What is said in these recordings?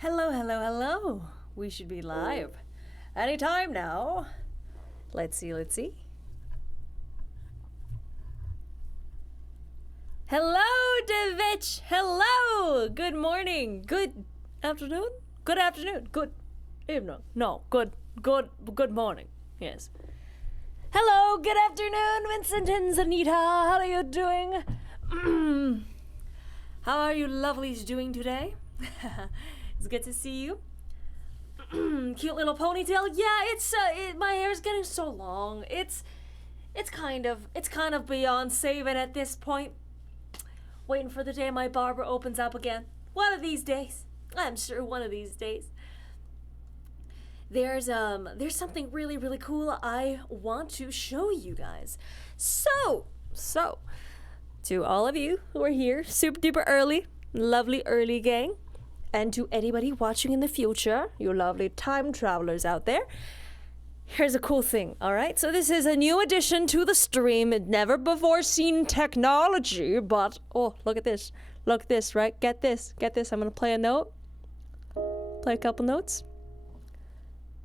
Hello, hello, hello. We should be live. Anytime now. Let's see. Hello, Devich. Hello. Good morning. Good afternoon. Good afternoon. Good evening. No, good morning. Yes. Hello, good afternoon, Vincent and Zanita. How are you doing? How are you lovelies doing today? It's good to see you. Cute little ponytail. Yeah, my hair's getting so long. It's kind of beyond saving at this point. Waiting for the day my barber opens up again. One of these days. I'm sure one of these days. There's something really, really cool I want to show you guys. So, to all of you who are here super duper early, lovely early gang, and to anybody watching in the future, you lovely time travelers out there, here's a cool thing, all right? So this is a new addition to the stream, never before seen technology, but, oh, look at this, right? Get this, I'm gonna play a note, play a couple notes.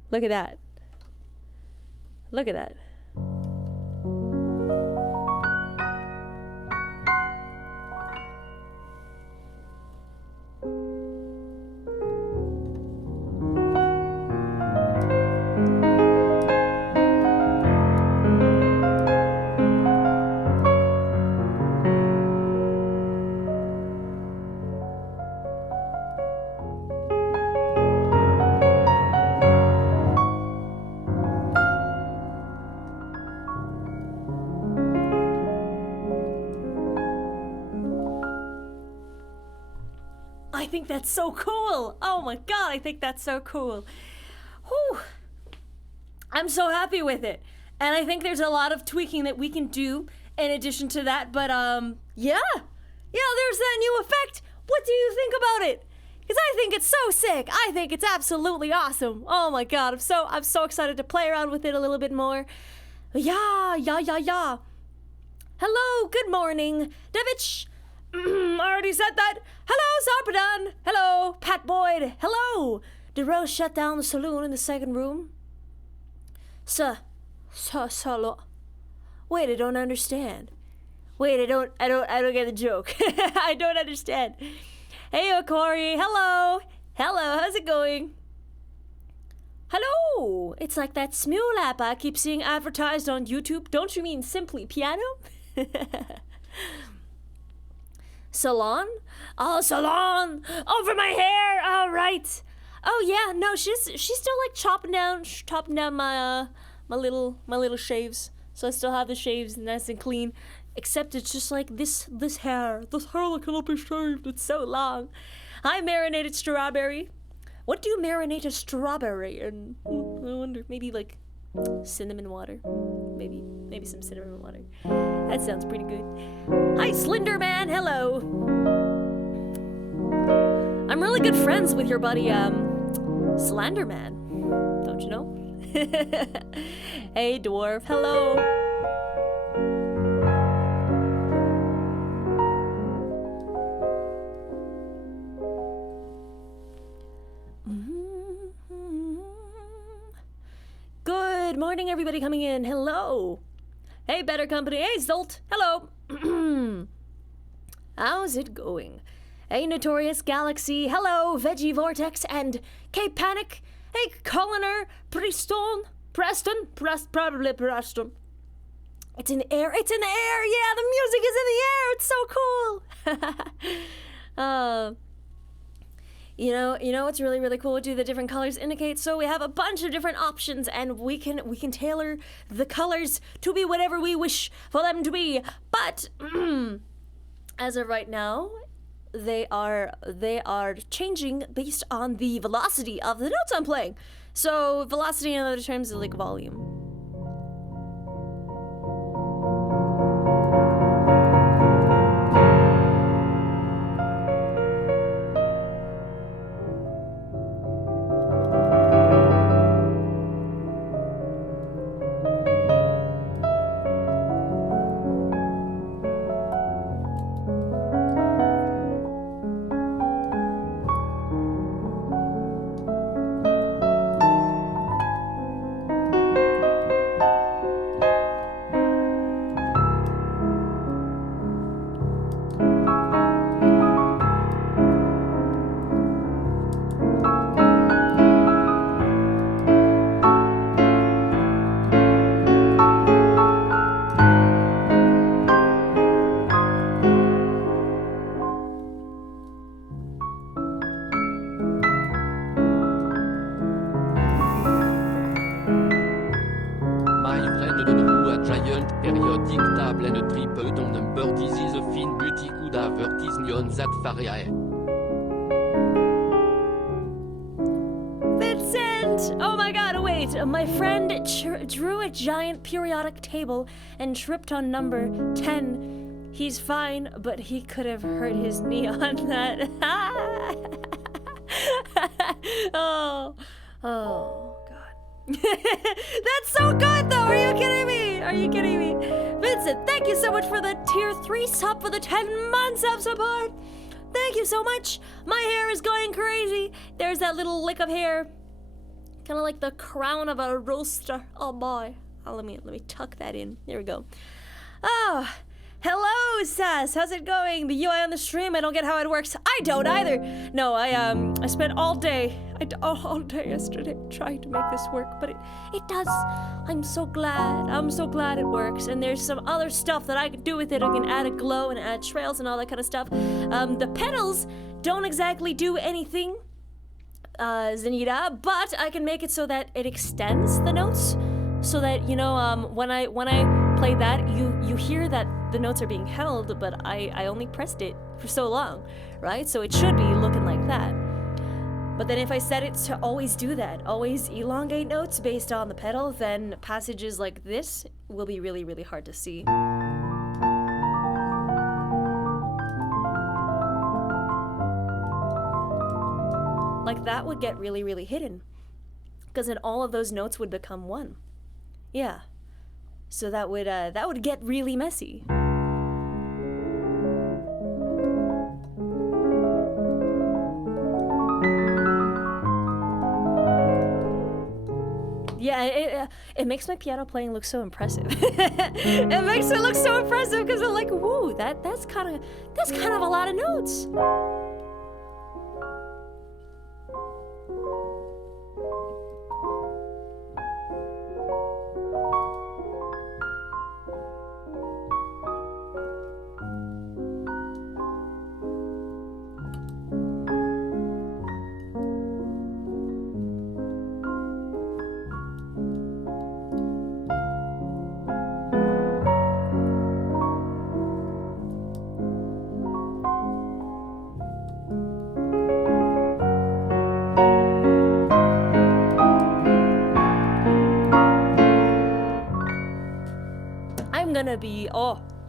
Look at that. I think that's so cool. Oh my god, I think that's so cool. Whew. I'm so happy with it. And I think there's a lot of tweaking that we can do in addition to that, but yeah, there's that new effect. What do you think about it? Because I think it's so sick. I think it's absolutely awesome. Oh my god, I'm so excited to play around with it a little bit more. Yeah. Hello, good morning, Devich. I already said that. Hello, Zarpadan. Hello, Pat Boyd. Hello. Did Rose shut down the saloon in the second room? Sir, wait, I don't understand. Wait, I don't get the joke. I don't understand. Hey, Corey. Hello, how's it going? Hello. It's like that Smule app I keep seeing advertised on YouTube. Don't you mean Simply Piano? Salon? Oh, salon! Over my hair! All right. Oh yeah, no, she's still like chopping down my my little shaves. So I still have the shaves nice and clean. Except it's just like this hair that cannot be shaved. It's so long. Hi, marinated strawberry. What do you marinate a strawberry in? I wonder. Maybe like cinnamon water. Maybe some cinnamon water. That sounds pretty good. Hi, Slenderman. Hello. I'm really good friends with your buddy, Slenderman. Don't you know? Hey, dwarf. Hello. Good morning, everybody coming in. Hello. Hey, Better Company. Hey, Zolt. Hello. How's it going? Hey, Notorious Galaxy. Hello, Veggie Vortex and Cape Panic. Hey, Colliner. Preston. Probably Preston. It's in the air. Yeah, the music is in the air. It's so cool. You know what's really, really cool? Do the different colors indicate? So we have a bunch of different options, and we can tailor the colors to be whatever we wish for them to be. But as of right now, they are changing based on the velocity of the notes I'm playing. So velocity in other terms is like volume. giant periodic table and a triple down number disease fin butiku da vertisnion that Fareeha. Vincent! Oh my god, wait. My friend drew a giant periodic table and tripped on number 10. He's fine, but he could have hurt his knee on that. Oh god. That's so good though, are you kidding me? Are you kidding me? Vincent, thank you so much for the tier 3 sub for the 10 months of support. Thank you so much. My hair is going crazy. There's that little lick of hair. Kind of like the crown of a rooster. Oh boy. Oh, let me tuck that in. There we go. Oh, hello, Sass. How's it going? The UI on the stream, I don't get how it works. I don't either. No, I spent all day yesterday trying to make this work, but it does. I'm so glad it works. And there's some other stuff that I can do with it. I can add a glow and add trails and all that kind of stuff. The pedals don't exactly do anything, Zenita, but I can make it so that it extends the notes, so that, you know, when I play that, you hear that the notes are being held, but I only pressed it for so long, right? So it should be looking like that. But then if I set it to always do that, always elongate notes based on the pedal, then passages like this will be really, really hard to see. Like that would get really, really hidden, because then all of those notes would become one. Yeah. So that would get really messy. Yeah, it makes my piano playing look so impressive. It makes it look so impressive because I'm like, woo, that's kind of a lot of notes.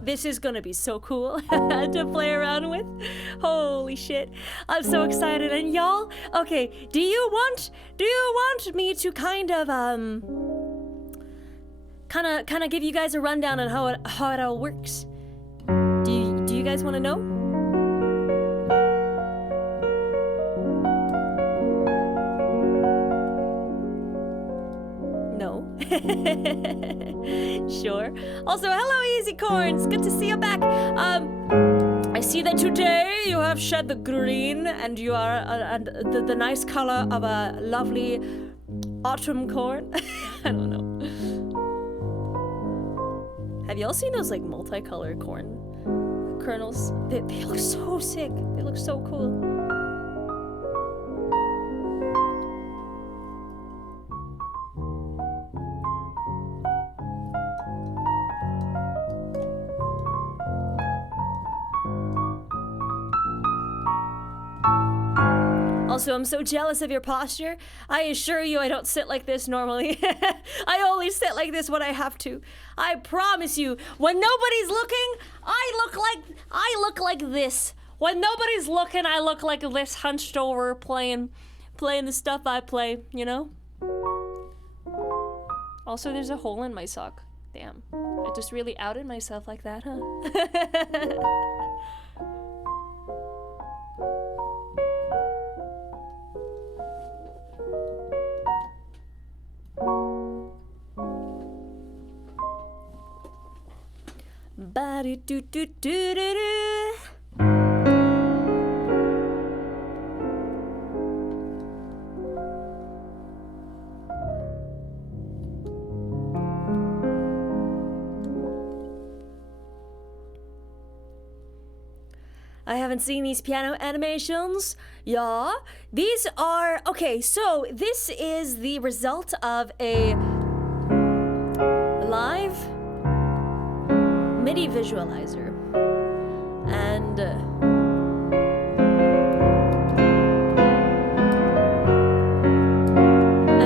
This is gonna be so cool to play around with. Holy shit, I'm so excited. And y'all, okay, do you want me to kind of give you guys a rundown on how it all works? Do you guys want to know? No. Sure. Also, hello, Easy Corns. Good to see you back. I see that today you have shed the green and you are the nice color of a lovely autumn corn. I don't know. Have y'all seen those like multicolored corn kernels? They look so sick. They look so cool. Also, I'm so jealous of your posture. I assure you I don't sit like this normally. I only sit like this when I have to. I promise you, when nobody's looking, I look like this. When nobody's looking, I look like this, hunched over, playing the stuff I play, you know? Also, there's a hole in my sock. Damn. I just really outed myself like that, huh? Ba-do-do-do-do-do-do. I haven't seen these piano animations. Yeah, these are okay. So this is the result of a live MIDI visualizer. And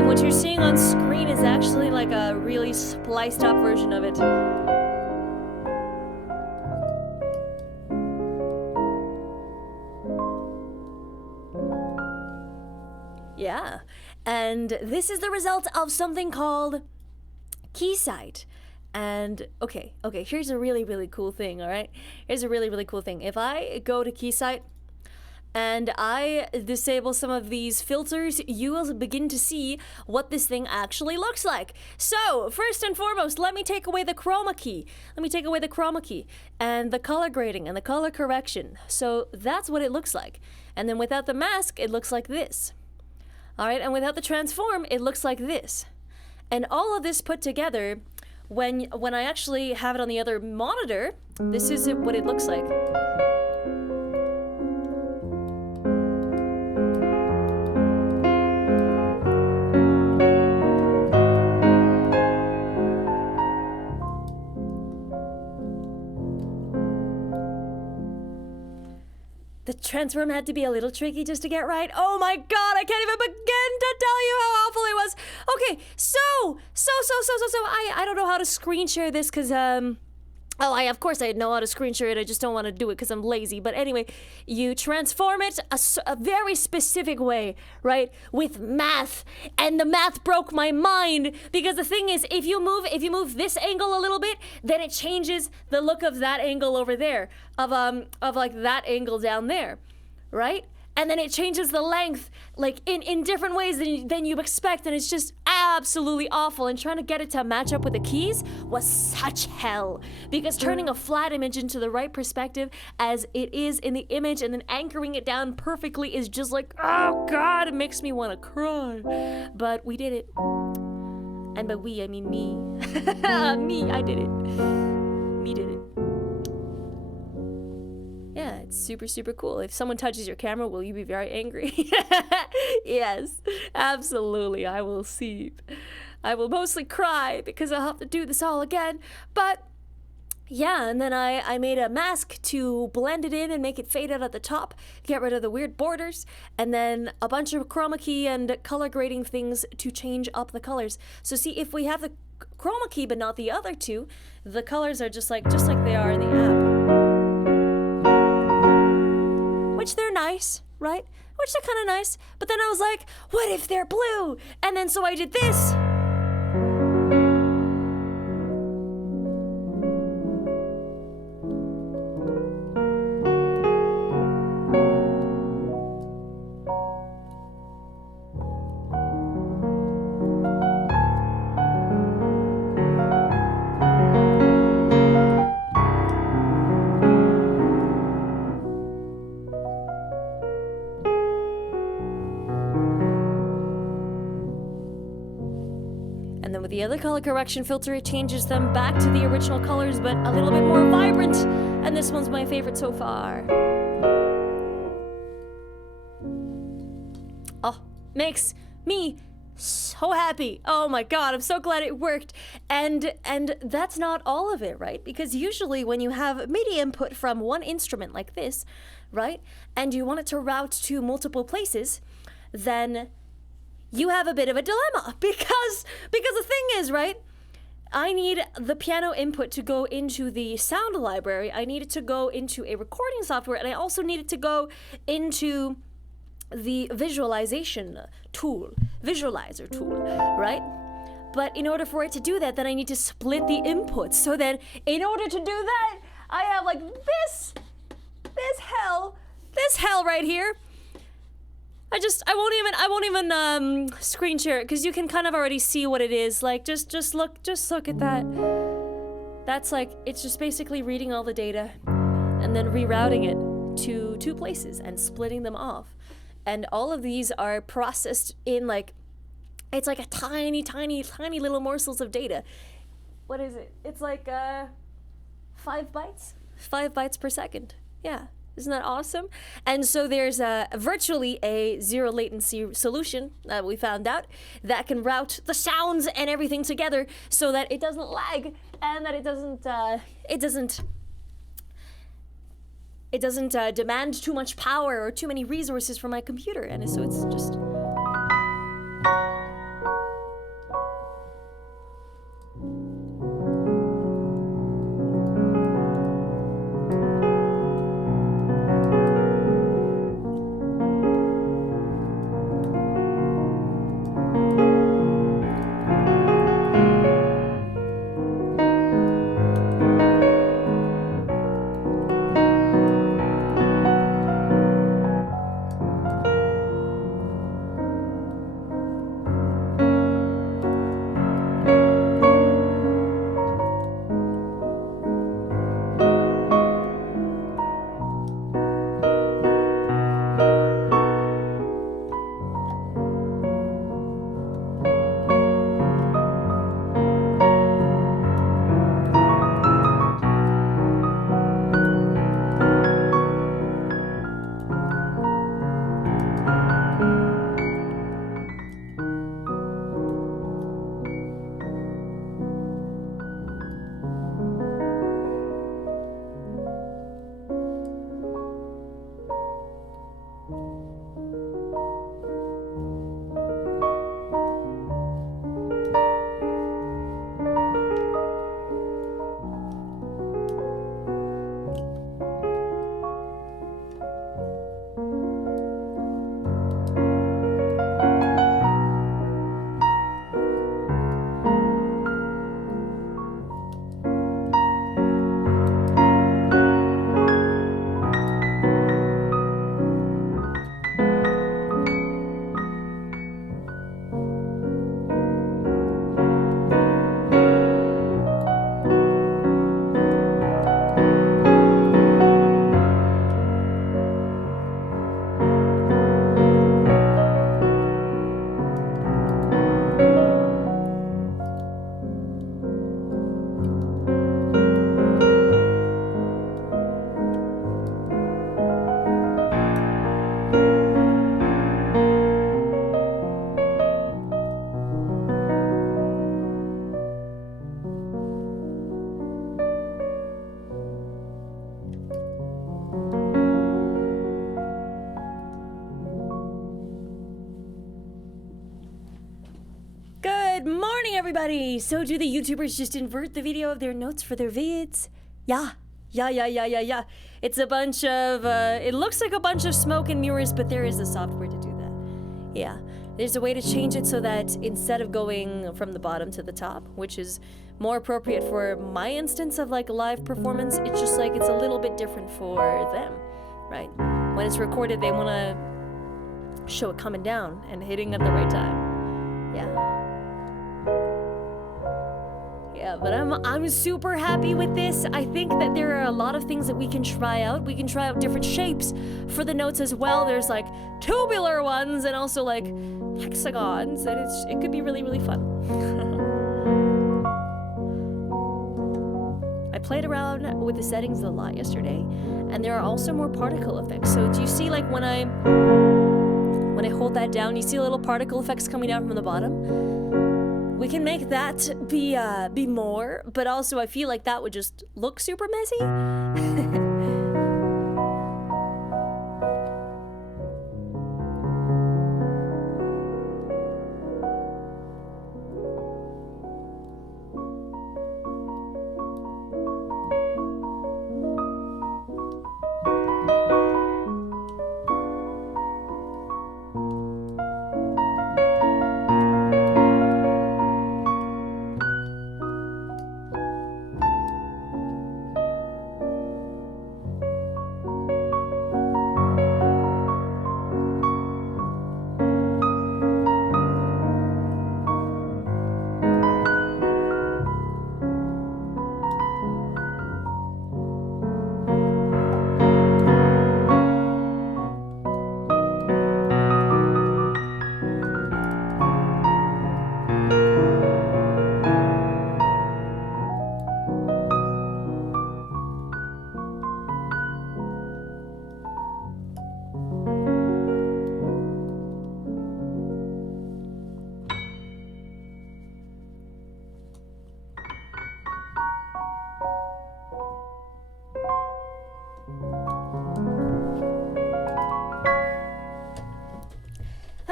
what you're seeing on screen is actually like a really spliced up version of it. Yeah, and this is the result of something called Keysight. And okay, here's a really, really cool thing, all right? Here's a really, really cool thing. If I go to Keysight and I disable some of these filters, you will begin to see what this thing actually looks like. So, first and foremost, let me take away the chroma key. And the color grading and the color correction. So that's what it looks like. And then without the mask, it looks like this. All right, and without the transform, it looks like this. And all of this put together, when I actually have it on the other monitor, this is what it looks like. The transform had to be a little tricky just to get right. Oh my god, I can't even begin to tell you how awful it was. Okay, so I don't know how to screen share this because of course I know how to screen share it, I just don't want to do it because I'm lazy. But anyway, you transform it a very specific way, right? With math, and the math broke my mind because the thing is, if you move this angle a little bit, then it changes the look of that angle over there, of like that angle down there, right? And then it changes the length, like in different ways than you expect, and it's just absolutely awful. And trying to get it to match up with the keys was such hell, because turning a flat image into the right perspective as it is in the image and then anchoring it down perfectly is just like, oh god, it makes me want to cry. But we did it. And by we, I mean me. I did it. Me did it. Yeah, it's super, super cool. If someone touches your camera, will you be very angry? Yes, absolutely. I will seep. I will mostly cry because I'll have to do this all again. But yeah, and then I made a mask to blend it in and make it fade out at the top, get rid of the weird borders, and then a bunch of chroma key and color grading things to change up the colors. So see, if we have the chroma key but not the other two, the colors are just like they are in the app. Which they're nice, right? Which they're kind of nice. But then I was like, what if they're blue? And then so I did this. And then with the other color correction filter, it changes them back to the original colors, but a little bit more vibrant. And this one's my favorite so far. Oh, makes me so happy. Oh my god, I'm so glad it worked. And that's not all of it, right? Because usually when you have MIDI input from one instrument like this, right, and you want it to route to multiple places, then you have a bit of a dilemma because the thing is, right, I need the piano input to go into the sound library, I need it to go into a recording software, and I also need it to go into the visualizer tool, right? But in order for it to do that, then I need to split the inputs. So then, in order to do that, I have like this hell right here. I won't even screen share it because you can kind of already see what it is. Like just look at that. That's like, it's just basically reading all the data and then rerouting it to two places and splitting them off. And all of these are processed in like, it's like a tiny little morsels of data. What is it? It's like 5 bytes per second. Yeah. Isn't that awesome? And so there's virtually a zero latency solution that we found out that can route the sounds and everything together so that it doesn't lag and that it doesn't demand too much power or too many resources from my computer. And so it's just... Good morning, everybody! So do the YouTubers just invert the video of their notes for their vids? Yeah. It's a bunch of, it looks like a bunch of smoke and mirrors, but there is a software to do that. Yeah. There's a way to change it so that instead of going from the bottom to the top, which is more appropriate for my instance of like live performance, it's just like it's a little bit different for them, right? When it's recorded, they want to show it coming down and hitting at the right time. Yeah. Yeah, but I'm super happy with this. I think that there are a lot of things that we can try out. We can try out different shapes for the notes as well. There's like tubular ones and also like hexagons, and it could be really, really fun. I played around with the settings a lot yesterday, and there are also more particle effects. So do you see like when I hold that down, you see little particle effects coming down from the bottom? We can make that be more, but also I feel like that would just look super messy.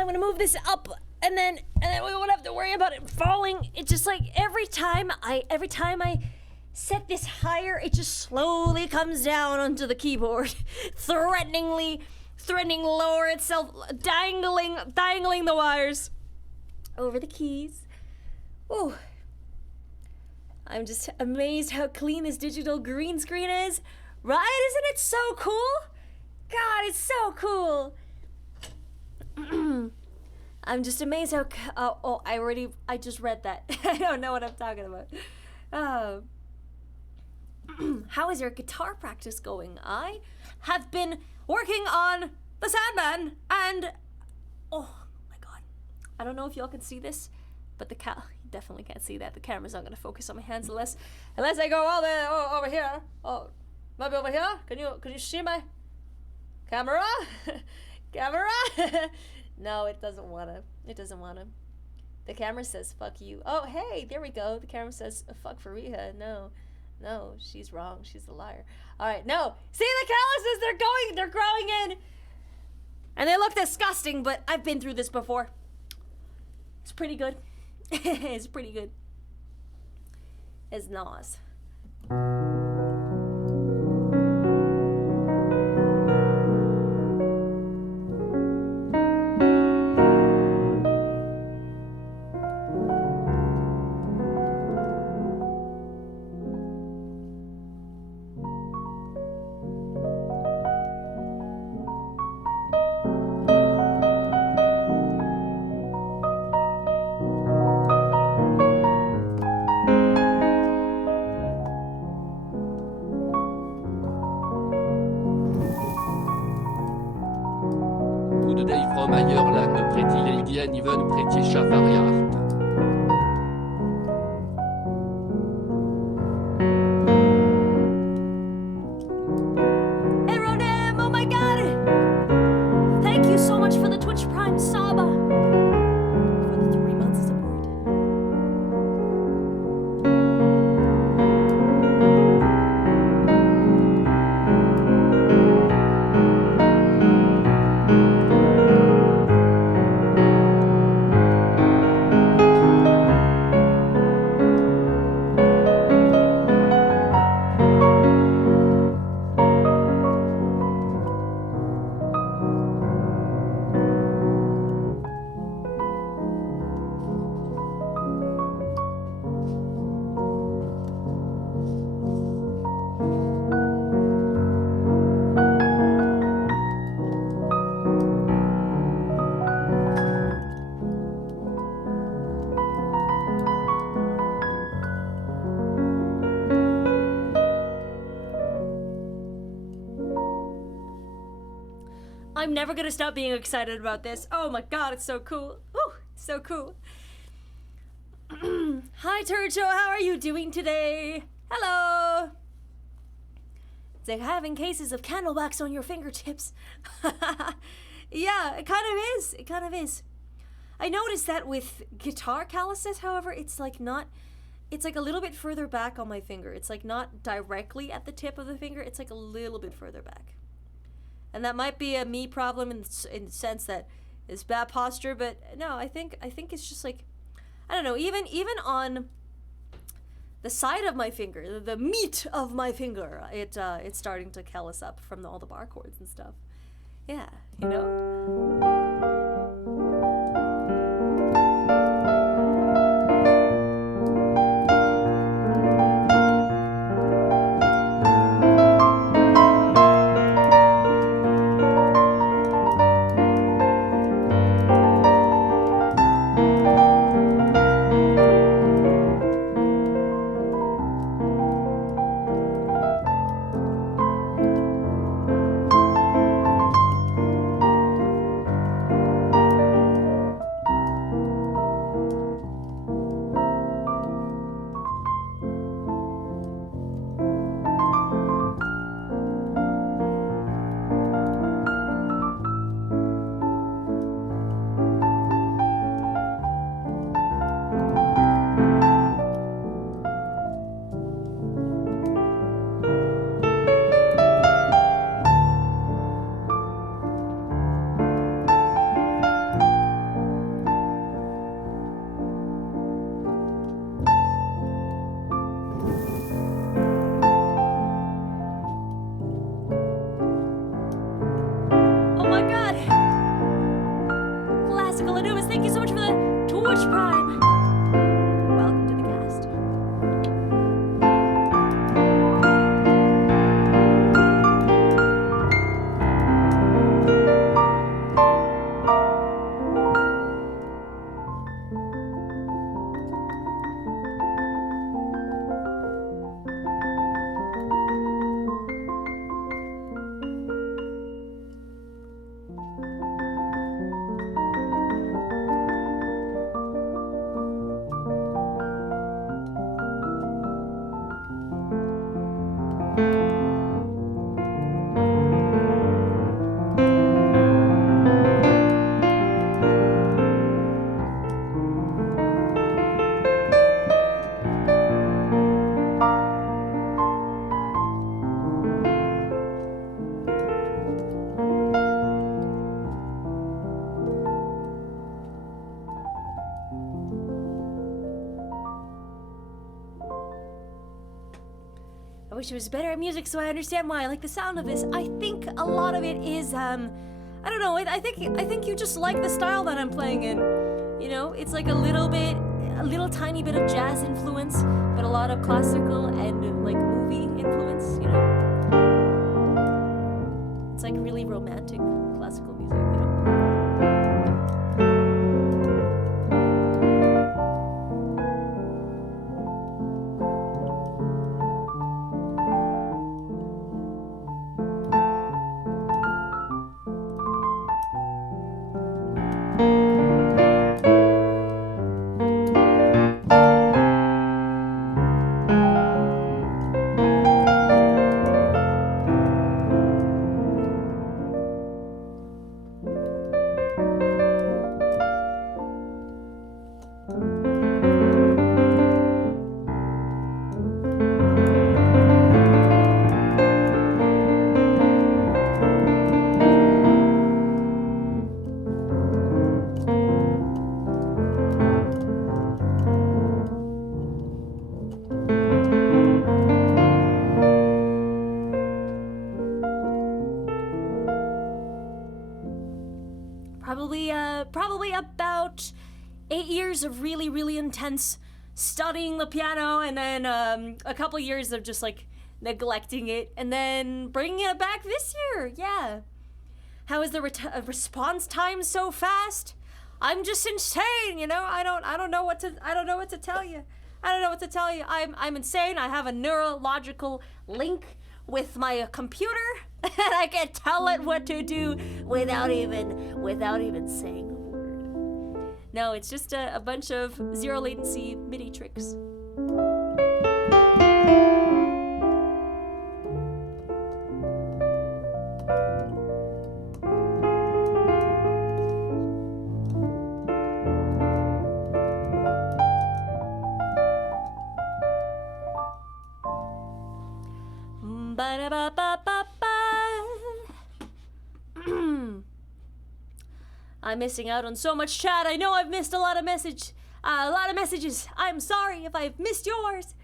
gonna move this up, and then we won't have to worry about it falling. It's just like every time I set this higher, it just slowly comes down onto the keyboard, threatening lower itself, dangling the wires over the keys. Ooh. I'm just amazed how clean this digital green screen is. Right? Isn't it so cool? God, it's so cool. I'm just amazed how... I just read that. I don't know what I'm talking about. How is your guitar practice going? I have been working on the Sandman and... Oh my god. I don't know if y'all can see this, but you definitely can't see that. The camera's not going to focus on my hands unless I go all the way over here. Oh, maybe over here? Can you see my camera? Camera? No, it doesn't want to. It doesn't want to. The camera says, fuck you. Oh, hey, there we go. The camera says, fuck Fareeha. No, she's wrong. She's a liar. All right, no. See the calluses? They're growing in. And they look disgusting, but I've been through this before. It's pretty good. It's pretty good. It's nice. From ailleurs là ne prêt-il Eldian even prêtier Fareeha. Hey Rodam, oh my god! Thank you so much for the Twitch Prime Saba. For the 3 months support. I'm never gonna stop being excited about this. Oh my god, it's so cool. Woo, so cool. Hi Turcho, how are you doing today? Hello. It's like having cases of candle wax on your fingertips. Yeah, it kind of is. It kind of is. I noticed that with guitar calluses, however, it's like a little bit further back on my finger. It's like not directly at the tip of the finger. It's like a little bit further back. And that might be a me problem in the sense that it's bad posture, but no, I think it's just like, I don't know, even on the side of my finger, the meat of my finger, it's starting to callus up from all the bar chords and stuff. Yeah, you know. god. Classical Anubis, thank you so much for the Twitch Prime. Welcome to the cast. I wish it was better at music so I understand why I like the sound of this. I think a lot of it is, I don't know, I think you just like the style that I'm playing in. You know, it's like a little tiny bit of jazz influence, but a lot of classical and like movie influence, you know? It's like really romantic classical music, you know? Probably about 8 years of really, really intense studying the piano, and then a couple years of just like neglecting it, and then bringing it back this year. Yeah. How is the response time so fast? I'm just insane, you know. I don't know what to tell you. I don't know what to tell you. I'm insane. I have a neurological link with my computer, and I can tell it what to do without even saying a word. No, it's just a bunch of zero latency MIDI tricks. I'm missing out on so much chat. I know I've missed a lot of messages. I'm sorry if I've missed yours.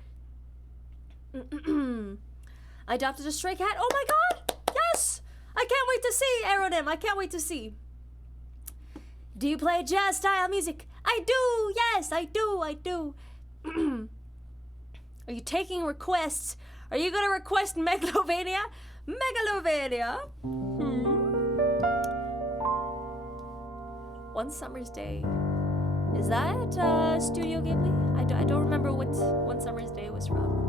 I adopted a stray cat. Oh my god! Yes! I can't wait to see Aeronym. I can't wait to see. Do you play jazz style music? I do. Yes, I do. Are you taking requests? Are you gonna request Megalovania? Megalovania? One Summer's Day. Is that Studio Ghibli? I don't remember what One Summer's Day was from.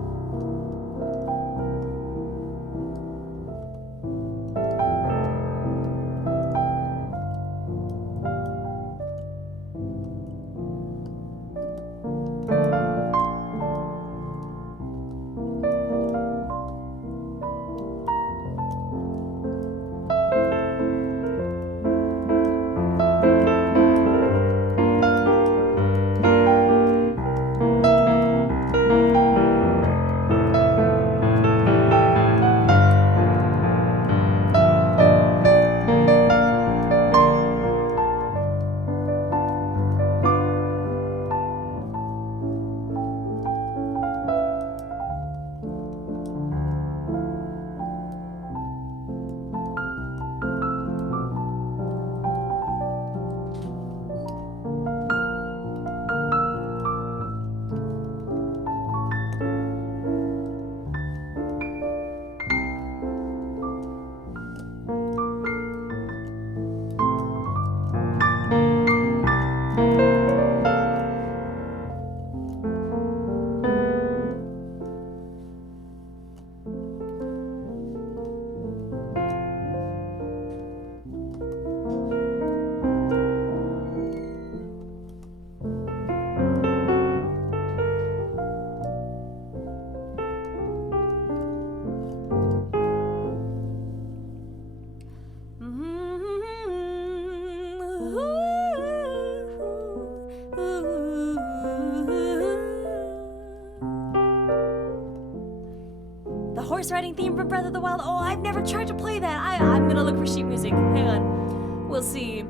opening theme from Breath of the Wild. Oh, I've never tried to play that. I'm gonna look for sheet music. Hang on. We'll see.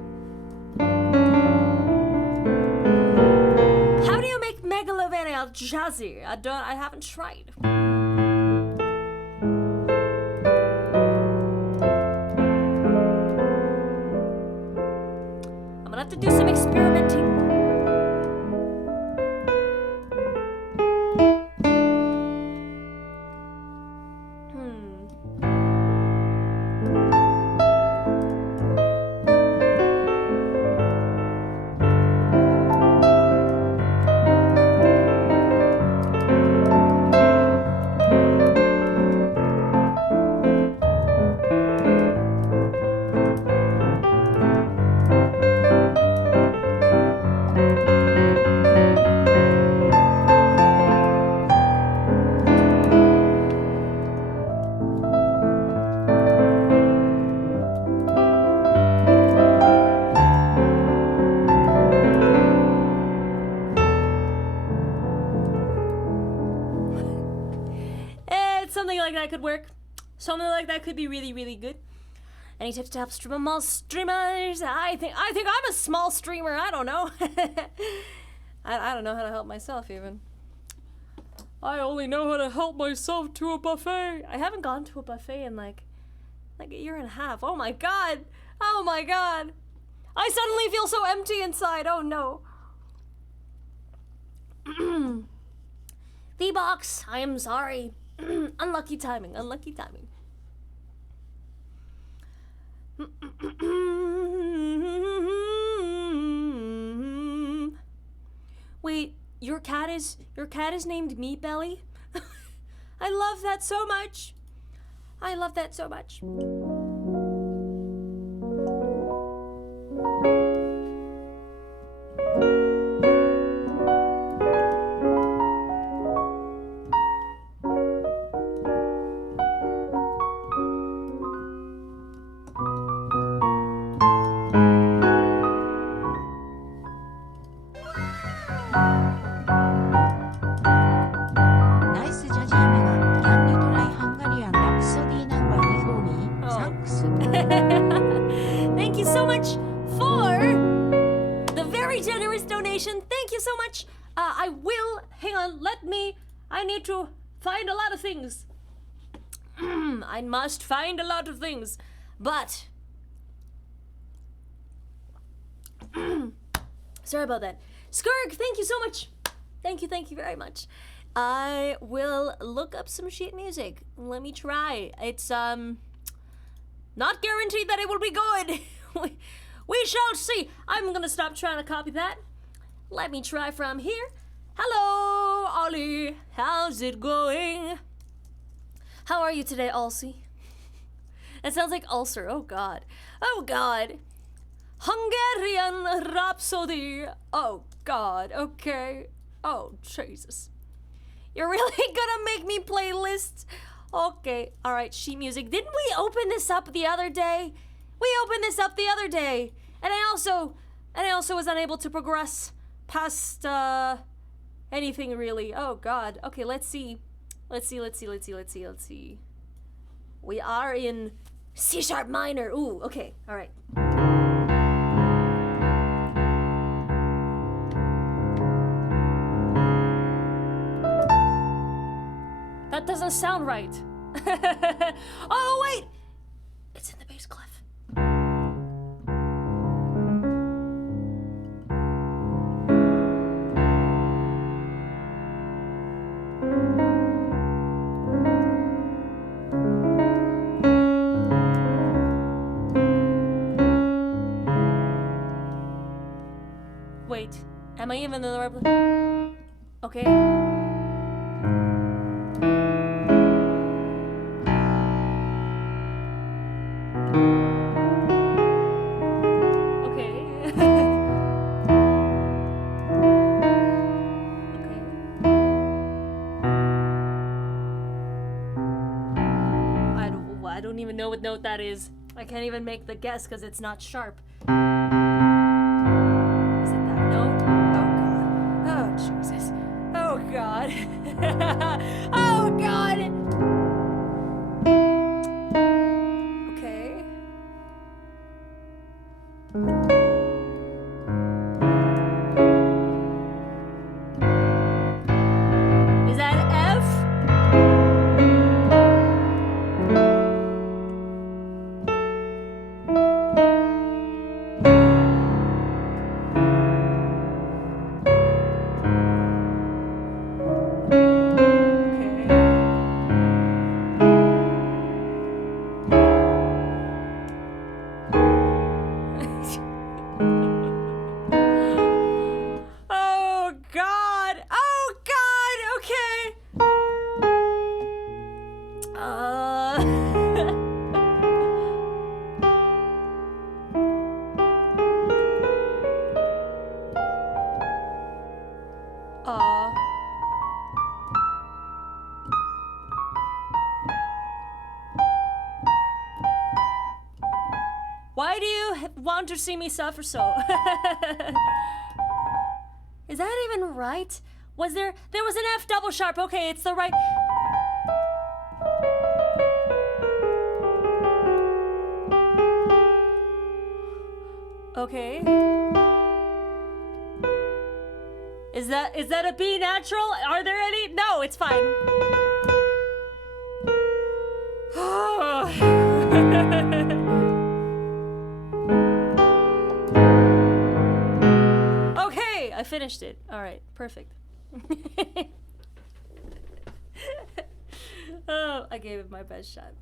How do you make Megalovania jazzy? I haven't tried. I'm gonna have to do some experimenting. Something like that could work. Something like that could be really, really good. Any tips to help small streamers? I think I'm a small streamer. I don't know. I don't know how to help myself even. I only know how to help myself to a buffet. I haven't gone to a buffet in like a year and a half. Oh my god. Oh my god. I suddenly feel so empty inside. Oh no. V-Box, I am sorry. Unlucky timing, unlucky timing. Wait, your cat is named Meat Belly? I love that so much. I love that so much. Thank you so much for the very generous donation. Thank you so much. I will, hang on, I need to find a lot of things. I must find a lot of things, but sorry about that. Skirk, thank you so much. Thank you very much. I will look up some sheet music. Let me try. It's not guaranteed that it will be good. We shall see. I'm gonna stop trying to copy that. Let me try from here. Hello, Ollie. How's it going? How are you today, Olsie? That sounds like ulcer. Oh god. Oh god. Hungarian Rhapsody. Oh god. Okay. Oh Jesus. You're really gonna make me play lists? Okay, alright, sheet music. Didn't we open this up the other day? We opened this up the other day. And I also was unable to progress past anything really. Oh god. Okay, let's see. Let's see. We are in C sharp minor. Ooh, okay, alright. That doesn't sound right. Oh, wait! It's in the bass clef. Wait, am I even in the right place? Okay. I don't even know what note that is. I can't even make the guess because it's not sharp. Is it that note? Oh god. Oh Jesus. Oh god. Oh god. Is that F? Oh God! Oh God! Okay. Why do you want to see me suffer so? Is that even right? There was an F double sharp. Okay, it's the right. Okay. Is that a B natural? Are there any? No, it's fine. Okay, I finished it. All right, perfect. Oh, I gave it my best shot.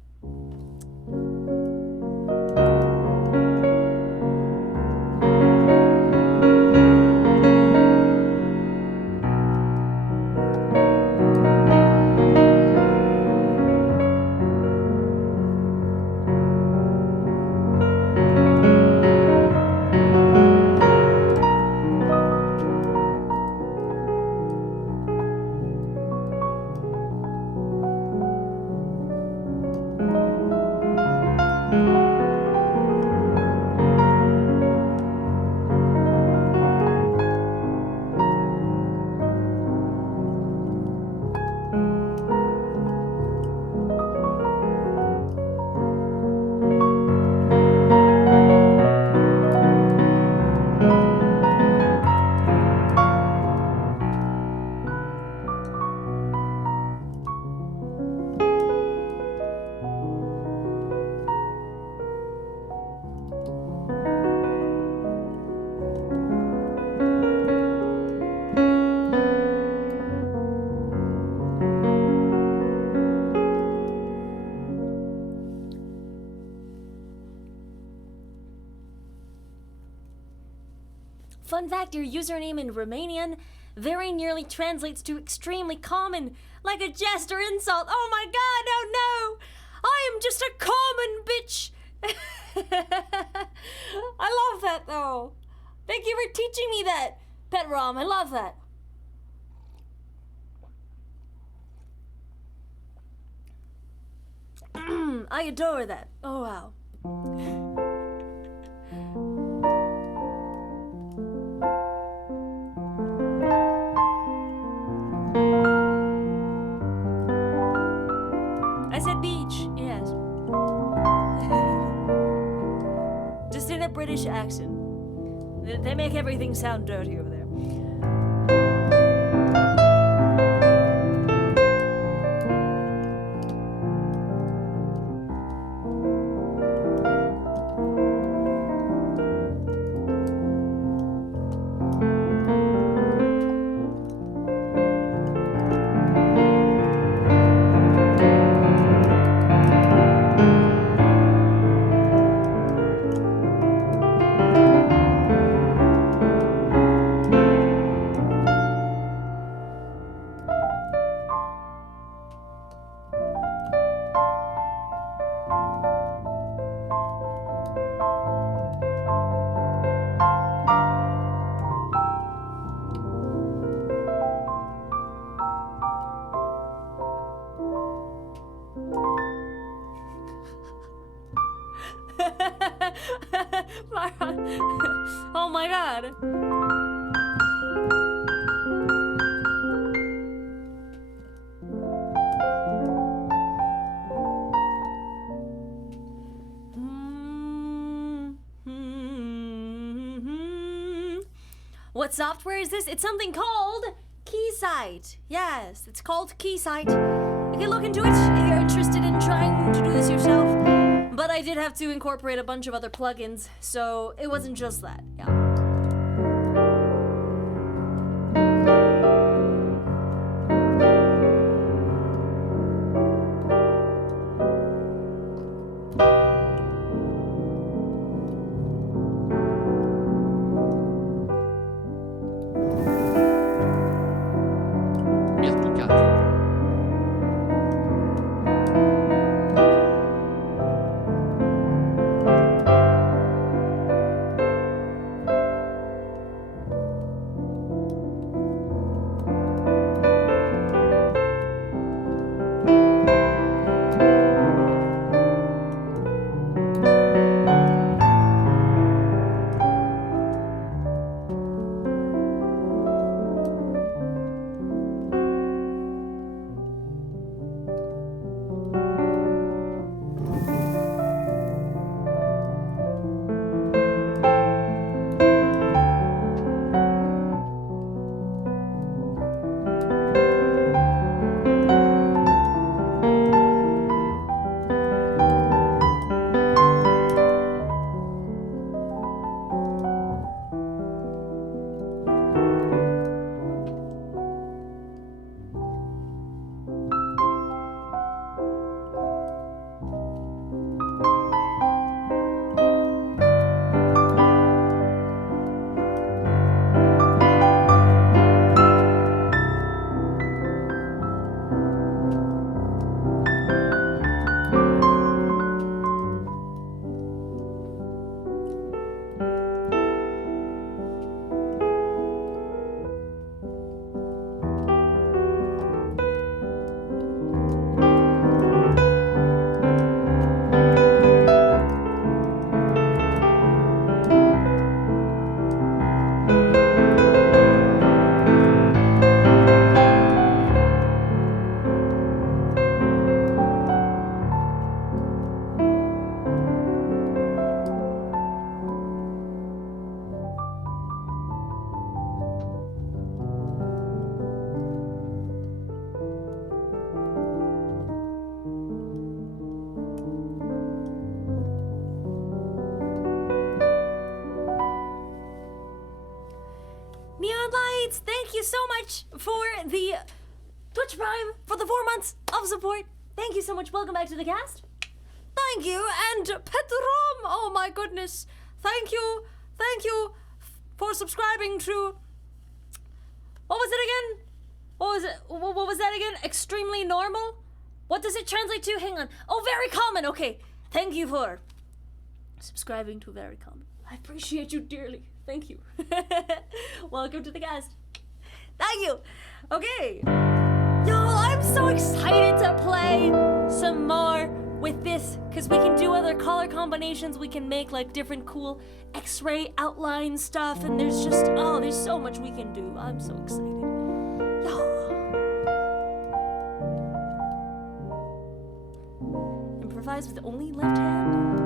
Fun fact, your username in Romanian very nearly translates to extremely common, like a jest or insult. Oh my god, oh no! I am just a common bitch! I love that though. Thank you for teaching me that, Pet Rom. I love that. I adore that. Oh wow. I said beach, yes. Just in a British accent. They make everything sound dirty over there. Oh my god. What software is this? It's something called Keysight. Yes, it's called Keysight. You can look into it if you're interested in trying to do this yourself. But I did have to incorporate a bunch of other plugins, so it wasn't just that. Yeah. Thank you so much for the Twitch Prime, for the 4 months of support. Thank you so much. Welcome back to the cast. Thank you. And Petrom, oh my goodness. Thank you. Thank you for subscribing to... What was it again? What was that again? Extremely normal? What does it translate to? Hang on. Oh, very common. Okay. Thank you for subscribing to very common. I appreciate you dearly. Thank you. Welcome to the cast. Thank you. Okay. Y'all, I'm so excited to play some more with this, because we can do other color combinations. We can make like different cool X-ray outline stuff, and there's just, oh, there's so much we can do. I'm so excited. Y'all. Improvise with only left hand.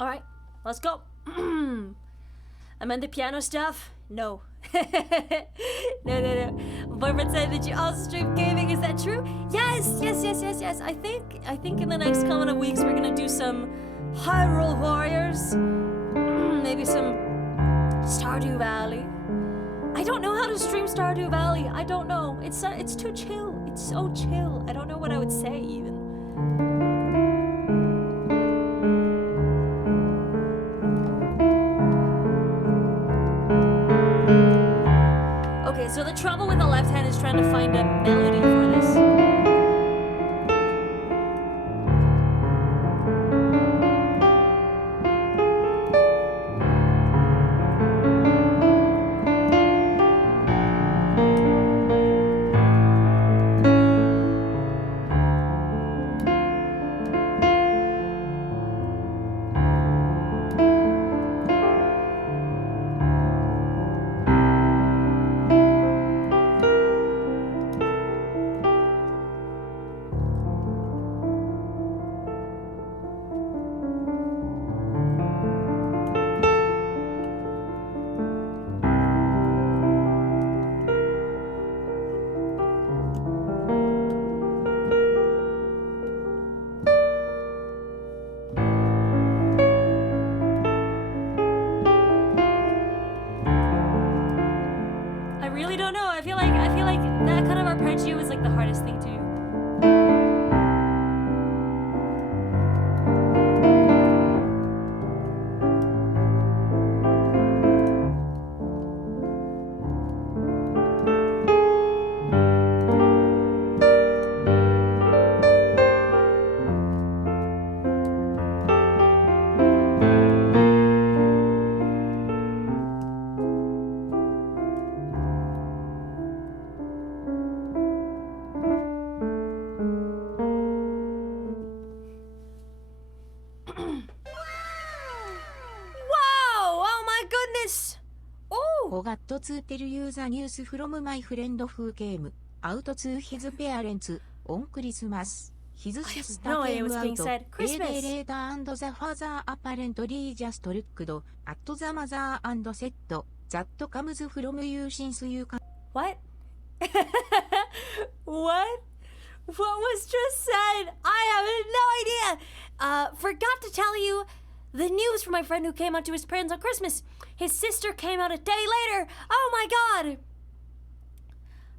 Alright, let's go. I meant the piano stuff? No. No. Boyfriend said that you also stream gaming, is that true? Yes. I think in the next couple of weeks we're gonna do some Hyrule Warriors. Maybe some Stardew Valley. I don't know how to stream Stardew Valley. I don't know. It's too chill. It's so chill. I don't know what I would say even. Okay, so the trouble with the left hand is trying to find a melody for this. really don't know. I feel like that kind of arpeggio is like the hardest thing to do. Forgot to tell you the news from my friend who came out to his parents on Christmas. His sister no idea came what's being out said. a Christmas. day later and the father apparently just looked at the mother and said, "That comes from you since you can." What? What? What was just said? I have no idea. Forgot to tell you the news from my friend who came out to his parents on Christmas. His sister came out a day later. Oh my god.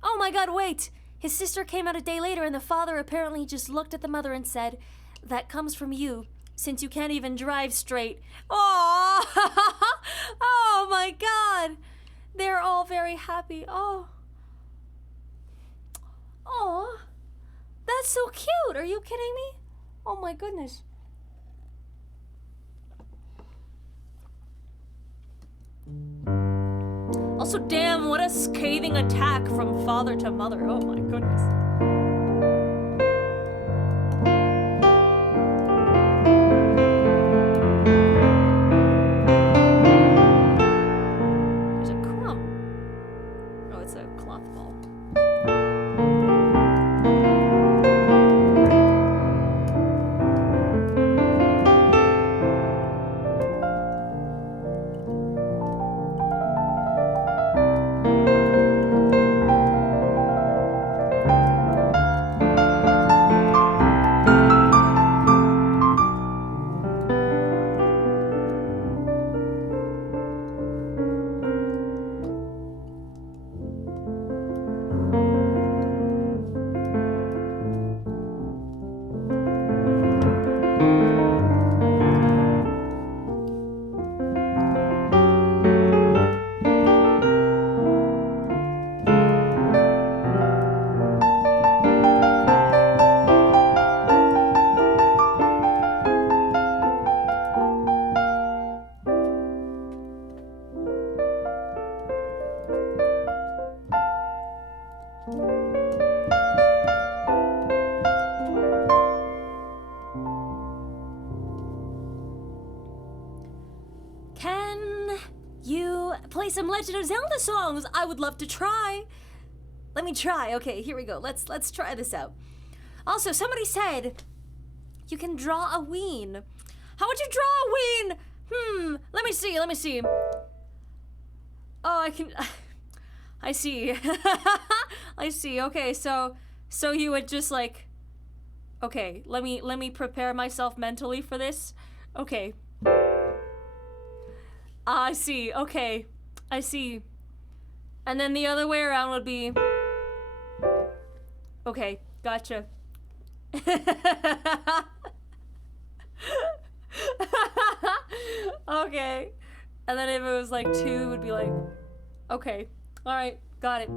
Oh my god, wait. His sister came out a day later and the father apparently just looked at the mother and said, "That comes from you, since you can't even drive straight." Oh, oh my god. They're all very happy. Oh. Oh. That's so cute. Are you kidding me? Oh my goodness. Also, damn, what a scathing attack from father to mother. Oh my goodness. There's a crumb. Oh, it's a cloth ball. Play some Legend of Zelda songs. I would love to try. Let me try. Okay, here we go. Let's try this out. Also, somebody said you can draw a ween. How would you draw a ween? Let me see. Oh, I can. I see. I see. Okay, so you would just like. Okay, let me prepare myself mentally for this. Okay. I see. Okay. I see. And then the other way around would be... Okay, gotcha. Okay. And then if it was like 2, it would be like... Okay. Alright, got it.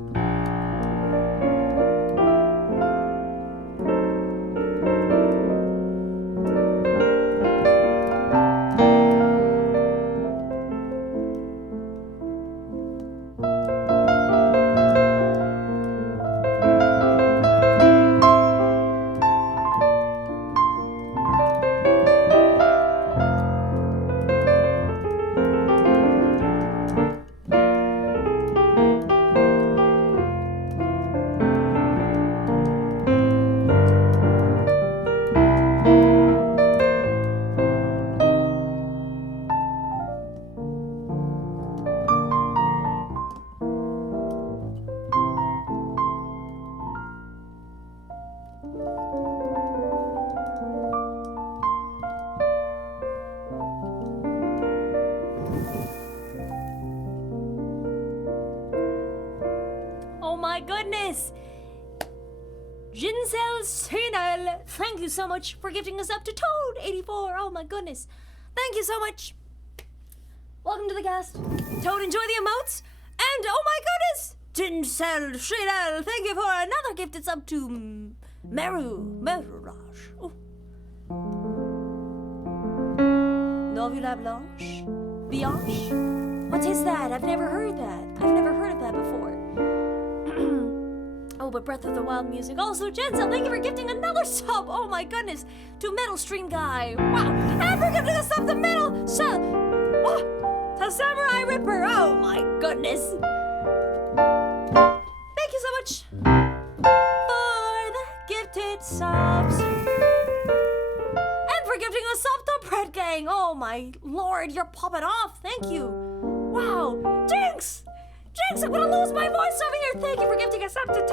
my goodness. Jinsel Sinel, thank you so much for gifting us up to Toad84. Oh my goodness. Thank you so much. Welcome to the cast. Toad, enjoy the emotes. And oh my goodness, Jinsel Sinel, thank you for another gift. It's up to Merurage. Oh. Novula Blanche? Bianche? What is that? I've never heard that. I've never heard of that before. Oh, but Breath of the Wild music. Also, Jensel, thank you for gifting another sub. Oh my goodness. To Metal Stream Guy. Wow. And for gifting us up the middle sub. Oh, to Samurai Ripper. Oh my goodness. Thank you so much for the gifted subs. And for gifting us up the Bread Gang. Oh my lord, you're popping off. Thank you. Wow. Jinx! Jinx, I'm gonna lose my voice over here. Thank you for gifting us up to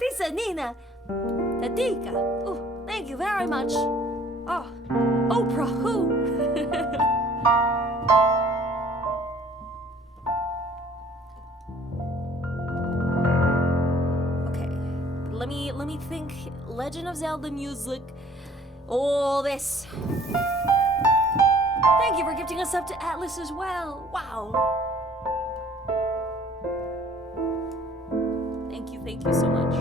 Tessa Nina. Tadika. Oh, thank you very much. Oh, Oprah who? Okay, let me think. Legend of Zelda music. All this. Thank you for gifting us up to Atlas as well. Wow. Thank you so much.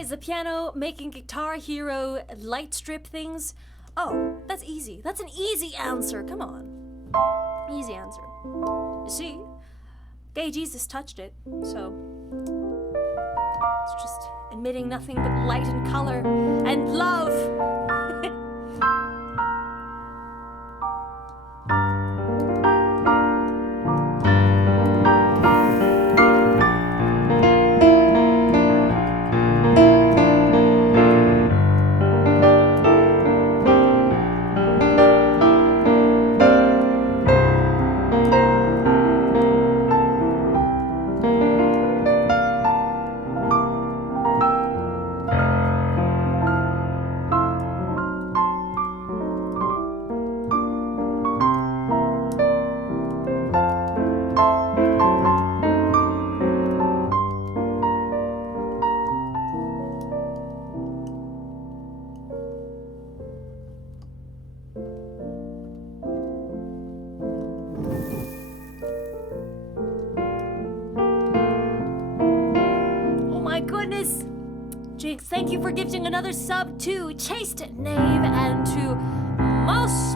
Is the piano making Guitar Hero light strip things? Oh, that's easy. That's an easy answer. Come on. Easy answer. You see, Gay Jesus touched it, so it's just emitting nothing but light and color and love. Thank you for gifting another sub to Chaste Knave and to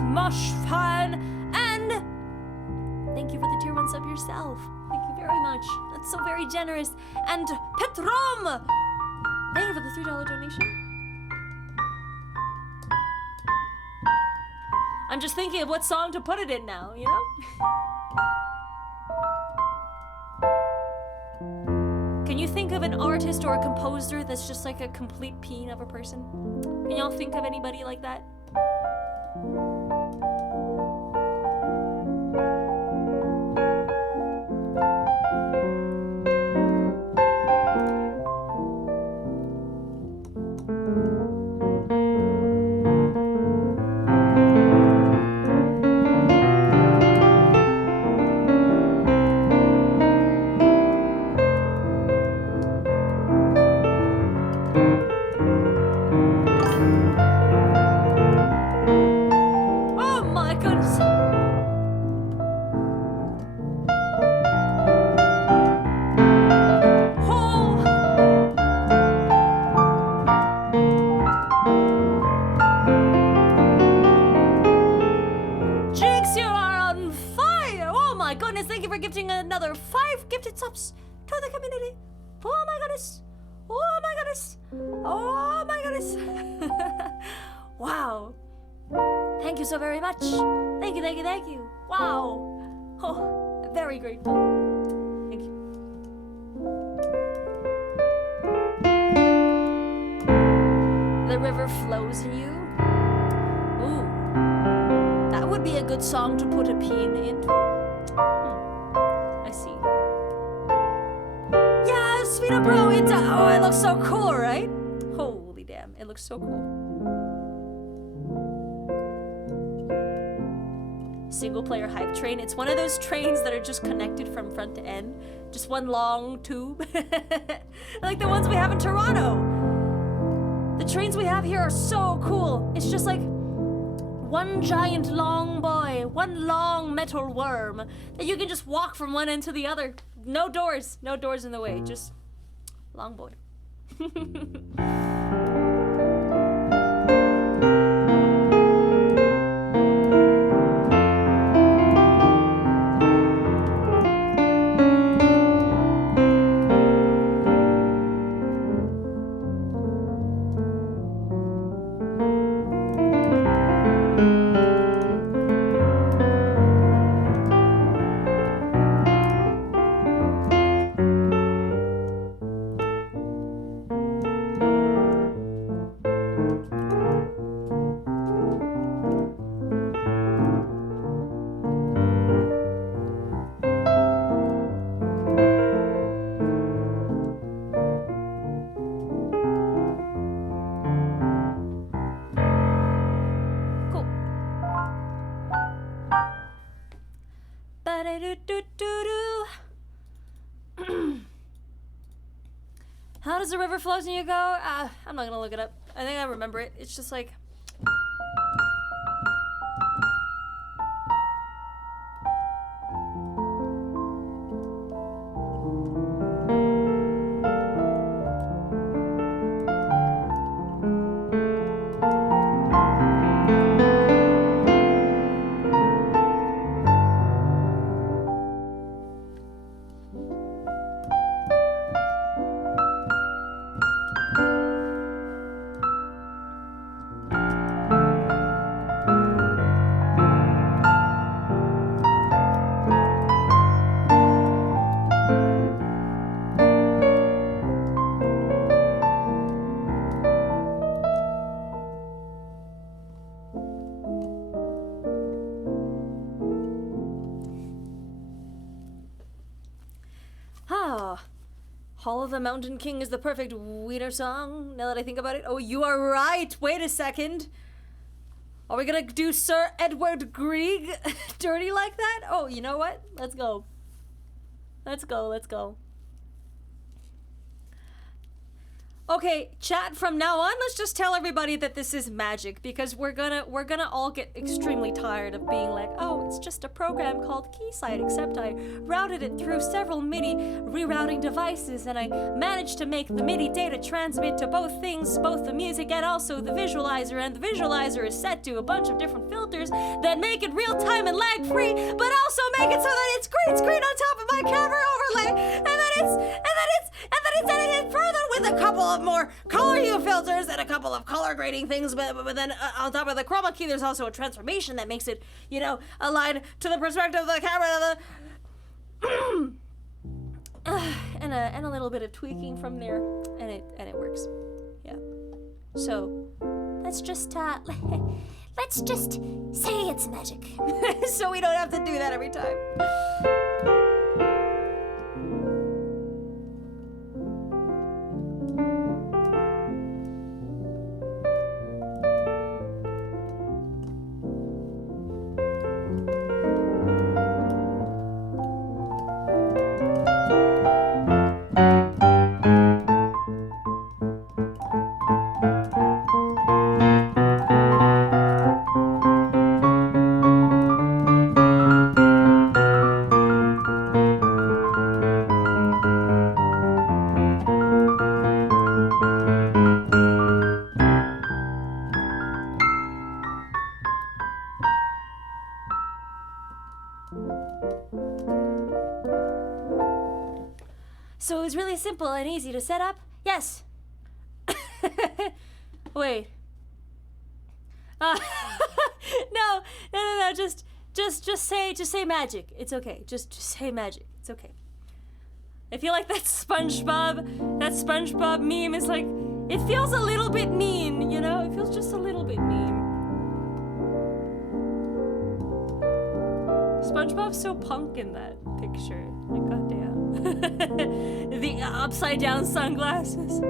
Mush Fun, and thank you for the tier 1 sub yourself. Thank you very much. That's so very generous. And Petrom, thank you for the $3 donation. I'm just thinking of what song to put it in now, you know? Can you think of an artist or a composer that's just like a complete peen of a person? Can y'all think of anybody like that? my goodness, thank you for gifting another 5 gifted subs to the community. Oh my goodness. Oh my goodness. Oh my goodness. Wow. Thank you so very much. Thank you, thank you, thank you. Wow. Oh, very grateful. Thank you. The river flows in you. Ooh. That would be a good song to put a pin into. I see. Yeah, Svita Bro, it looks so cool, right? Holy damn, it looks so cool. Single player hype train. It's one of those trains that are just connected from front to end. Just one long tube. Like the ones we have in Toronto. The trains we have here are so cool. It's just like one giant long boy, one long metal worm that you can just walk from one end to the other. No doors in the way, just long boy. How does the river flows and you go? I'm not gonna look it up. I think I remember it. It's just like... Hall of the Mountain King is the perfect wiener song, now that I think about it. Oh, you are right. Wait a second. Are we gonna do Sir Edward Grieg dirty like that? Oh, you know what? Let's go. Let's go, let's go. Okay, chat, from now on, let's just tell everybody that this is magic, because we're gonna all get extremely tired of being like, oh, it's just a program called Keysight, except I routed it through several MIDI rerouting devices, and I managed to make the MIDI data transmit to both things, both the music and also the visualizer, and the visualizer is set to a bunch of different filters that make it real-time and lag-free, but also make it so that it's green screen on top of my camera overlay, and then it's edited further with a couple of more color hue filters and a couple of color grading things, but then on top of the chroma key, there's also a transformation that makes it, you know, aligned to the perspective of the camera, and a little bit of tweaking from there, and it works. Yeah. So let's just say it's magic, so we don't have to do that every time. So it was really simple and easy to set up? Yes. Wait. No. Just say magic. It's okay. Just say magic. It's okay. I feel like that SpongeBob meme is like, it feels a little bit mean, you know? It feels just a little bit mean. SpongeBob's so punk in that picture. Like, goddamn. The upside down sunglasses.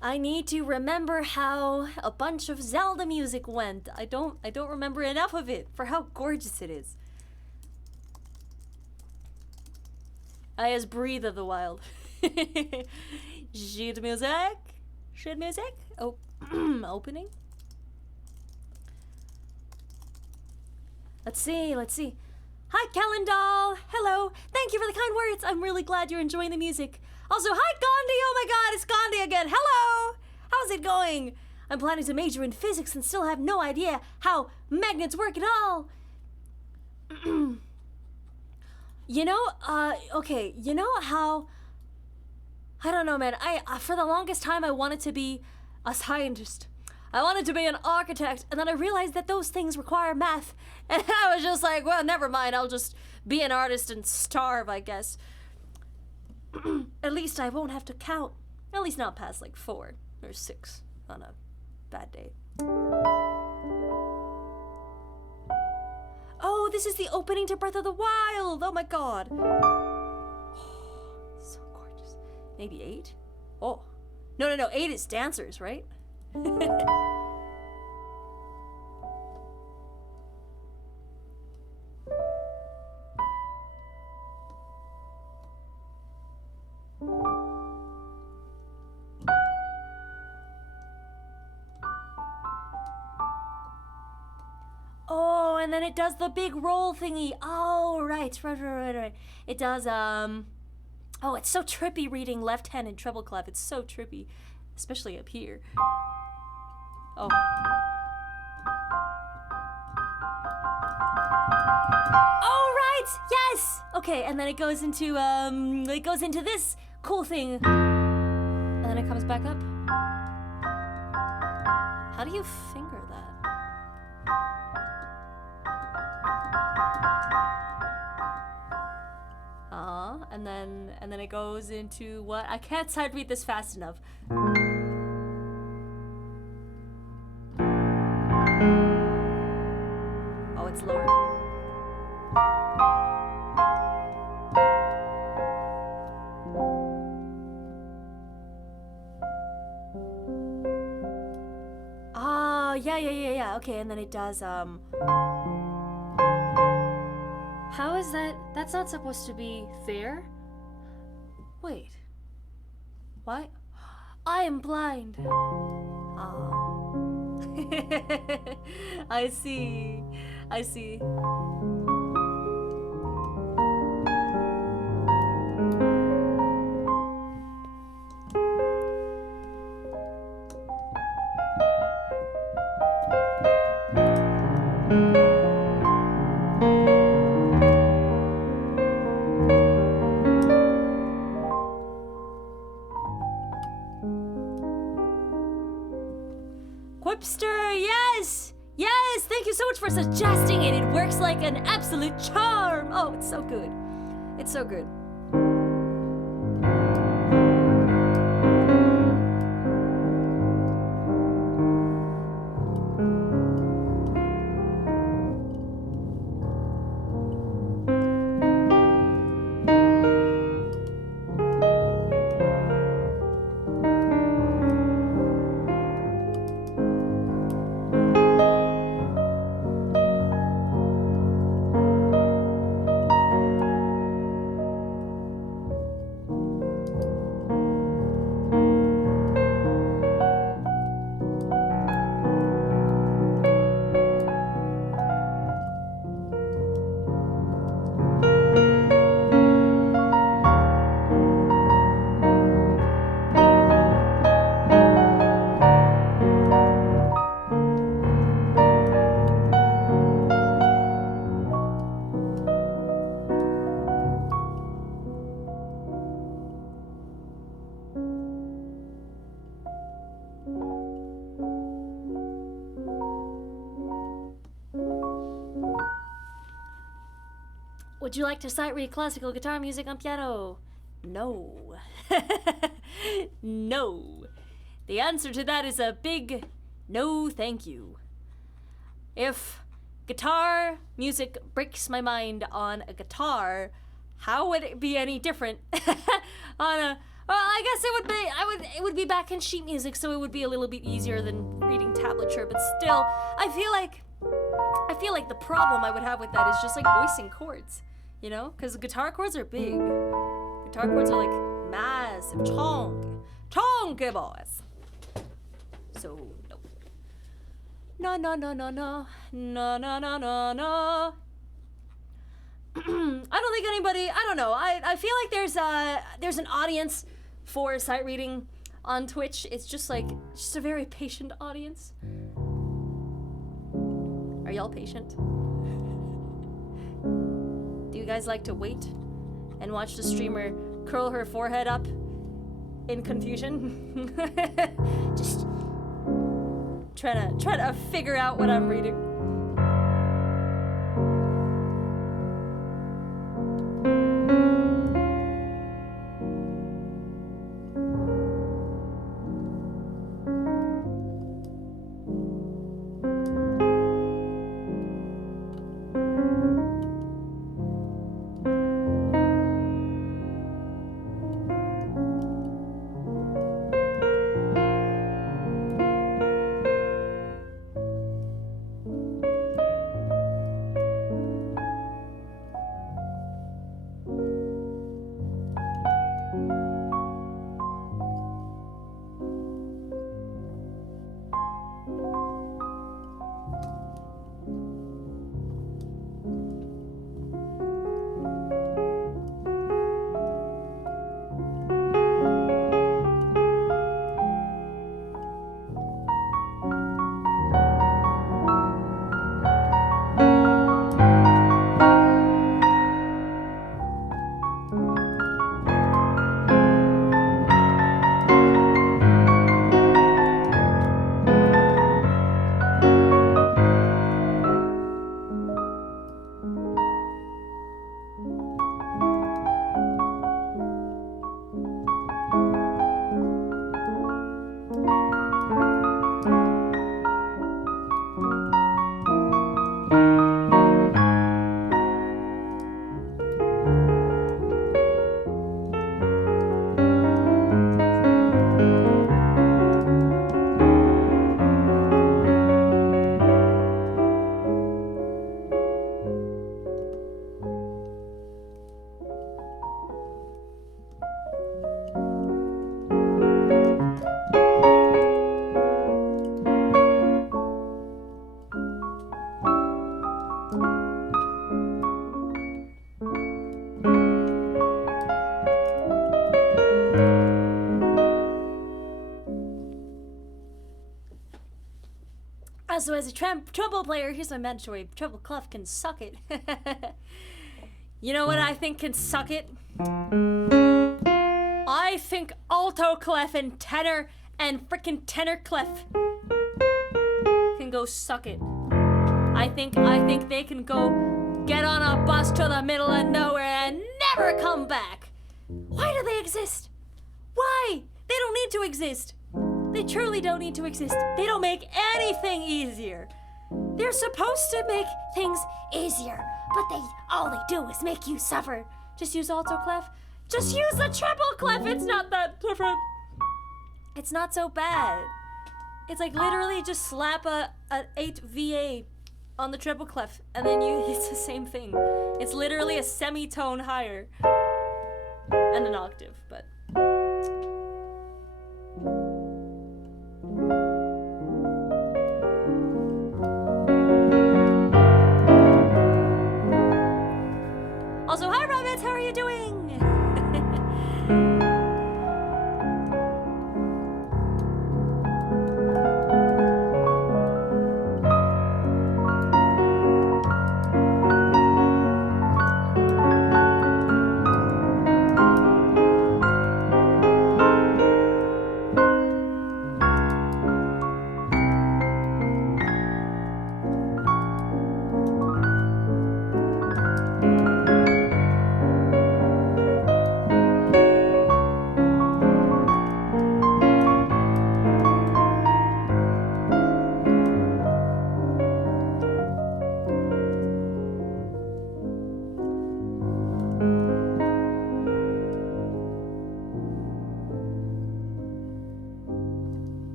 I need to remember how a bunch of Zelda music went. I don't remember enough of it for how gorgeous it is. I as Breathe of the Wild. Sheet music. Oh, opening. Let's see. Hi, Calendal. Hello. Thank you for the kind words. I'm really glad you're enjoying the music. Also, hi, Gandhi. Oh my god, it's Gandhi again. Hello. How's it going? I'm planning to major in physics and still have no idea how magnets work at all. Okay, you know how... I don't know, man. For the longest time, I wanted to be a scientist. I wanted to be an architect, and then I realized that those things require math. And I was just like, well, never mind. I'll just be an artist and starve, I guess. At least I won't have to count. At least not past like 4 or 6 on a bad day. Oh, this is the opening to Breath of the Wild. Oh my god. Oh, so gorgeous. Maybe 8? Oh. No. 8 is dancers, right? Oh, and then it does the big roll thingy. Oh, right. It does, oh, it's so trippy reading left-handed treble clef. It's so trippy, especially up here. Oh. Oh, right! Yes! Okay, and then it goes into this cool thing. And then it comes back up. How do you finger that? And then it goes into what? I can't sight read this fast enough. Oh, it's lower. Oh, yeah. Okay, and then it does, How is that? That's not supposed to be fair. Wait. Why? I am blind. Oh. I see. Whipster, yes! Yes! Thank you so much for suggesting it. It works like an absolute charm. Oh, it's so good. It's so good. Would you like to sight read classical guitar music on piano? No. No. The answer to that is a big no thank you. If guitar music breaks my mind on a guitar, how would it be any different on a I guess it would be back in sheet music, so it would be a little bit easier than reading tablature, but still I feel like the problem I would have with that is just like voicing chords. You know, because guitar chords are big. Guitar chords are like massive, chonky boys. So no. No. I don't think anybody. I don't know. I feel like there's an audience for sight reading on Twitch. It's just a very patient audience. Are y'all patient? Do you guys like to wait and watch the streamer curl her forehead up in confusion? Just trying to figure out what I'm reading. So as a treble player, here's my mandatory treble clef can suck it. You know what I think can suck it? I think alto clef and tenor and frickin' tenor clef can go suck it. I think they can go get on a bus to the middle of nowhere and never come back. Why do they exist? Why? They don't need to exist. They truly don't need to exist. They don't make anything easier. They're supposed to make things easier, but all they do is make you suffer. Just use alto clef. Just use the treble clef. It's not that different. It's not so bad. It's like literally just slap a 8 VA on the treble clef, and then it's the same thing. It's literally a semitone higher and an octave, but. Also, hi Rabbits, how are you doing?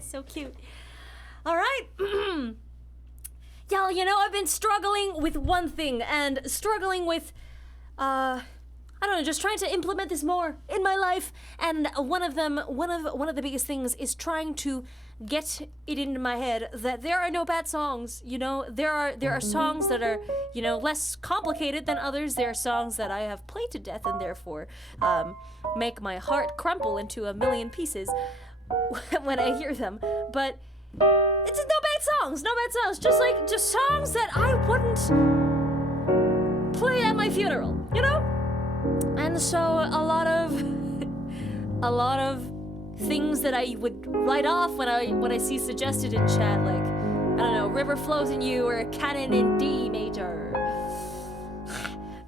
So cute. All right. Y'all, you know, I've been struggling with one thing and struggling with, I don't know, just trying to implement this more in my life. And one of the biggest things is trying to get it into my head that there are no bad songs. You know, there are songs that are, you know, less complicated than others. There are songs that I have played to death and therefore make my heart crumple into a million pieces when I hear them, but it's no bad songs, just songs that I wouldn't play at my funeral, you know? And so a lot of things that I would write off when I see suggested in chat, like, I don't know, River Flows in You or Canon in D major.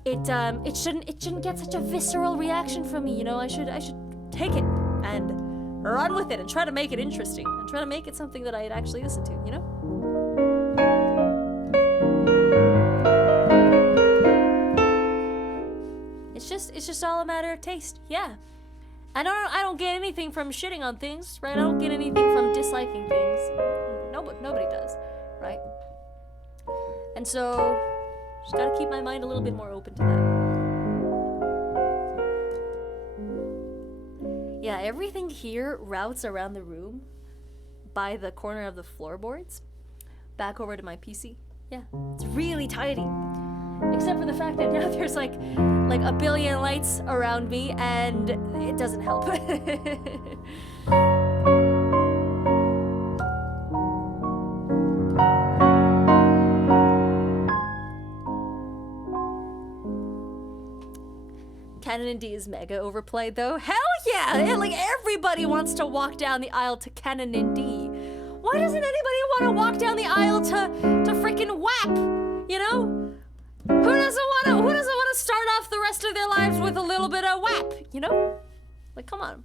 It shouldn't get such a visceral reaction from me, you know? I should take it and run with it and try to make it interesting and try to make it something that I'd actually listen to, you know? It's just all a matter of taste, yeah. I don't get anything from shitting on things, right? I don't get anything from disliking things. Nobody does, right? And so, just gotta keep my mind a little bit more open to that. Yeah, everything here routes around the room by the corner of the floorboards, back over to my PC. Yeah, it's really tidy. Except for the fact that now there's like a billion lights around me and it doesn't help. Canon and D is mega overplayed though. Hell yeah! Like everybody wants to walk down the aisle to Canon and D. Why doesn't anybody want to walk down the aisle to freaking WAP? You know? Who doesn't want to start off the rest of their lives with a little bit of WAP? You know? Like, come on.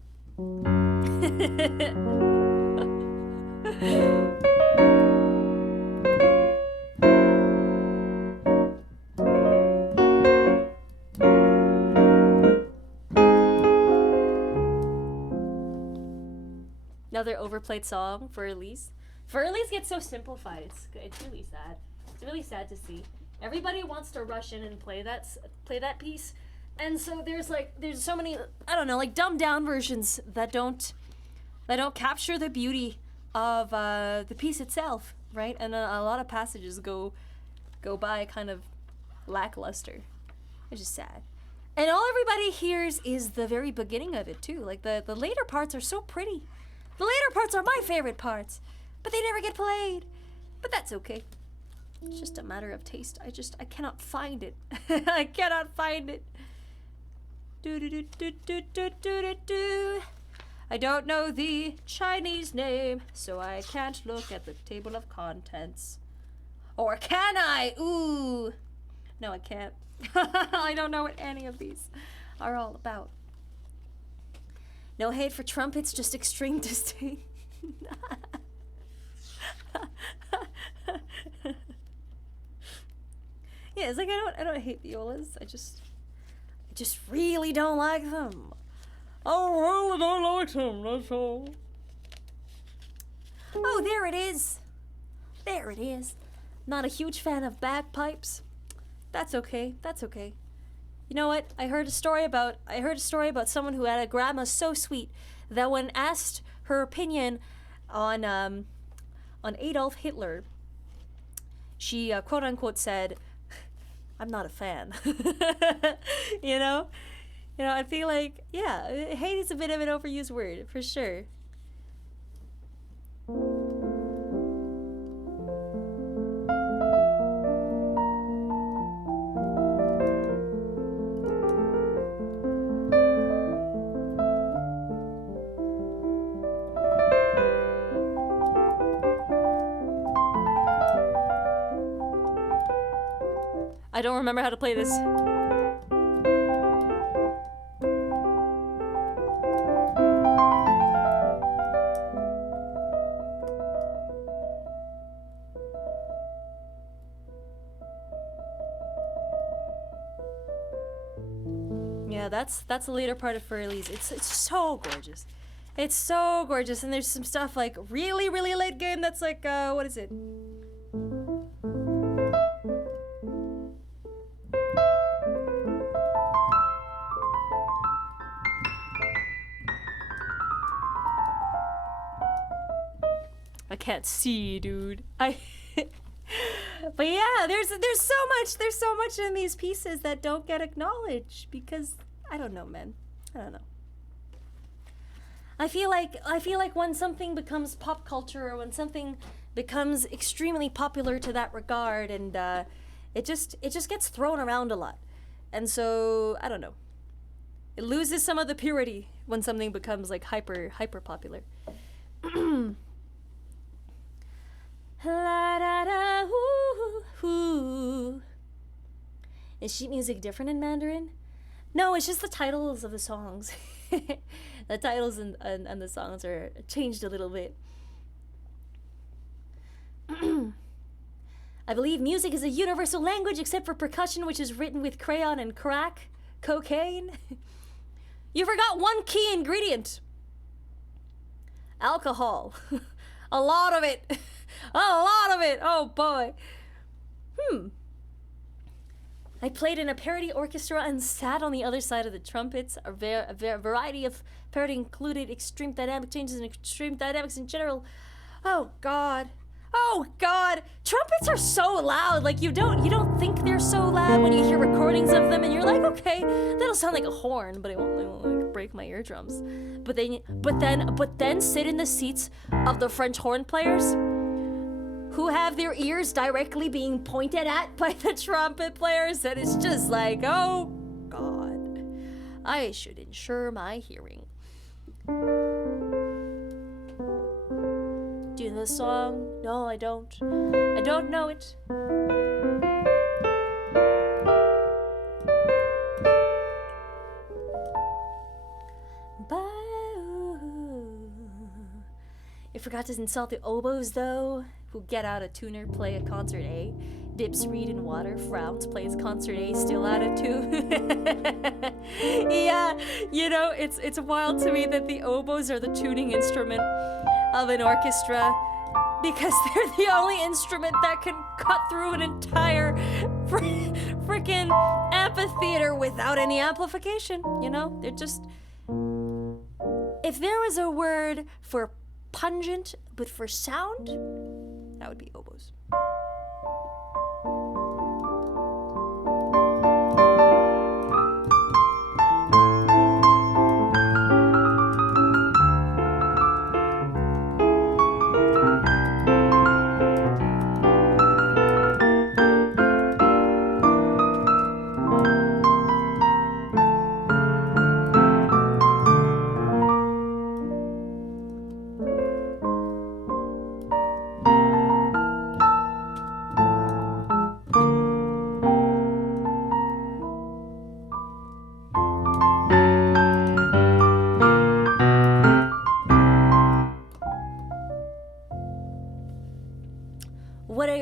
Another overplayed song for Elise. For Elise gets so simplified. It's really sad. It's really sad to see. Everybody wants to rush in and play that piece, and so there's so many, I don't know, like dumbed down versions that don't capture the beauty of the piece itself, right? And a lot of passages go by kind of lackluster, which is sad. And all everybody hears is the very beginning of it too. Like the later parts are so pretty. The later parts are my favorite parts, but they never get played. But that's okay. It's just a matter of taste. I cannot find it. I cannot find it. Do do do do do do do do do. I don't know the Chinese name, so I can't look at the table of contents. Or can I? Ooh. No, I can't. I don't know what any of these are all about. No hate for trumpets, just extreme disdain. Yeah, it's like I don't hate violas. I just really don't like them. I really don't like them, that's all. Oh, there it is. There it is. Not a huge fan of bagpipes. That's okay. That's okay. You know what? I heard a story about someone who had a grandma so sweet that when asked her opinion on Adolf Hitler, she quote unquote said, "I'm not a fan." You know? You know, I feel like, yeah, hate is a bit of an overused word, for sure. I don't remember how to play this. Yeah, that's the later part of Furley's. It's so gorgeous. It's so gorgeous, and there's some stuff like really late game that's like what is it? I can't see, dude. But yeah, there's so much in these pieces that don't get acknowledged because I don't know, man. I don't know. I feel like when something becomes pop culture or when something becomes extremely popular to that regard, and it just gets thrown around a lot, and so I don't know. It loses some of the purity when something becomes like hyper popular. La da da hoo hoo. Is sheet music different in Mandarin? No, it's just the titles of the songs. The titles and the songs are changed a little bit. I believe music is a universal language except for percussion, which is written with crayon and crack cocaine. You forgot one key ingredient. Alcohol. A lot of it. A lot of it. Oh boy. I played in a parody orchestra and sat on the other side of the trumpets. A variety of parody included extreme dynamic changes and extreme dynamics in general. Oh god. Oh god. Trumpets are so loud. Like you don't think they're so loud when you hear recordings of them and you're like, okay, that'll sound like a horn, but it won't like break my eardrums. But then sit in the seats of the French horn players who have their ears directly being pointed at by the trumpet players, and it's just like, oh god, I should ensure my hearing. Do you know the song? No, I don't. I don't know it. You forgot to insult the oboes, though, who get out a tuner, play a concert A, dips reed in water, frowns, plays concert A, still out of tune. Yeah, you know, it's wild to me that the oboes are the tuning instrument of an orchestra because they're the only instrument that can cut through an entire freaking amphitheater without any amplification, you know? They're just... If there was a word for pungent, but for sound, that would be oboes.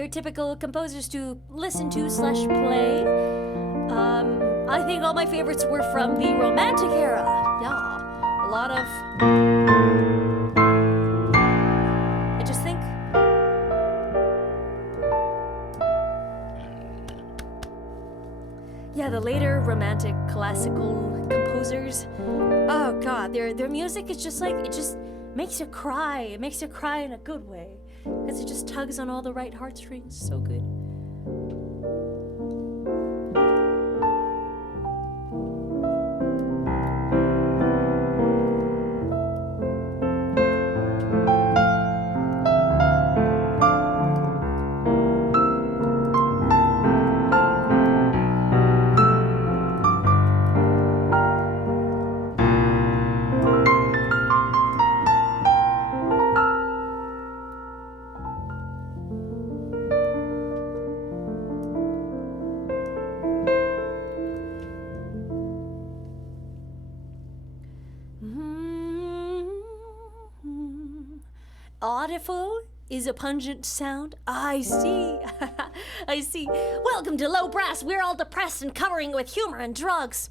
stereotypical composers to listen to slash play. I think all my favorites were from the Romantic era. Yeah, a lot of... I just think... Yeah, the later Romantic classical composers. Oh God, their music is just like, it just makes you cry. It makes you cry in a good way. Because it just tugs on all the right heartstrings. So good. Audible is a pungent sound. I see. I see. Welcome to Low Brass. We're all depressed and covering with humor and drugs.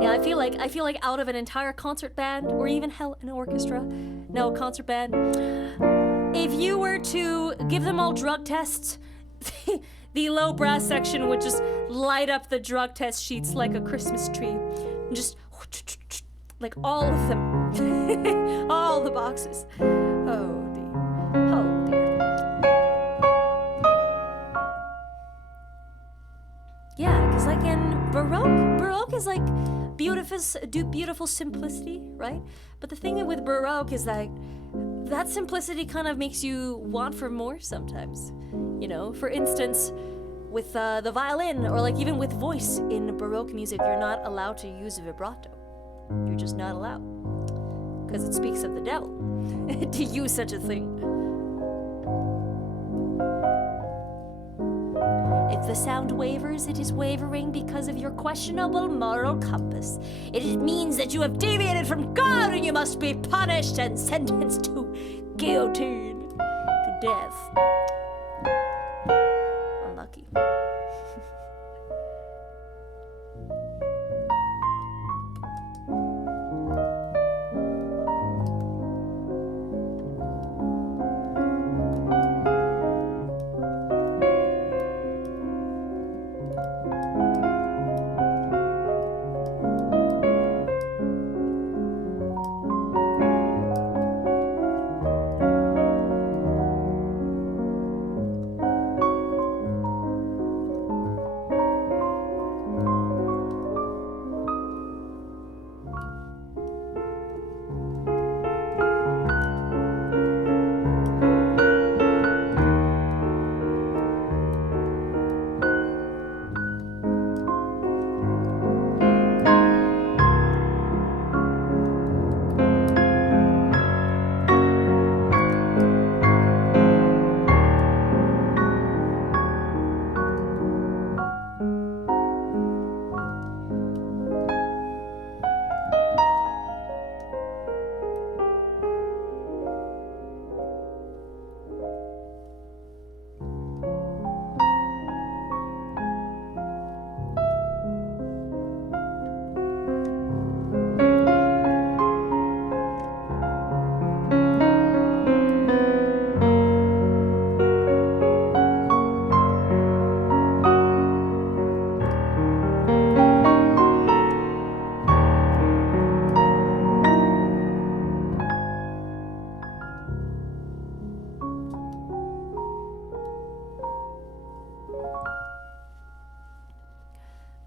Yeah, I feel like out of an entire concert band, or even hell, an orchestra. No, concert band. If you were to give them all drug tests, the Low Brass section would just light up the drug test sheets like a Christmas tree. Just like all of them. All the boxes. Oh dear. Oh dear. Yeah, because like in Baroque is like beautiful simplicity, right? But the thing with Baroque is like that simplicity kind of makes you want for more sometimes. You know, for instance, with the violin or like even with voice in Baroque music, you're not allowed to use vibrato. You're just not allowed. Because it speaks of the devil to use such a thing. If the sound wavers, it is wavering because of your questionable moral compass. It means that you have deviated from God and you must be punished and sentenced to guillotine, to death. Unlucky.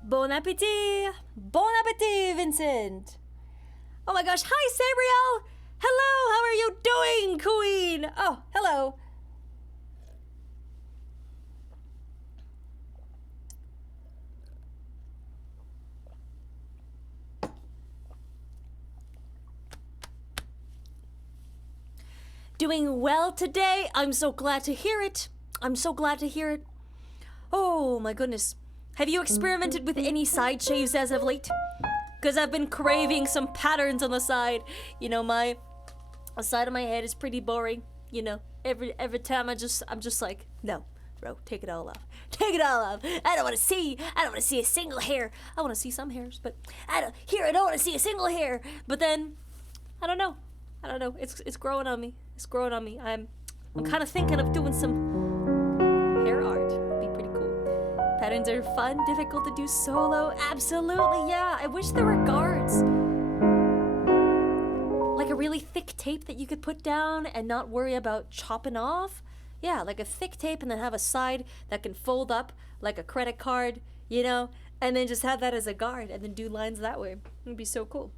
Bon appetit! Bon appetit, Vincent! Oh my gosh, hi Sabriel! Hello, how are you doing, Queen? Oh, hello. Doing well today. I'm so glad to hear it. I'm so glad to hear it. Oh my goodness. Have you experimented with any side shaves as of late? Because I've been craving some patterns on the side. You know, the side of my head is pretty boring, you know. every time I'm just like, no, bro, take it all off. Take it all off. I don't want to see a single hair. I want to see some hairs, but I don't want to see a single hair. But then, I don't know. It's growing on me. I'm kind of thinking of doing some hair art. It'd be pretty cool. Patterns are fun, difficult to do solo. Absolutely, yeah. I wish there were guards. Like a really thick tape that you could put down and not worry about chopping off. Yeah, like a thick tape and then have a side that can fold up like a credit card, you know, and then just have that as a guard and then do lines that way. It'd be so cool.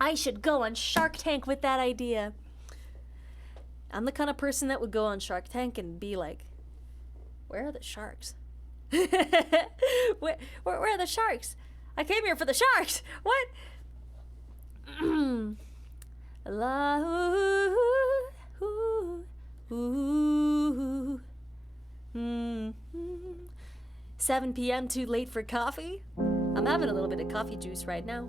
I should go on Shark Tank with that idea. I'm the kind of person that would go on Shark Tank and be like, where are the sharks? where are the sharks? I came here for the sharks. What? La, ooh, ooh, ooh, 7 p.m. too late for coffee? I'm having a little bit of coffee juice right now.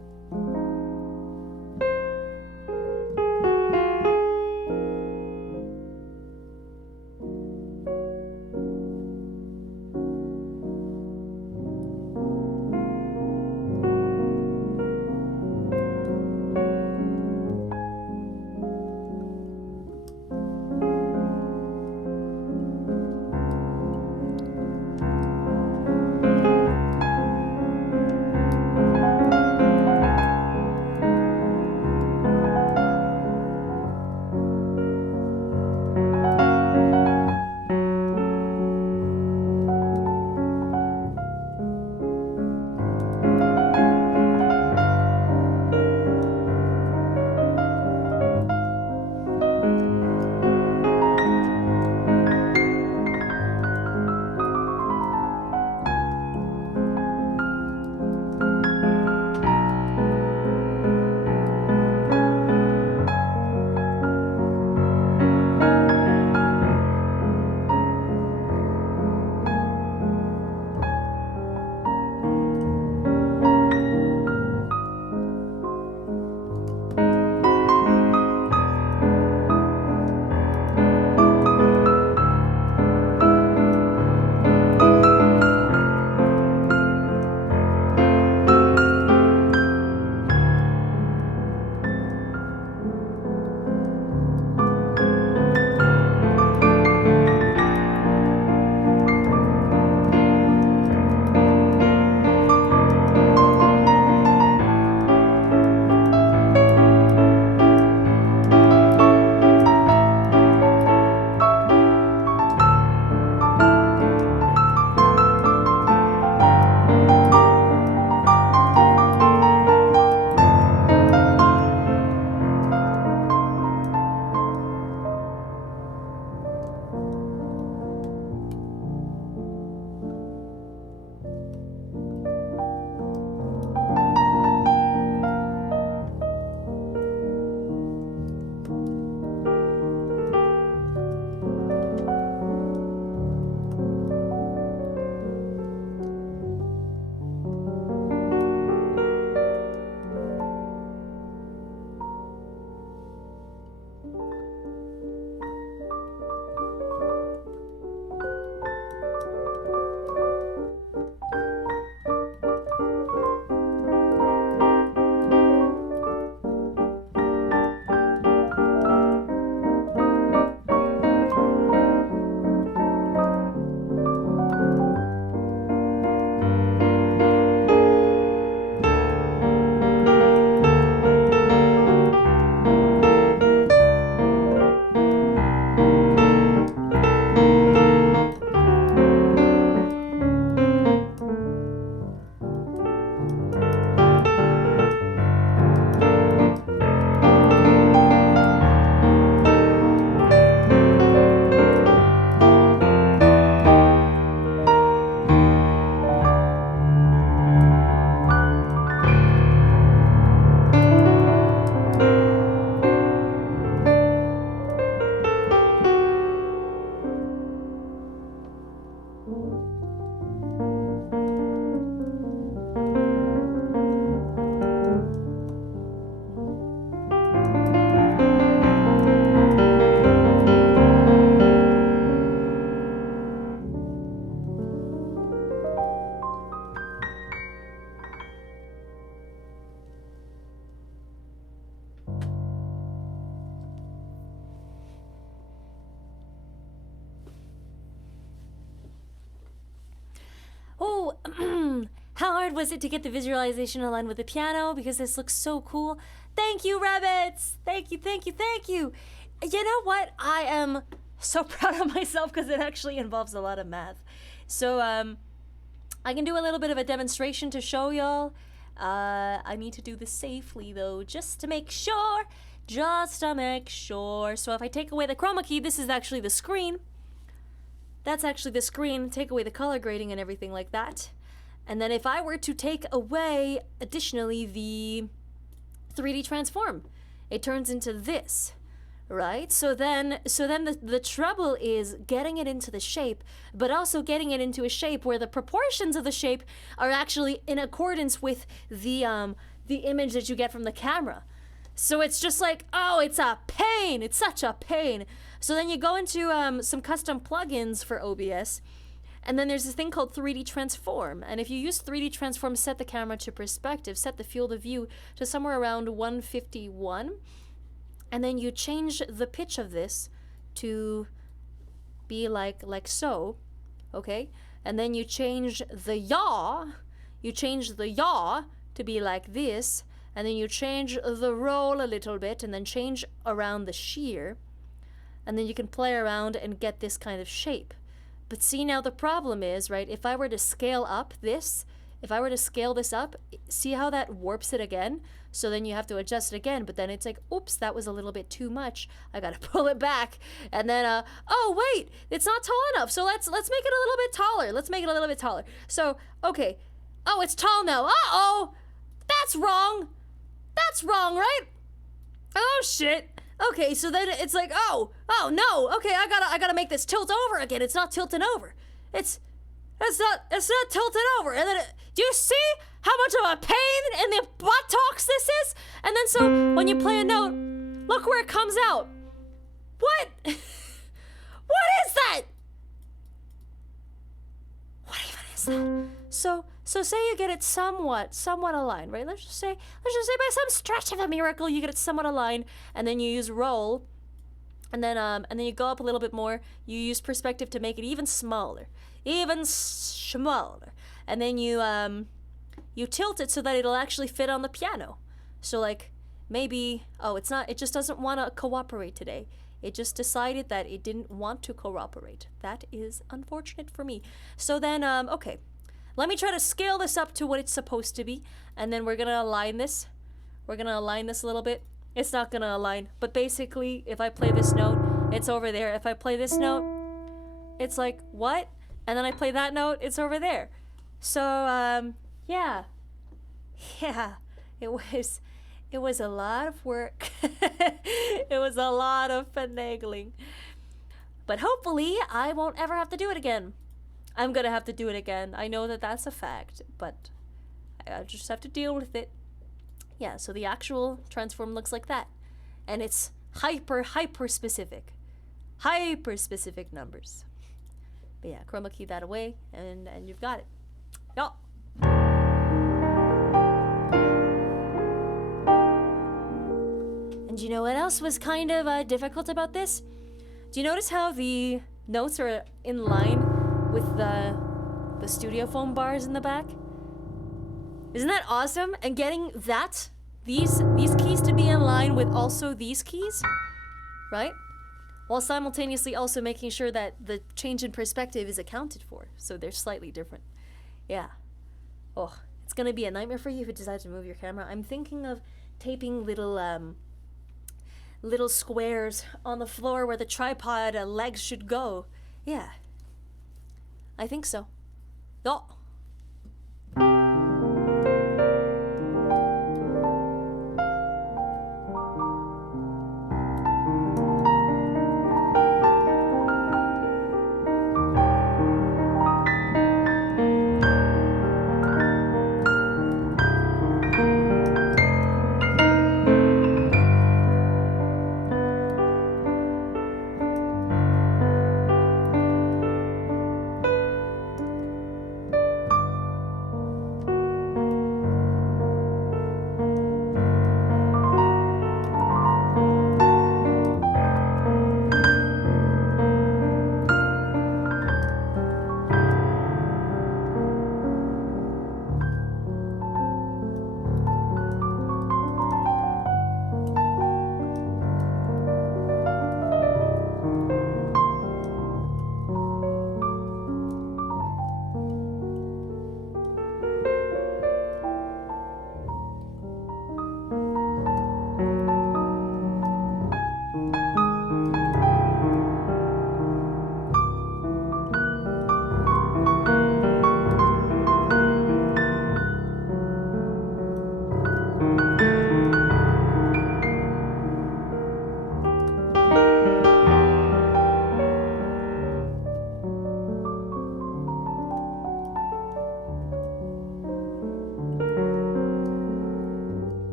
hard was it to get the visualization aligned with the piano? Because this looks so cool. Thank you, rabbits. Thank you, thank you, thank you. You know what? I am so proud of myself because it actually involves a lot of math. So I can do a little bit of a demonstration to show y'all. I need to do this safely though, just to make sure. So if I take away the chroma key, this is actually the screen. That's actually the screen. Take away the color grading and everything like that. And then if I were to take away, additionally, the 3D transform, it turns into this, right? So then the trouble is getting it into the shape, but also getting it into a shape where the proportions of the shape are actually in accordance with the image that you get from the camera. So it's just like, oh, it's a pain. It's such a pain. So then you go into some custom plugins for OBS, and then there's this thing called 3D transform. And if you use 3D transform, set the camera to perspective, set the field of view to somewhere around 151, and then you change the pitch of this to be like so, okay? And then you change the yaw to be like this, and then you change the roll a little bit, and then change around the shear, and then you can play around and get this kind of shape. But see, now the problem is, right, if I were to scale this up, see how that warps it again? So then you have to adjust it again, but then it's like, oops, that was a little bit too much. I gotta pull it back. And then, oh wait, it's not tall enough. So let's make it a little bit taller. Let's make it a little bit taller. So, okay. Oh, it's tall now. Uh-oh, that's wrong. That's wrong, right? Oh shit. Okay, so then it's like, oh no. Okay, I gotta make this tilt over again. It's not tilting over. It's not tilted over. And then do you see how much of a pain in the buttocks this is? And then so when you play a note, look where it comes out. What? What is that? What even is that? So say you get it somewhat aligned, right? Let's just say by some stretch of a miracle you get it somewhat aligned, and then you use roll, and then you go up a little bit more. You use perspective to make it even smaller, and then you tilt it so that it'll actually fit on the piano. So like maybe it just doesn't want to cooperate today. It just decided that it didn't want to cooperate. That is unfortunate for me. So then okay. Let me try to scale this up to what it's supposed to be, and then we're gonna align this. We're gonna align this a little bit. It's not gonna align, but basically, if I play this note, it's over there. If I play this note, it's like, what? And then I play that note, it's over there. So, yeah. Yeah, it was a lot of work. It was a lot of finagling. But hopefully, I won't ever have to do it again. I'm gonna have to do it again. I know that that's a fact, but I just have to deal with it. Yeah, so the actual transform looks like that. And it's hyper specific. Hyper specific numbers. But yeah, chroma key that away, and you've got it. Yo. And you know what else was kind of difficult about this? Do you notice how the notes are in line with the studio foam bars in the back? Isn't that awesome? And getting these keys to be in line with also these keys, right? While simultaneously also making sure that the change in perspective is accounted for, so they're slightly different. Yeah. Oh, it's gonna be a nightmare for you if you decide to move your camera. I'm thinking of taping little squares on the floor where the tripod legs should go. Yeah. I think so. Oh.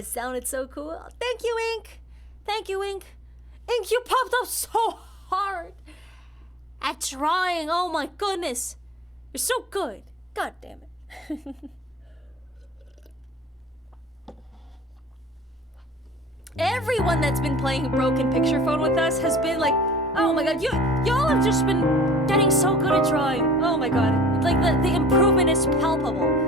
It sounded so cool. Thank you, Ink. Thank you, Ink. Ink, you popped up so hard at trying. Oh my goodness. You're so good. God damn it. Everyone that's been playing Broken Picture Phone with us has been like, oh my god, y'all have just been getting so good at drawing. Oh my god. Like the improvement is palpable.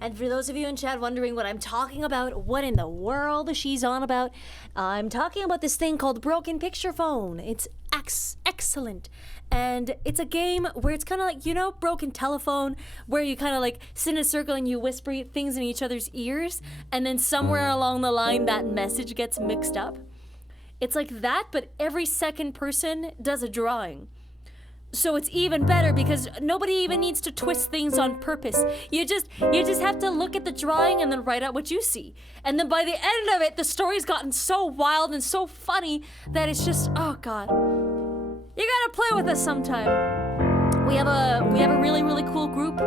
And for those of you in chat wondering what I'm talking about, what in the world she's on about, I'm talking about this thing called Broken Picture Phone. It's excellent. And it's a game where it's kind of like, you know, Broken Telephone, where you kind of like sit in a circle and you whisper things in each other's ears, and then somewhere along the line that message gets mixed up. It's like that, but every second person does a drawing. So it's even better because nobody even needs to twist things on purpose. You just have to look at the drawing and then write out what you see. And then by the end of it, the story's gotten so wild and so funny that it's just, oh god. You gotta play with us sometime. We have a really, really cool group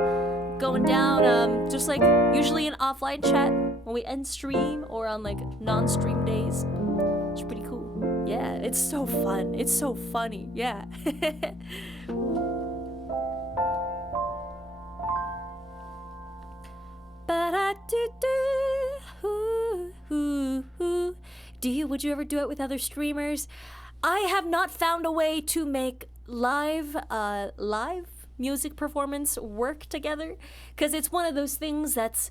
going down, just like usually in offline chat when we end stream or on like non-stream days. It's pretty cool. Yeah, it's so fun. It's so funny. Yeah. Would you ever do it with other streamers? I have not found a way to make live music performance work together, because it's one of those things that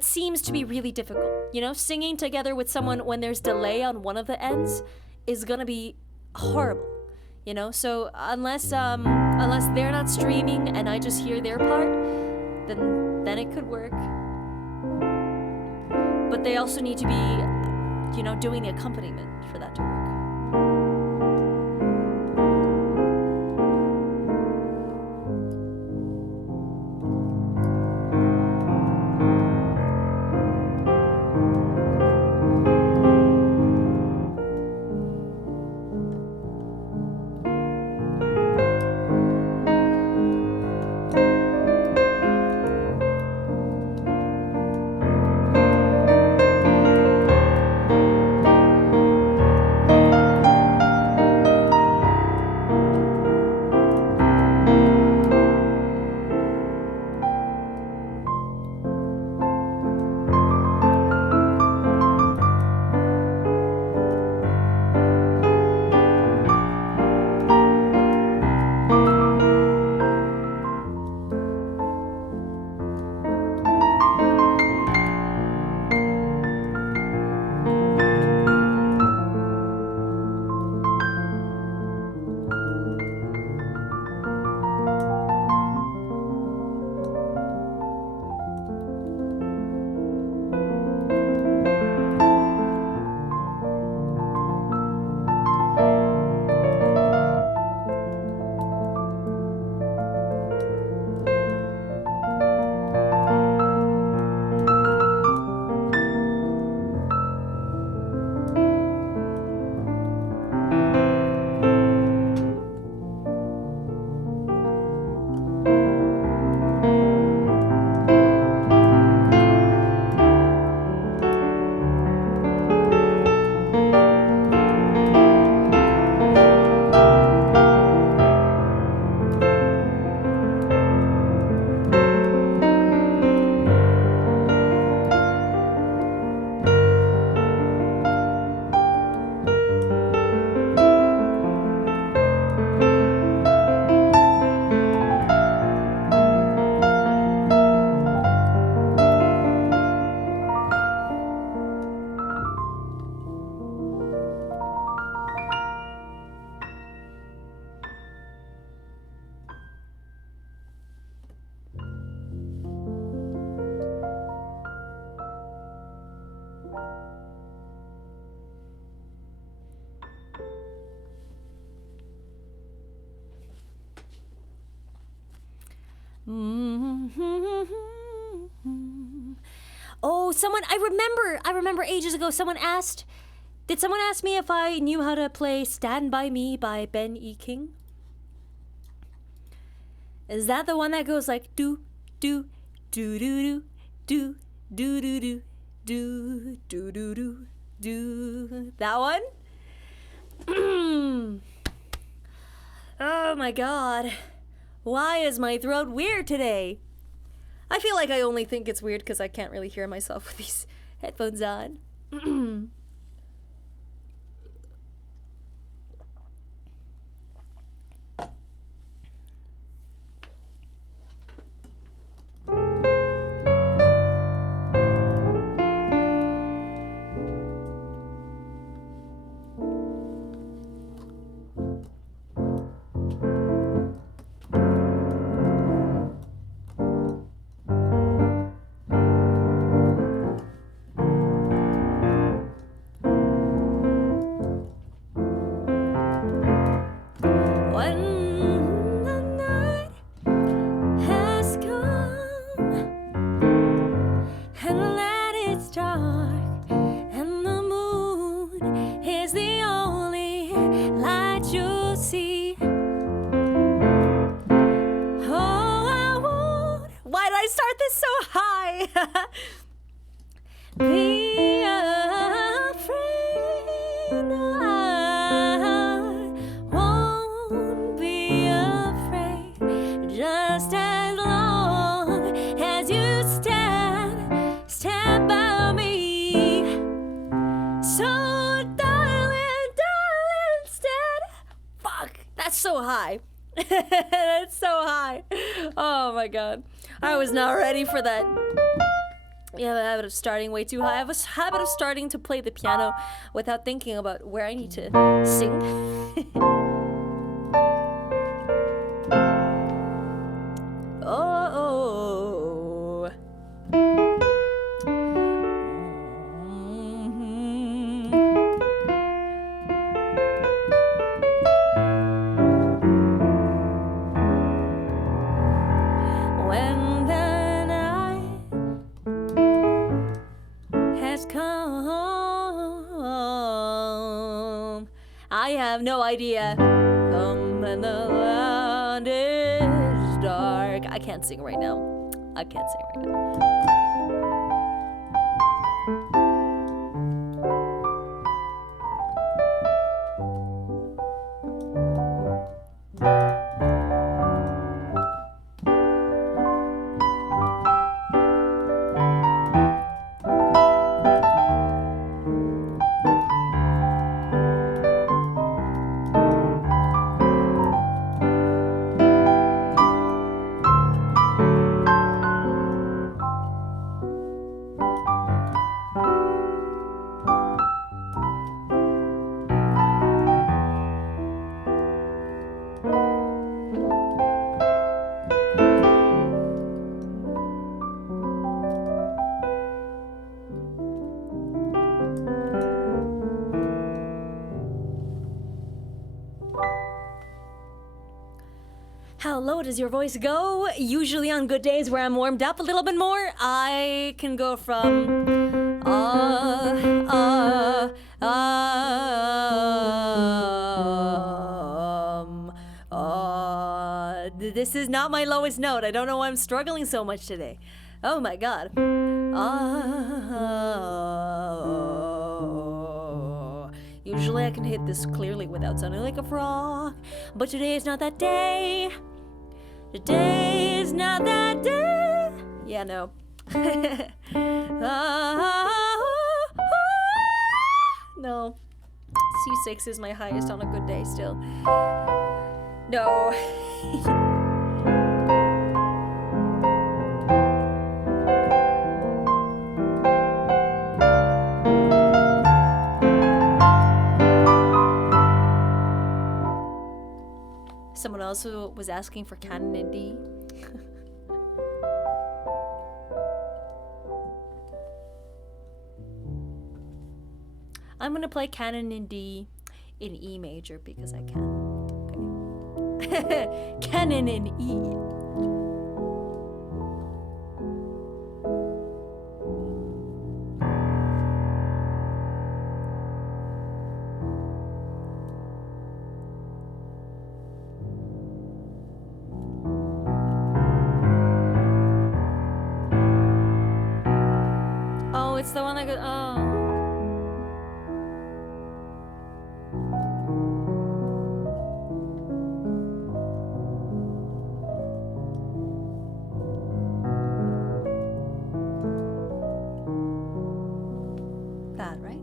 seems to be really difficult. You know, singing together with someone when there's delay on one of the ends is gonna be horrible. You know, so unless they're not streaming and I just hear their part, then it could work. But they also need to be, you know, doing the accompaniment for that to work. Oh, I remember ages ago did someone ask me if I knew how to play Stand By Me by Ben E. King? Is that the one that goes like do do do do do do do do do do do do do? That one? Oh my god. Why is my throat weird today? I feel like I only think it's weird because I can't really hear myself with these headphones on. Be afraid, I won't be afraid, just as long as you stand by me. So darling, fuck, that's so high. That's so high. Oh my god, I was not ready for that. Yeah, the habit of starting way too high. I have a habit of starting to play the piano without thinking about where I need to sing. Oh. When the night has come, I have no idea. Come and the land is dark. I can't sing right now. I can't sing right now. How low does your voice go? Usually on good days where I'm warmed up a little bit more, I can go from this is not my lowest note. I don't know why I'm struggling so much today. Oh my god. Usually I can hit this clearly without sounding like a frog, but today is not that day. Today is not that day. Yeah, no. No. C6 is my highest on a good day still. No. Someone else who was asking for canon in D. I'm gonna play canon in D in E major because I can. Okay. Canon in E. could. Oh. That, right?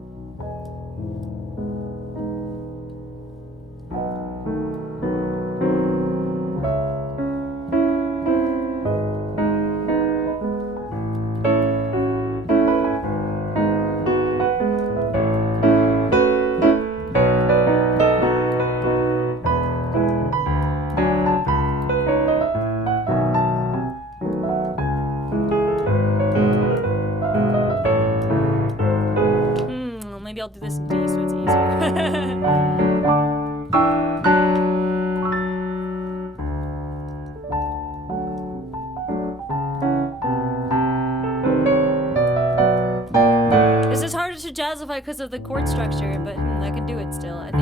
Maybe I'll do this in D so it's easier. This is harder to jazzify because of the chord structure, but I can do it still, I think.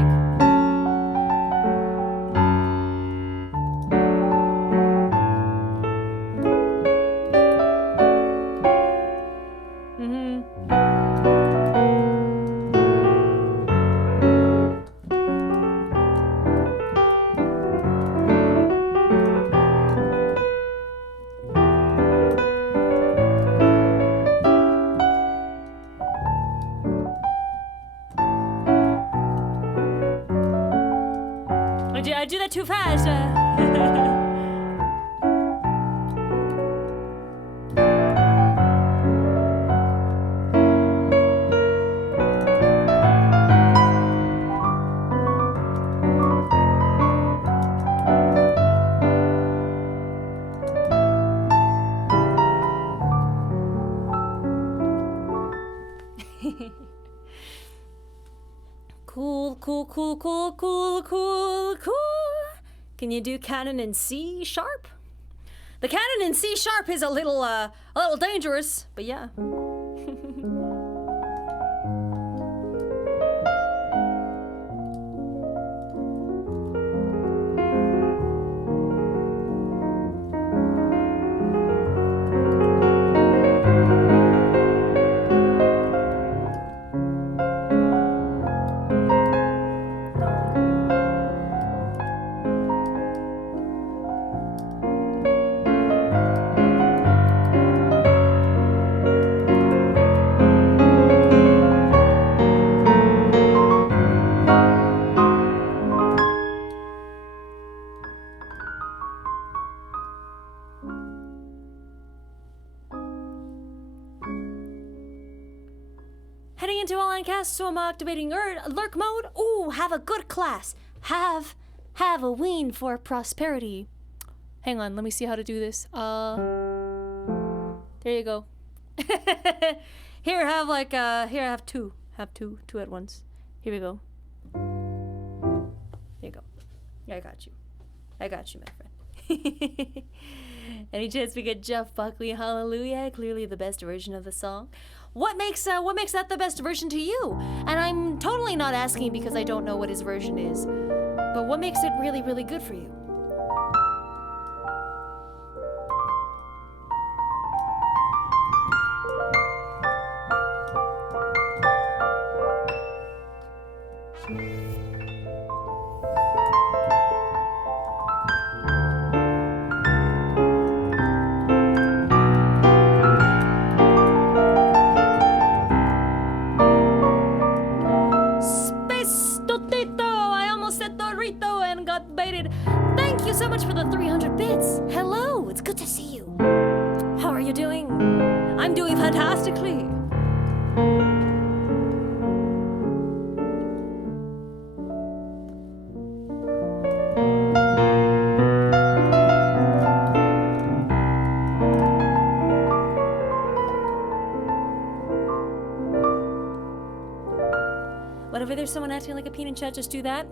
I do that too fast. Cool, cool, cool, cool, cool, cool, cool. Can you do canon in C sharp? The canon in C sharp is a little dangerous, but yeah. Heading into online cast, so I'm activating lurk mode. Ooh, have a good class. Have a ween for prosperity. Hang on, let me see how to do this. There you go. Here, have like here, have two at once. Here we go. There you go. I got you, my friend. Any chance we get Jeff Buckley, Hallelujah? Clearly the best version of the song. What makes that the best version to you? And I'm totally not asking because I don't know what his version is, but what makes it really, really good for you? Thank you so much for the 300 bits. Hello, it's good to see you. How are you doing? I'm doing fantastically. Whenever there's someone acting like a peanut chat, just do that.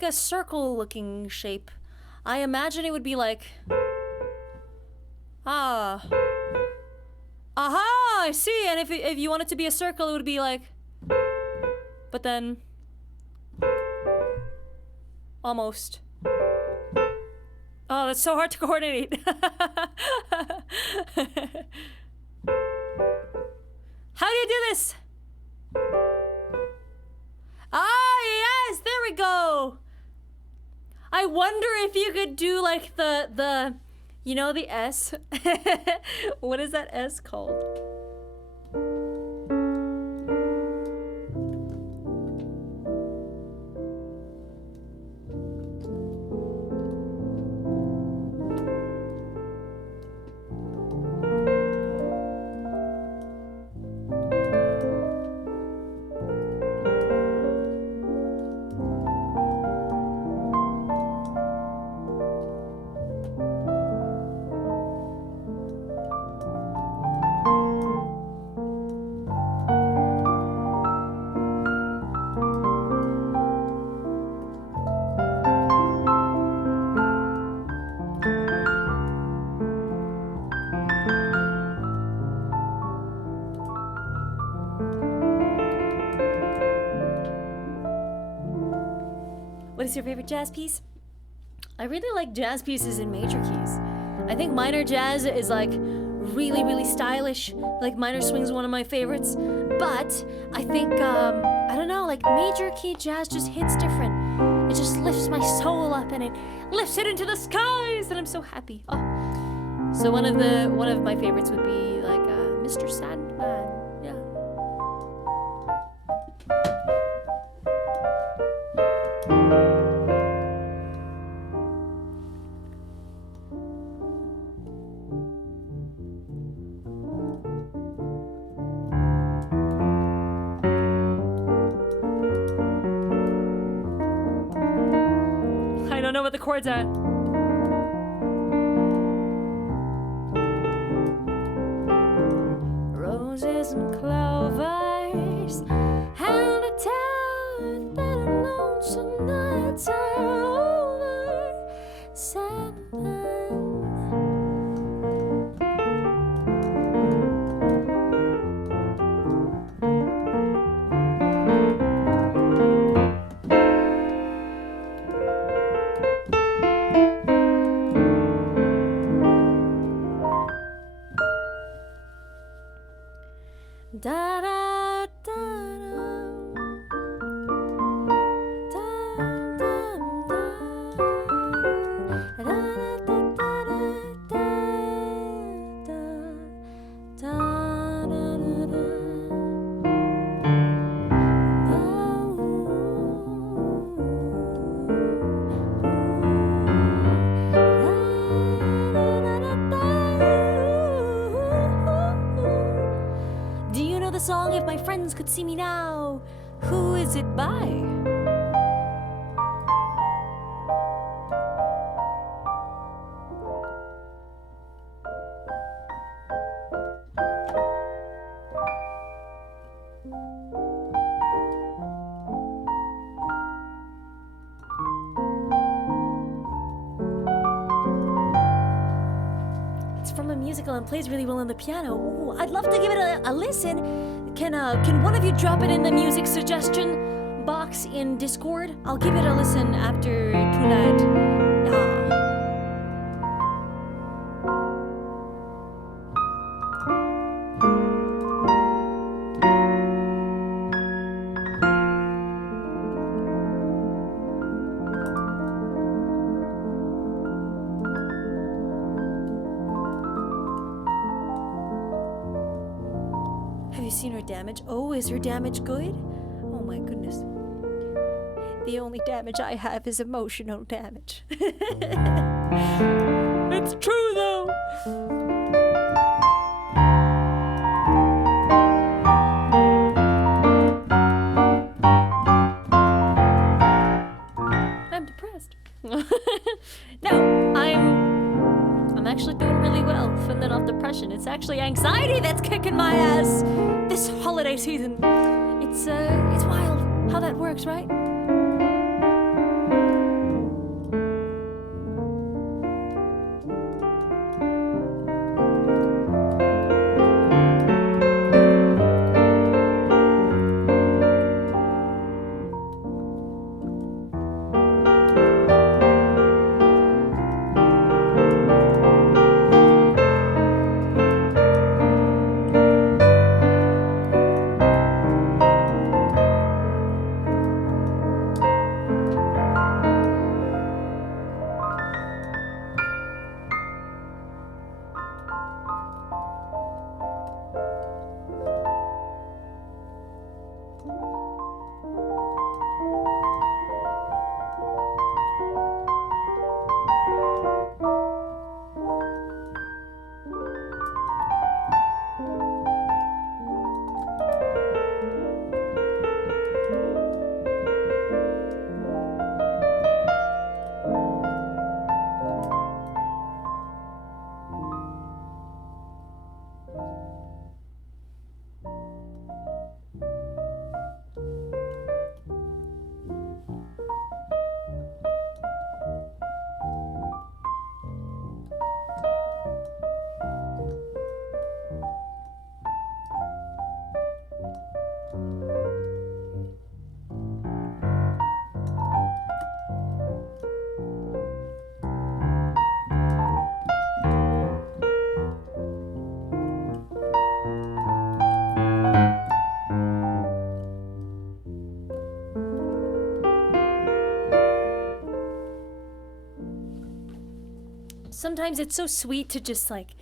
make a circle-looking shape, I imagine it would be like... Ah. Aha! I see! And if you want it to be a circle, it would be like... But then... Almost. Oh, that's so hard to coordinate. How do you do this? Ah, yes! There we go! I wonder if you could do like the you know, the S? What is that S called? What is your favorite jazz piece? I really like jazz pieces in major keys. I think minor jazz is like really, really stylish. Like minor swing is one of my favorites. But I think, I don't know, like major key jazz just hits different. It just lifts my soul up and it lifts it into the skies and I'm so happy. Oh. So one of my favorites would be like Mr. Sandman. Yeah. I don't know what the chords are. Roses and clovers, and a tale that a lonesome nights are over. Sandman. Da da da da. Da da da. Da da da da. Da da da. Do you know the song If My Friends Could See Me Now? Who is it by? It's from a musical and plays really well on the piano. Ooh, I'd love to give it a listen. Can one of you drop it in the music suggestion box in Discord? I'll give it a listen after tonight. Have you seen her damage? Oh, is her damage good? Oh my goodness. The only damage I have is emotional damage. It's true though. I'm depressed. No, I'm actually doing really well fending off depression. It's actually anxiety that's kicking my ass this holiday season. It's wild how that works, right? sometimes it's so sweet to just like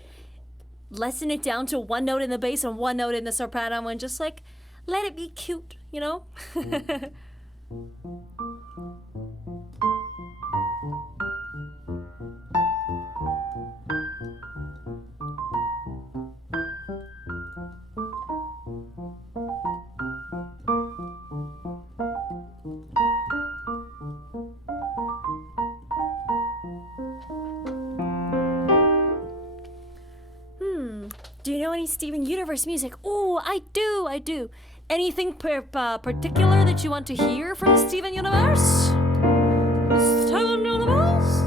lessen it down to one note in the bass and one note in the soprano and just like let it be cute, you know? Do you know any Steven Universe music? Oh, I do. Anything particular that you want to hear from Steven Universe? Steven Universe?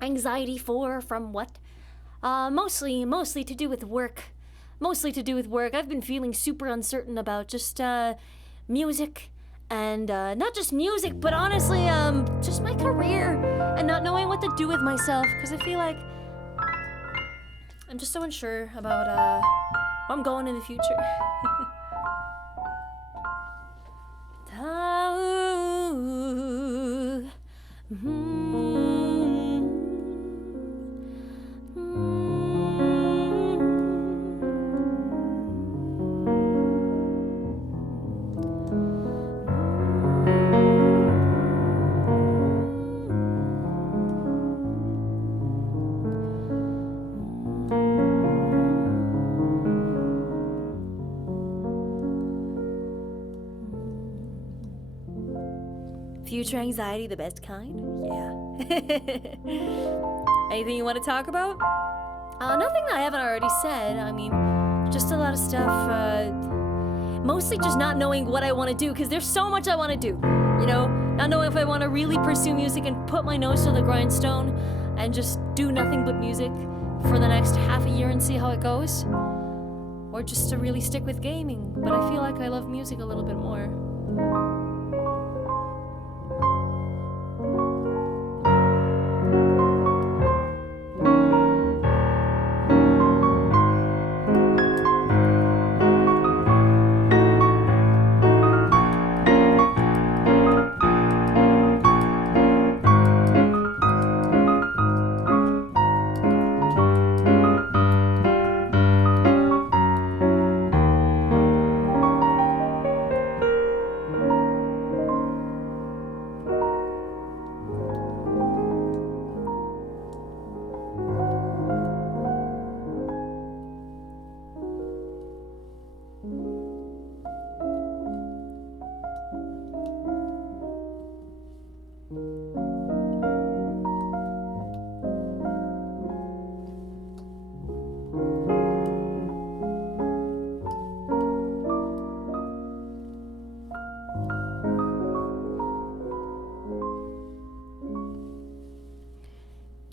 Anxiety from what? Mostly to do with work. I've been feeling super uncertain about just music and not just music, but honestly just my career and not knowing what to do with myself because I feel like I'm just so unsure about where I'm going in the future. Future anxiety, the best kind? Yeah. Anything you want to talk about? Nothing that I haven't already said. I mean, just a lot of stuff. Mostly just not knowing what I want to do, because there's so much I want to do. You know? Not knowing if I want to really pursue music and put my nose to the grindstone and just do nothing but music for the next half a year and see how it goes. Or just to really stick with gaming. But I feel like I love music a little bit more.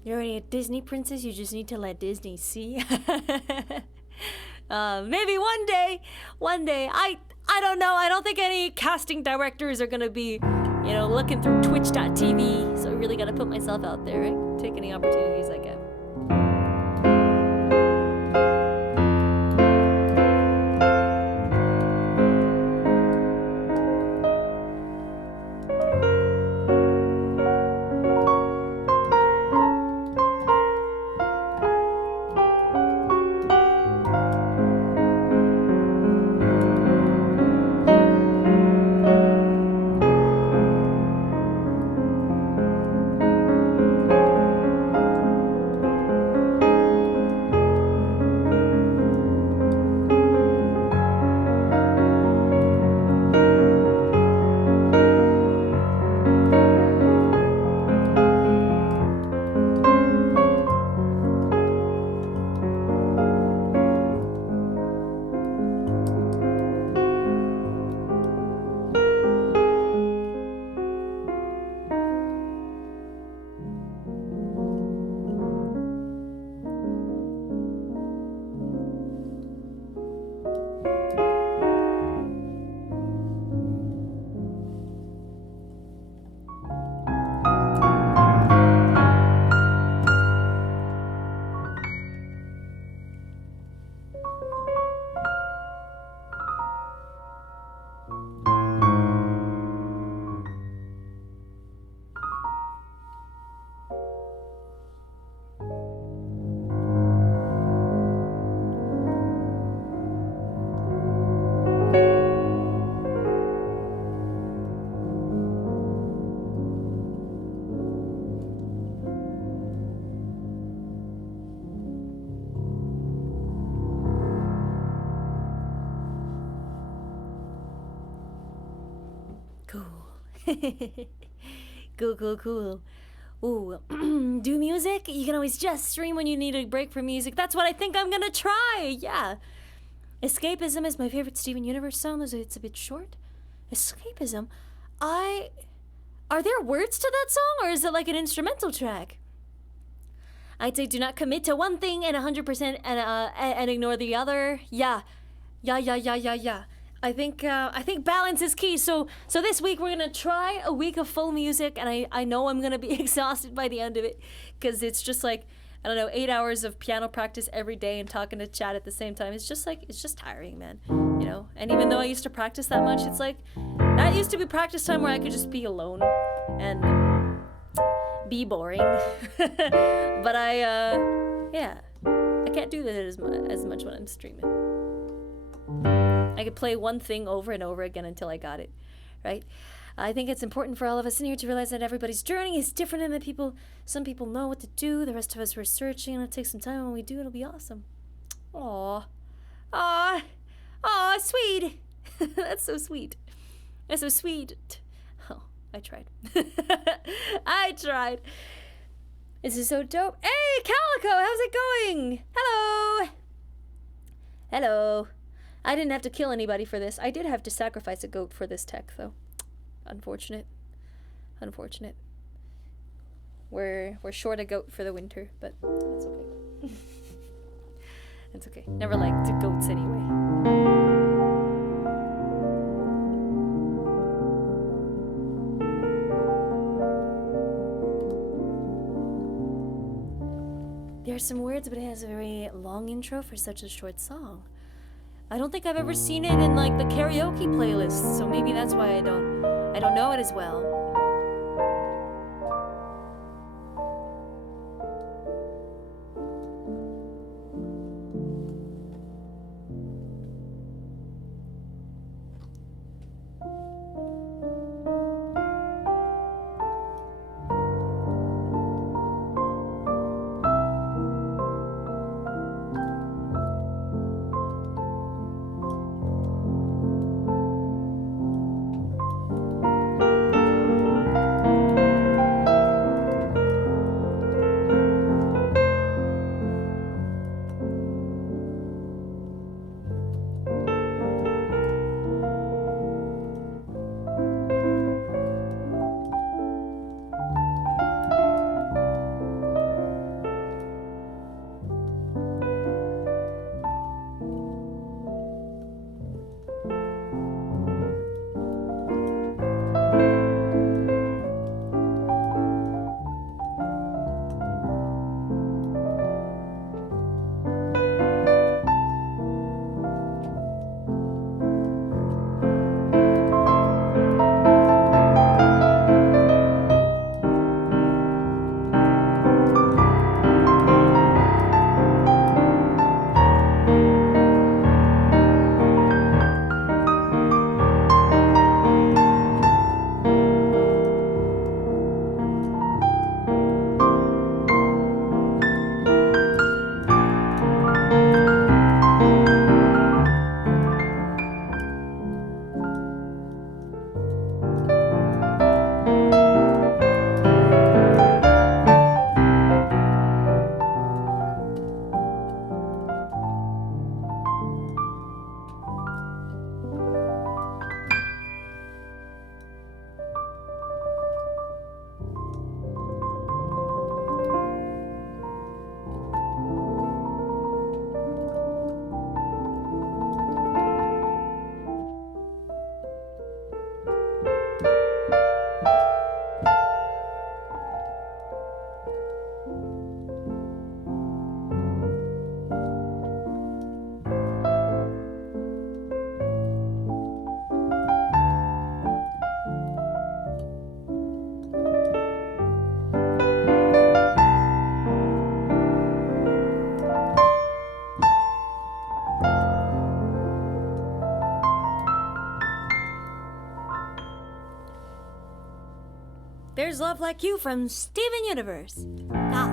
You're already a Disney princess, you just need to let Disney see. Maybe one day. I don't know. I don't think any casting directors are gonna be, looking through twitch.tv. So I really gotta put myself out there, right? Take any opportunities I get. Cool. Cool. Ooh, do music? You can always just stream when you need a break from music. That's what I think I'm gonna try. Yeah. Escapism is my favorite Steven Universe song. It's a bit short. Escapism? Are there words to that song, or is it like an instrumental track? I'd say do not commit to one thing and 100% and ignore the other. Yeah. I think balance is key. So this week we're gonna try a week of full music, and I know I'm gonna be exhausted by the end of it, because it's just like, I don't know, 8 hours of piano practice every day and talking to chat at the same time. It's just tiring, man. You know. And even though I used to practice that much, it's like that used to be practice time where I could just be alone and be boring. But I can't do that as much when I'm streaming. I could play one thing over and over again until I got it, right? I think it's important for all of us in here to realize that everybody's journey is different, and that some people know what to do, the rest of us we're searching, and it'll take some time. When we do, it'll be awesome. Aw, sweet. That's so sweet. That's so sweet. Oh, I tried. I tried. This is so dope. Hey, Calico, how's it going? Hello. I didn't have to kill anybody for this. I did have to sacrifice a goat for this tech, though. Unfortunate. We're short a goat for the winter, but that's okay. It's okay. Never liked goats anyway. There are some words, but it has a very long intro for such a short song. I don't think I've ever seen it in like the karaoke playlist, so maybe that's why I don't know it as well. There's Love Like You from Steven Universe. Well,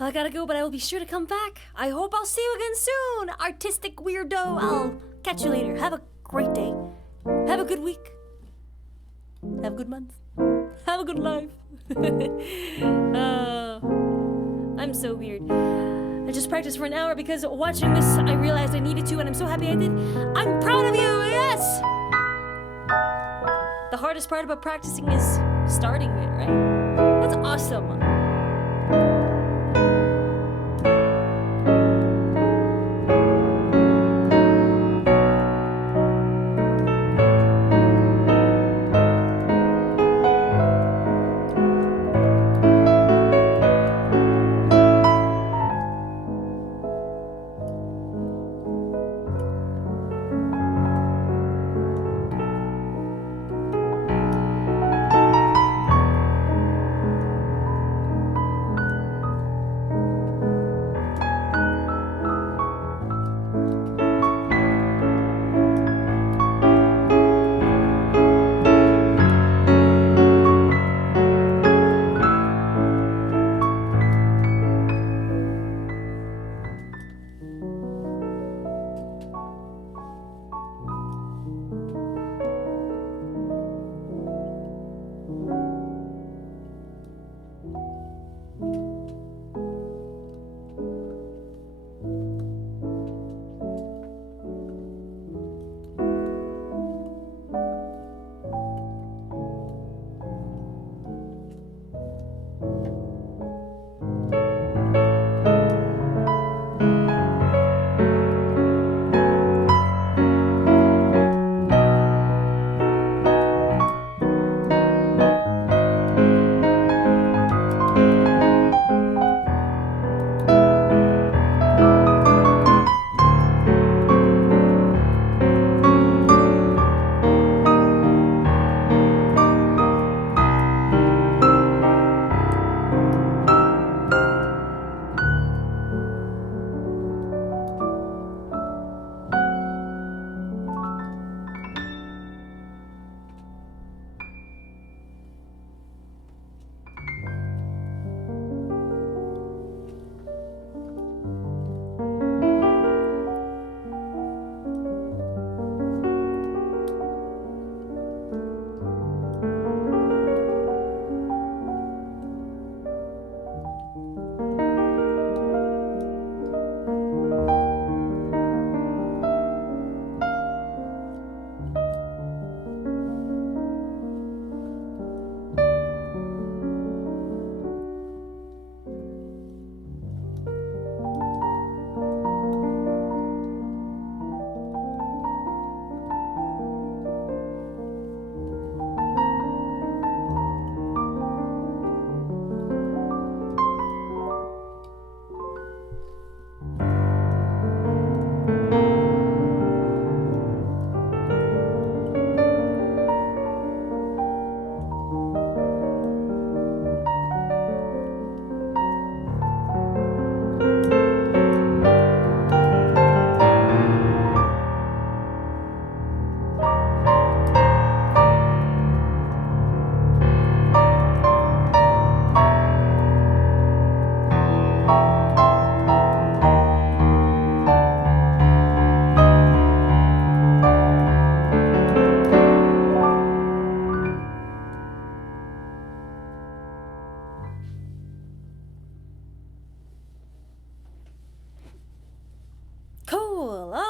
I gotta go, but I will be sure to come back. I hope I'll see you again soon, artistic weirdo. I'll catch you later. Have a great day. Have a good week. Have a good month. Have a good life. I'm so weird. I just practiced for an hour because watching this, I realized I needed to, and I'm so happy I did. I'm proud of you, yes! The hardest part about practicing is starting it, right? That's awesome.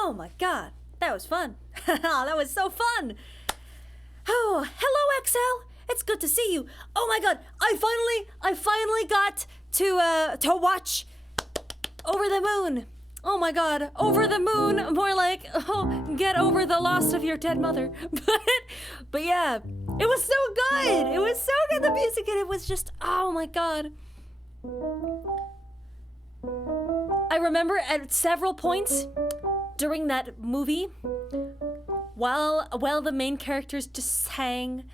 Oh my god, that was fun. That was so fun. Oh, hello XL. It's good to see you. Oh my god, I finally got to watch Over the Moon. Oh my god, Over the Moon, more like, oh, get over the loss of your dead mother. But yeah, it was so good. It was so good, the music, and it was just, oh my god. I remember at several points during that movie, while the main characters just sang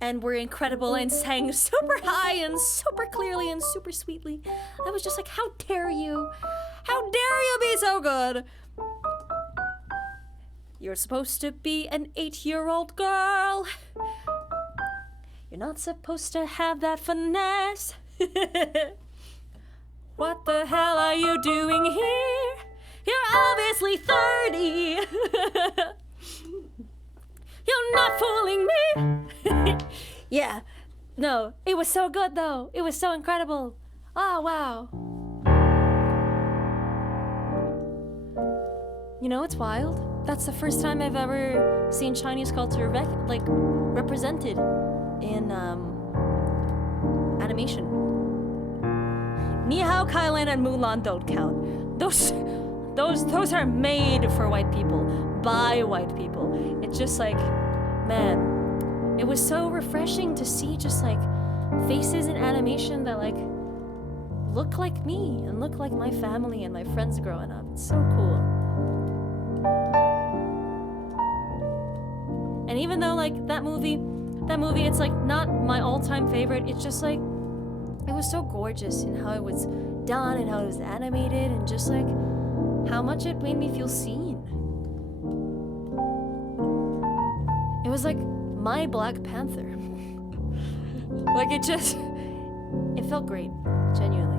and were incredible and sang super high and super clearly and super sweetly, I was just like, how dare you? How dare you be so good? You're supposed to be an 8-year-old girl. You're not supposed to have that finesse. What the hell are you doing here? You're obviously 30. You're not fooling me. Yeah. No, it was so good though. It was so incredible. Oh, wow. You know, it's wild. That's the first time I've ever seen Chinese culture represented in animation. Ni Hao, Kailan, and Mulan don't count. Those are made for white people, by white people. It's just like, man, it was so refreshing to see just like faces in animation that like look like me and look like my family and my friends growing up. It's so cool. And even though like that movie, it's like not my all-time favorite, it's just like, it was so gorgeous in how it was done and how it was animated and just like how much it made me feel seen. It was like my Black Panther. Like it felt great, genuinely.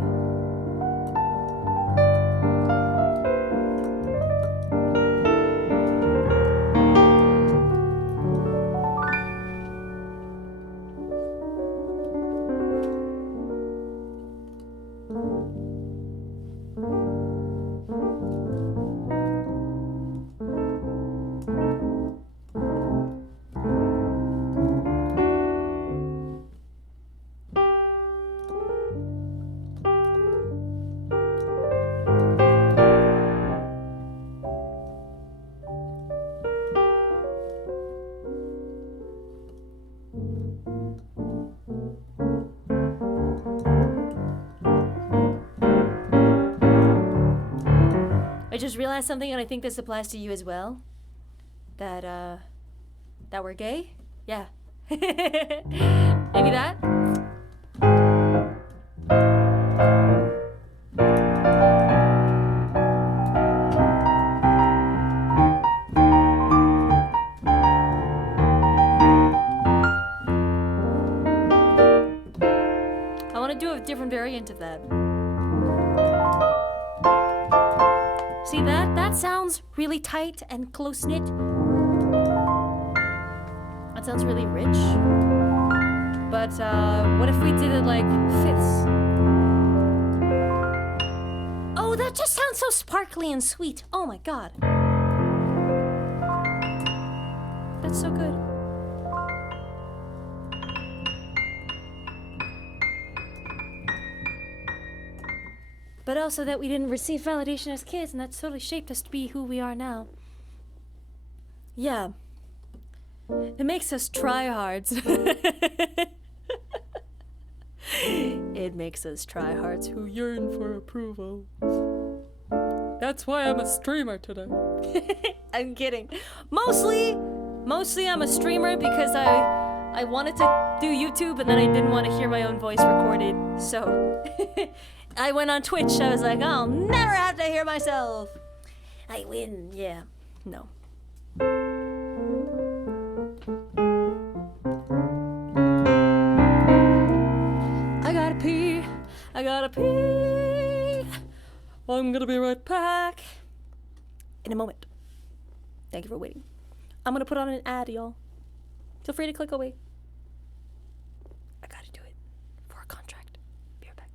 I just realized something, and I think this applies to you as well. That we're gay? Yeah. Maybe that? I want to do a different variant of that. See that? That sounds really tight and close-knit. That sounds really rich. But what if we did it like fifths? Oh, that just sounds so sparkly and sweet. Oh my god. That's so good. But also that we didn't receive validation as kids, and that totally shaped us to be who we are now. Yeah. It makes us tryhards. It makes us tryhards who yearn for approval. That's why I'm a streamer today. I'm kidding. Mostly I'm a streamer because I wanted to do YouTube and then I didn't want to hear my own voice recorded, so I went on Twitch. I was like, I'll never have to hear myself. I win, yeah. No. I gotta pee. I'm gonna be right back in a moment. Thank you for waiting. I'm gonna put on an ad, y'all. Feel free to click away. I gotta do it for a contract. Be right back.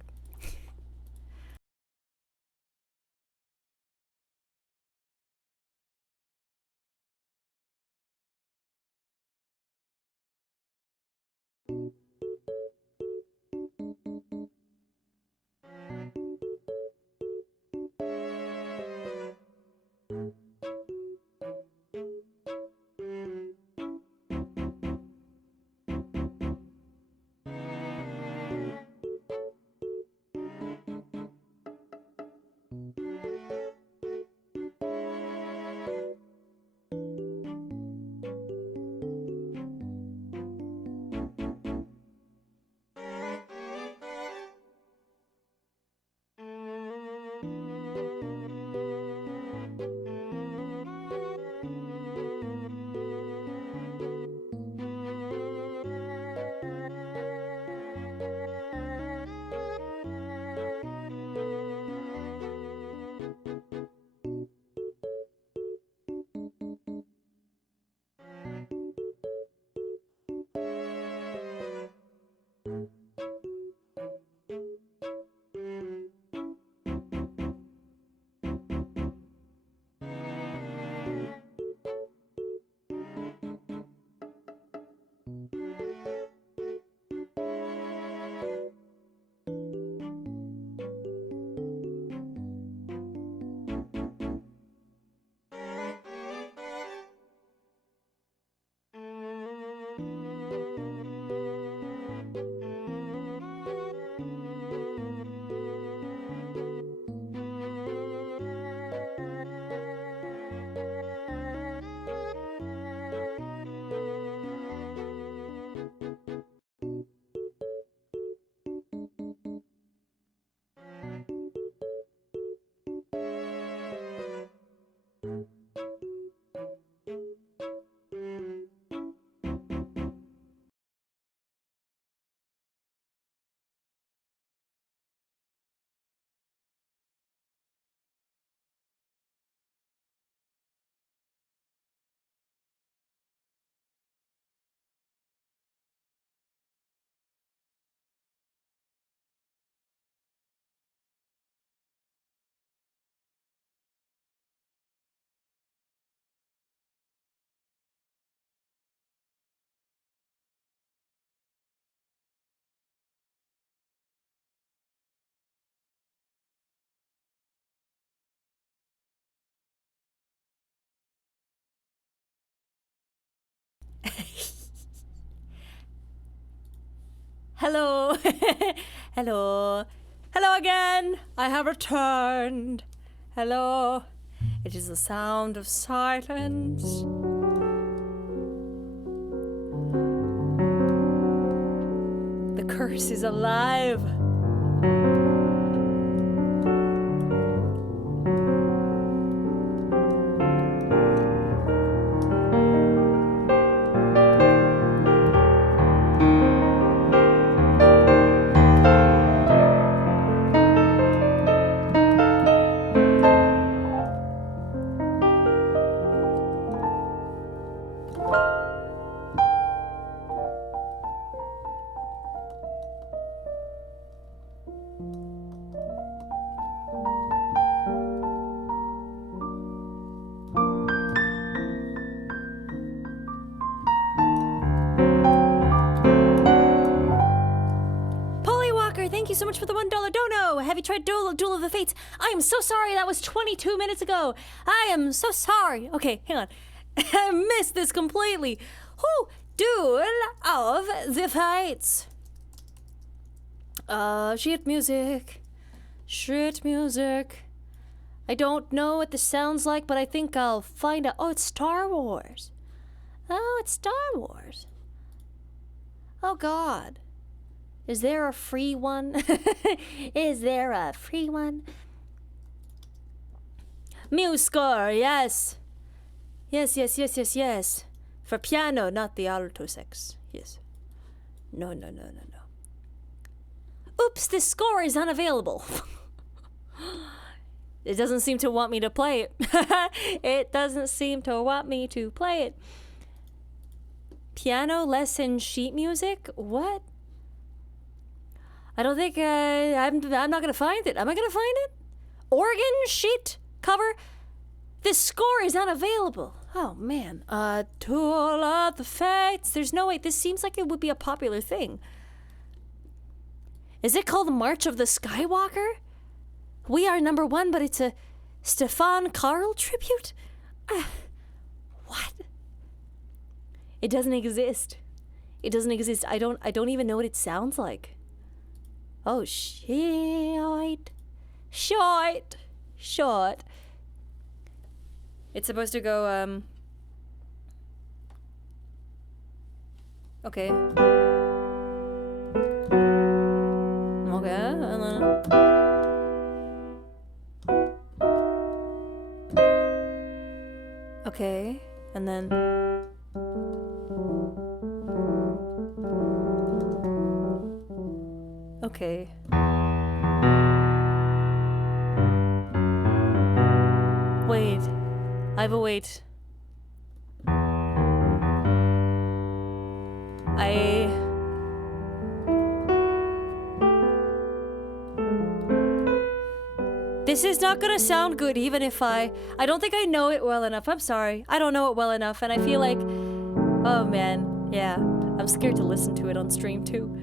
Hello. Hello. Hello again. I have returned. Hello. It is the sound of silence. The curse is alive. Thank you so much for the $1 dono. Have you tried Duel of the Fates? I am so sorry. That was 22 minutes ago. I am so sorry. Okay, hang on. I missed this completely. Whoo! Duel of the Fates. Shit music. Shit music. I don't know what this sounds like, but I think I'll find out. Oh, it's Star Wars. Oh, it's Star Wars. Oh, God. Is there a free one? Is there a free one? Muse score, yes. Yes. For piano, not the alto sax. Yes. No. Oops, this score is unavailable. It doesn't seem to want me to play it. It doesn't seem to want me to play it. Piano lesson sheet music? What? I don't think, I'm not gonna find it. Am I gonna find it? Organ sheet cover? This score is unavailable. Oh, man. Duel of the Fates. There's no way. This seems like it would be a popular thing. Is it called March of the Skywalker? We are number one, but it's a Stefan Karl tribute? What? It doesn't exist. It doesn't exist. I don't even know what it sounds like. Oh, shit. Short. It's supposed to go, okay. Okay, and then... Okay. Wait. I have a wait. This is not gonna sound good even if I don't think I know it well enough. I'm sorry. I don't know it well enough, and I feel like, oh man, yeah. I'm scared to listen to it on stream too.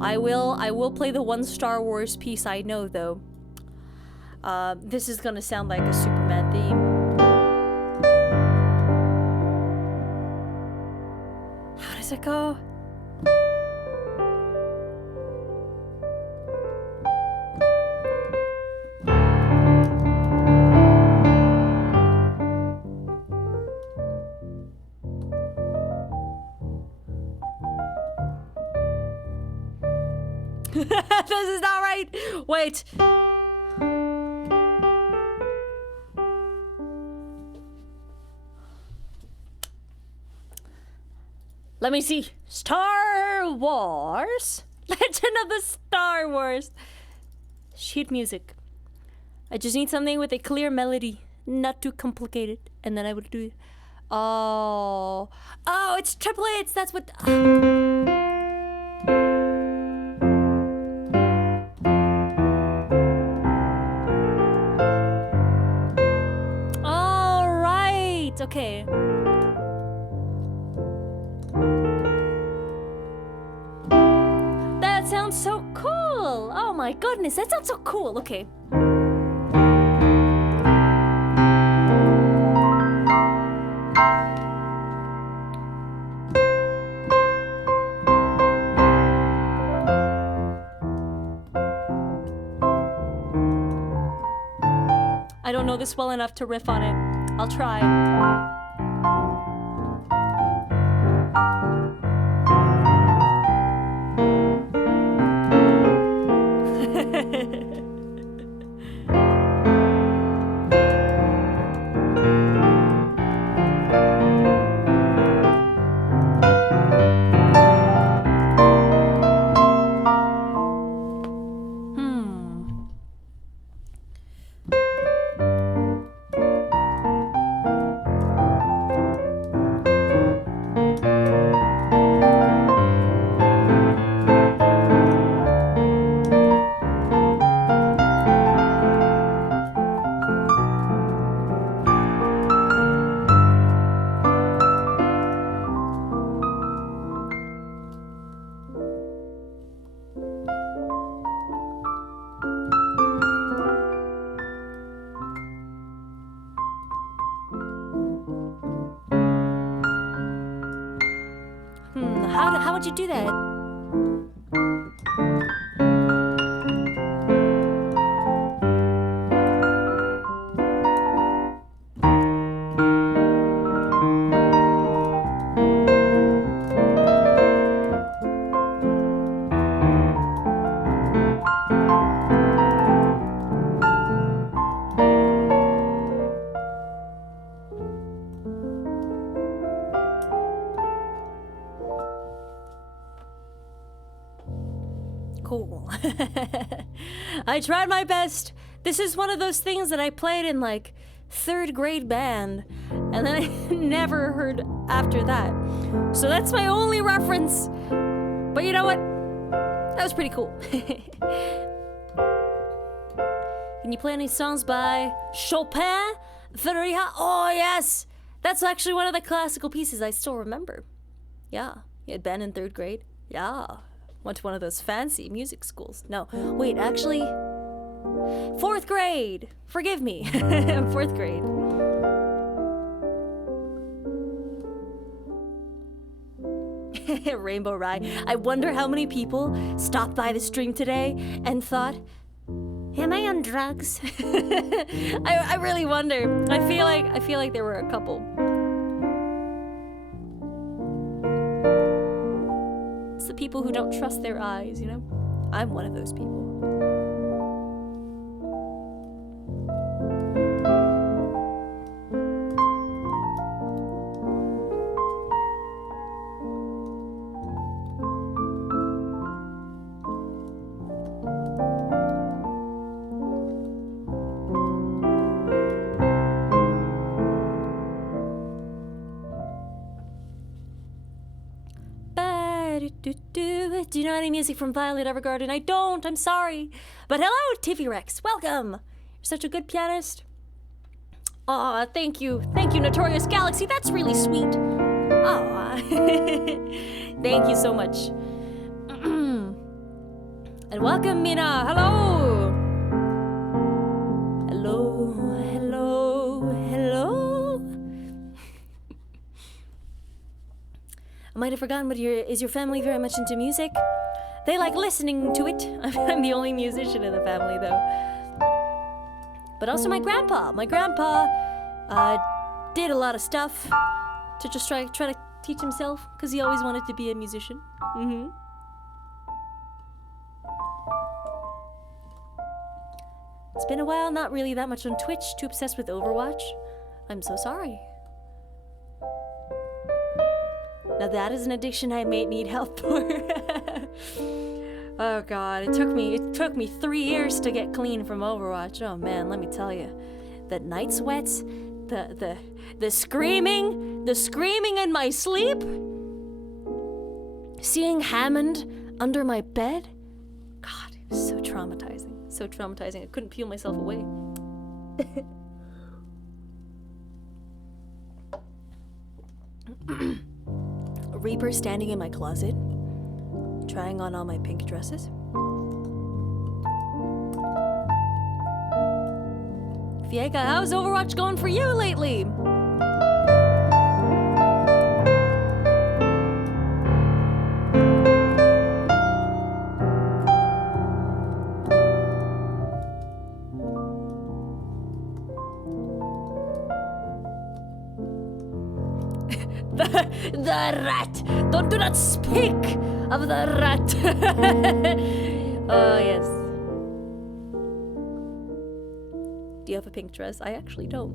I will play the one Star Wars piece I know though. This is gonna sound like a Superman theme. How does it go? This is not right. Wait. Let me see. Star Wars? Legend of the Star Wars. Sheet music. I just need something with a clear melody, not too complicated, and then I would do it. Oh, it's triplets. That's what. All right. Okay. That sounds so cool. Oh my goodness, that sounds so cool. Okay. I don't know this well enough to riff on it. I'll try. How would you do that? Cool. I tried my best. This is one of those things that I played in like 3rd grade band, and then I never heard after that. So that's my only reference. But you know what? That was pretty cool. Can you play any songs by Chopin? Fareeha? Oh yes! That's actually one of the classical pieces I still remember. Yeah, you had band in 3rd grade? Yeah. Went to one of those fancy music schools. No, wait, actually, 4th grade. Forgive me. 4th grade. Rainbow Rye. I wonder how many people stopped by the stream today and thought, am I on drugs? I really wonder. I feel like there were a couple. It's the people who don't trust their eyes, you know? I'm one of those people. Do you know any music from Violet Evergarden? I don't. I'm sorry. But hello, Tiffy Rex. Welcome. You're such a good pianist. Aw, thank you. Thank you, Notorious Galaxy. That's really sweet. Aw. Thank you so much. And welcome, Mina. Hello. Hello. Hello. Hello. I might have forgotten, but is your family very much into music? They like listening to it. I'm the only musician in the family, though. But also my grandpa. My grandpa did a lot of stuff to just try to teach himself, because he always wanted to be a musician. It's been a while, not really that much on Twitch, too obsessed with Overwatch. I'm so sorry. Now that is an addiction I may need help for. Oh god, it took me 3 years to get clean from Overwatch. Oh man, let me tell you. The night sweats, the screaming in my sleep. Seeing Hammond under my bed. God, it was so traumatizing. So traumatizing. I couldn't peel myself away. A Reaper standing in my closet, trying on all my pink dresses. Fieka, how's Overwatch going for you lately? The rat! Don't do not speak of the rat! Oh, yes. Do you have a pink dress? I actually don't.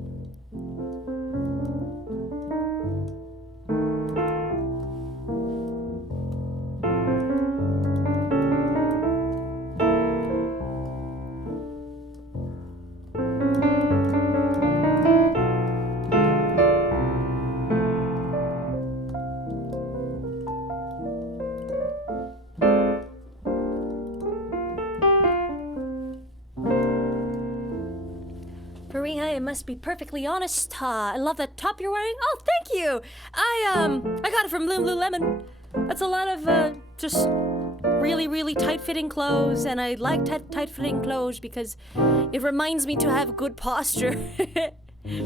Fareeha, I must be perfectly honest. I love that top you're wearing. Oh, thank you. I got it from Lululemon. That's a lot of just really tight-fitting clothes, and I like tight-fitting clothes because it reminds me to have good posture. Because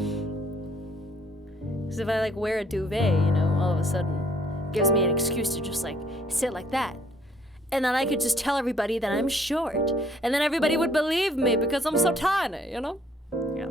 if I like wear a duvet, you know, all of a sudden it gives me an excuse to just like sit like that. And then I could just tell everybody that I'm short, and then everybody would believe me because I'm so tiny, you know? Yeah.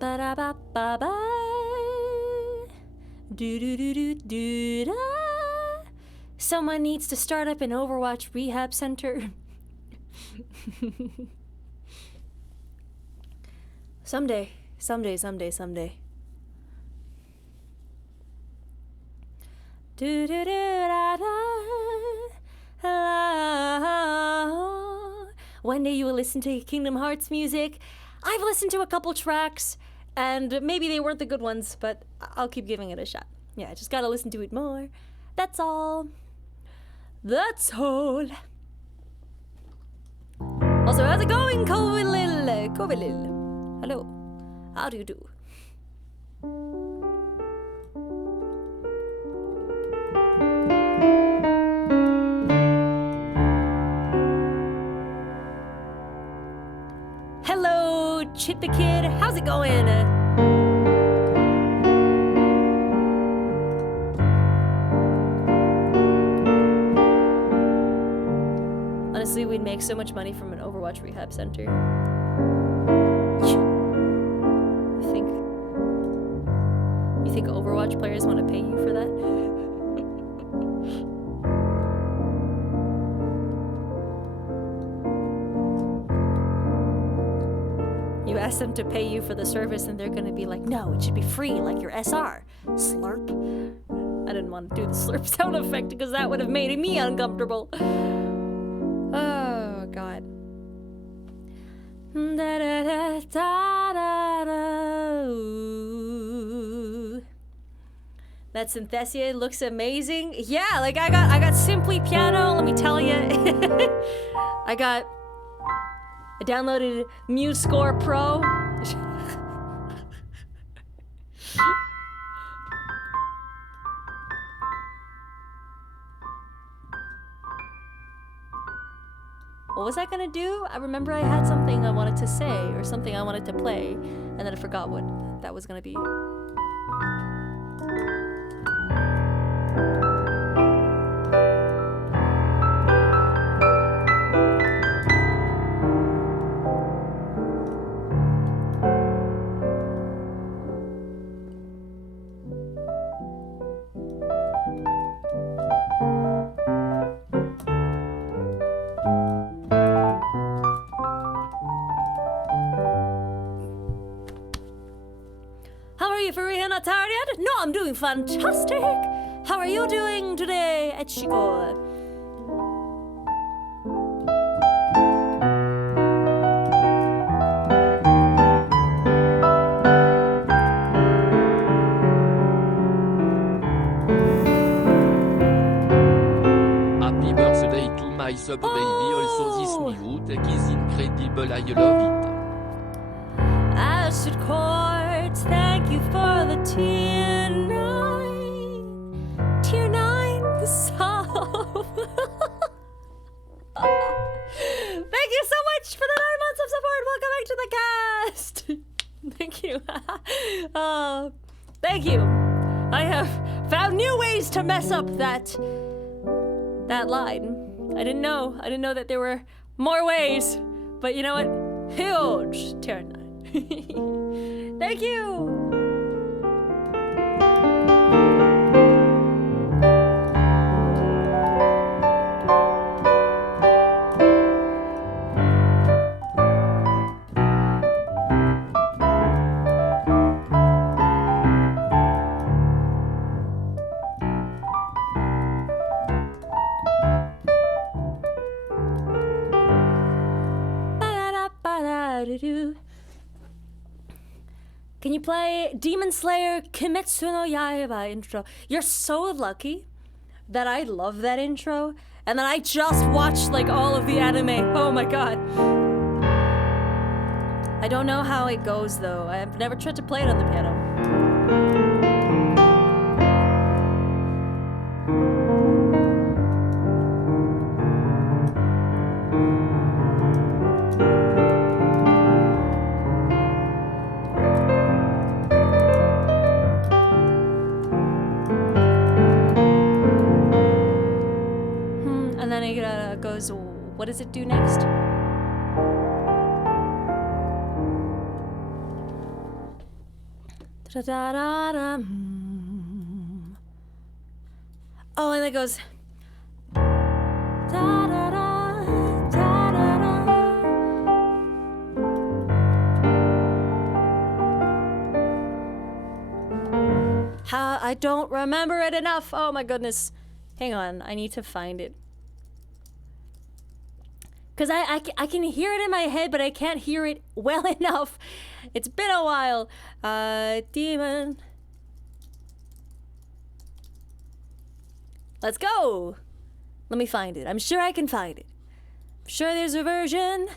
Ba-da-ba-ba-ba. Do-do-do-do-do-da. Someone needs to start up an Overwatch rehab center. Someday. One day you will listen to Kingdom Hearts music. I've listened to a couple tracks, and maybe they weren't the good ones, but I'll keep giving it a shot. Yeah, I just gotta listen to it more. That's all. That's all. Also, how's it going, Kovilil? Hello. How do you do? Hello, Chit the Kid. How's it going? Seriously, we'd make so much money from an Overwatch rehab center. You think Overwatch players want to pay you for that? You ask them to pay you for the service and they're gonna be like, no, it should be free, like your SR. Slurp. I didn't want to do the slurp sound effect because that would have made me uncomfortable. Oh, God. Da, da, da, da, da, da, ooh. That Synthesia looks amazing. Yeah, like I got Simply Piano, let me tell you. I downloaded MuseScore Pro. What was I gonna do? I remember I had something I wanted to say or something I wanted to play, and then I forgot what that was gonna be. Fareeha, not tired yet? No, I'm doing fantastic. How are you doing today, Echiko? Happy birthday to my sub baby, also this new tech is incredible, I love it. Acid Quartz, thank you for the tier 9. Tier 9, the sub. Thank you so much for the 9 months of support. Welcome back to the cast. Thank you. Oh, thank you. I have found new ways to mess up that line. I didn't know that there were more ways. But you know what? Huge tier 9. Thank you! Ba-da-da-ba-da-do-do. Can you play Demon Slayer Kimetsu no Yaiba intro? You're so lucky that I love that intro and that I just watched like all of the anime. Oh my god. I don't know how it goes though. I've never tried to play it on the piano. And then it goes, what does it do next? Da-da-da-da. Oh, and it goes. Da-da-da, da-da-da. How I don't remember it enough. Oh my goodness. Hang on, I need to find it. Because I can hear it in my head, but I can't hear it well enough. It's been a while. Demon. Let's go. Let me find it. I'm sure I can find it. I'm sure there's a version.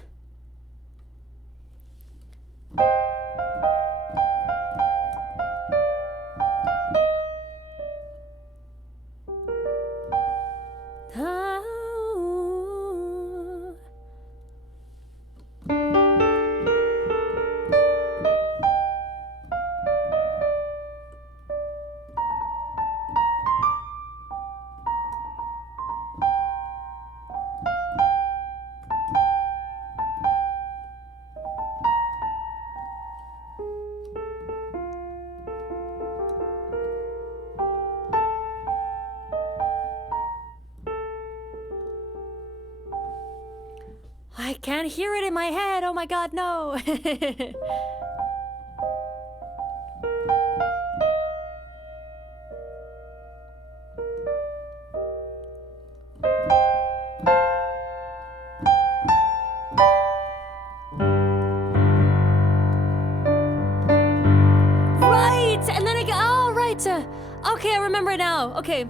can't hear it in my head. Oh my god, no. Right, and then I go, oh, right. Okay, I remember now. Okay.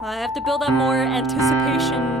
I have to build up more anticipation.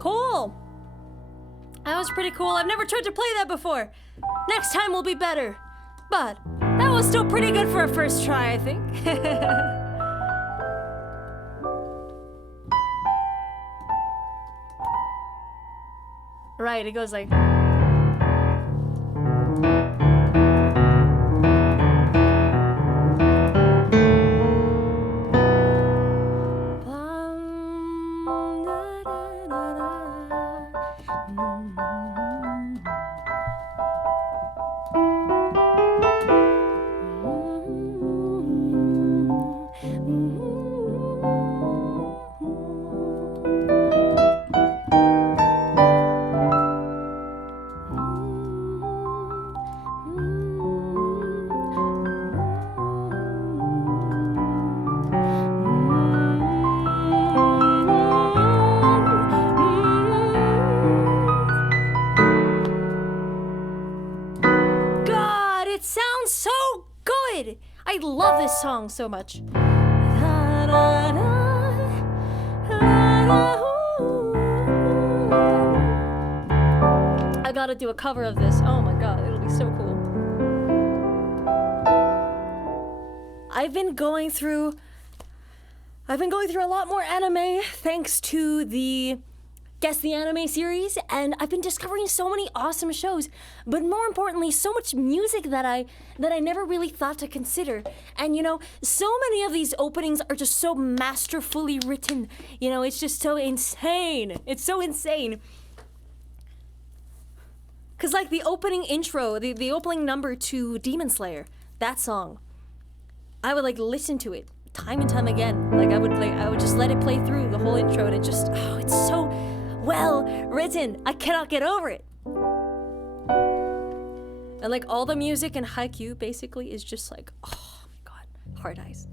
Cool. That was pretty cool. I've never tried to play that before. Next time will be better. But that was still pretty good for a first try, I think. Right, it goes like... I love this song so much. I gotta do a cover of this. Oh my god, it'll be so cool. I've been going through a lot more anime thanks to the Guess the Anime series, and I've been discovering so many awesome shows, but more importantly, so much music that I never really thought to consider. And you know, so many of these openings are just so masterfully written. You know, it's just so insane. It's so insane. Cause like the opening intro, the opening number to Demon Slayer, that song, I would like listen to it time and time again. Like I would just let it play through the whole intro, and it just, oh, it's so well written. I cannot get over it. And like all the music in Haikyuu basically is just like, oh my god, hard eyes.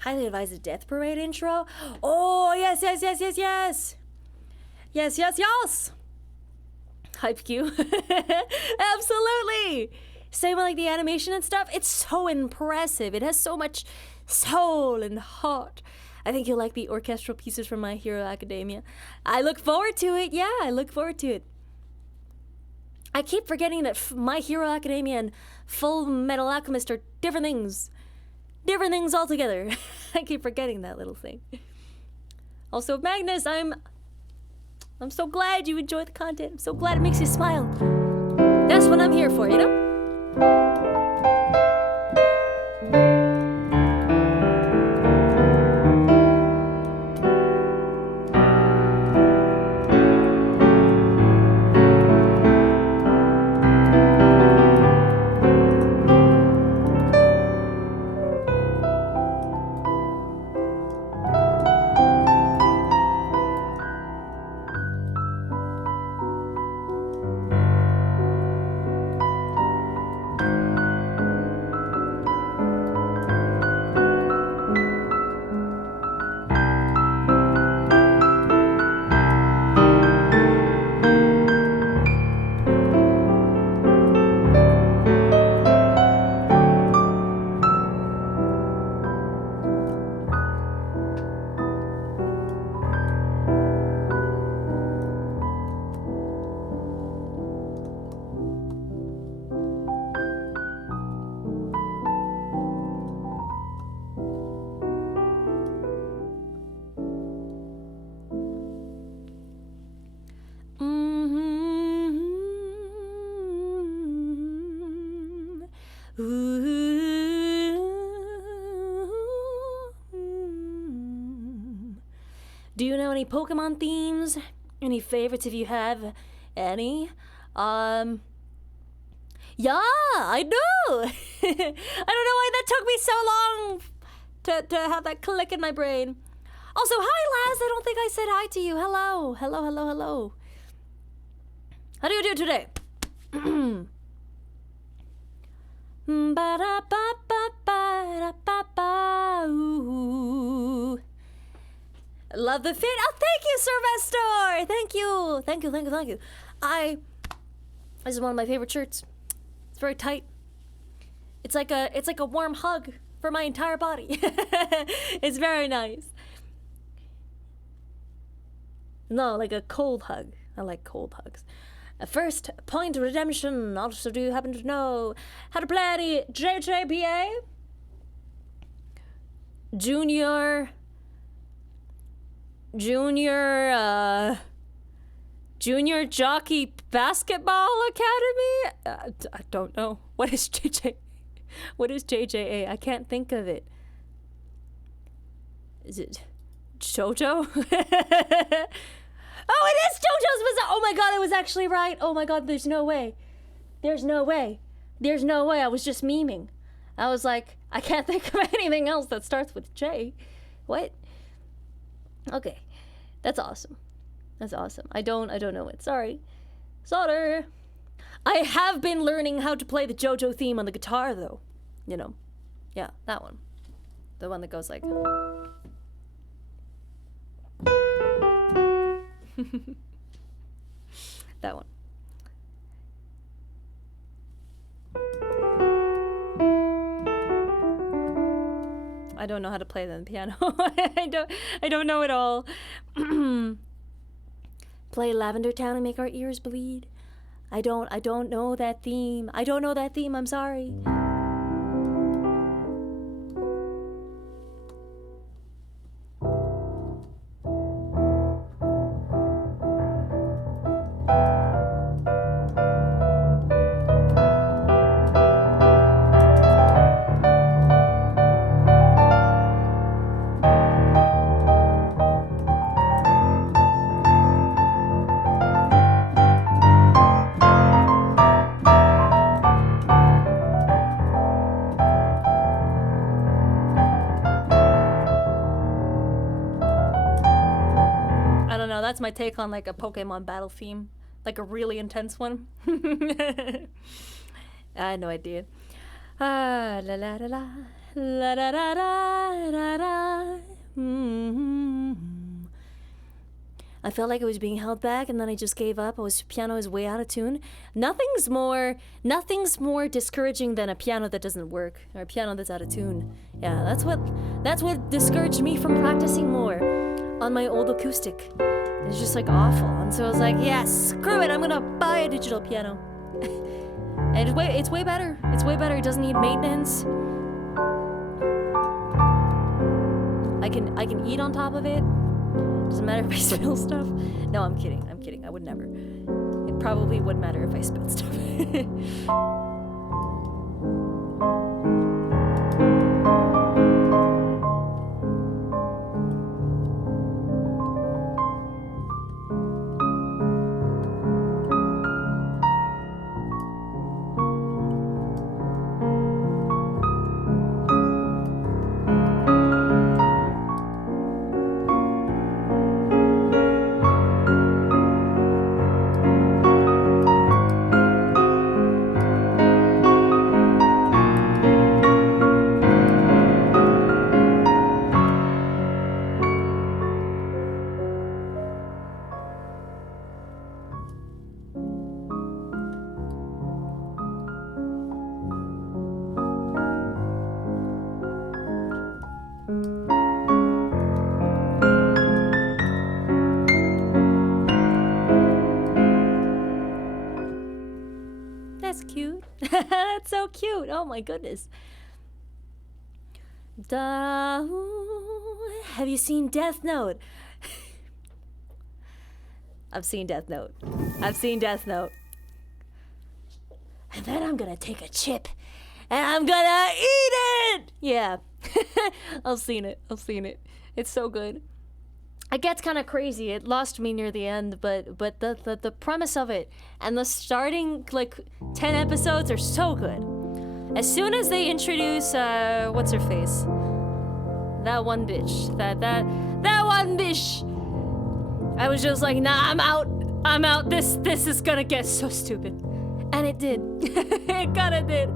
Highly advise the Death Parade intro. Oh yes, yes, yes, yes, yes. Yes, yes, yes. Hype Q. Absolutely. Same with like the animation and stuff. It's so impressive. It has so much soul and heart. I think you'll like the orchestral pieces from My Hero Academia. I look forward to it. Yeah, I look forward to it. I keep forgetting that My Hero Academia and Full Metal Alchemist are different things. different things altogether. I keep forgetting that little thing. Also, Magnus, I'm so glad you enjoy the content. I'm so glad it makes you smile. That's what I'm here for, you know? Do you know any Pokemon themes? Any favorites if you have any? Yeah, I do. I don't know why that took me so long to have that click in my brain. Also, hi, Laz. I don't think I said hi to you. Hello. Hello, hello, hello. How do you do today? Love the fit. Oh, thank you, Sylvester. Thank you. Thank you, thank you, thank you. This is one of my favorite shirts. It's very tight. It's like a warm hug for my entire body. It's very nice. No, like a cold hug. I like cold hugs. First, point redemption. Also, do you happen to know how to play any JJBA? Junior Jockey Basketball Academy? I don't know. What is JJA? I can't think of it. Is it JoJo? Oh, it is JoJo's Bizarre! Oh my god, I was actually right. Oh my god, there's no way. There's no way. There's no way. I was just memeing. I was like, I can't think of anything else that starts with J. What? Okay. That's awesome. That's awesome. I don't know it. Sorry. Sorry. I have been learning how to play the JoJo theme on the guitar, though. You know. Yeah, that one. The one that goes like... that one. I don't know how to play the piano. I don't know at all. Play Lavender Town and make our ears bleed. I don't know that theme. I don't know that theme. I'm sorry. That's my take on like a Pokemon battle theme, like a really intense one. I had no idea. La la la la la la la la la. I felt like I was being held back, and then I just gave up. Piano is way out of tune. Nothing's more discouraging than a piano that doesn't work or a piano that's out of tune. Yeah, that's what discouraged me from practicing more on my old acoustic. It's just like awful, and so I was like, yeah, screw it, I'm gonna buy a digital piano. And it's way better. It's way better. It doesn't need maintenance. I can eat on top of it. Doesn't matter if I spill stuff. No, I'm kidding. I'm kidding. I would never. It probably would matter if I spilled stuff. That's cute. That's so cute. Oh my goodness. Have you seen Death Note? I've seen Death Note. I've seen Death Note. And then I'm gonna take a chip and I'm gonna eat it! Yeah. I've seen it. I've seen it. It's so good. It gets kind of crazy. It lost me near the end, but the premise of it and the starting like 10 episodes are so good. As soon as they introduce what's her face? That one bitch. That one bitch. I was just like, nah, I'm out. I'm out. This is gonna get so stupid. And it did. It kinda did.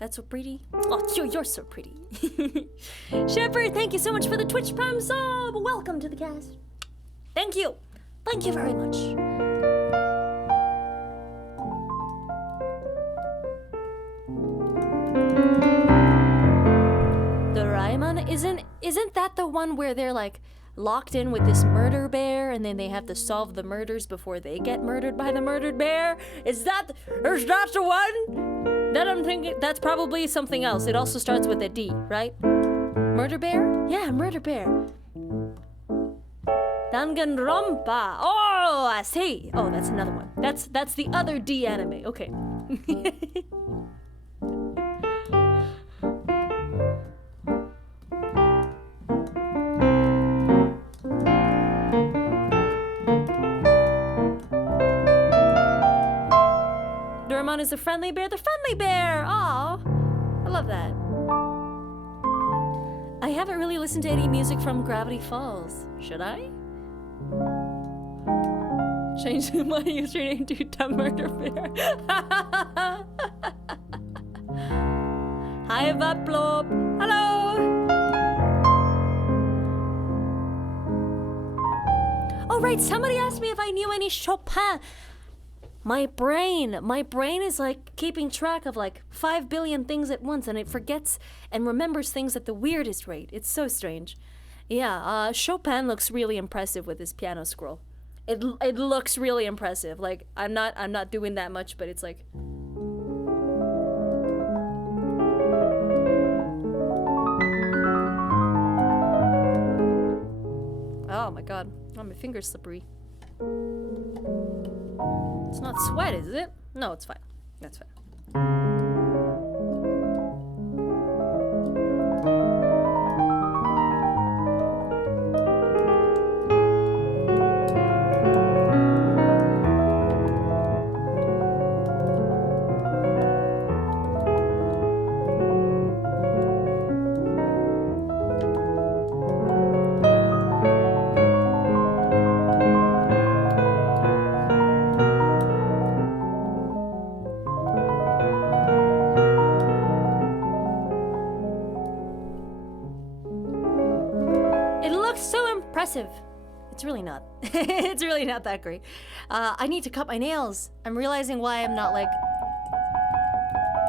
That's so pretty. Oh, you're so pretty. Shepard, thank you so much for the Twitch Prime sub. Welcome to the cast. Thank you. Thank you very much. Doraemon isn't that the one where they're like locked in with this murder bear and then they have to solve the murders before they get murdered by the murdered bear? Is that the one? That I'm thinking, that's probably something else. It also starts with a D, right? Murder bear? Yeah, murder bear. Danganronpa. Oh, I see. Oh, that's another one. That's the other D anime. Okay. Doraemon is the friendly bear. The friendly bear! Aw! I love that. I haven't really listened to any music from Gravity Falls. Should I? Change my username to Dumb Murder Bear. Hi, Vaplop. Hello! Oh, right. Somebody asked me if I knew any Chopin. My brain is like keeping track of like 5 billion things at once and it forgets and remembers things at the weirdest rate. It's so strange. Yeah, Chopin looks really impressive with his piano scroll. It looks really impressive. Like I'm not doing that much, but it's like oh my god. Oh, my finger's slippery. It's not sweat, is it? No, it's fine. That's fine. It's really not. It's really not that great. I need to cut my nails. I'm realizing why I'm not like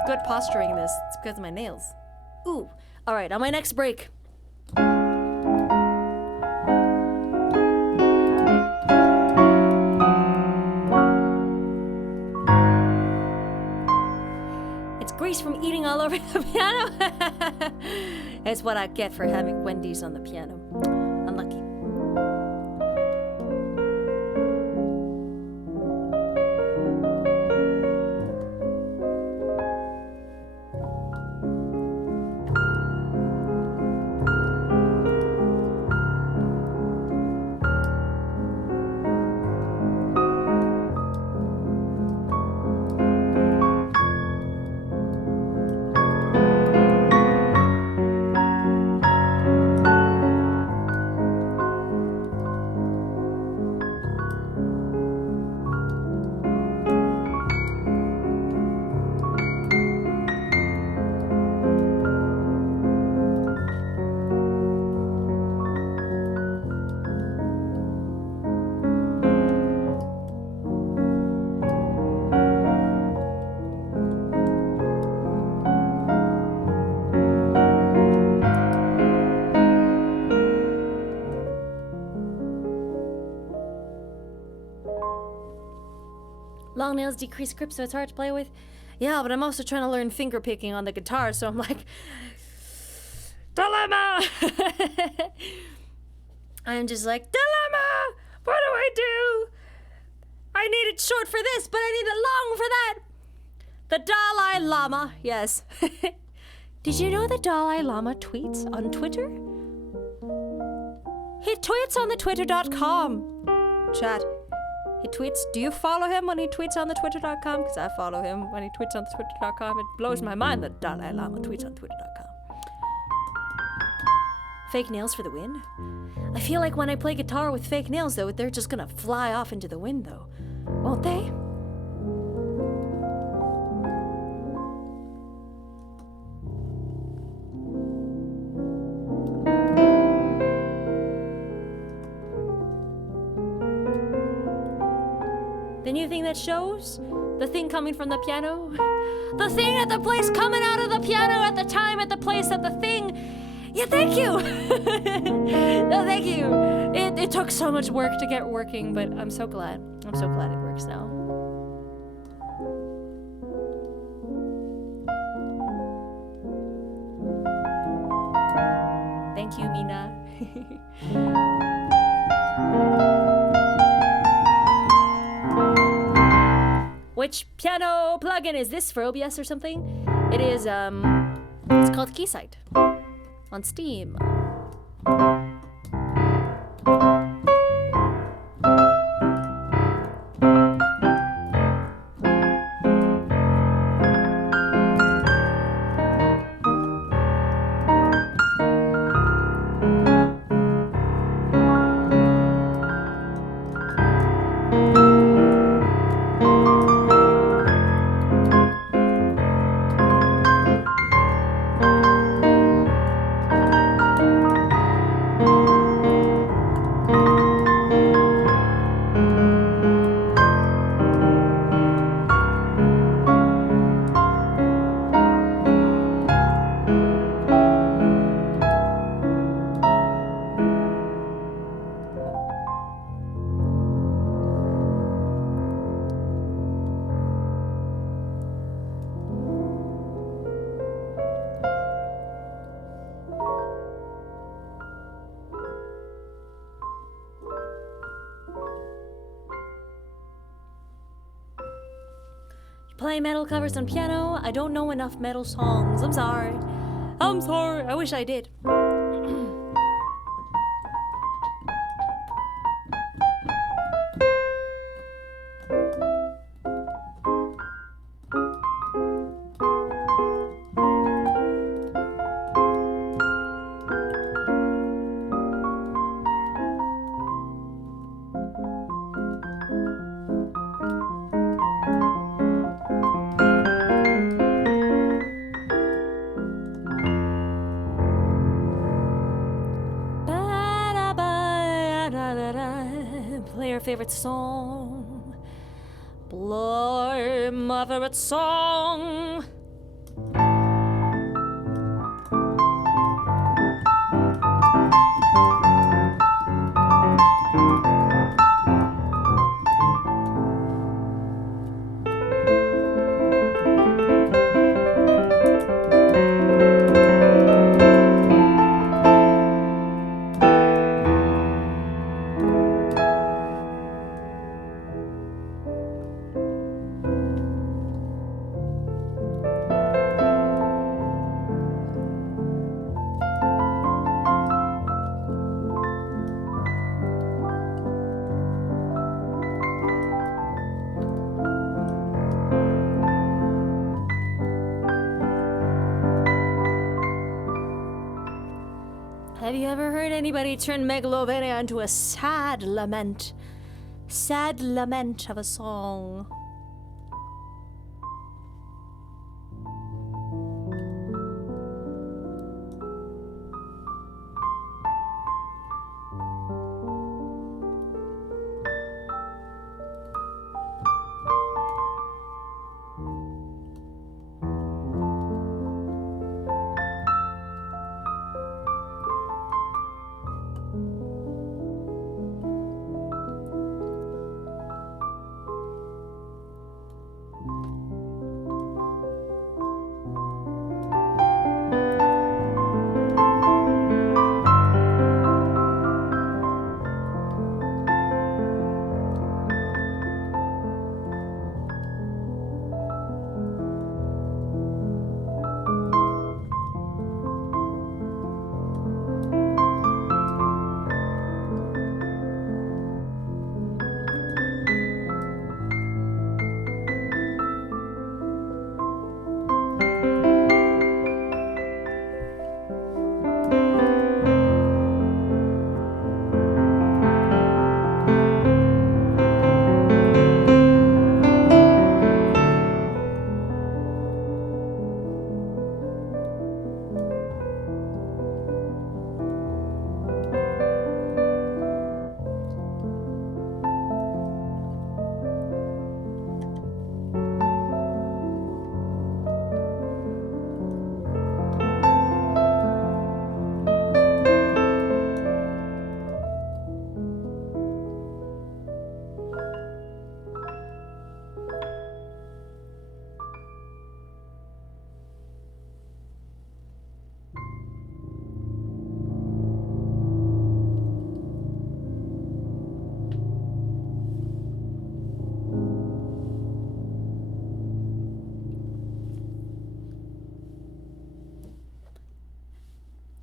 good posturing in this. It's because of my nails. Ooh. All right, on my next break. Wendy's from eating all over the piano. It's what I get for having Wendy's on the piano. Unlucky. Long nails decrease grip, so it's hard to play with. Yeah, but I'm also trying to learn finger picking on the guitar, so I'm like, dilemma! I'm just like, dilemma! What do I do? I need it short for this, but I need it long for that. The Dalai Lama, yes. Did you know the Dalai Lama tweets on Twitter? He tweets on the twitter.com. Chat. He tweets. Do you follow him when he tweets on the twitter.com? Because I follow him when he tweets on the twitter.com. It blows my mind that Dalai Lama tweets on twitter.com. Fake nails for the win? I feel like when I play guitar with fake nails, though, they're just gonna fly off into the wind, though. Won't they? The new thing that shows? The thing coming from the piano? The thing at the place coming out of the piano at the time at the place at the thing. Yeah, thank you. No, thank you. It took so much work to get working, but I'm so glad. I'm so glad it works now. Thank you, Mina. Which piano plugin is this for OBS or something? It is, it's called Keysight on Steam. Play metal covers on piano. I don't know enough metal songs. I'm sorry. I'm sorry. I wish I did. Play your favorite song. Play my favorite song. Have you ever heard anybody turn Megalovania into a sad lament? Sad lament of a song.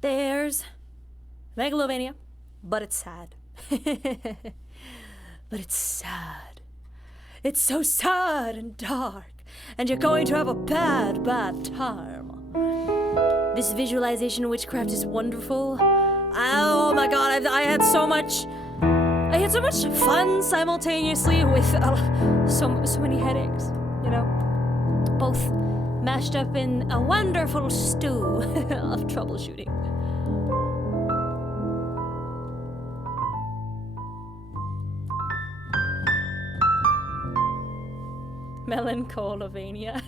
There's Megalovania, but it's sad. But it's sad. It's so sad and dark, and you're going to have a bad, bad time. This visualization witchcraft is wonderful. Oh my god, I had so much fun simultaneously with so many headaches, you know? Both mashed up in a wonderful stew of troubleshooting. Melancholovania.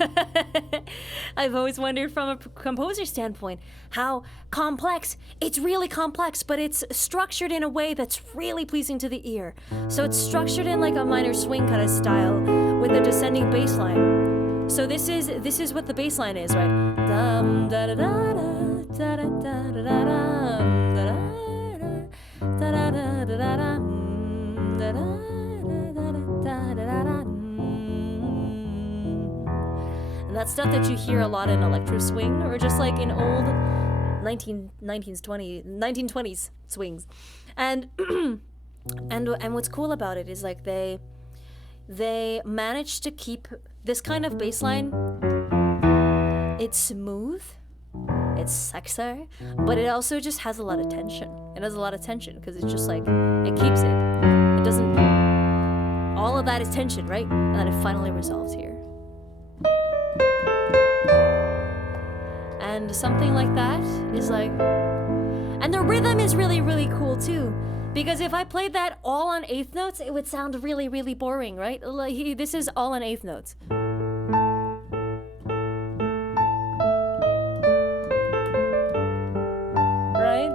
I've always wondered from a composer standpoint how complex, it's really complex, but it's structured in a way that's really pleasing to the ear. So it's structured in like a minor swing kind of style with a descending bass line. So this is what the bass line is, right? Dum da da da da da da da da da da da da da. And that's stuff that you hear a lot in electro swing or just like in old 1920s swings. And and what's cool about it is like they managed to keep this kind of bass line. It's smooth, it's sexy, but it also just has a lot of tension. It has a lot of tension because it's just like it keeps it. It doesn't. All of that is tension, right? And then it finally resolves here. And something like that is like, and the rhythm is really, really cool too. Because if I played that all on eighth notes, it would sound really, really boring, right? Like, this is all on eighth notes. Right?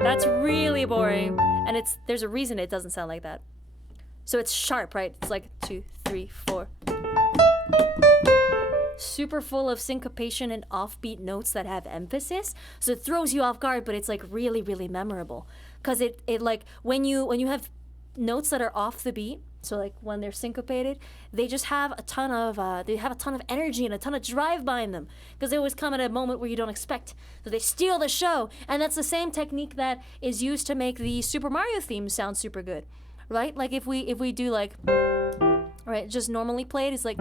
That's really boring. And there's a reason it doesn't sound like that. So it's sharp, right? It's like 2, 3, 4. Super full of syncopation and offbeat notes that have emphasis. So it throws you off guard, but it's like really, really memorable. Because it like when you have notes that are off the beat, so like when they're syncopated, they just have a ton of energy and a ton of drive behind them. Because they always come at a moment where you don't expect. So they steal the show. And that's the same technique that is used to make the Super Mario theme sound super good. Right? Like if we do like, right, just normally played, it's like,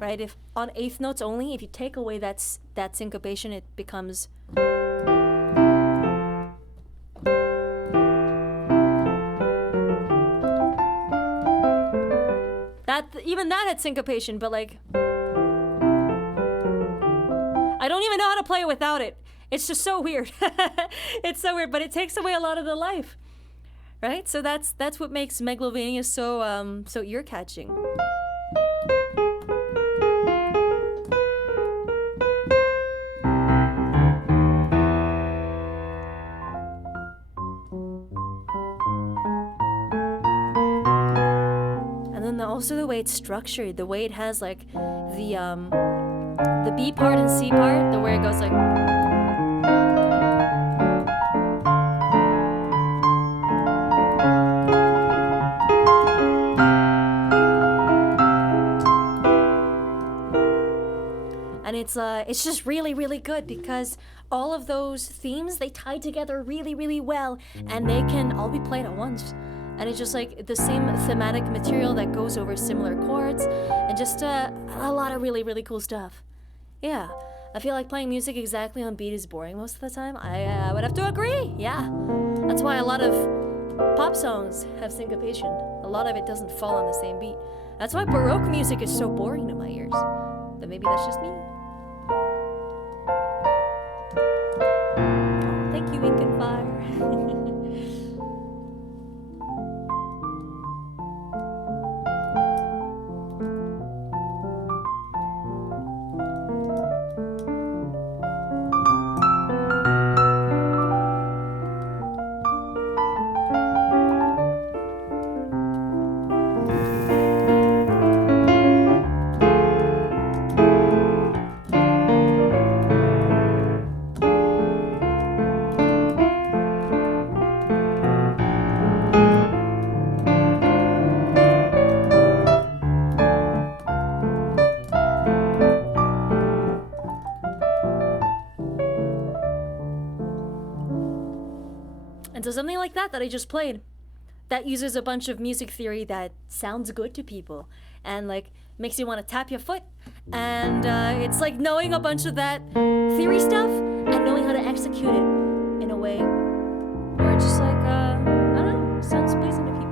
right? right? If on eighth notes only, if you take away that syncopation, it becomes. Even that had syncopation, but like, I don't even know how to play it without it. It's just so weird. It's so weird, but it takes away a lot of the life, right? So that's what makes Megalovania so ear-catching. Also the way it's structured, the way it has like the B part and C part, the way it goes like. And it's just really, really good because all of those themes, they tie together really, really well, and they can all be played at once. And it's just like the same thematic material that goes over similar chords, and just a lot of really, really cool stuff. Yeah, I feel like playing music exactly on beat is boring most of the time. I would have to agree, yeah. That's why a lot of pop songs have syncopation. A lot of it doesn't fall on the same beat. That's why Baroque music is so boring to my ears. But maybe that's just me. Oh, thank you, Ink and Fire. So something like that I just played, that uses a bunch of music theory that sounds good to people and like makes you want to tap your foot, and it's like knowing a bunch of that theory stuff and knowing how to execute it in a way where it's just like I don't know, sounds pleasing to people.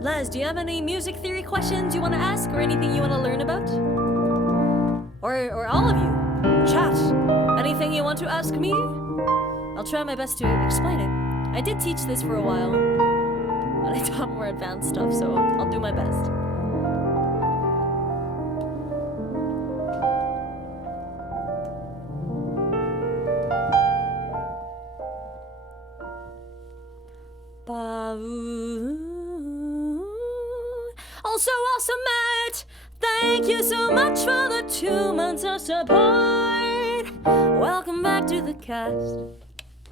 Les, do you have any music theory questions you want to ask or anything you want to learn about? Or all of you? Chat, anything you want to ask me? I'll try my best to explain it. I did teach this for a while, but I taught more advanced stuff, so I'll do my best. Also awesome, Matt! Thank you so much for the 2 months of support! Welcome back to the cast.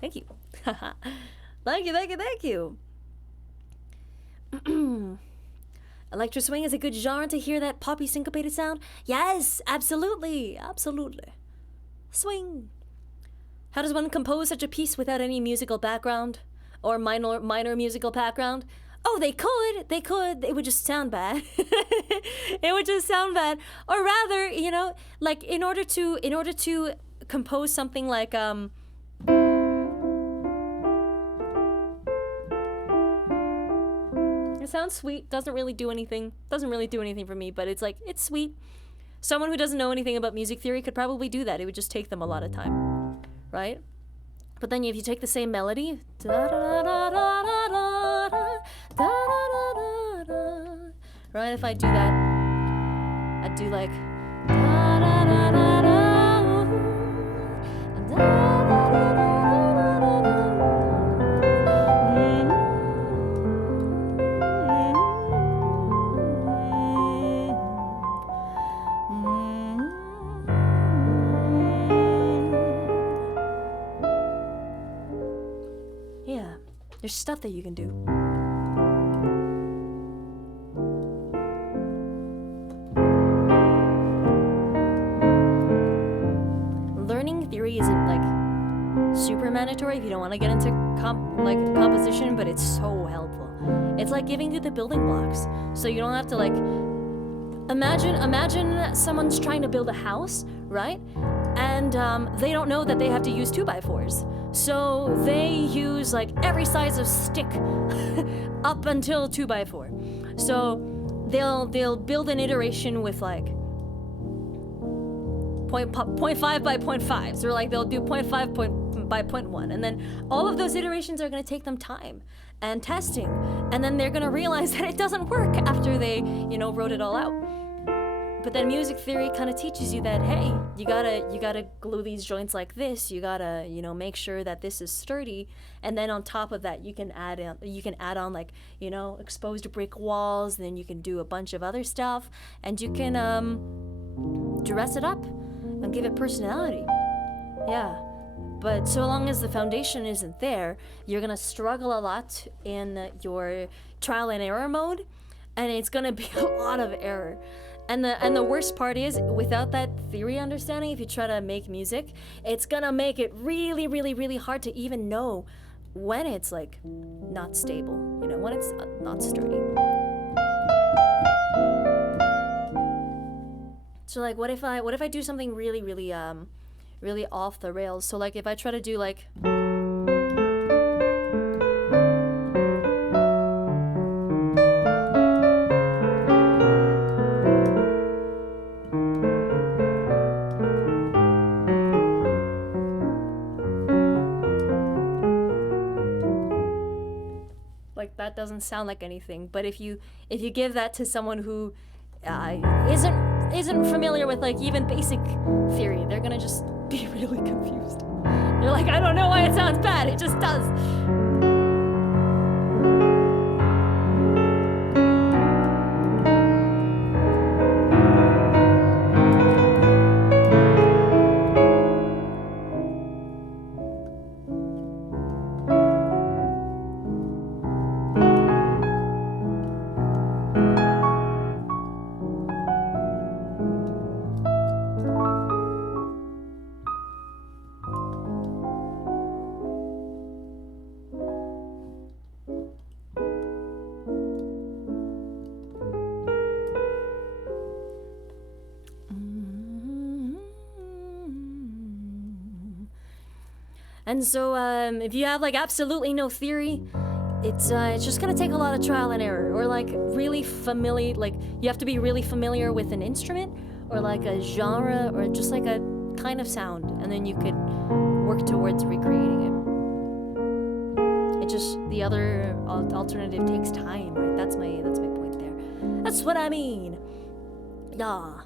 Thank you. Thank you, thank you, thank you. Electro swing is a good genre to hear that poppy syncopated sound. Yes, absolutely, absolutely. Swing. How does one compose such a piece without any musical background? Or minor musical background? Oh, they could. It would just sound bad. It would just sound bad. Or rather, you know, like in order to compose something like it sounds sweet, doesn't really do anything for me, but it's like, it's sweet. Someone who doesn't know anything about music theory could probably do that. It would just take them a lot of time, right? But then if you take the same melody, right? If I do that, I'd do like There's stuff that you can do. Learning theory isn't like super mandatory if you don't want to get into composition, but it's so helpful. It's like giving you the building blocks, so you don't have to like imagine someone's trying to build a house, right? And they don't know that they have to use 2x4s, so they use like every size of stick up until 2x4. So they'll build an iteration with like 0.5 by 0.5s, or like they'll do 0.5 by 0.1, and then all of those iterations are going to take them time and testing, and then they're going to realize that it doesn't work after they wrote it all out. But then music theory kind of teaches you that, hey, you gotta glue these joints like this. You gotta make sure that this is sturdy, and then on top of that you can add on like exposed brick walls, and then you can do a bunch of other stuff, and you can dress it up and give it personality. Yeah. But so long as the foundation isn't there, you're gonna struggle a lot in your trial and error mode, and it's gonna be a lot of error. And the worst part is, without that theory understanding, if you try to make music, it's gonna make it really, really, really hard to even know when it's like not stable, when it's not sturdy. So like, what if I do something really, really, really off the rails? So like, if I try to do like, that doesn't sound like anything. But if you give that to someone who isn't familiar with like even basic theory, they're gonna just be really confused. They're like, I don't know why it sounds bad, it just does. And so if you have like absolutely no theory, it's just gonna take a lot of trial and error, or like really familiar, like you have to be really familiar with an instrument or like a genre or just like a kind of sound, and then you could work towards recreating it. It just, the other alternative takes time, right? That's my point there. That's what I mean. Yeah.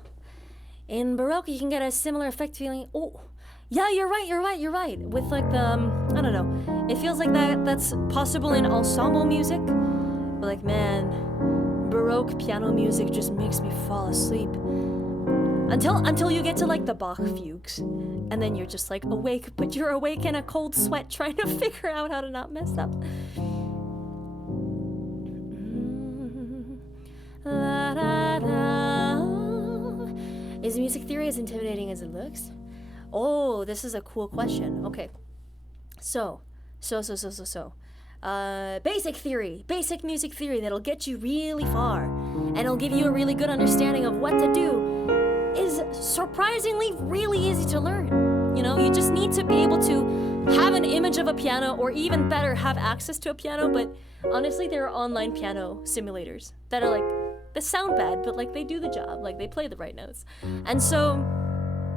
In Baroque, you can get a similar effect feeling. Oh. Yeah, you're right. With like the, I don't know. It feels like that's possible in ensemble music. But like, man, Baroque piano music just makes me fall asleep. Until you get to like the Bach fugues. And then you're just like awake, but you're awake in a cold sweat trying to figure out how to not mess up. La, da, da. Is music theory as intimidating as it looks? Oh, this is a cool question. Okay. So. Basic music theory that'll get you really far, and it'll give you a really good understanding of what to do, is surprisingly really easy to learn. You just need to be able to have an image of a piano, or even better, have access to a piano. But honestly, there are online piano simulators that are like, they sound bad, but like they do the job, like they play the right notes. And so,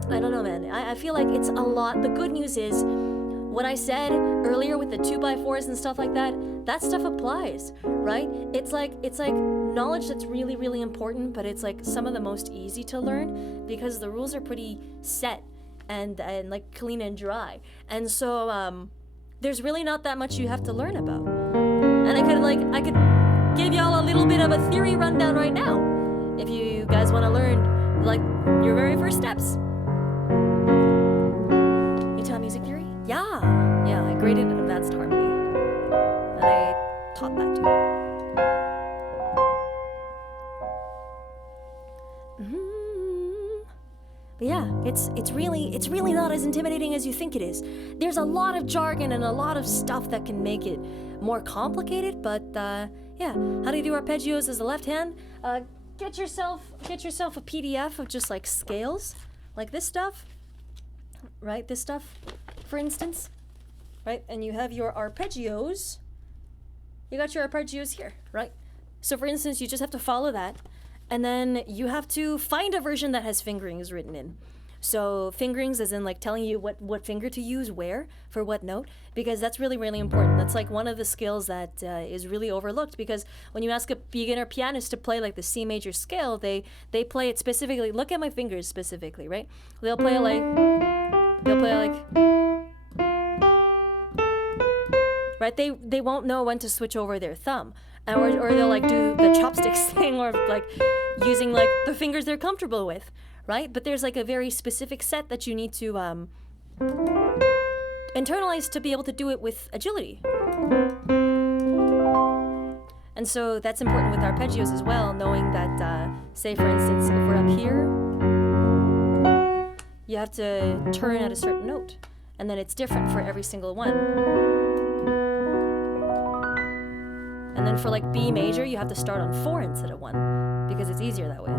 I don't know, man. I feel like it's a lot. The good news is, what I said earlier with the 2x4s and stuff like that stuff applies, right? It's like knowledge that's really, really important, but it's like some of the most easy to learn because the rules are pretty set and like clean and dry. And so there's really not that much you have to learn about. And I could give y'all a little bit of a theory rundown right now, if you guys want to learn like your very first steps. Music theory? Yeah, I graded advanced harmony. And taught that too. But yeah, it's really not as intimidating as you think it is. There's a lot of jargon and a lot of stuff that can make it more complicated, but yeah, how do you do arpeggios as the left hand? Get yourself a PDF of just like scales, like this stuff, right? This stuff, for instance, right? And you have your arpeggios. You got your arpeggios here, right? So for instance, you just have to follow that. And then you have to find a version that has fingerings written in. So fingerings as in like telling you what finger to use where for what note, because that's really, really important. That's like one of the skills that is really overlooked, because when you ask a beginner pianist to play like the C major scale, they play it specifically. Look at my fingers specifically, right? They'll play like, right? They won't know when to switch over their thumb. Or they'll like do the chopsticks thing, or like using like the fingers they're comfortable with, right? But there's like a very specific set that you need to internalize to be able to do it with agility. And so that's important with arpeggios as well, knowing that, say for instance, if we're up here, you have to turn at a certain note, and then it's different for every single one. And then for like B major, you have to start on 4 instead of 1, because it's easier that way.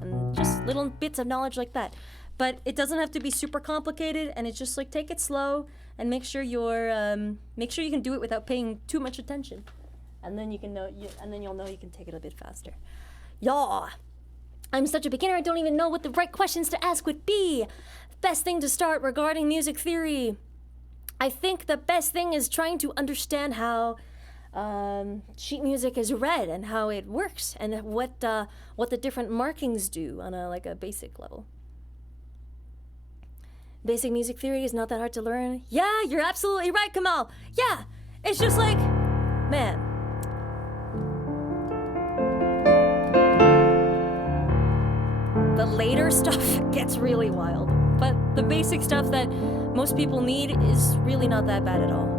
And just little bits of knowledge like that. But it doesn't have to be super complicated, and it's just like take it slow and make sure you can do it without paying too much attention. And then you'll know you can take it a bit faster. Yeah. I'm such a beginner, I don't even know what the right questions to ask would be. Best thing to start regarding music theory. I think the best thing is trying to understand how sheet music is read and how it works, and what the different markings do on a basic level. Basic music theory is not that hard to learn. Yeah, you're absolutely right, Kamal. Yeah, it's just like, man. The later stuff gets really wild, but the basic stuff that most people need is really not that bad at all.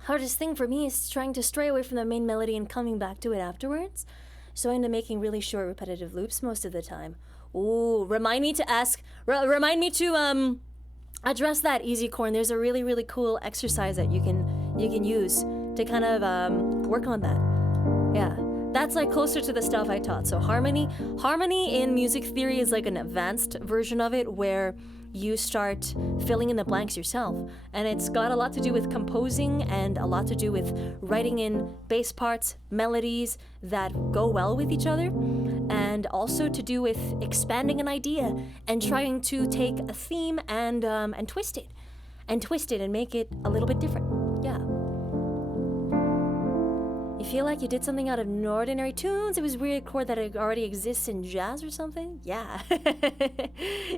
Hardest thing for me is trying to stray away from the main melody and coming back to it afterwards. So I end up making really short repetitive loops most of the time. Ooh, remind me to address that, Easy Corn. There's a really, really cool exercise that you can use to kind of work on that. Yeah, that's like closer to the stuff I taught. So harmony in music theory is like an advanced version of it, where you start filling in the blanks yourself. And it's got a lot to do with composing and a lot to do with writing in bass parts, melodies that go well with each other, and also to do with expanding an idea and trying to take a theme and twist it and make it a little bit different. Yeah. You feel like you did something out of ordinary tunes? It was a weird chord that already exists in jazz or something? Yeah.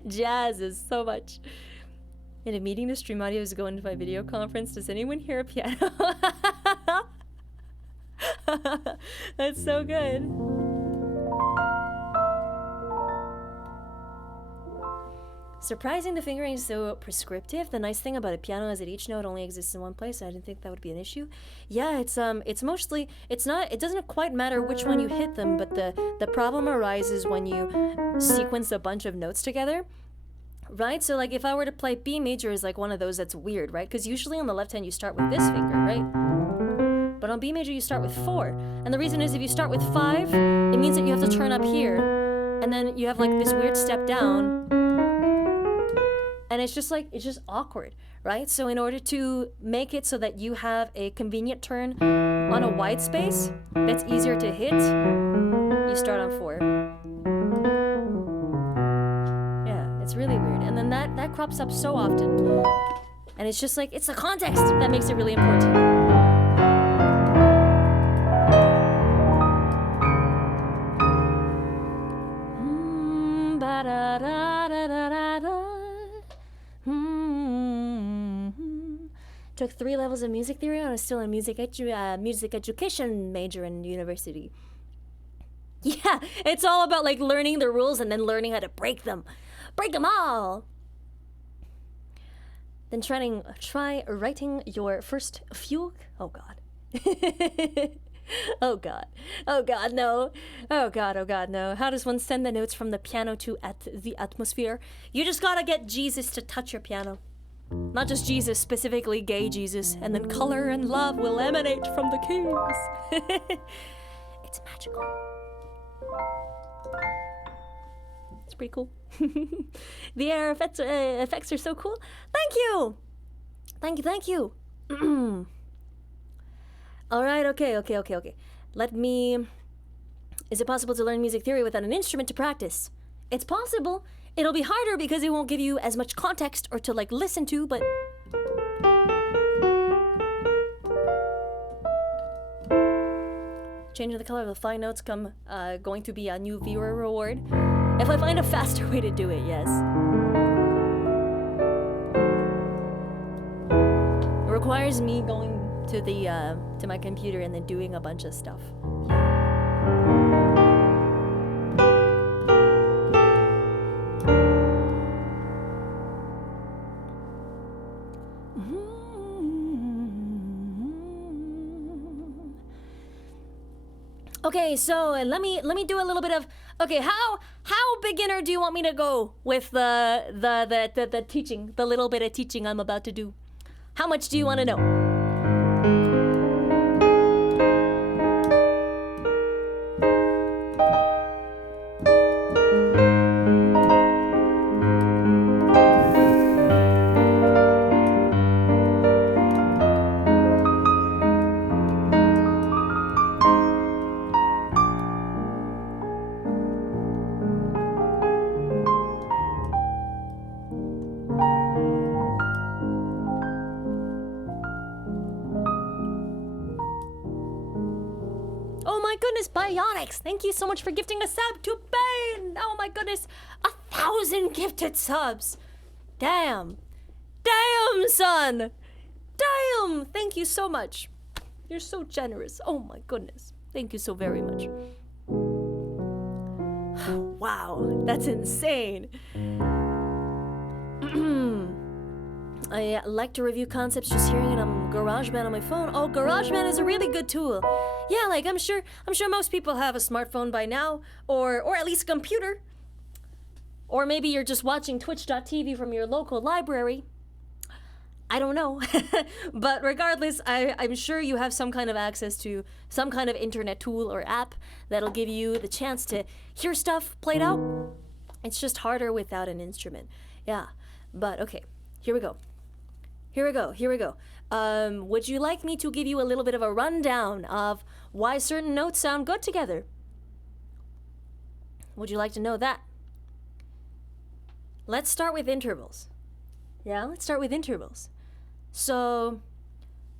Jazz is so much. In a meeting to stream audio is going to my video conference. Does anyone hear a piano? That's so good. Surprising the fingering is so prescriptive. The nice thing about a piano is that each note only exists in one place, so I didn't think that would be an issue. Yeah, it doesn't quite matter which one you hit them, but the problem arises when you sequence a bunch of notes together. Right? So like if I were to play B major is like one of those that's weird, right? Because usually on the left hand you start with this finger, right? But on B major you start with 4. And the reason is if you start with 5, it means that you have to turn up here, and then you have like this weird step down. And it's just awkward, right? So in order to make it so that you have a convenient turn on a wide space that's easier to hit, you start on 4. Yeah, it's really weird. And then that crops up so often. And it's just like, it's the context that makes it really important. Ba-da-da-da-da. 3 levels of music theory. I was still a music education major in university. Yeah, it's all about like learning the rules and then learning how to break them. Break them all! Then try writing your first fugue. Oh god. Oh god. Oh god, no. Oh god, no. How does one send the notes from the piano to the atmosphere? You just gotta get Jesus to touch your piano. Not just Jesus, specifically gay Jesus. And then color and love will emanate from the keys. It's magical. It's pretty cool. The air effects are so cool. Thank you! Thank you. Alright, okay. Let me... Is it possible to learn music theory without an instrument to practice? It's possible. It'll be harder because it won't give you as much context or to like listen to, but... Changing the color of the fine notes going to be a new viewer reward. If I find a faster way to do it, yes. It requires me going to the to my computer and then doing a bunch of stuff. Okay, so let me do a little bit of how beginner do you want me to go with the teaching, the little bit of teaching I'm about to do? How much do you want to know? Bionics, thank you so much for gifting a sub to Bane. Oh my goodness, 1,000 gifted subs. Damn, son. Damn, thank you so much. You're so generous. Oh my goodness, thank you so very much. Wow, that's insane. I like to review concepts just hearing it on GarageBand on my phone. Oh, GarageBand is a really good tool. Yeah, like I'm sure most people have a smartphone by now, or at least a computer. Or maybe you're just watching twitch.tv from your local library. I don't know. But regardless, I'm sure you have some kind of access to some kind of internet tool or app that'll give you the chance to hear stuff played out. It's just harder without an instrument. Yeah, but okay, here we go. Would you like me to give you a little bit of a rundown of why certain notes sound good together? Would you like to know that? Let's start with intervals. Yeah, let's start with intervals. So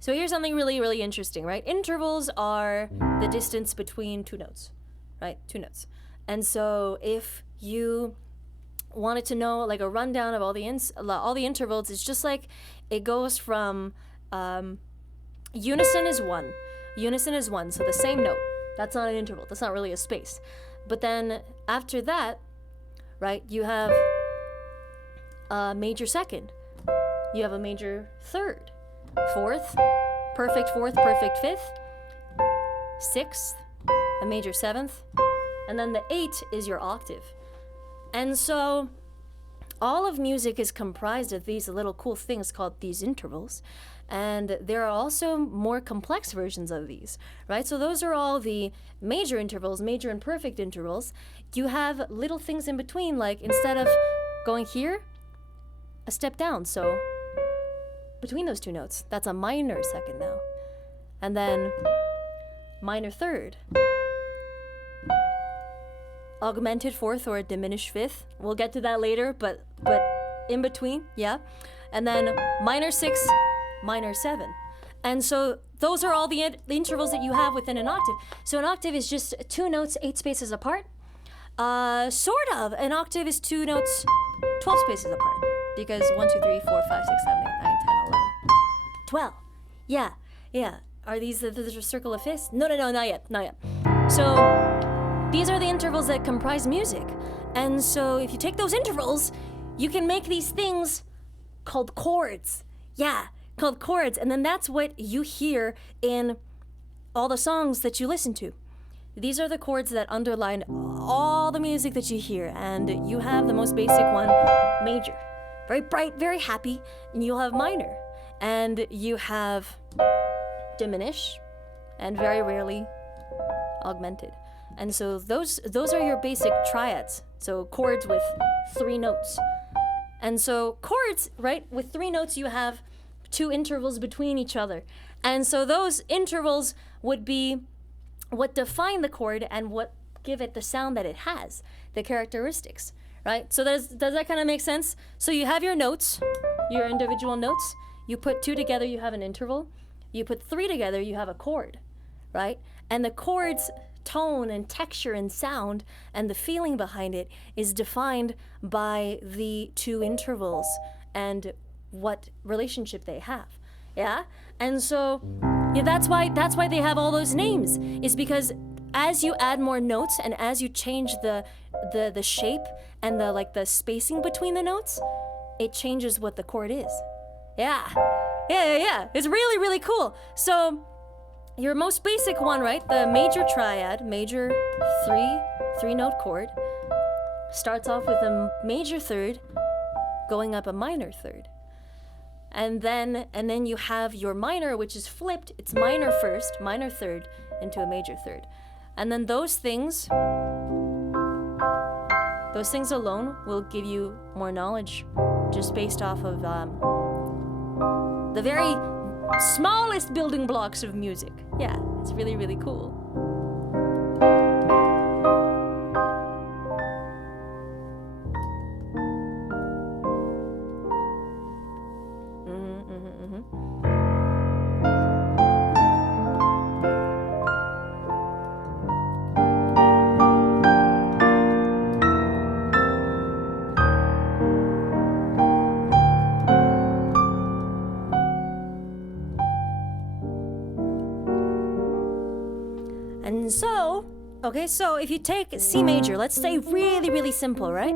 here's something really, really interesting, right? Intervals are the distance between two notes, right? Two notes. And so if you wanted to know like a rundown of all the intervals, it's just like it goes from unison is one, so the same note. That's not an interval. That's not really a space. But then after that, right, you have a major second. You have a major third, fourth, perfect fifth, sixth, a major seventh, and then the 8 is your octave. And so all of music is comprised of these little cool things called these intervals. And there are also more complex versions of these, right? So those are all the major intervals, major and perfect intervals. You have little things in between, like instead of going here, a step down. So between those two notes, that's a minor second now. And then minor third. Augmented fourth or a diminished fifth. We'll get to that later, but in between, yeah. And then minor 6, minor 7. And so those are all the intervals that you have within an octave. So an octave is just 2 notes 8 spaces apart. Sort of. An octave is 2 notes 12 spaces apart. Because 1, 2, 3, 4, 5, 6, 7, 8, 9, 10, 11, 12. Yeah, yeah. Are these the circle of fifths? No, not yet. So these are the intervals that comprise music. And so if you take those intervals, you can make these things called chords. Yeah, called chords. And then that's what you hear in all the songs that you listen to. These are the chords that underline all the music that you hear. And you have the most basic one, major. Very bright, very happy. And you'll have minor. And you have diminish, and very rarely augmented. And so those are your basic triads. So chords with 3 notes. And so chords, right, with 3 notes you have 2 intervals between each other. And so those intervals would be what define the chord and what give it the sound that it has, the characteristics, right? So does that kind of make sense? So you have your notes, your individual notes. You put 2 together, you have an interval. You put 3 together, you have a chord, right? And the chord's tone and texture and sound and the feeling behind it is defined by the 2 intervals and what relationship they have. Yeah? And so yeah, that's why they have all those names, is because as you add more notes and as you change the shape and the spacing between the notes, it changes what the chord is. Yeah. It's really, really cool. So your most basic one, right? The major triad, major 3-note chord, starts off with a major third going up a minor third. And then you have your minor, which is flipped. It's minor first, minor third, into a major third. And then those things alone will give you more knowledge just based off of the very smallest building blocks of music. Yeah, it's really, really cool. So if you take C major, let's say really, really simple, right?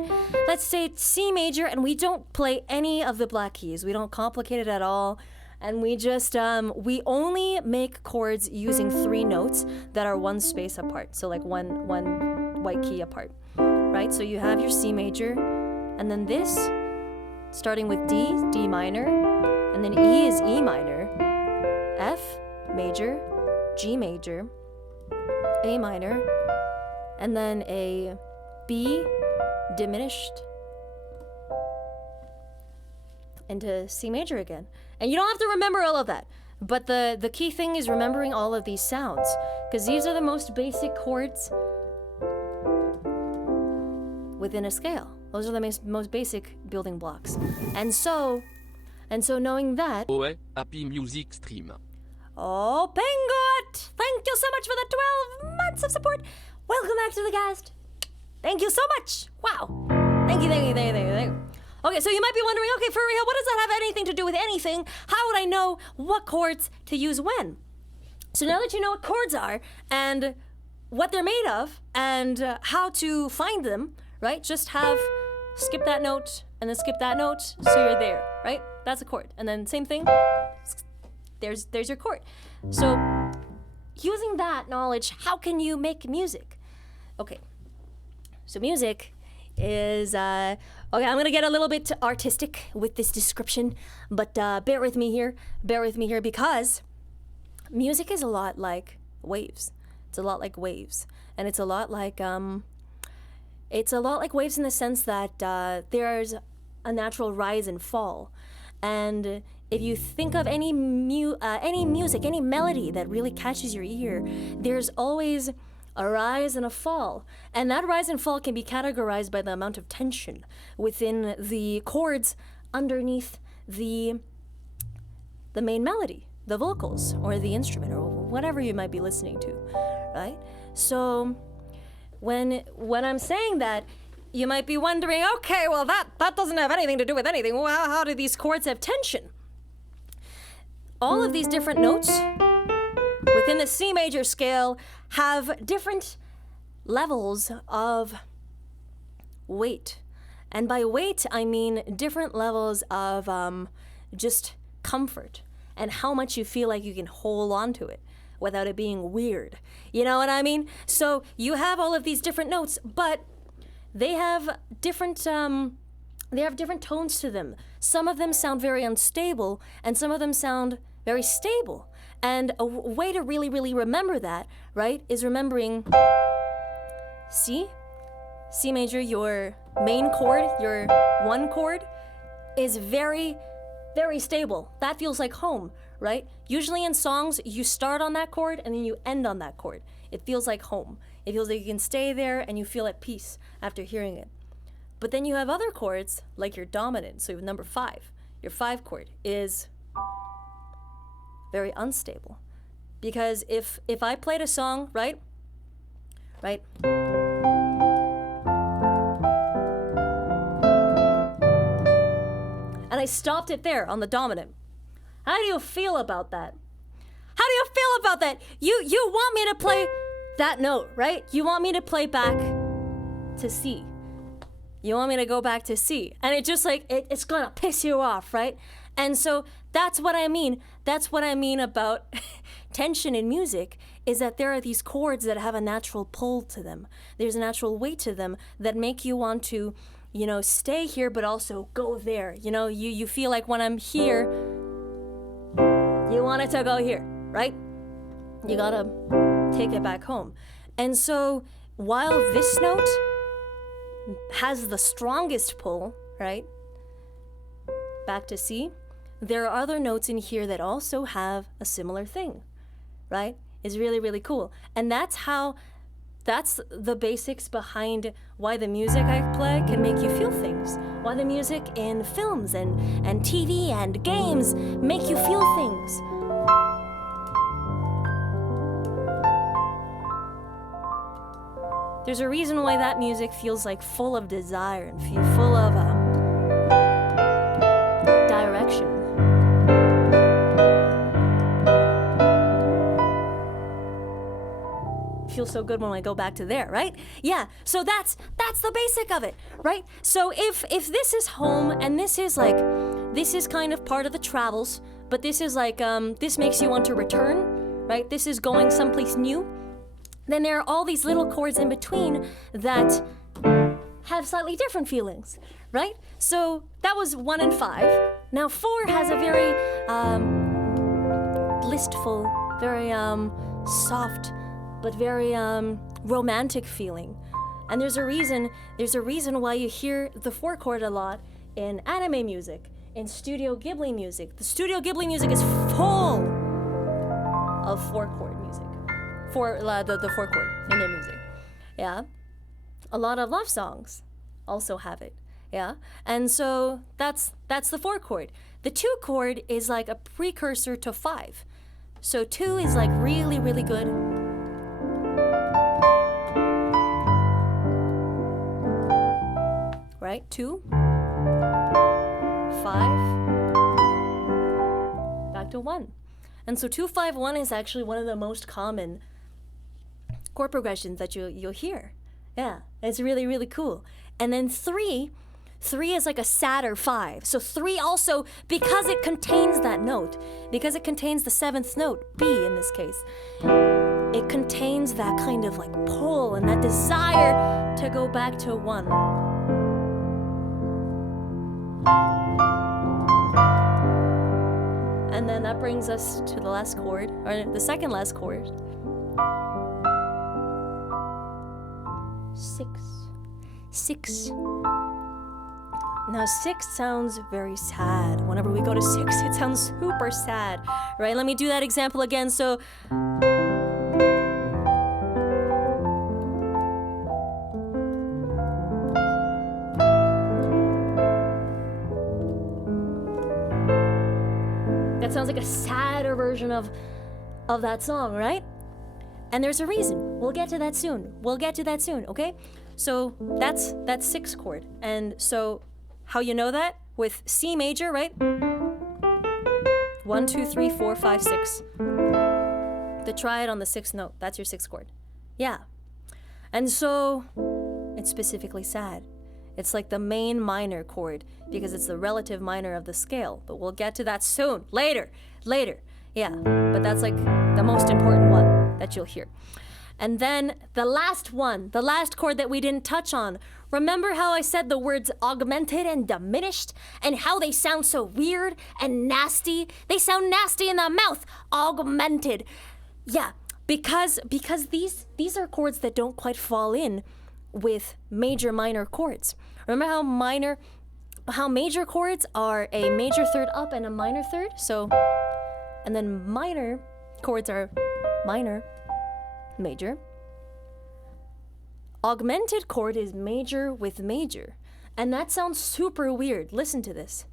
Let's say C major, and we don't play any of the black keys. We don't complicate it at all. And we just, we only make chords using 3 notes that are 1 space apart. So like one white key apart, right? So you have your C major, and then this, starting with D minor, and then E is E minor, F major, G major, A minor, and then a B diminished into C major again. And you don't have to remember all of that, but the key thing is remembering all of these sounds, because these are the most basic chords within a scale. Those are the most basic building blocks. And so knowing that... Ouais, Happy Music Stream. Oh, Pengot! Thank you so much for the 12 months of support. Welcome back to the cast. Thank you so much. Wow. Thank you. Okay, so you might be wondering, okay, Fareeha, what does that have anything to do with anything? How would I know what chords to use when? So now that you know what chords are and what they're made of and how to find them, right? Just skip that note and then skip that note, so you're there, right? That's a chord. And then same thing, there's your chord. So using that knowledge, how can you make music? Okay, so music is, okay, I'm gonna get a little bit artistic with this description, but bear with me here because music is a lot like waves. It's a lot like waves, and it's a lot like waves in the sense that there's a natural rise and fall. And if you think of any music, any melody that really catches your ear, there's always a rise and a fall. And that rise and fall can be categorized by the amount of tension within the chords underneath the main melody, the vocals, or the instrument, or whatever you might be listening to, right? So when I'm saying that, you might be wondering, okay, well, that doesn't have anything to do with anything. Well, how do these chords have tension? all of these different notes within the C major scale have different levels of weight. And by weight, I mean different levels of just comfort and how much you feel like you can hold on to it without it being weird. You know what I mean? So you have all of these different notes, but they have different tones to them. Some of them sound very unstable, and some of them sound very stable. And a way to really, really remember that, right, is remembering C major, your main chord, your one chord, is very, very stable. That feels like home, right? Usually in songs, you start on that chord and then you end on that chord. It feels like home. It feels like you can stay there and you feel at peace after hearing it. But then you have other chords, like your dominant, so number 5. Your 5 chord is very unstable. Because if I played a song, right? And I stopped it there on the dominant. How do you feel about that? How do you feel about that? You want me to play that note, right? You want me to play back to C. You want me to go back to C. And it just like, it's gonna piss you off, right? And so that's what I mean. That's what I mean about tension in music, is that there are these chords that have a natural pull to them. There's a natural weight to them that make you want to, you know, stay here, but also go there. You know, you feel like when I'm here, you want it to go here, right? You gotta take it back home. And so while this note has the strongest pull, right, back to C, there are other notes in here that also have a similar thing, right? It's really, really cool. And that's the basics behind why the music I play can make you feel things. Why the music in films and TV and games make you feel things. There's a reason why that music feels like full of desire and full of direction. Feels so good when I go back to there, right? Yeah, so that's the basic of it, right? So if this is home and this is kind of part of the travels, but this is like, this makes you want to return, right? This is going someplace new. Then there are all these little chords in between that have slightly different feelings, right? So that was 1 and 5. Now 4 has a very blissful, very soft, but very romantic feeling. And there's a reason why you hear the 4 chord a lot in anime music, in Studio Ghibli music. The Studio Ghibli music is full of 4 chord music. The 4 chord in their music. Yeah. A lot of love songs also have it. Yeah. And so that's the 4 chord. The 2 chord is like a precursor to 5. So 2 is like really, really good. Right? 2, 5, back to 1. And so 2, 5, 1 is actually one of the most common chord progressions that you'll hear. Yeah, it's really, really cool. And then 3 is like a sadder 5. So 3 also, because it contains that note, because it contains the 7th note, B in this case, it contains that kind of like pull and that desire to go back to 1. And then that brings us to the last chord, or the second last chord. 6. Now 6 sounds very sad. Whenever we go to 6, it sounds super sad, right? Let me do that example again. So that sounds like a sadder version of that song, right? And there's a reason. We'll get to that soon. Okay? So that's 6 chord. And so how you know that? With C major, right? 1, 2, 3, 4, 5, 6. The triad on the 6th note. That's your 6th chord. Yeah. And so it's specifically sad. It's like the main minor chord because it's the relative minor of the scale. But we'll get to that soon. Later. Yeah. But that's like the most important one that you'll hear. And then the last one, the last chord that we didn't touch on. Remember how I said the words augmented and diminished and how they sound so weird and nasty? They sound nasty in the mouth. Augmented. Yeah, because these are chords that don't quite fall in with major minor chords. Remember how major chords are a major third up and a minor third? So, and then minor chords are minor, major. Augmented chord is major with major. And that sounds super weird. Listen to this.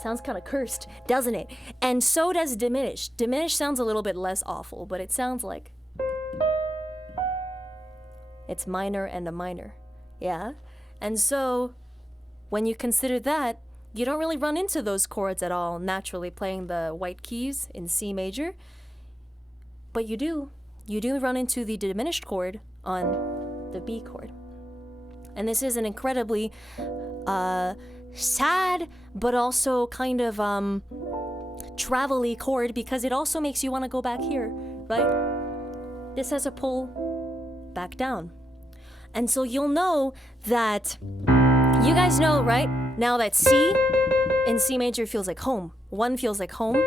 Sounds kind of cursed, doesn't it? And so does diminished. Diminished sounds a little bit less awful, but it sounds like it's minor and a minor. Yeah? And so when you consider that, you don't really run into those chords at all naturally playing the white keys in C major. But you do run into the diminished chord on the B chord. And this is an incredibly sad, but also kind of travel-y chord because it also makes you want to go back here, right? This has a pull back down. And so you'll know that, you guys know, right? Now that C in C major feels like home. 1 feels like home.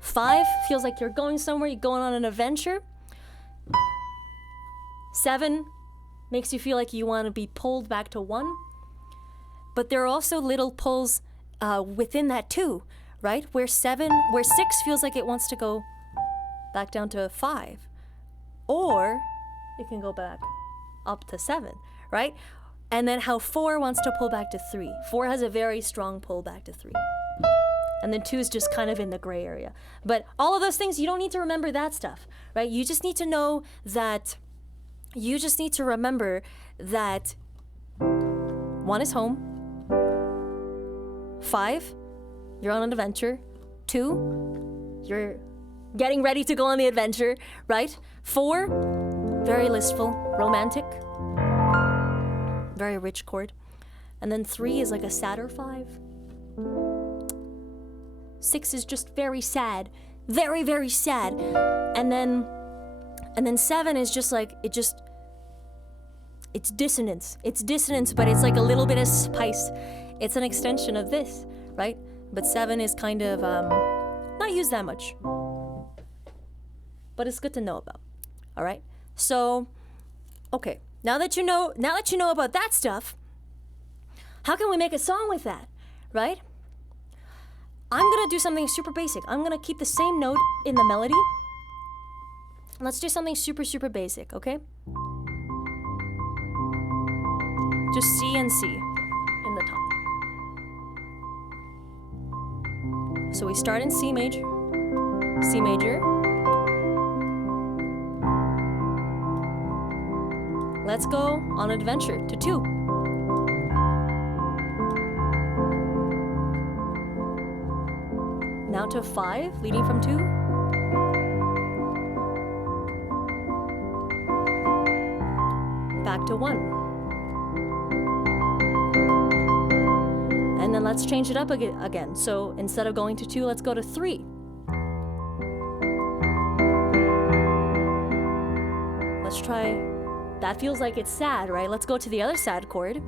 5 feels like you're going somewhere, you're going on an adventure. 7 makes you feel like you want to be pulled back to 1. But there are also little pulls within that too, right? Where 6 feels like it wants to go back down to 5. Or it can go back up to 7, right? And then how 4 wants to pull back to 3. 4 has a very strong pull back to 3. And then 2 is just kind of in the gray area. But all of those things, you don't need to remember that stuff, right? You just need to know that, you just need to remember that 1 is home. 5, you're on an adventure. 2, you're getting ready to go on the adventure, right? 4, very listful, romantic, very rich chord. And then 3 is like a sadder 5. 6 is just very sad, very, very sad. And then 7 is just like, it's dissonance. It's dissonance, but it's like a little bit of spice. It's an extension of this, right? But 7 is kind of not used that much. But it's good to know about. All right? So, okay. Now that you know about that stuff, how can we make a song with that, right? I'm going to do something super basic. I'm going to keep the same note in the melody. Let's do something super, super basic, okay? Just C and C in the top. So we start in C major, C major. Let's go on an adventure to 2. Now to 5, leading from 2. Back to 1. And then let's change it up again. So instead of going to 2, let's go to 3. Let's try, that feels like it's sad, right? Let's go to the other sad chord.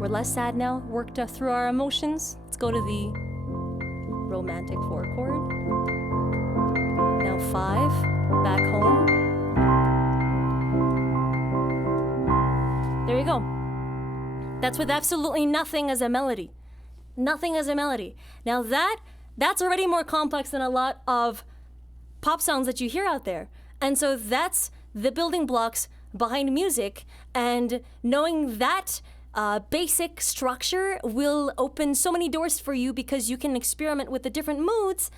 We're less sad now, worked through our emotions. Let's go to the romantic 4 chord. Now 5, back home. There you go. That's with absolutely nothing as a melody. Nothing as a melody. Now that's already more complex than a lot of pop songs that you hear out there. And so that's the building blocks behind music, and knowing that basic structure will open so many doors for you because you can experiment with the different moods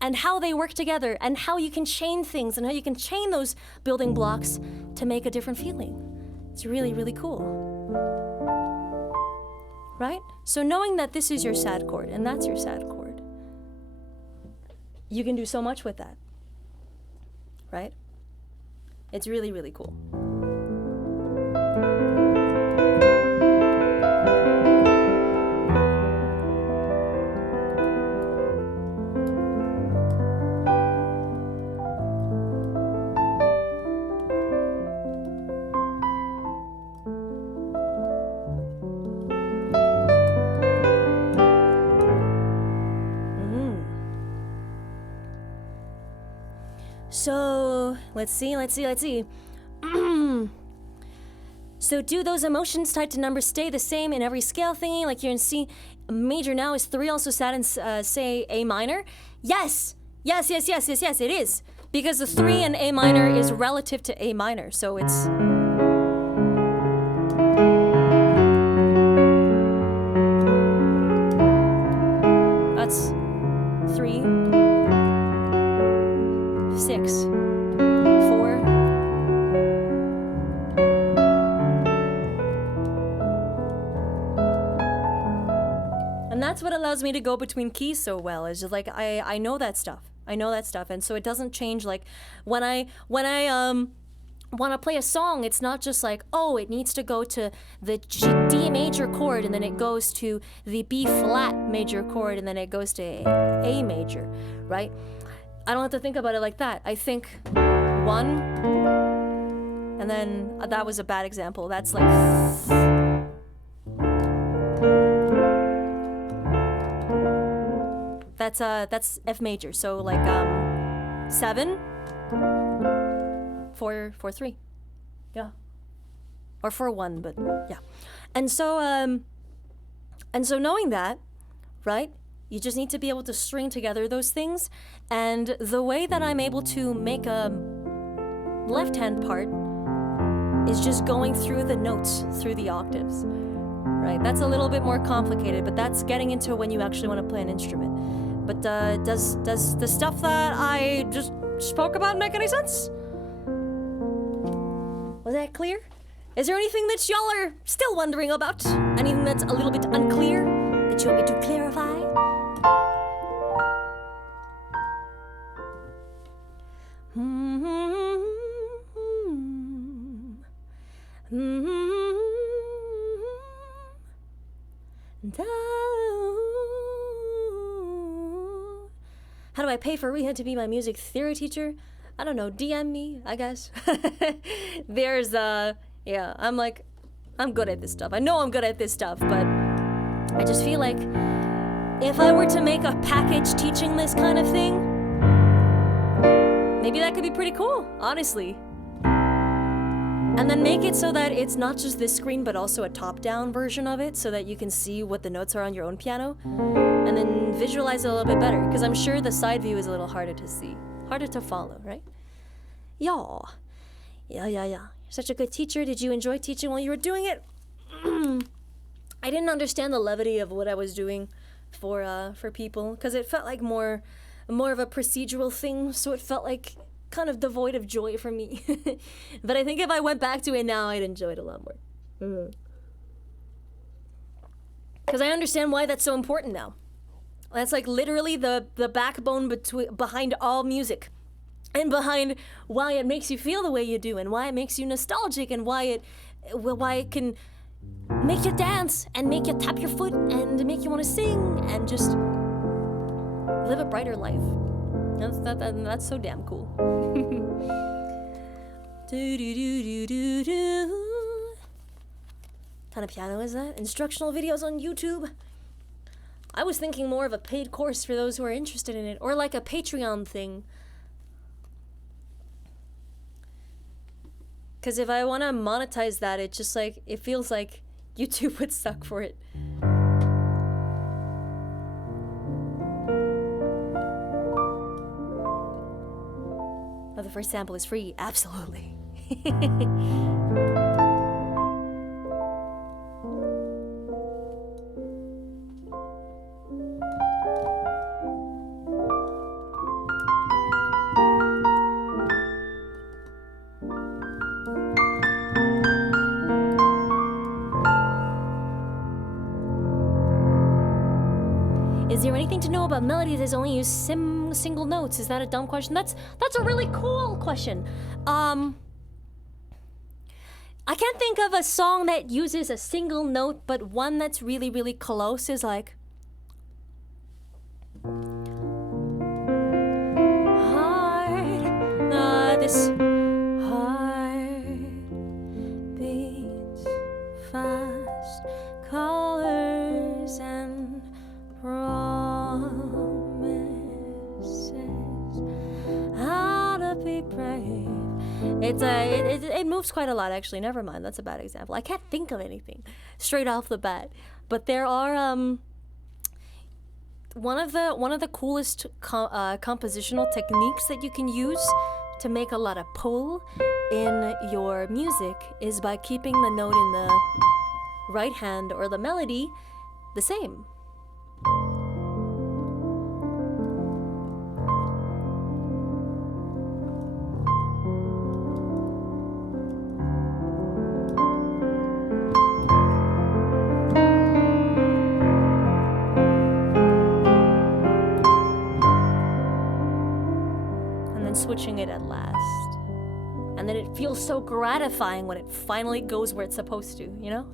and how they work together and how you can chain things and how you can chain those building blocks to make a different feeling. It's really, really cool. Right? So knowing that this is your sad chord and that's your sad chord, you can do so much with that. Right? It's really, really cool. So, let's see. So do those emotions tied to numbers stay the same in every scale thingy? Like you're in C major now, is 3 also sad in, say, A minor? Yes, it is. Because the 3 in A minor is relative to A minor, so it's... That's 3, 6, 4. And that's what allows me to go between keys so well, is just like I know that stuff. And so it doesn't change. Like when I want to play a song, it's not just like, oh, it needs to go to the D major chord and then it goes to the B flat major chord and then it goes to A major, right? I don't have to think about it like that. I think 1, and then that was a bad example. That's like that's F major. So like 7, 4, 3, yeah, or 4, 1, but yeah. And so knowing that, right? You just need to be able to string together those things. And the way that I'm able to make a left-hand part is just going through the notes, through the octaves, right? That's a little bit more complicated, but that's getting into when you actually want to play an instrument. But does the stuff that I just spoke about make any sense? Was that clear? Is there anything that y'all are still wondering about? Anything that's a little bit unclear that you want me to clarify? How do I pay Fareeha to be my music theory teacher? I don't know, DM me, I guess. There's, yeah, I'm good at this stuff. I know I'm good at this stuff, but I just feel like if I were to make a package teaching this kind of thing, maybe that could be pretty cool, honestly. And then make it so that it's not just this screen, but also a top-down version of it, so that you can see what the notes are on your own piano, and then visualize it a little bit better, because I'm sure the side view is a little harder to see, harder to follow, right? Yeah. You're such a good teacher. Did you enjoy teaching while you were doing it? I didn't understand the levity of what I was doing for people, because it felt like more of a procedural thing, so it felt like kind of devoid of joy for me. But I think if I went back to it now, I'd enjoy it a lot more. Because I understand why that's so important now. That's like literally the backbone behind all music, and behind why it makes you feel the way you do, and why it makes you nostalgic, and why it can make you dance, and make you tap your foot, and make you want to sing, and just live a brighter life. That's so damn cool. What kind of piano is that? Instructional videos on YouTube? I was thinking more of a paid course for those who are interested in it, or like a Patreon thing. Because if I want to monetize that, it just like, it feels like YouTube would suck for it. Oh, the first sample is free. Absolutely. Is there anything to know about melodies that only use single notes? Is that a dumb question? That's a really cool question. I can't think of a song that uses a single note, but one that's really, really close is like... This heart beats fast, colors and promises how to be brave. It moves quite a lot, actually. Never mind, that's a bad example. I can't think of anything straight off the bat, but there are one of the coolest compositional techniques that you can use to make a lot of pull in your music is by keeping the note in the right hand or the melody the same. Switching it at last. And then it feels so gratifying when it finally goes where it's supposed to, you know?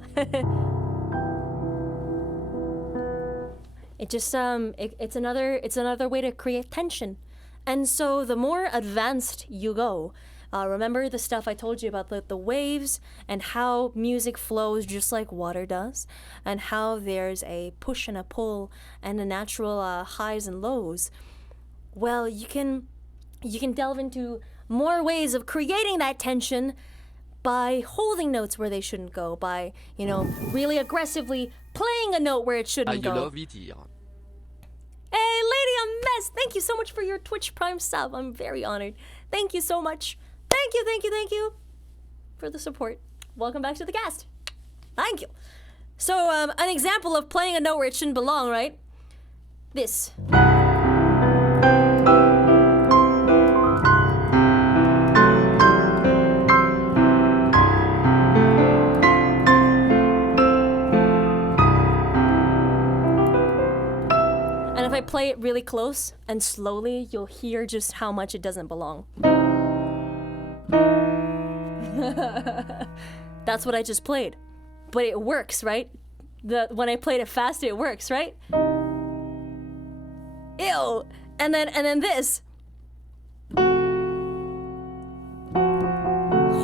It just it's another way to create tension. And so the more advanced you go, remember the stuff I told you about the waves and how music flows just like water does, and how there's a push and a pull and a natural highs and lows. Well, you can delve into more ways of creating that tension by holding notes where they shouldn't go, by, you know, really aggressively playing a note where it shouldn't go. I love it here. Hey, Lady a Mess, thank you so much for your Twitch Prime sub. I'm very honored. Thank you so much. Thank you for the support. Welcome back to the cast. Thank you. So, an example of playing a note where it shouldn't belong, right? This. And if I play it really close and slowly, you'll hear just how much it doesn't belong. That's what I just played. But it works, right? When I played it fast, it works, right? Ew! And then this.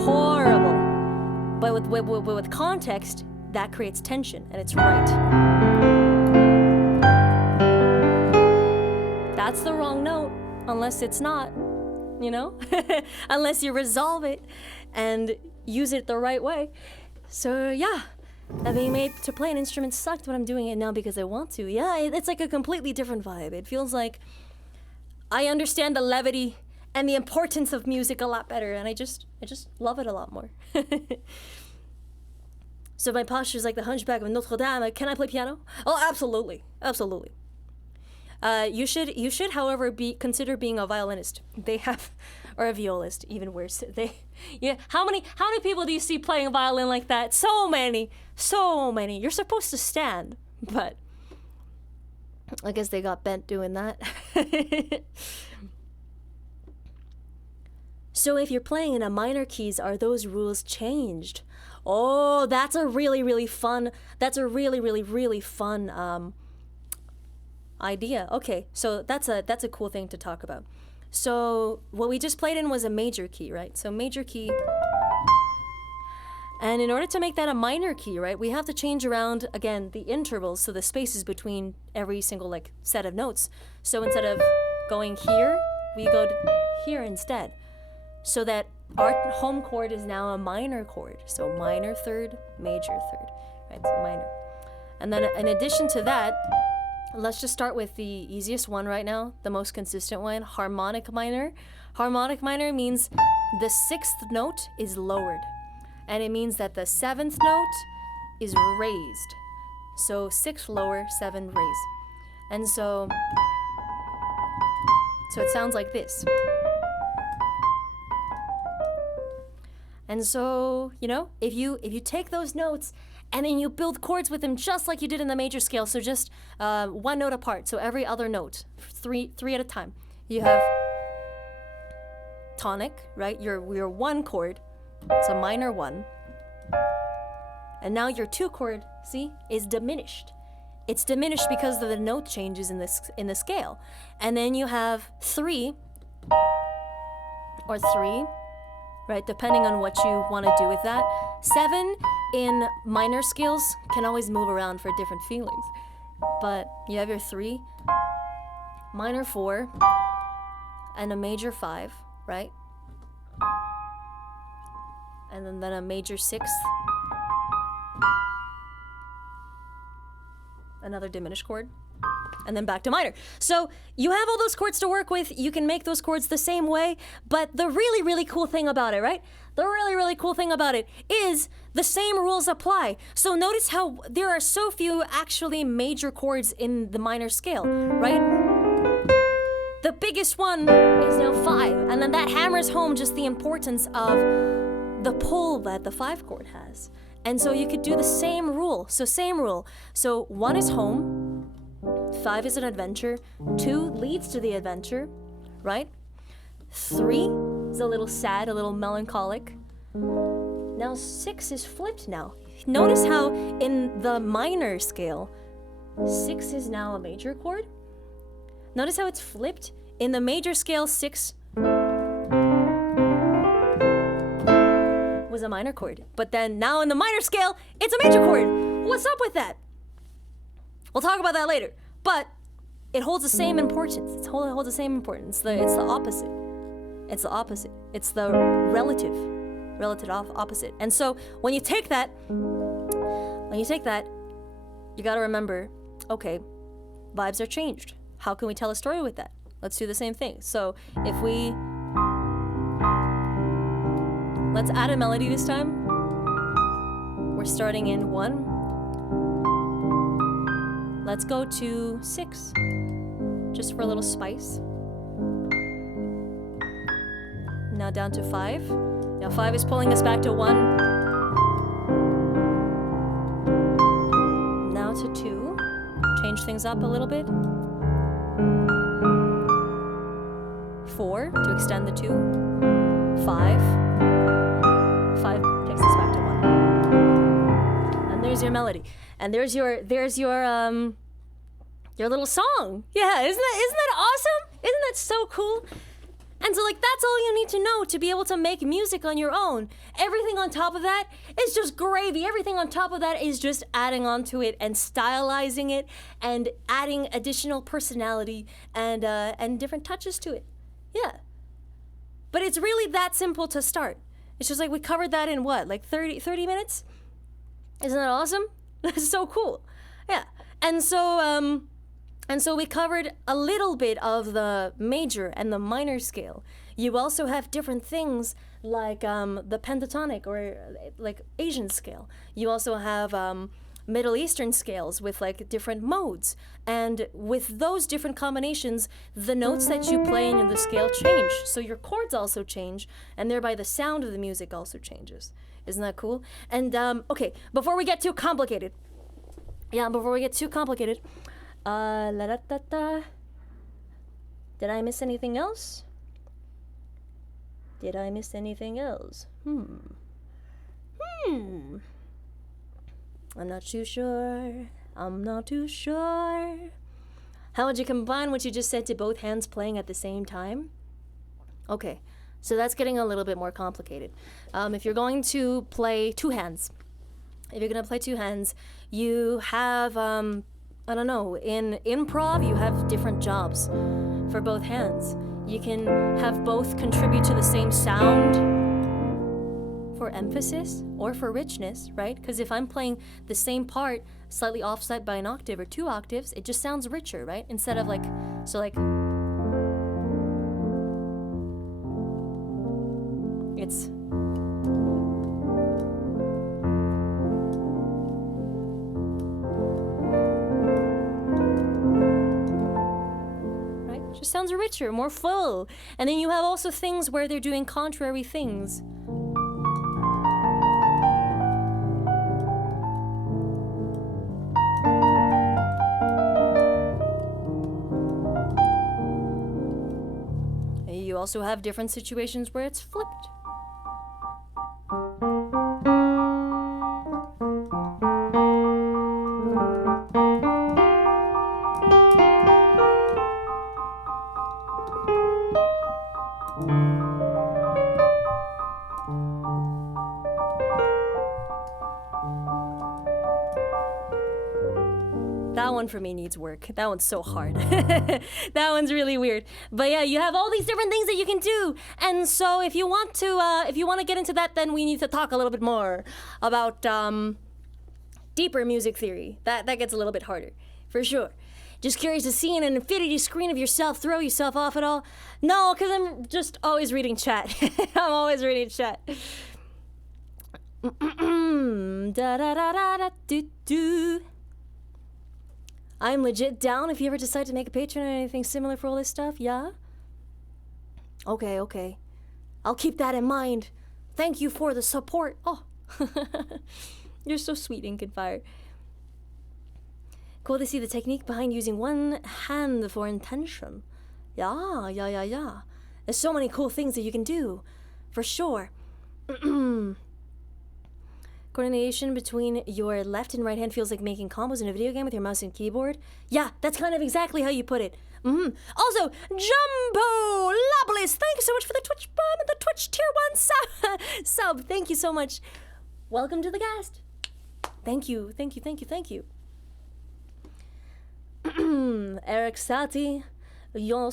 Horrible. But with context, that creates tension, and it's right. That's the wrong note, unless it's not, you know? Unless you resolve it and use it the right way. So yeah, being made to play an instrument sucked, but I'm doing it now because I want to. Yeah, it's like a completely different vibe. It feels like I understand the levity and the importance of music a lot better, and I just love it a lot more. So my posture is like the Hunchback of Notre Dame. Can I play piano? Oh, absolutely, absolutely. You should, however, consider being a violinist. They have, or a violist, even worse. How many people do you see playing a violin like that? So many. You're supposed to stand, but I guess they got bent doing that. So if you're playing in a minor keys, are those rules changed? Oh, that's a really fun idea. Okay, so that's a cool thing to talk about. So what we just played in was a major key, right? So major key. And in order to make that a minor key, right, we have to change around, again, the intervals, so the spaces between every single, like, set of notes. So instead of going here, we go to here instead. So that our home chord is now a minor chord. So minor third, major third, right? So minor. And then in addition to that, let's just start with the easiest one right now, the most consistent one, harmonic minor. Harmonic minor means the sixth note is lowered. And it means that the seventh note is raised. So 6 lower, 7 raise. And so it sounds like this. And so, you know, if you take those notes and then you build chords with them just like you did in the major scale. So just one note apart. So every other note, three at a time. You have tonic, right? Your one chord. It's a minor 1. And now your 2 chord, see, is diminished. It's diminished because of the note changes in the scale. And then you have 3 or 3, right? Depending on what you want to do with that. 7 in minor scales can always move around for different feelings. But you have your 3, minor 4, and a major 5, right? And then a major 6th. Another diminished chord, and then back to minor. So you have all those chords to work with. You can make those chords the same way, but the really, really cool thing about it, right? The really, really cool thing about it is the same rules apply. So notice how there are so few actually major chords in the minor scale, right? The biggest one is now 5, and then that hammers home just the importance of the pull that the 5 chord has. And so you could do the same rule. So same rule. So 1 is home, 5 is an adventure, 2 leads to the adventure, right? 3 is a little sad, a little melancholic. Now 6 is flipped now. Notice how in the minor scale, 6 is now a major chord. Notice how it's flipped. In the major scale, 6 was a minor chord. But then now in the minor scale, it's a major chord. What's up with that? We'll talk about that later. But it holds the same importance. It holds the same importance. It's the opposite. It's the opposite. It's the relative opposite. And so when you take that, you gotta remember, okay, vibes are changed. How can we tell a story with that? Let's do the same thing. So if let's add a melody this time. We're starting in 1. Let's go to 6, just for a little spice. Now down to 5. Now 5 is pulling us back to 1. Now to 2. Change things up a little bit. 4 to extend the 2. 5 takes us back to 1. And there's your melody. And there's your little song. Yeah, isn't that awesome? Isn't that so cool? And so that's all you need to know to be able to make music on your own. Everything on top of that is just gravy. Everything on top of that is just adding onto it and stylizing it and adding additional personality and different touches to it. Yeah. But it's really that simple to start. It's just we covered that in what, 30 minutes? Isn't that awesome? That's so cool. Yeah. And so we covered a little bit of the major and the minor scale. You also have different things like the pentatonic or Asian scale. You also have Middle Eastern scales with different modes. And with those different combinations, the notes that you play in the scale change. So your chords also change, and thereby the sound of the music also changes. Isn't that cool? And okay, before we get too complicated. Did I miss anything else? I'm not too sure. How would you combine what you just said to both hands playing at the same time? Okay, so that's getting a little bit more complicated. If you're going to play 2 hands, you have, I don't know, in improv, you have different jobs for both hands. You can have both contribute to the same sound for emphasis or for richness, right? Because if I'm playing the same part slightly offset by an octave or 2 octaves, it just sounds richer, right? Instead of it's right? Just sounds richer, more full. And then you have also things where they're doing contrary things. also have different situations where it's flipped. That one for me needs work. That one's so hard. That one's really weird. But yeah, you have all these different things that you can do. And so if you want to get into that, then we need to talk a little bit more about deeper music theory. That gets a little bit harder, for sure. Just curious to see an infinity screen of yourself throw yourself off at all? No, because I'm just always reading chat. I'm always reading chat. Da da da da da do do. I'm legit down if you ever decide to make a Patreon or anything similar for all this stuff, yeah? Okay. I'll keep that in mind. Thank you for the support. Oh, you're so sweet, Ink and Fire. Cool to see the technique behind using one hand for intention. Yeah. There's so many cool things that you can do, for sure. Coordination between your left and right hand feels like making combos in a video game with your mouse and keyboard. Yeah, that's kind of exactly how you put it. Also, Jumbo Lobulis, thank you so much for the Twitch bomb and the Twitch tier 1 sub. Thank you so much. Welcome to the cast. Thank you. Eric Sati, yo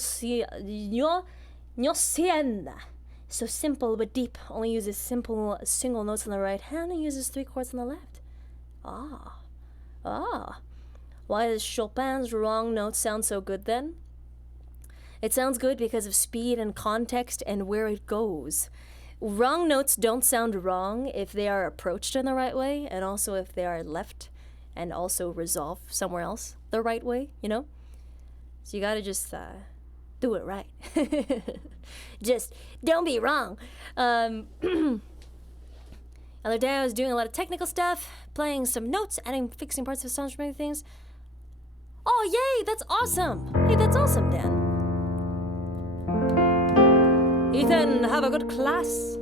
sienna. So simple but deep, only uses simple single notes on the right hand and uses 3 chords on the left. Why does Chopin's wrong notes sound so good then? It sounds good because of speed and context and where it goes. Wrong notes don't sound wrong if they are approached in the right way, and also if they are left and also resolved somewhere else the right way, you know? So you gotta just do it right. Just don't be wrong. Other day I was doing a lot of technical stuff, playing some notes, fixing parts of songs, many things. Oh, yay, that's awesome. Hey, that's awesome, Dan. Ethan, have a good class.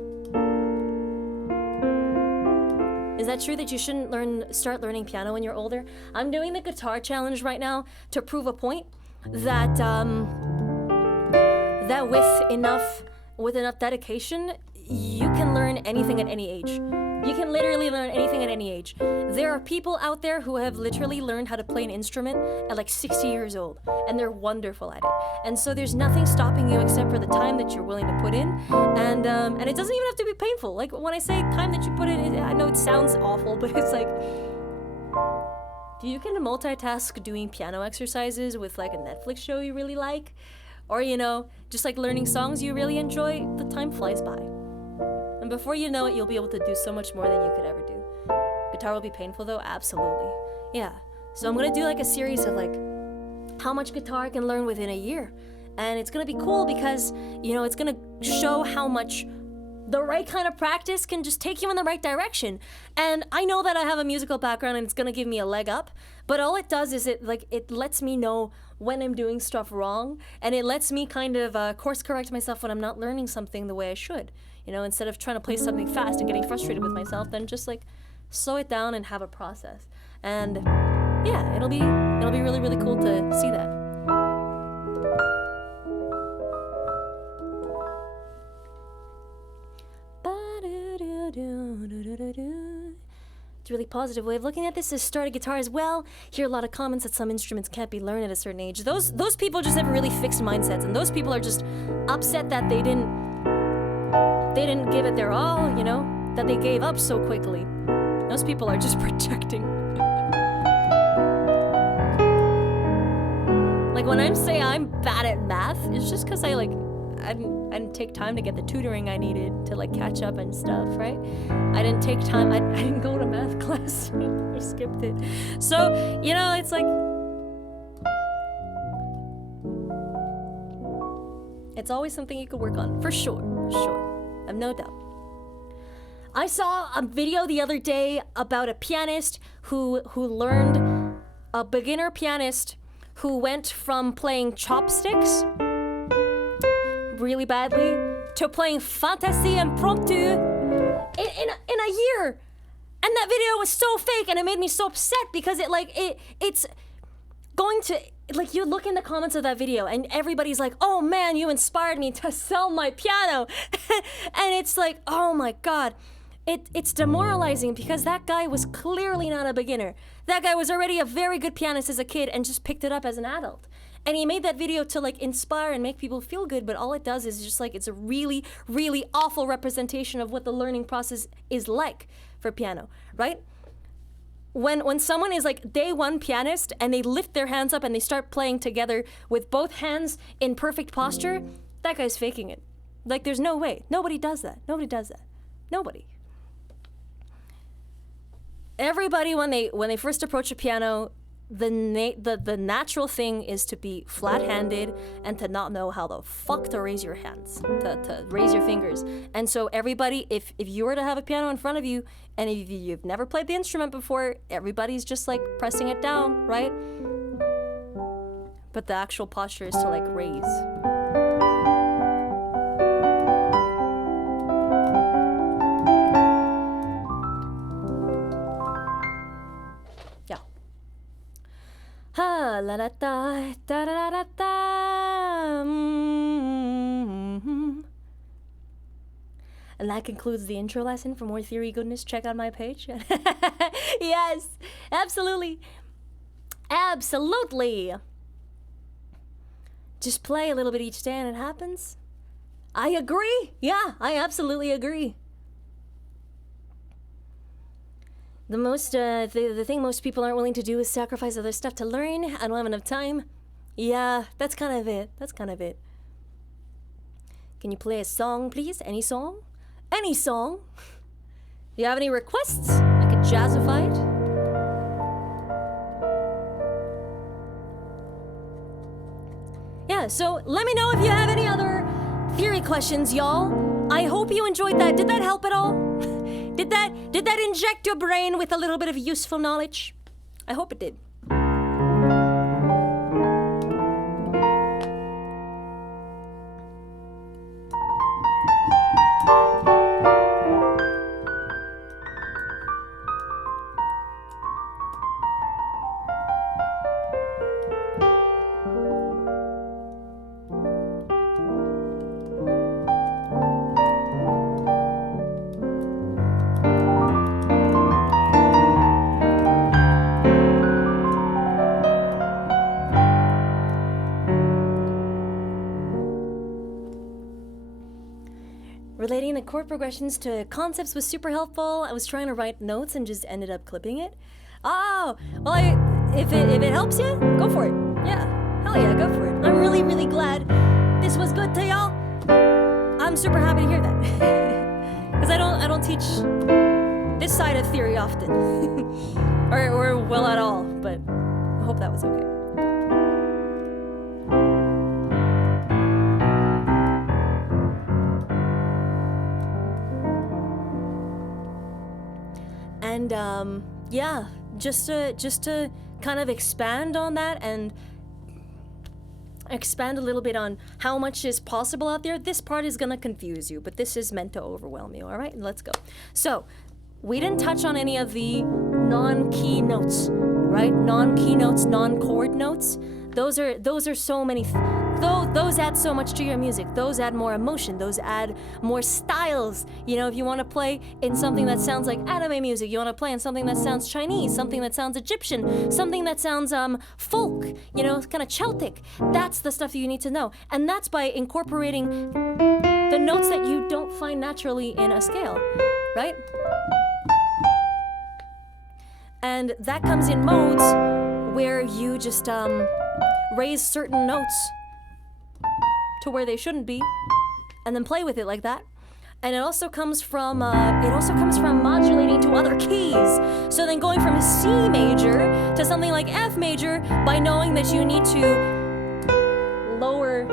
Is that true that you shouldn't start learning piano when you're older? I'm doing the guitar challenge right now to prove a point that that with enough dedication, you can learn anything at any age. You can literally learn anything at any age. There are people out there who have literally learned how to play an instrument at like 60 years old, and they're wonderful at it. And so there's nothing stopping you except for the time that you're willing to put in, and it doesn't even have to be painful. Like when I say time that you put in, I know it sounds awful, but it's like, if you can multitask doing piano exercises with like a Netflix show you really like, or, you know, just like learning songs you really enjoy, the time flies by. And before you know it, you'll be able to do so much more than you could ever do. Guitar will be painful though, absolutely. Yeah. So I'm gonna do like a series of like how much guitar I can learn within a year. And it's gonna be cool because, you know, it's gonna show how much the right kind of practice can just take you in the right direction. And I know that I have a musical background and it's gonna give me a leg up, but all it does is it lets me know when I'm doing stuff wrong, and it lets me kind of course correct myself when I'm not learning something the way I should. You know, instead of trying to play something fast and getting frustrated with myself, then just like slow it down and have a process. And yeah, it'll be really, really cool to see that. It's a really positive way of looking at this is start a guitar as well. Hear a lot of comments that some instruments can't be learned at a certain age. Those people just have really fixed mindsets, and those people are just upset that they didn't give it their all, you know, that they gave up so quickly. Those people are just projecting. Like when I say I'm bad at math, it's just because I didn't take time to get the tutoring I needed to like catch up and stuff, right? I didn't take time. I didn't go to math class. I skipped it. So, you know, it's like, it's always something you could work on, for sure. I've no doubt. I saw a video the other day about a pianist who learned, a beginner pianist who went from playing chopsticks really badly to playing Fantasy Impromptu in a year. And that video was so fake, and it made me so upset because it's going to, like, you look in the comments of that video and everybody's like, oh man, you inspired me to sell my piano. And it's like, oh my God. It's demoralizing because that guy was clearly not a beginner. That guy was already a very good pianist as a kid and just picked it up as an adult. And he made that video to like inspire and make people feel good, but all it does is just like, it's a really, really awful representation of what the learning process is like for piano, right? When someone is like day one pianist and they lift their hands up and they start playing together with both hands in perfect posture, that guy's faking it. Like, there's no way. Nobody does that. Nobody does that. Nobody. Everybody, when they first approach a piano, the natural thing is to be flat-handed and to not know how the fuck to raise your hands, to raise your fingers. And so everybody, if you were to have a piano in front of you and if you've never played the instrument before, everybody's just like pressing it down, right? But the actual posture is to like raise. Ha la da da da da da da. And that concludes the intro lesson. For more theory goodness, check out my page. Yes, absolutely. Absolutely. Just play a little bit each day and it happens. I agree. Yeah, I absolutely agree. The thing most people aren't willing to do is sacrifice other stuff to learn. I don't have enough time. Yeah, that's kind of it. That's kind of it. Can you play a song, please? Any song? Any song? Do you have any requests? I could jazzify it. Yeah, so let me know if you have any other theory questions, y'all. I hope you enjoyed that. Did that help at all? Did that inject your brain with a little bit of useful knowledge? I hope it did. Relating the chord progressions to concepts was super helpful. I was trying to write notes and just ended up clipping it. Oh, well, if it helps you, go for it. Yeah, hell yeah, go for it. I'm really, really glad this was good to y'all. I'm super happy to hear that. Because I don't teach this side of theory often. or well at all, but I hope that was okay. And yeah, just to kind of expand on that and expand a little bit on how much is possible out there. This part is gonna confuse you, but this is meant to overwhelm you. All right, let's go. So we didn't touch on any of the non-key notes, right? Non-key notes, non-chord notes. Those are so many. Those add so much to your music. Those add more emotion. Those add more styles. You know, if you want to play in something that sounds like anime music, you want to play in something that sounds Chinese, something that sounds Egyptian, something that sounds folk, you know, kind of Celtic. That's the stuff that you need to know. And that's by incorporating the notes that you don't find naturally in a scale, right? And that comes in modes where you just raise certain notes to where they shouldn't be, and then play with it like that. And it also comes from modulating to other keys. So then going from a C major to something like F major by knowing that you need to lower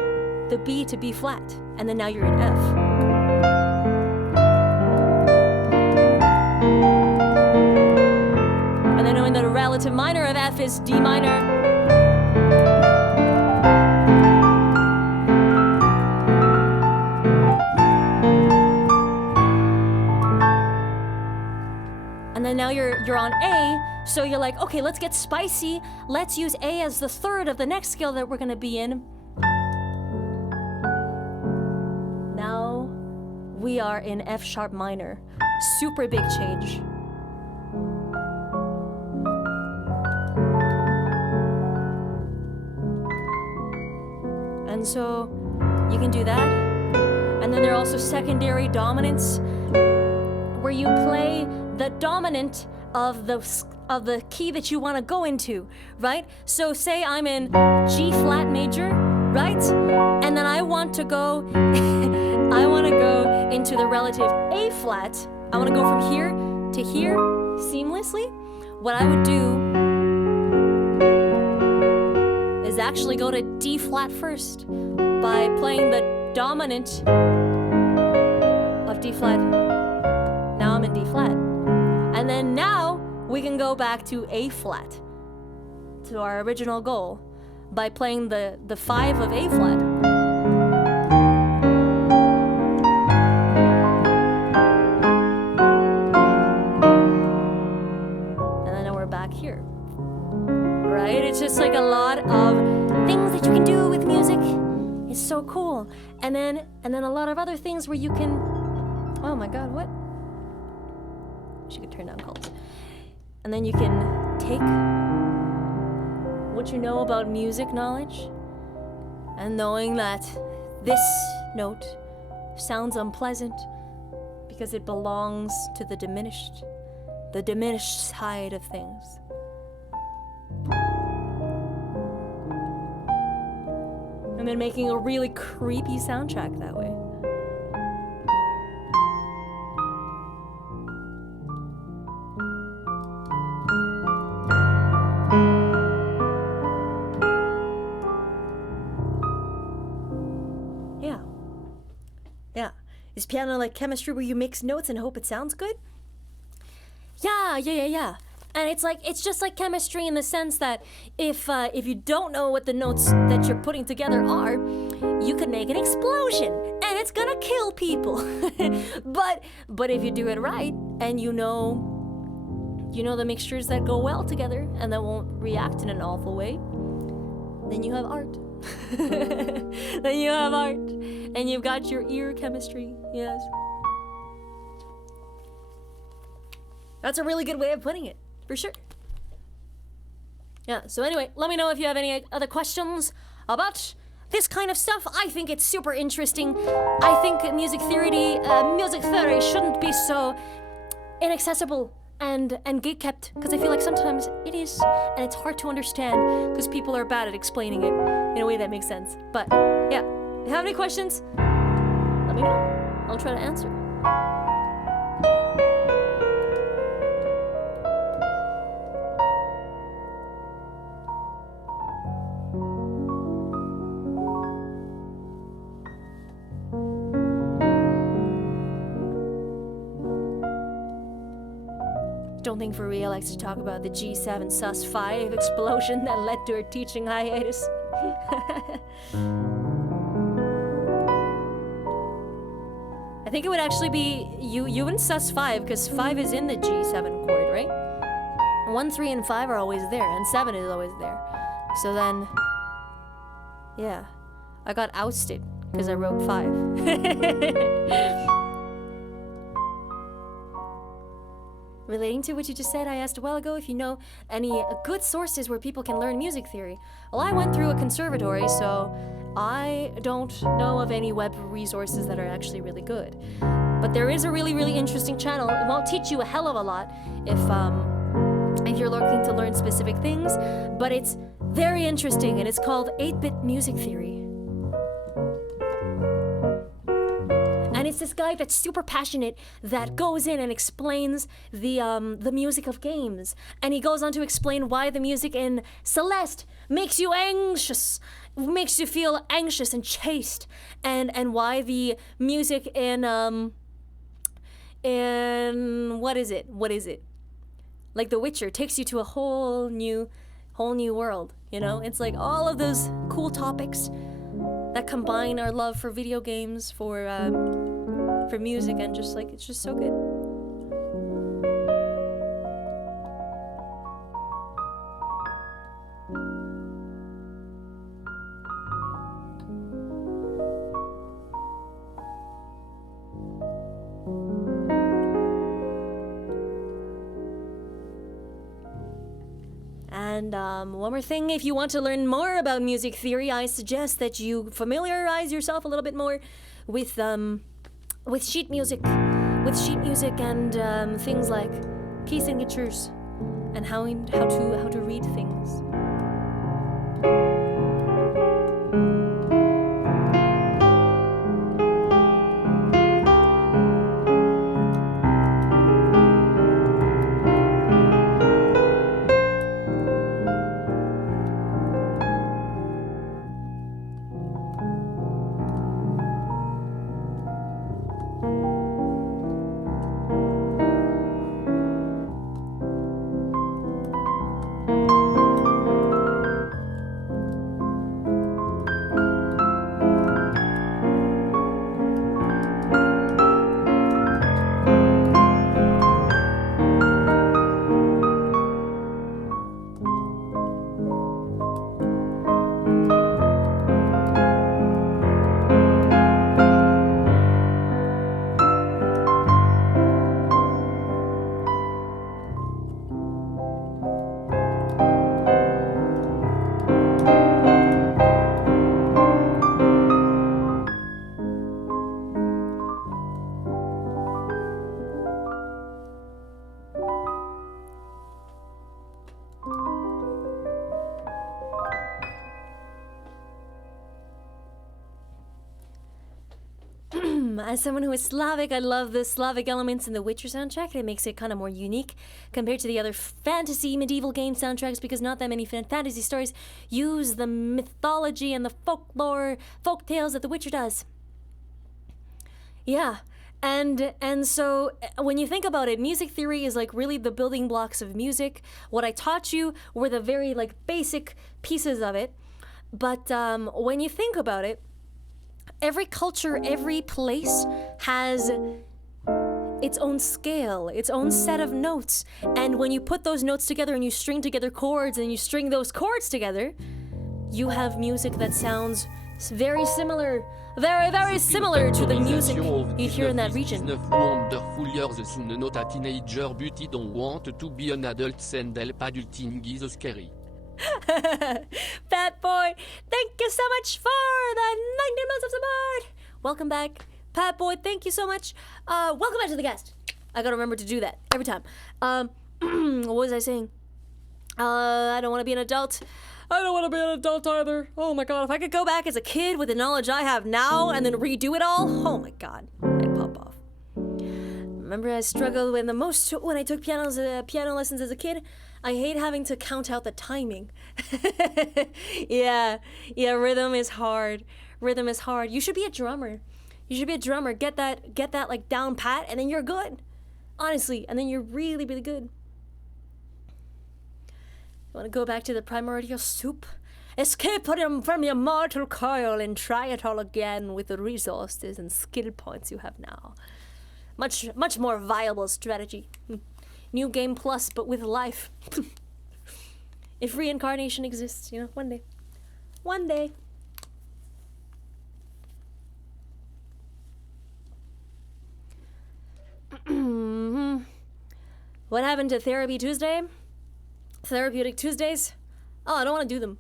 the B to B flat, and then now you're in F. And then knowing that a relative minor of F is D minor. you're on A, so you're like, okay, let's get spicy. Let's use A as the third of the next scale that we're gonna be in. Now we are in F sharp minor. Super big change. And so you can do that. And then there are also secondary dominants where you play the dominant of the key that you want to go into, right? So say I'm in G flat major, right? And then I want to go into the relative A flat. I want to go from here to here seamlessly. What I would do is actually go to D flat first by playing the dominant of D flat. Now I'm in D flat. And then now we can go back to A flat, to our original goal, by playing the 5 of A flat. And then now we're back here. Right? It's just like a lot of things that you can do with music. It's so cool. And then a lot of other things where you can, oh my god, what? She could turn down calls. And then you can take what you know about music knowledge and knowing that this note sounds unpleasant because it belongs to the diminished side of things. And then making a really creepy soundtrack that way. Is piano like chemistry where you mix notes and hope it sounds good? Yeah. And it's just like chemistry in the sense that if you don't know what the notes that you're putting together are, you could make an explosion and it's gonna kill people. but if you do it right and you know the mixtures that go well together and that won't react in an awful way, then you have art. Then you have art. And you've got your ear chemistry, yes. That's a really good way of putting it, for sure. Yeah, so anyway, let me know if you have any other questions about this kind of stuff. I think it's super interesting. I think music theory shouldn't be so inaccessible and gatekept, because I feel like sometimes it is, and it's hard to understand because people are bad at explaining it in a way that makes sense. But yeah, if you have any questions, let me know. I'll try to answer. Don't think Fareeha likes to talk about the G7 sus5 explosion that led to her teaching hiatus. I think it would actually be you and sus5, because 5 is in the G7 chord, right? 1, 3, and 5 are always there, and 7 is always there. So then, yeah, I got ousted because I wrote 5. Relating to what you just said, I asked a while ago if you know any good sources where people can learn music theory. Well, I went through a conservatory, so I don't know of any web resources that are actually really good. But there is a really, really interesting channel. It won't teach you a hell of a lot if you're looking to learn specific things, but it's very interesting, and it's called 8-Bit Music Theory. And it's this guy that's super passionate that goes in and explains the music of games. And he goes on to explain why the music in Celeste makes you anxious, makes you feel anxious and chaste, and why the music in what is it? Like The Witcher takes you to a whole new world, you know? It's like all of those cool topics that combine our love for video games, for music, and just like, it's just so good. And one more thing, if you want to learn more about music theory, I suggest that you familiarize yourself a little bit more with sheet music, and things like key signatures and how to read things. As someone who is Slavic, I love the Slavic elements in the Witcher soundtrack. It makes it kind of more unique compared to the other fantasy medieval game soundtracks, because not that many fantasy stories use the mythology and the folklore, folk tales that the Witcher does. Yeah. And so when you think about it, music theory is like really the building blocks of music. What I taught you were the very like basic pieces of it. But when you think about it, every culture, every place has its own scale, its own set of notes. And when you put those notes together and you string together chords and you string those chords together, you have music that sounds very similar, very similar to the music you hear in that region. Wonderful years soon not a teenager but don't want to be an adult and help adulting is scary. Pat Boy, thank you so much for the 19 months of support. Welcome back, Pat Boy. Thank you so much. Welcome back to the guest. I gotta remember to do that every time. What was I saying? I don't want to be an adult. I don't want to be an adult either. Oh my god, if I could go back as a kid with the knowledge I have now and then redo it all, oh my god, I'd pop off. Remember, I struggled with the most when I took piano lessons as a kid. I hate having to count out the timing. Yeah, rhythm is hard. You should be a drummer. Get that like down pat, and then you're good. Honestly, and then you're really, really good. You want to go back to the primordial soup? Escape from your mortal coil and try it all again with the resources and skill points you have now. Much more viable strategy. New game plus, but with life. If reincarnation exists, one day. One day. What happened to Therapy Tuesday? Therapeutic Tuesdays? Oh, I don't want to do them.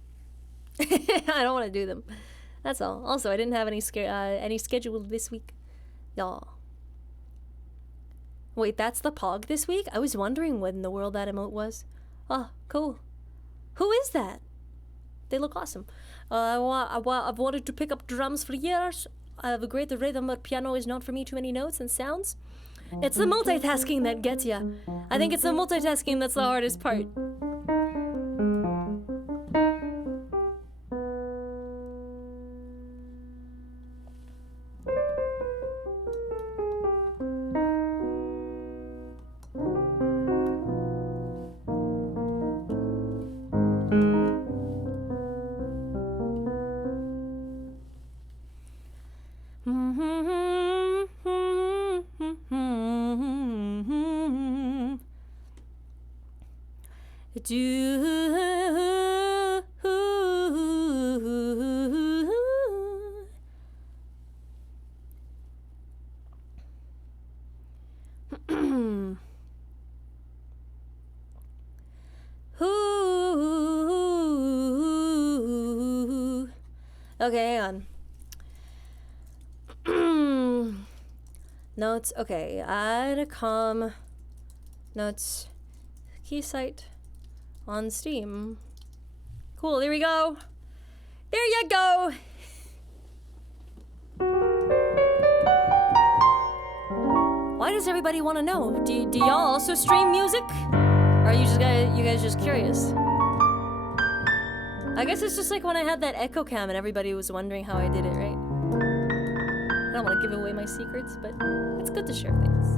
I don't want to do them. That's all. Also, I didn't have any scheduled this week. Y'all. Wait, that's the Pog this week? I was wondering what in the world that emote was. Oh, cool. Who is that? They look awesome. I've wanted to pick up drums for years. I have a great rhythm, but piano is not for me. Too many notes and sounds. It's the multitasking that gets ya. I think it's the multitasking that's the hardest part. Okay, hang on. Notes. Okay, add com notes key site on Steam. Cool, there we go. There you go. Why does everybody want to know? Do y'all also stream music? Or are you guys just curious? I guess it's just like when I had that echo cam and everybody was wondering how I did it, right? I don't want to give away my secrets, but it's good to share things.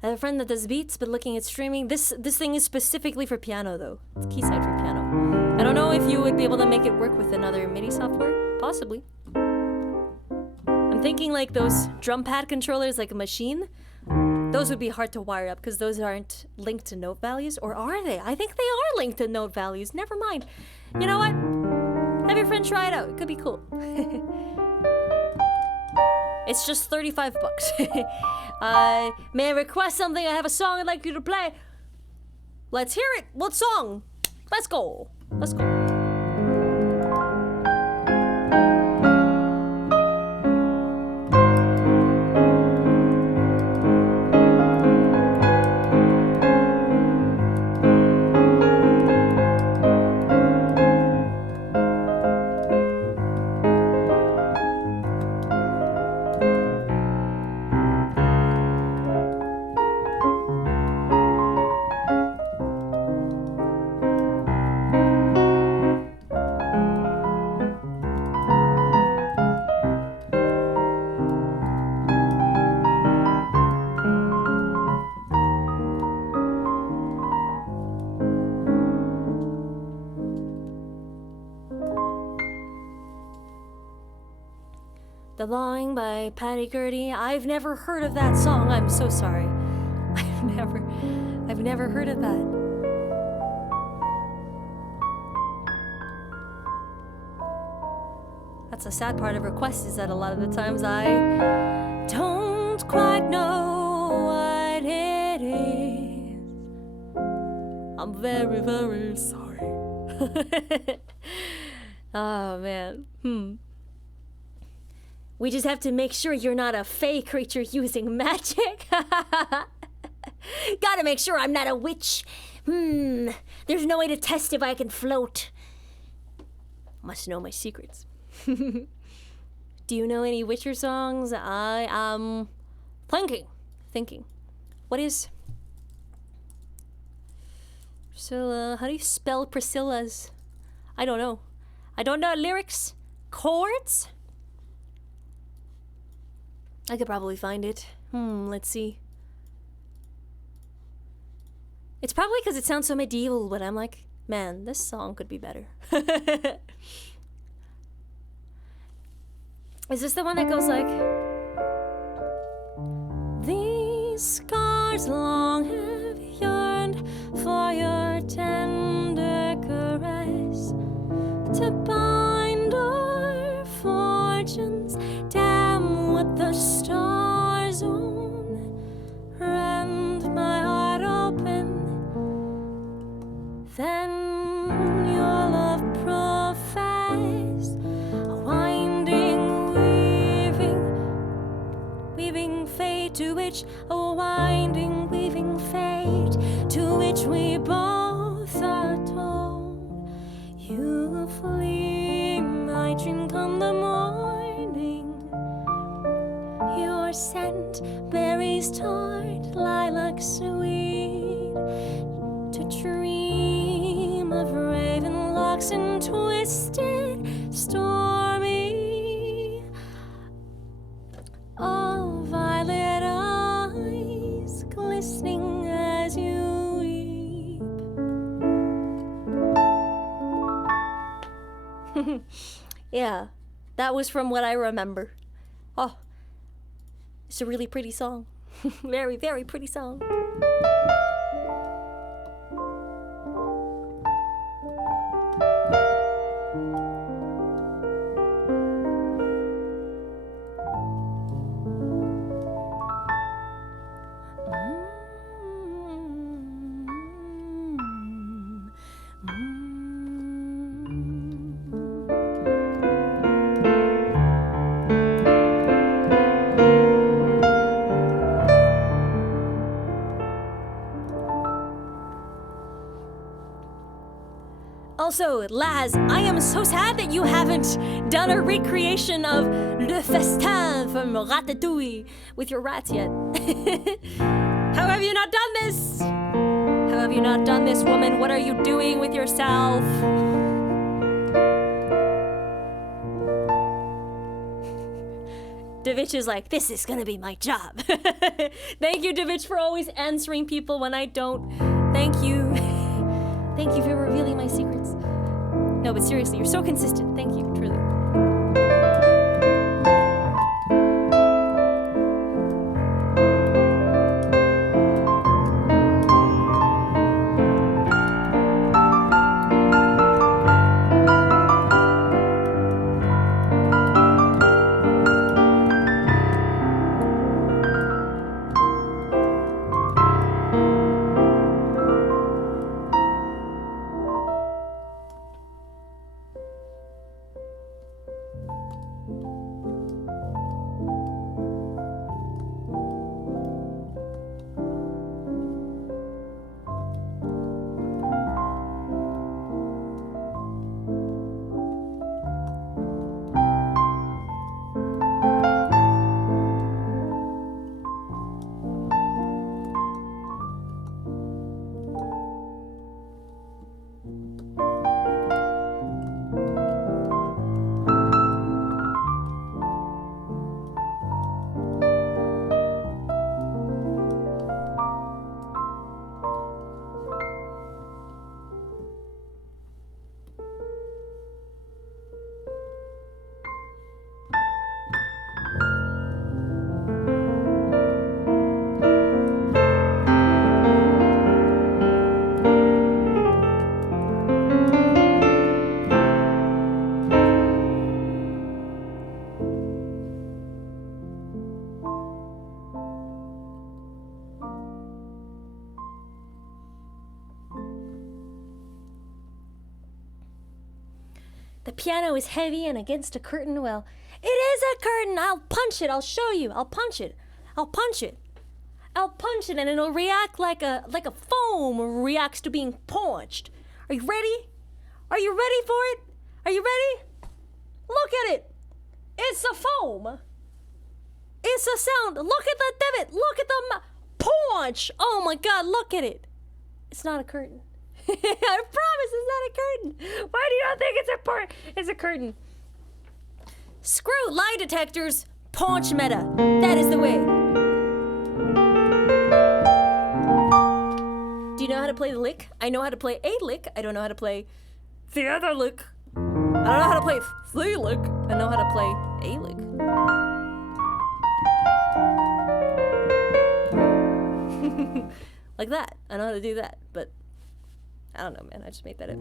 I have a friend that does beats, but looking at streaming. This thing is specifically for piano, though. It's Keyside for piano. I don't know if you would be able to make it work with another MIDI software. Possibly. I'm thinking like those drum pad controllers, like a machine. Those would be hard to wire up because those aren't linked to note values. Or are they? I think they are linked to note values. Never mind. You know what? Have your friend try it out. It could be cool. It's just 35 bucks. May I request something? I have a song I'd like you to play. Let's hear it. What song? Let's go. Let's go. The Lawing by Patty Gurdy. I've never heard of that song. I'm so sorry. I've never heard of that. That's a sad part of requests is that a lot of the times I don't quite know what it is. I'm very, very sorry. Oh man. We just have to make sure you're not a fey creature using magic. Gotta make sure I'm not a witch. There's no way to test if I can float. Must know my secrets. Do you know any Witcher songs? I am thinking. What is Priscilla? How do you spell Priscilla's? I don't know. I don't know lyrics. Chords? I could probably find it. Let's see. It's probably because it sounds so medieval, but I'm like, man, this song could be better. Is this the one that goes like, these scars long have yearned for your tender caress to bind our fortunes. Damn what the stars own, rend my heart open. Then your love profess, a winding weaving fate to which, a winding weaving fate to which we both are told. You flee, my dream come the morning. Your scent berries tart, lilac sweet, to dream of raven locks and twisted, stormy, oh, violet eyes glistening as you weep. Yeah, that was from what I remember. Oh, it's a really pretty song. Very, very pretty song. Also, Laz, I am so sad that you haven't done a recreation of Le Festin from Ratatouille with your rats yet. How have you not done this? How have you not done this, woman? What are you doing with yourself? Davich is like, this is gonna be my job. Thank you, Davich, for always answering people when I don't. Thank you. Thank you for revealing my secrets. No, but seriously, you're so consistent. Thank you, truly. The piano is heavy and against a curtain. Well, it is a curtain. I'll punch it. I'll show you. I'll punch it. I'll punch it. I'll punch it and it'll react like a foam reacts to being punched. Are you ready? Are you ready for it? Are you ready? Look at it. It's a foam. It's a sound. Look at the divot. Look at the punch. Oh my God, look at it. It's not a curtain. I promise it's not a curtain. Why do you not think it's a curtain? Screw lie detectors. Punch meta. That is the way. Do you know how to play the lick? I know how to play a lick. I don't know how to play the other lick. I don't know how to play the lick. I know how to play a lick. Like that. I know how to do that, but I don't know, man. I just made that up.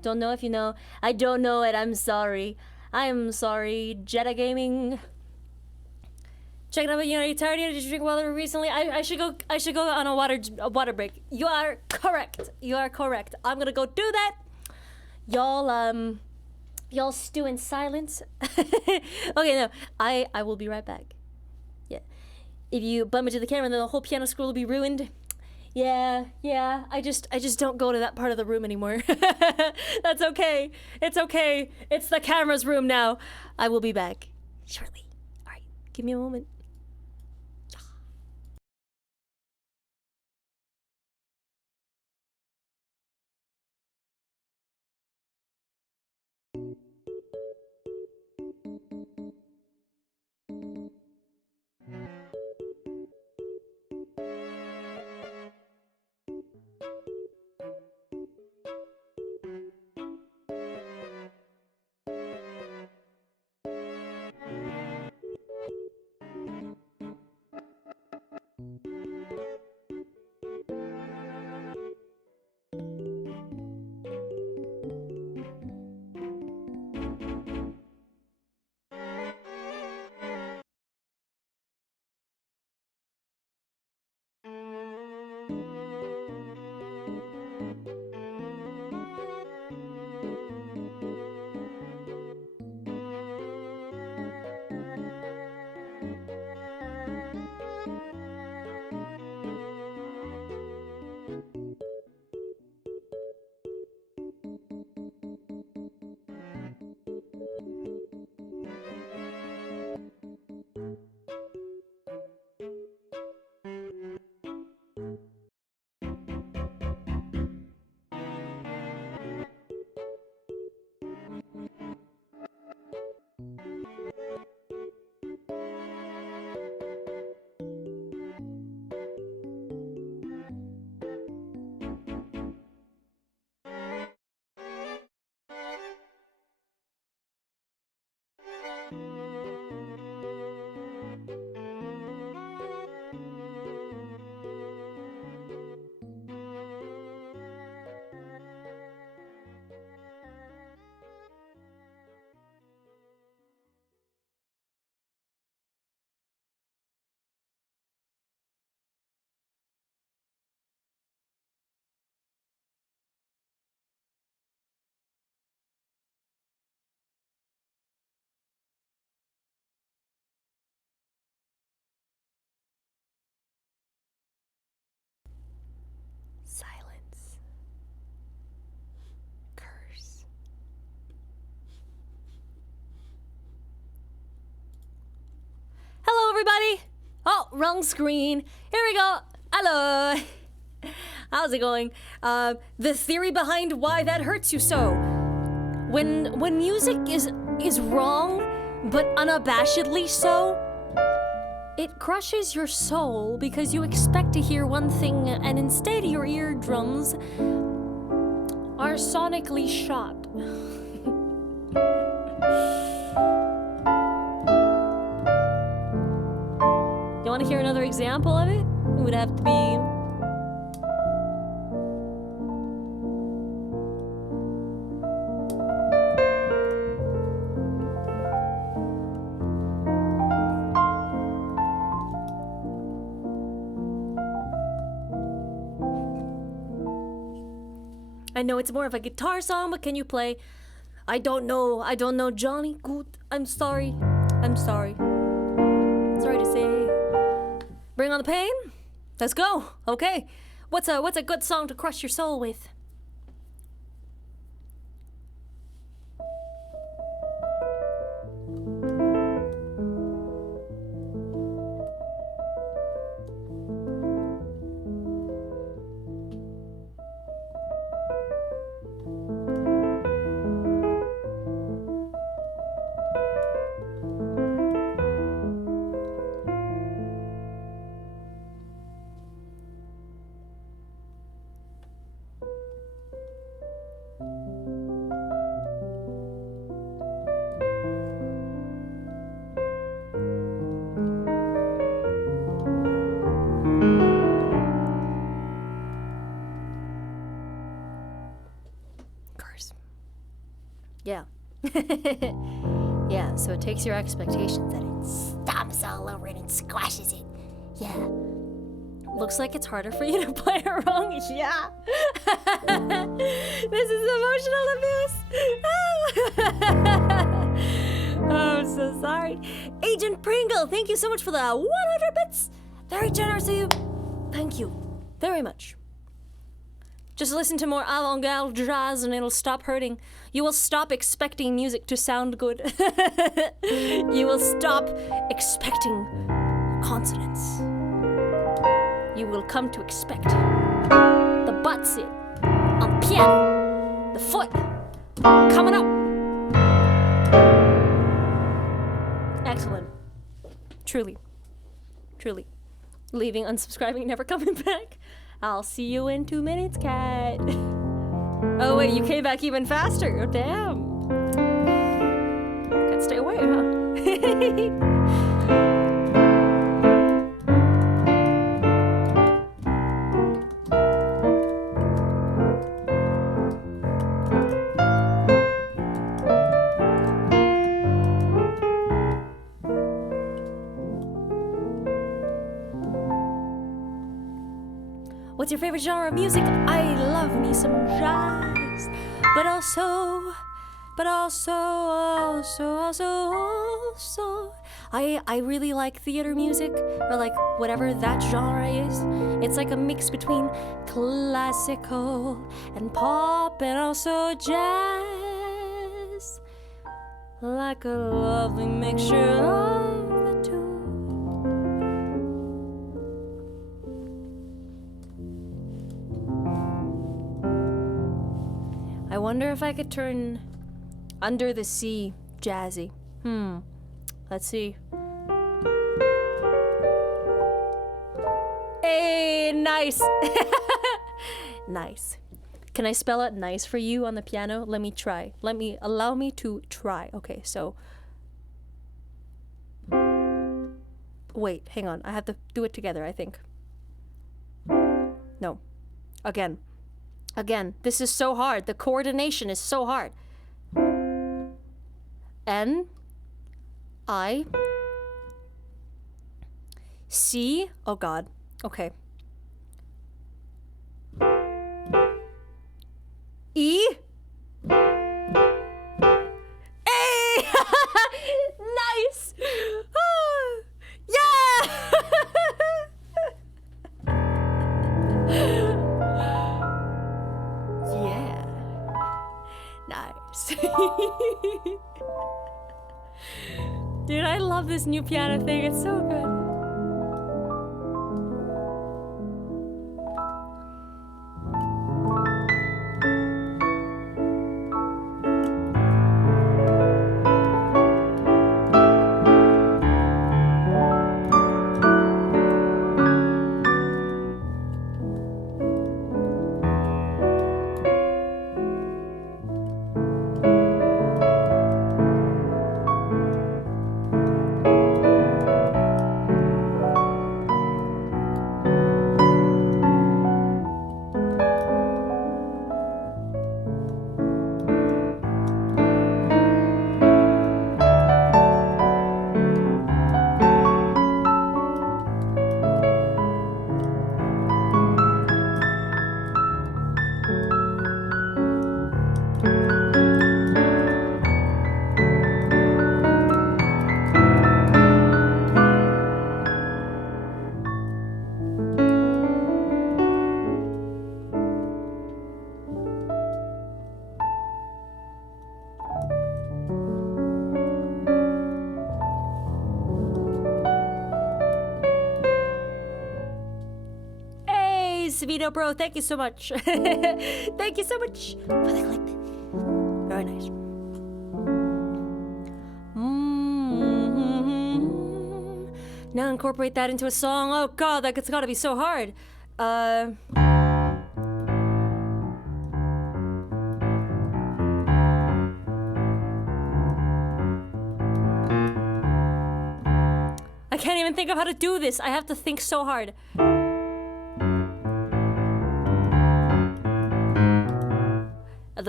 Don't know if you know. I don't know it. I'm sorry. I'm sorry. Jetta Gaming. Checking out, you tired yet? Did you drink water recently? I should go on a water break. You are correct. You are correct. I'm gonna go do that. Y'all stew in silence. Okay, no. I will be right back. Yeah. If you bump into the camera, then the whole piano school will be ruined. Yeah. I just don't go to that part of the room anymore. That's okay. It's okay. It's the camera's room now. I will be back shortly. All right, give me a moment. Silence. Curse. Hello, everybody. Oh, wrong screen. Here we go. Hello. How's it going? The theory behind why that hurts you so. When music is wrong, but unabashedly so, it crushes your soul because you expect to hear one thing and instead your eardrums are sonically shot. You want to hear another example of it? It would have to be... I know it's more of a guitar song, but can you play? I don't know Johnny Good. I'm sorry to say. Bring on the pain. Let's go. Okay. What's a good song to crush your soul with? Yeah. Yeah, so it takes your expectations and it stomps all over it and squashes it. Yeah. Looks like it's harder for you to play it wrong. Yeah. This is emotional abuse. Oh, I'm so sorry. Agent Pringle, thank you so much for the 100 bits. Very generous of you. Thank you. Very much. Just listen to more avant-garde jazz and it'll stop hurting. You will stop expecting music to sound good. You will stop expecting consonants. You will come to expect the butt sit on piano, the foot coming up. Excellent. Truly. Truly. Leaving, unsubscribing, never coming back. I'll see you in 2 minutes, cat. Oh wait, you came back even faster. Damn. Can't stay away, huh? What's your favorite genre of music? I love me some jazz, but also, I really like theater music, or like whatever that genre is. It's like a mix between classical and pop and also jazz. Like a lovely mixture of the two. I wonder if I could turn Under the Sea jazzy. Let's see. Hey, nice. Nice. Can I spell out nice for you on the piano? Let me try. Allow me to try. Okay, so. Wait, hang on. I have to do it together, I think. No. Again. Again, this is so hard. The coordination is so hard. N, I, C, oh God, okay. E, A, nice, yeah! Yeah. Nice. Dude, I love this new piano thing. It's so good. Savito, bro, thank you so much. Thank you so much for the click. Very nice. Now incorporate that into a song. Oh God, that's gotta be so hard. I can't even think of how to do this. I have to think so hard.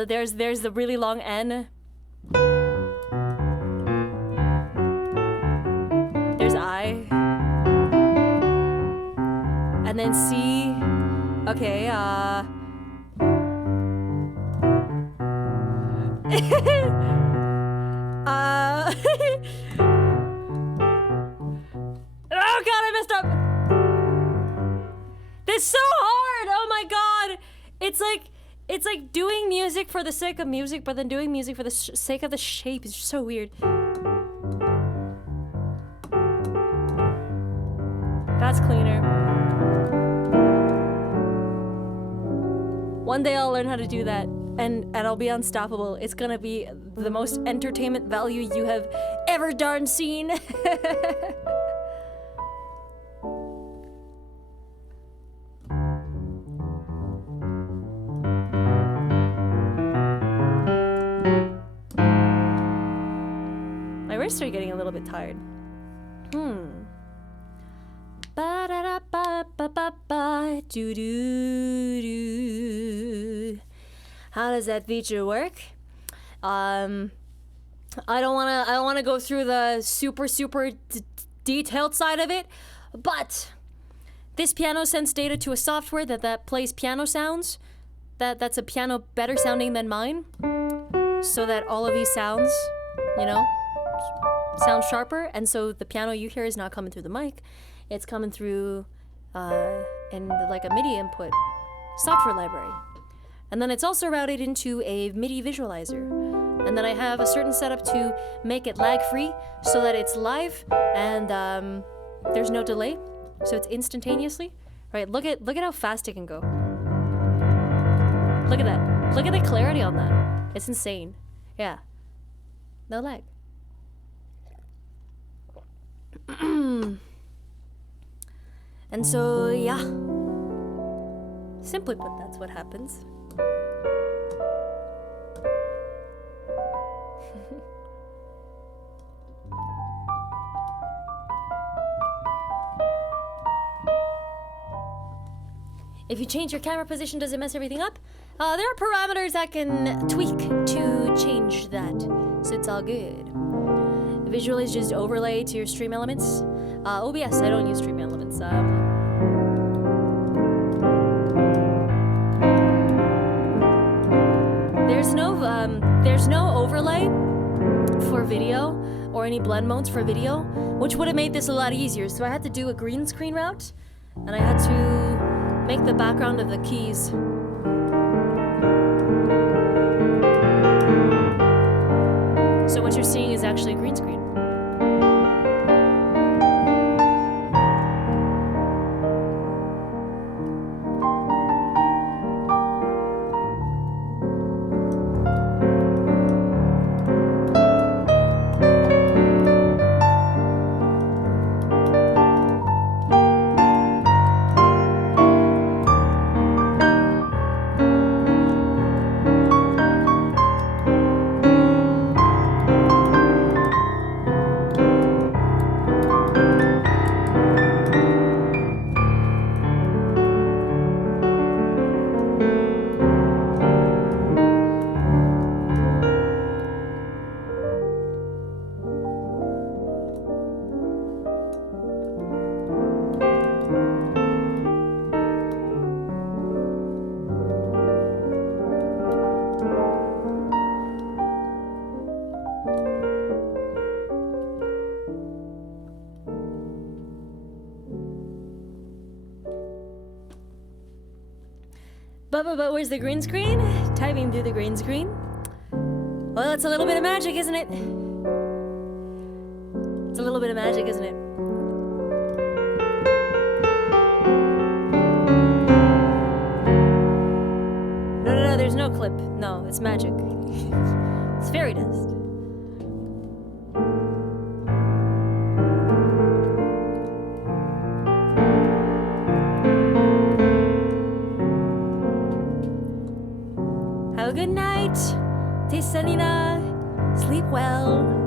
There's the really long N. There's I. And then C. Okay, Oh God, I messed up. This is so hard. my god! It's like doing music for the sake of music, but then doing music for the sake of the shape is so weird. That's cleaner. One day I'll learn how to do that, and I'll be unstoppable. It's gonna be the most entertainment value you have ever darn seen. My wrists are getting a little bit tired. Ba-da-da-ba-ba-ba-ba, doo-doo-doo. How does that feature work? I don't wanna go through the super detailed side of it, but this piano sends data to a software that plays piano sounds. That's a piano better sounding than mine, so that all of these sounds, you know, sound sharper. And so the piano you hear is not coming through the mic; it's coming through in like a MIDI input software library. And then it's also routed into a MIDI visualizer. And then I have a certain setup to make it lag-free so that it's live and there's no delay. So it's instantaneously. Right, look at how fast it can go. Look at that. Look at the clarity on that. It's insane. Yeah. No lag. And so, yeah. Simply put, that's what happens. If you change your camera position, does it mess everything up? There are parameters I can tweak to change that, so it's all good. Visual is just overlay to your stream elements. OBS, I don't use stream elements. There's no overlay for video or any blend modes for video, which would have made this a lot easier. So I had to do a green screen route, and I had to make the background of the keys. So what you're seeing is actually a green screen. But where's the green screen? Typing through the green screen. Well, it's a little bit of magic, isn't it? It's a little bit of magic, isn't it? No, there's no clip. No, it's magic. It's fairy dust. Have a good night, Tissanina. Sleep well.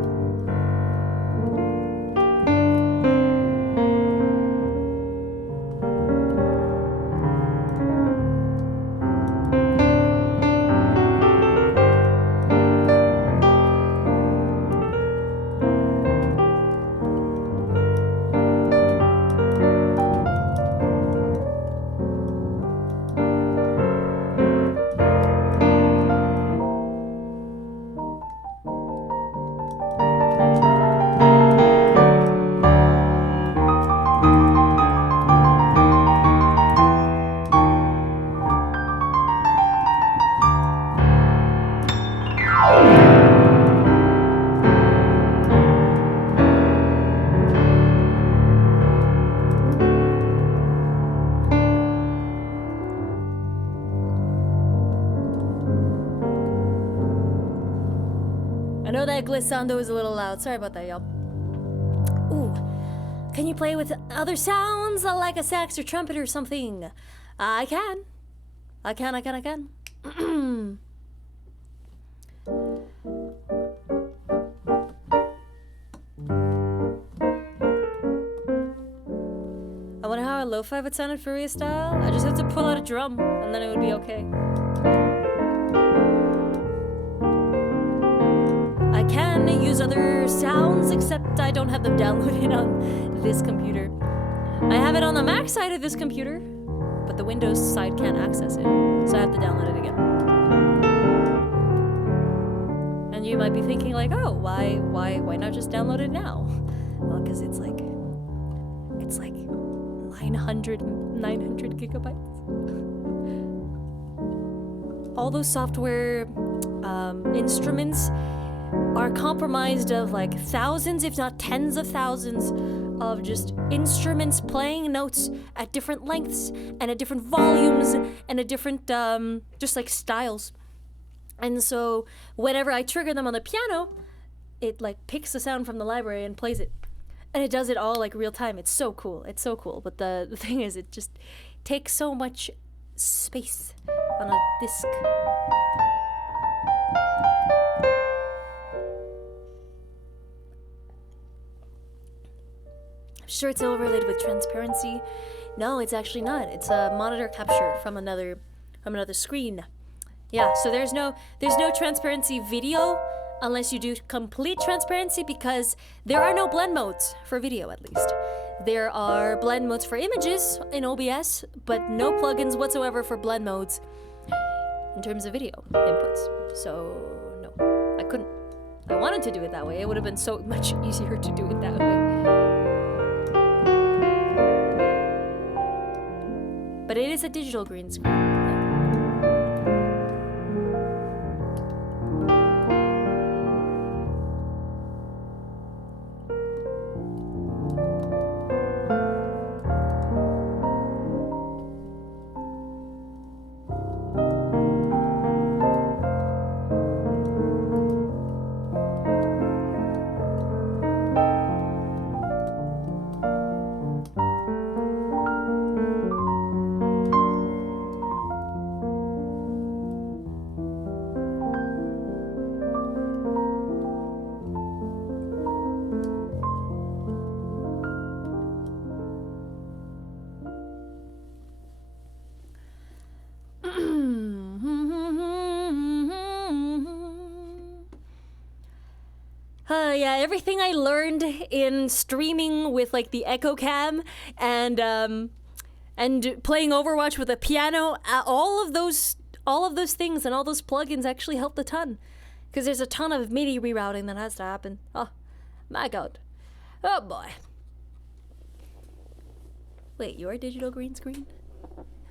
know that glissando is a little loud. Sorry about that, y'all. Ooh. Can you play with other sounds like a sax or trumpet or something? I can. I can. I wonder how a lo-fi would sound in Fareeha style. I just have to pull out a drum and then it would be okay. I can use other sounds, except I don't have them downloaded on this computer. I have it on the Mac side of this computer, but the Windows side can't access it, so I have to download it again. And you might be thinking like, oh, why not just download it now? Well, because it's like 900 gigabytes. All those software instruments are comprised of like thousands, if not tens of thousands, of just instruments playing notes at different lengths and at different volumes and at different just like styles. And so whenever I trigger them on the piano, it like picks the sound from the library and plays it. And it does it all like real time. It's so cool. It's so cool. But the thing is, it just takes so much space on a disc. I'm sure it's overlaid with transparency. No, it's actually not. It's a monitor capture from another screen. Yeah, so there's no transparency video unless you do complete transparency, because there are no blend modes for video, at least. There are blend modes for images in OBS, but no plugins whatsoever for blend modes in terms of video inputs. So no, I couldn't. I wanted to do it that way. It would have been so much easier to do it that way. But it is a digital green screen. Yeah, everything I learned in streaming with like the Echo Cam and playing Overwatch with a piano, all of those things and all those plugins actually helped a ton, because there's a ton of MIDI rerouting that has to happen. Oh my god. Oh boy. Wait, you're a digital green screen?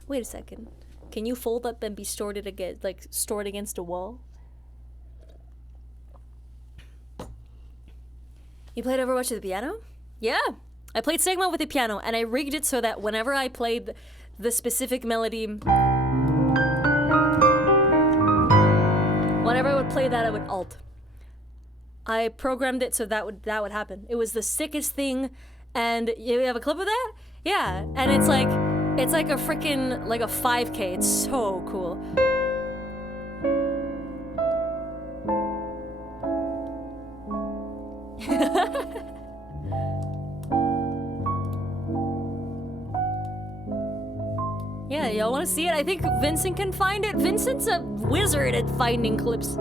Wait a second. Can you fold up and be stored against a wall? You played Overwatch with the piano? Yeah. I played Sigma with the piano, and I rigged it so that whenever I played the specific melody, whenever I would play that, I would alt. I programmed it so that would happen. It was the sickest thing, and you have a clip of that? Yeah, and it's like a freaking, like a 5K. It's so cool. Yeah, y'all want to see it? I think Vincent can find it. Vincent's a wizard at finding clips.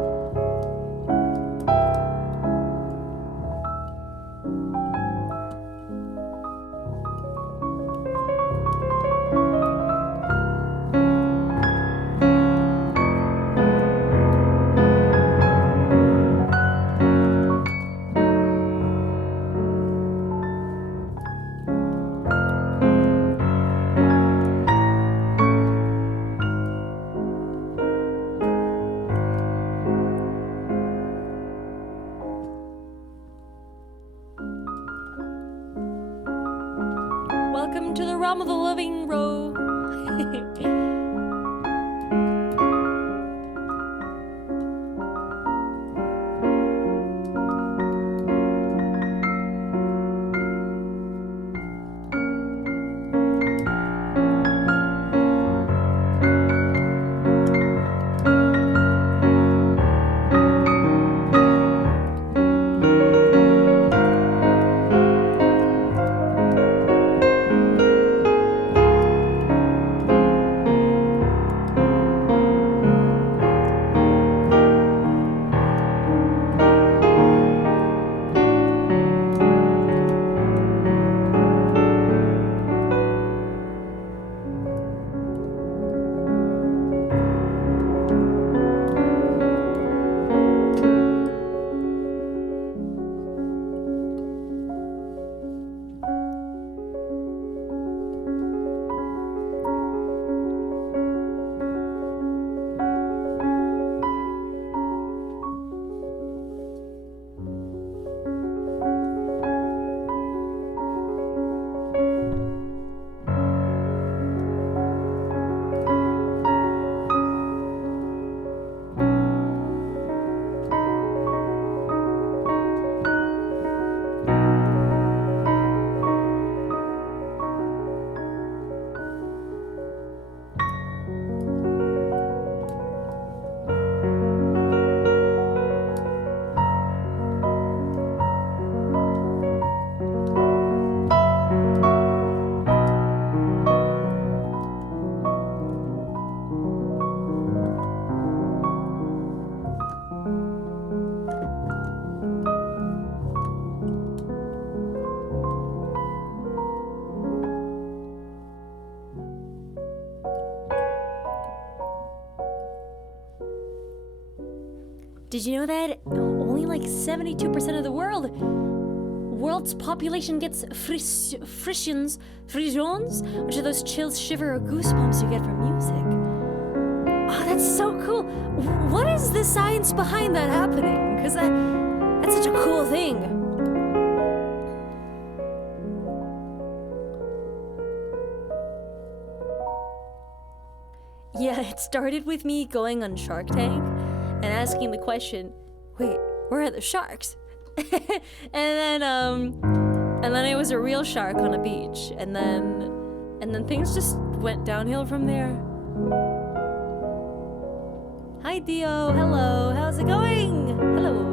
Welcome to the realm of the living row. Did you know that only like 72% of the world's population gets frissions, which are those chills, shiver, or goosebumps you get from music? Oh, that's so cool. What is the science behind that happening? Because that's such a cool thing. Yeah, it started with me going on Shark Tank and asking the question, wait, where are the sharks? and then it was a real shark on a beach, and then things just went downhill from there. Hi Dio, hello, how's it going? Hello.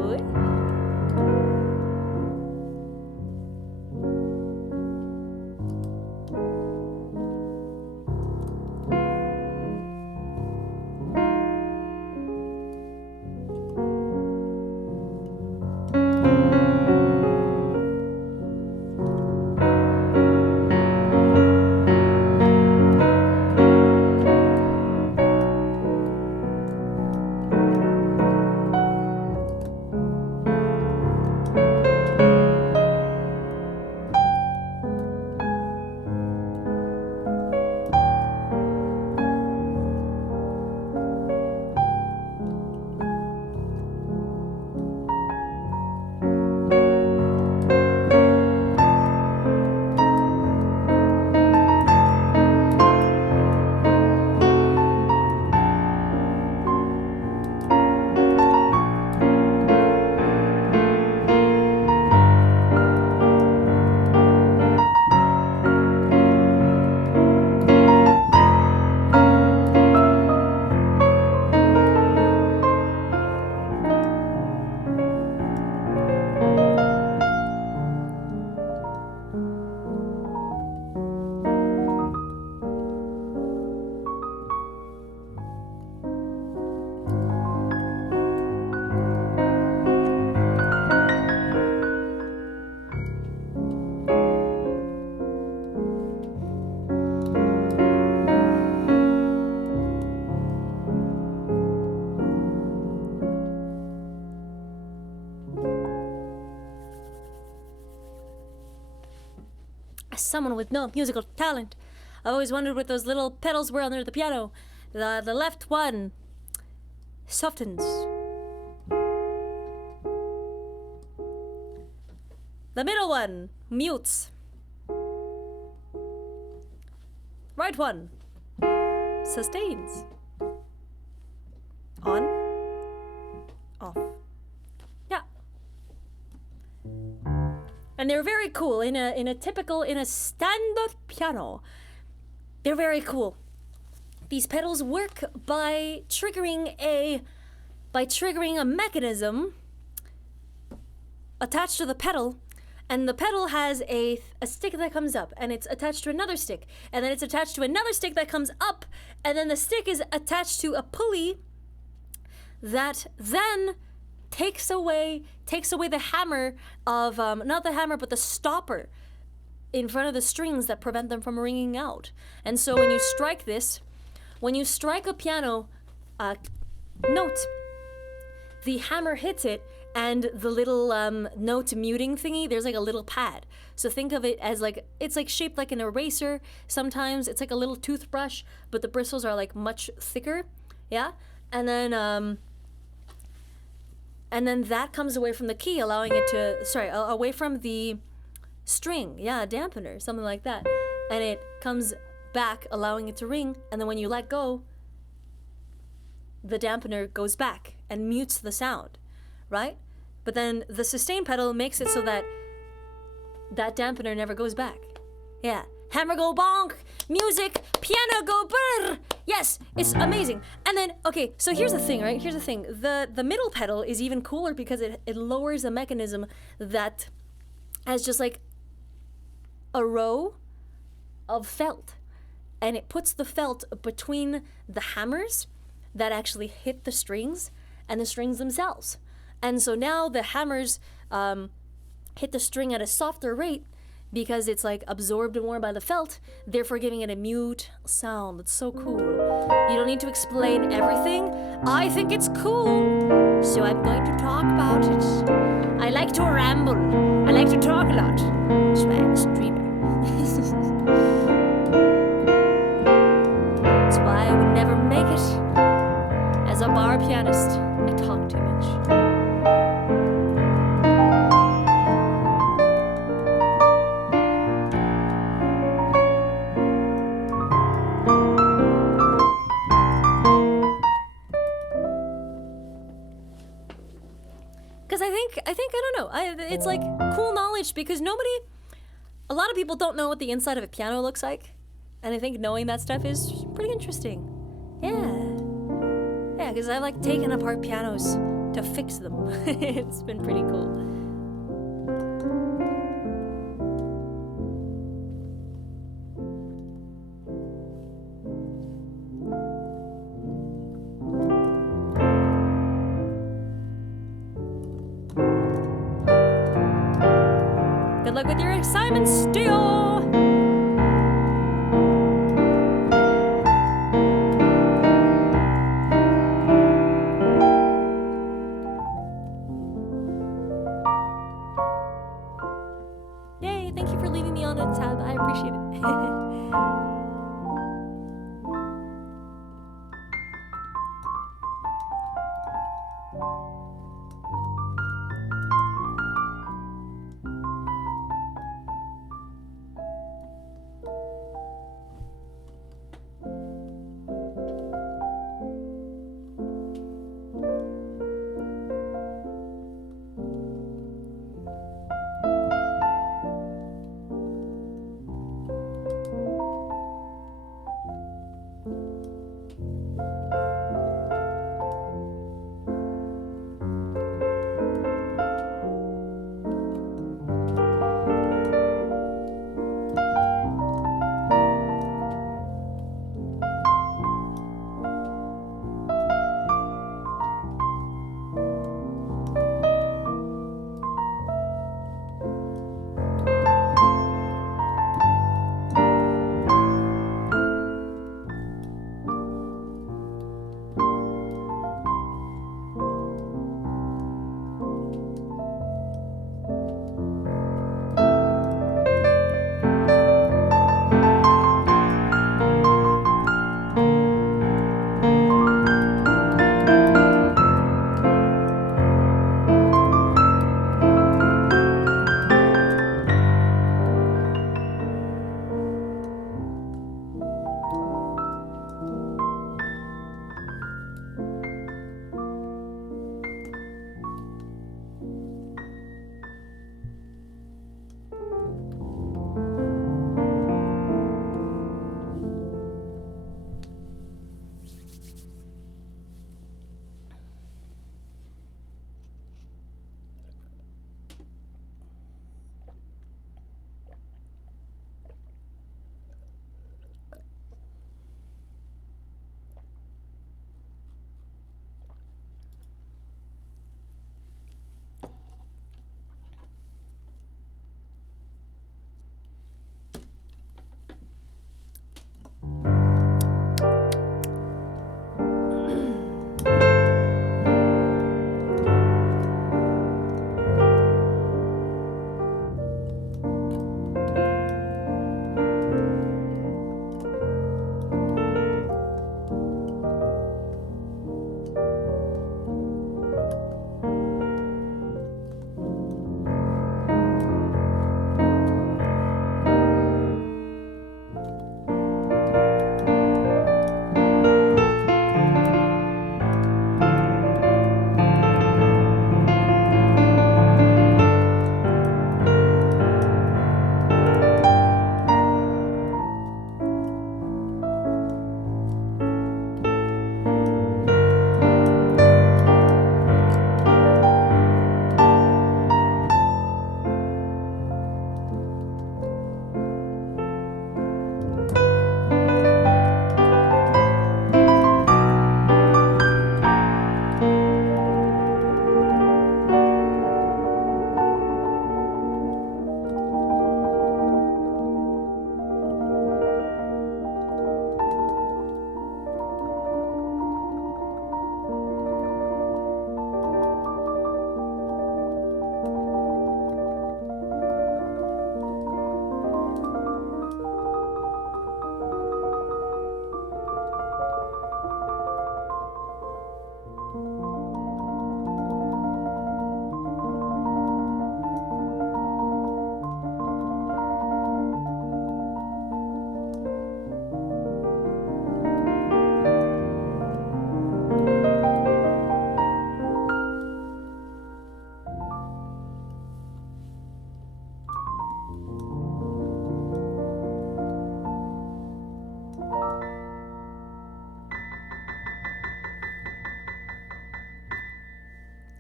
As someone with no musical talent, I've always wondered what those little pedals were under the piano. The left one softens. The middle one mutes. Right one sustains. On, off. Yeah. And they're very cool in a standard piano. They're very cool. These pedals work by triggering a mechanism attached to the pedal, and the pedal has a stick that comes up, and it's attached to another stick, and then it's attached to another stick that comes up, and then the stick is attached to a pulley that then takes away the hammer of not the hammer but the stopper in front of the strings that prevent them from ringing out. And so when you strike a piano note, the hammer hits it, and the little note muting thingy, there's like a little pad. So think of it as like, it's like shaped like an eraser. Sometimes it's like a little toothbrush, but the bristles are like much thicker. Yeah. And then that comes away from the key, allowing it to, away from the string. Yeah, a dampener, something like that. And it comes back, allowing it to ring. And then when you let go, the dampener goes back and mutes the sound, right? But then the sustain pedal makes it so that that dampener never goes back. Yeah. Hammer go bonk, music, piano go brrr. Yes, it's amazing. And then, okay, so here's the thing, right? Here's the thing. The middle pedal is even cooler because it lowers a mechanism that has just like a row of felt. And it puts the felt between the hammers that actually hit the strings and the strings themselves. And so now the hammers hit the string at a softer rate because it's like absorbed more by the felt, therefore giving it a mute sound. It's so cool. You don't need to explain everything. I think it's cool, so I'm going to talk about it. I like to ramble. I like to talk a lot. That's why I'm a streamer. That's why I would never make it as a bar pianist. I talk too much. Because I think I don't know. It's like cool knowledge because a lot of people don't know what the inside of a piano looks like, and I think knowing that stuff is pretty interesting. Yeah, because I've like taken apart pianos to fix them. It's been pretty cool. Good luck with your assignments, Steel! Yay, thank you for leaving me on a tab. I appreciate it.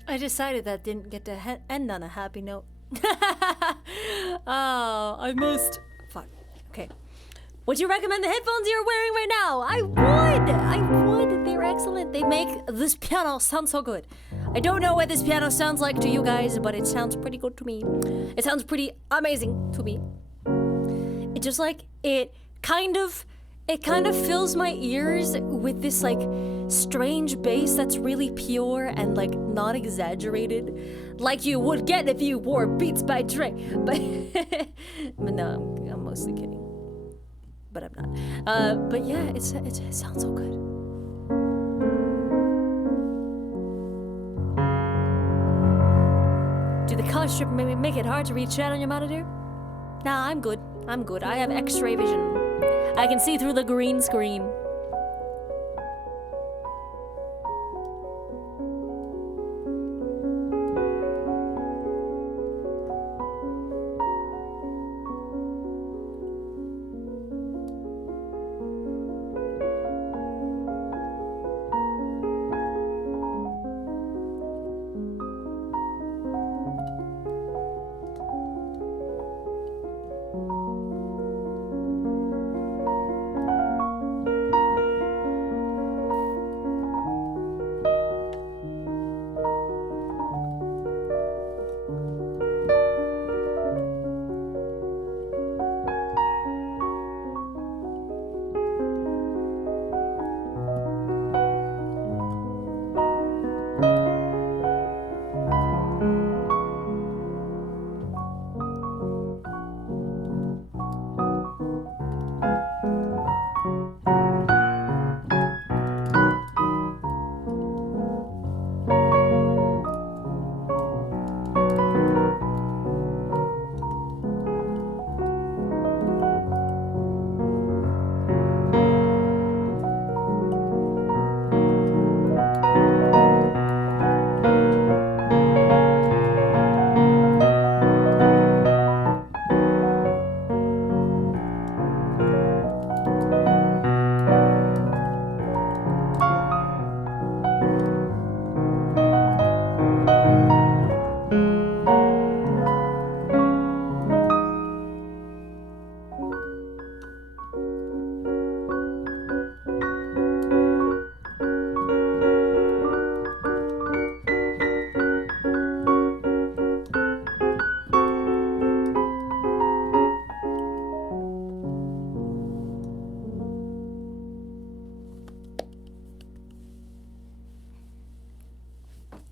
I decided that didn't get to end on a happy note. Oh, I must. Fuck. Okay. Would you recommend the headphones you're wearing right now? I would. They're excellent. They make this piano sound so good. I don't know what this piano sounds like to you guys, but it sounds pretty good to me. It sounds pretty amazing to me. It just like, it kind of fills my ears with this like strange bass that's really pure and like not exaggerated, like you would get if you wore Beats by Dre. But no, I'm mostly kidding. But I'm not. But yeah, it sounds so good. Do the color strip make it hard to read chat on your monitor? Nah, I'm good. I have X-ray vision. I can see through the green screen.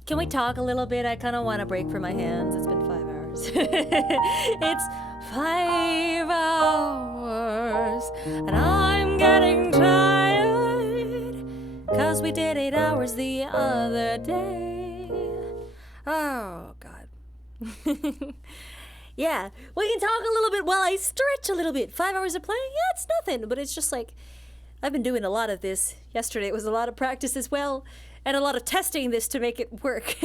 Can we talk a little bit? I kind of want a break for my hands. It's been 5 hours. It's 5 hours, and I'm getting tired, 'cause we did 8 hours the other day. Oh, God. Yeah, we can talk a little bit while I stretch a little bit. 5 hours of playing? Yeah, it's nothing, but it's just like, I've been doing a lot of this. Yesterday it was a lot of practice as well, and a lot of testing this to make it work.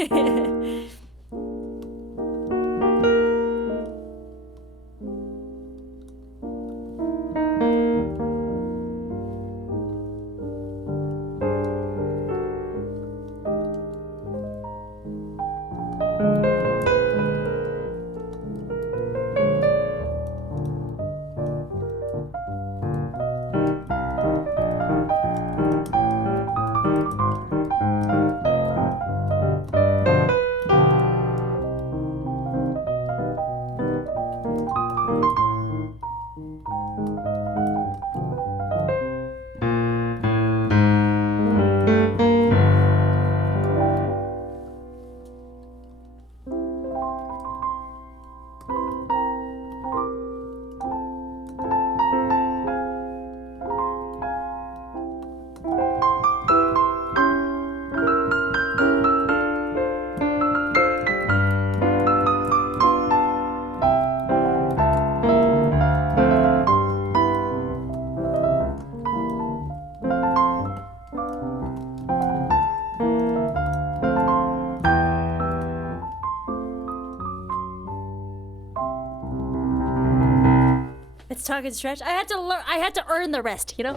Talk and stretch. I had to learn. I had to earn the rest, you know.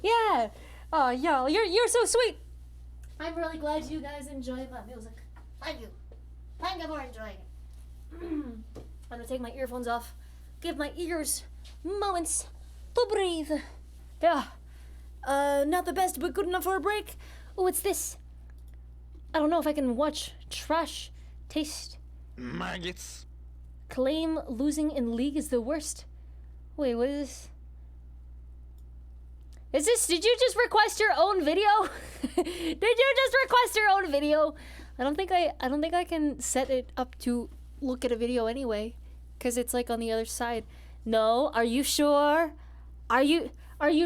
Yeah. Oh, y'all, you're so sweet. I'm really glad you guys enjoy my music. Thank you. Thank you for enjoying it. I'm gonna take my earphones off. Give my ears moments to breathe. Yeah. Not the best, but good enough for a break. Oh, what's this? I don't know if I can watch trash taste. Maggots. Claim losing in league is the worst. Wait, what is this? Did you just request your own video? Did you just request your own video? I don't think I can set it up to look at a video anyway, cause it's like on the other side. No, are you sure? Are you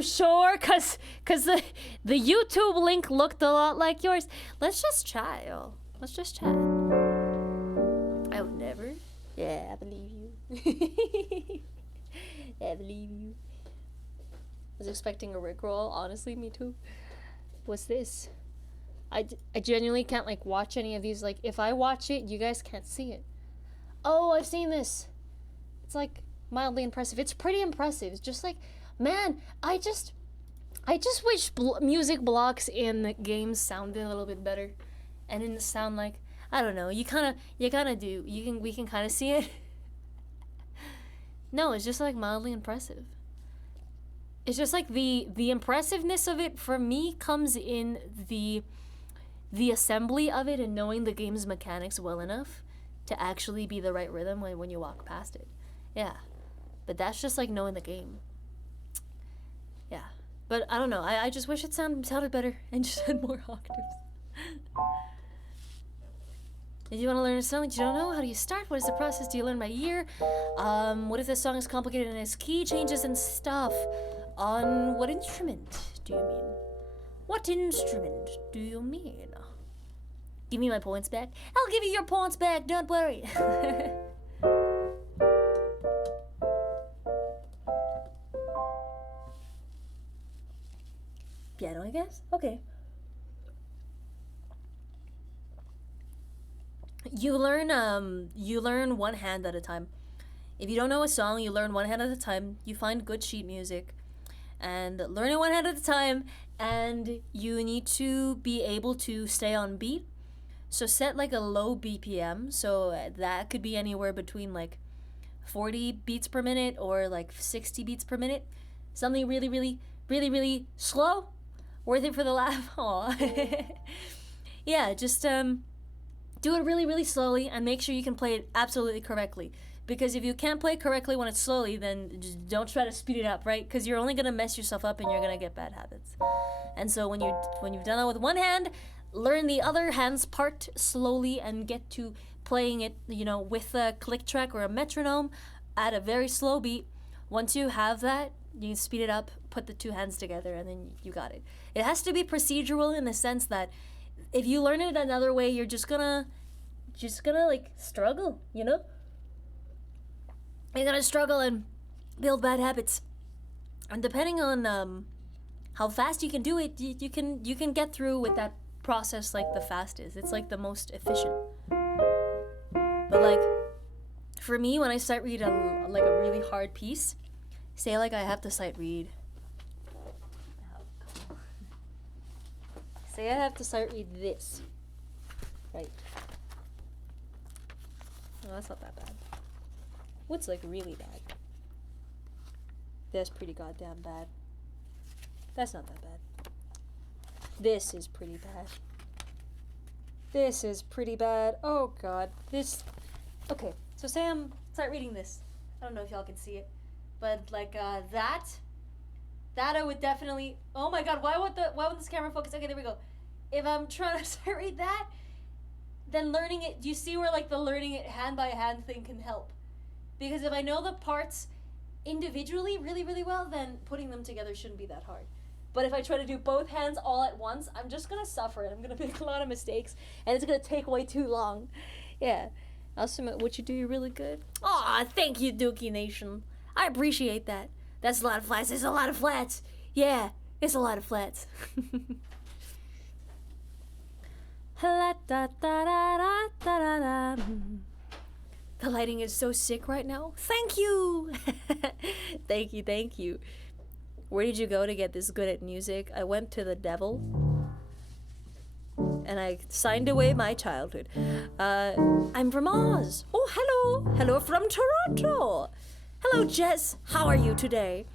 sure? Cause the YouTube link looked a lot like yours. Let's just chat, y'all. Let's just chat. I would never. Yeah, I believe you. I believe you. I was expecting a Rickroll. Honestly, me too. What's this? I genuinely can't like watch any of these. Like if I watch it, you guys can't see it. Oh, I've seen this. It's like mildly impressive. It's pretty impressive. It's just like, man, I just wish music blocks in games sounded a little bit better, and didn't sound like, I don't know. You kind of do. We can kind of see it. No, it's just like mildly impressive. It's just like the impressiveness of it for me comes in the assembly of it and knowing the game's mechanics well enough to actually be the right rhythm when you walk past it. Yeah. But that's just like knowing the game. Yeah. But I don't know. I just wish it sounded better and just had more octaves. If you want to learn a song that you don't know, how do you start? What is the process? Do you learn by ear? What if the song is complicated and has key changes and stuff? On what instrument do you mean? What instrument do you mean? Give me my points back. I'll give you your points back, don't worry. Piano, I guess? Okay. You learn one hand at a time. If you don't know a song, you learn one hand at a time. You find good sheet music and learn it one hand at a time, and you need to be able to stay on beat. So set like a low BPM, so that could be anywhere between like 40 beats per minute or like 60 beats per minute. Something really, really, really, really slow, worth it for the laugh. Aw. Yeah, just do it really, really slowly and make sure you can play it absolutely correctly. Because if you can't play it correctly when it's slowly, then just don't try to speed it up, right? Because you're only gonna mess yourself up and you're gonna get bad habits. And so when you've done that with one hand, learn the other hand's part slowly and get to playing it, with a click track or a metronome at a very slow beat. Once you have that, you can speed it up, put the two hands together, and then you got it. It has to be procedural in the sense that if you learn it another way, you're just gonna like struggle, You're gonna struggle and build bad habits. And depending on how fast you can do it, you can get through with that process like the fastest. It's like the most efficient. But like for me, when I sight read a really hard piece, say like I have to sight read. Say I have to sight read this. Right. Oh, that's not that bad. What's like really bad? That's pretty goddamn bad. That's not that bad. This is pretty bad. This is pretty bad. Oh god. This. Okay, so say I'm start reading this. I don't know if y'all can see it, but like that I would definitely. Oh my god, why won't this camera focus? Okay, there we go. If I'm trying to start read that, then learning it. Do you see where like the learning it hand by hand thing can help? Because if I know the parts individually really, really well, then putting them together shouldn't be that hard. But if I try to do both hands all at once, I'm just going to suffer and I'm going to make a lot of mistakes and it's going to take way too long. Yeah. Also, what you do, you're really good. Aw, thank you, Dookie Nation. I appreciate that. That's a lot of flats. It's a lot of flats. Yeah, it's a lot of flats. The lighting is so sick right now. Thank you. Thank you. Where did you go to get this good at music? I went to the devil. and I signed away my childhood. I'm from Oz. Oh, hello. Hello from Toronto. Hello, Jess. How are you today?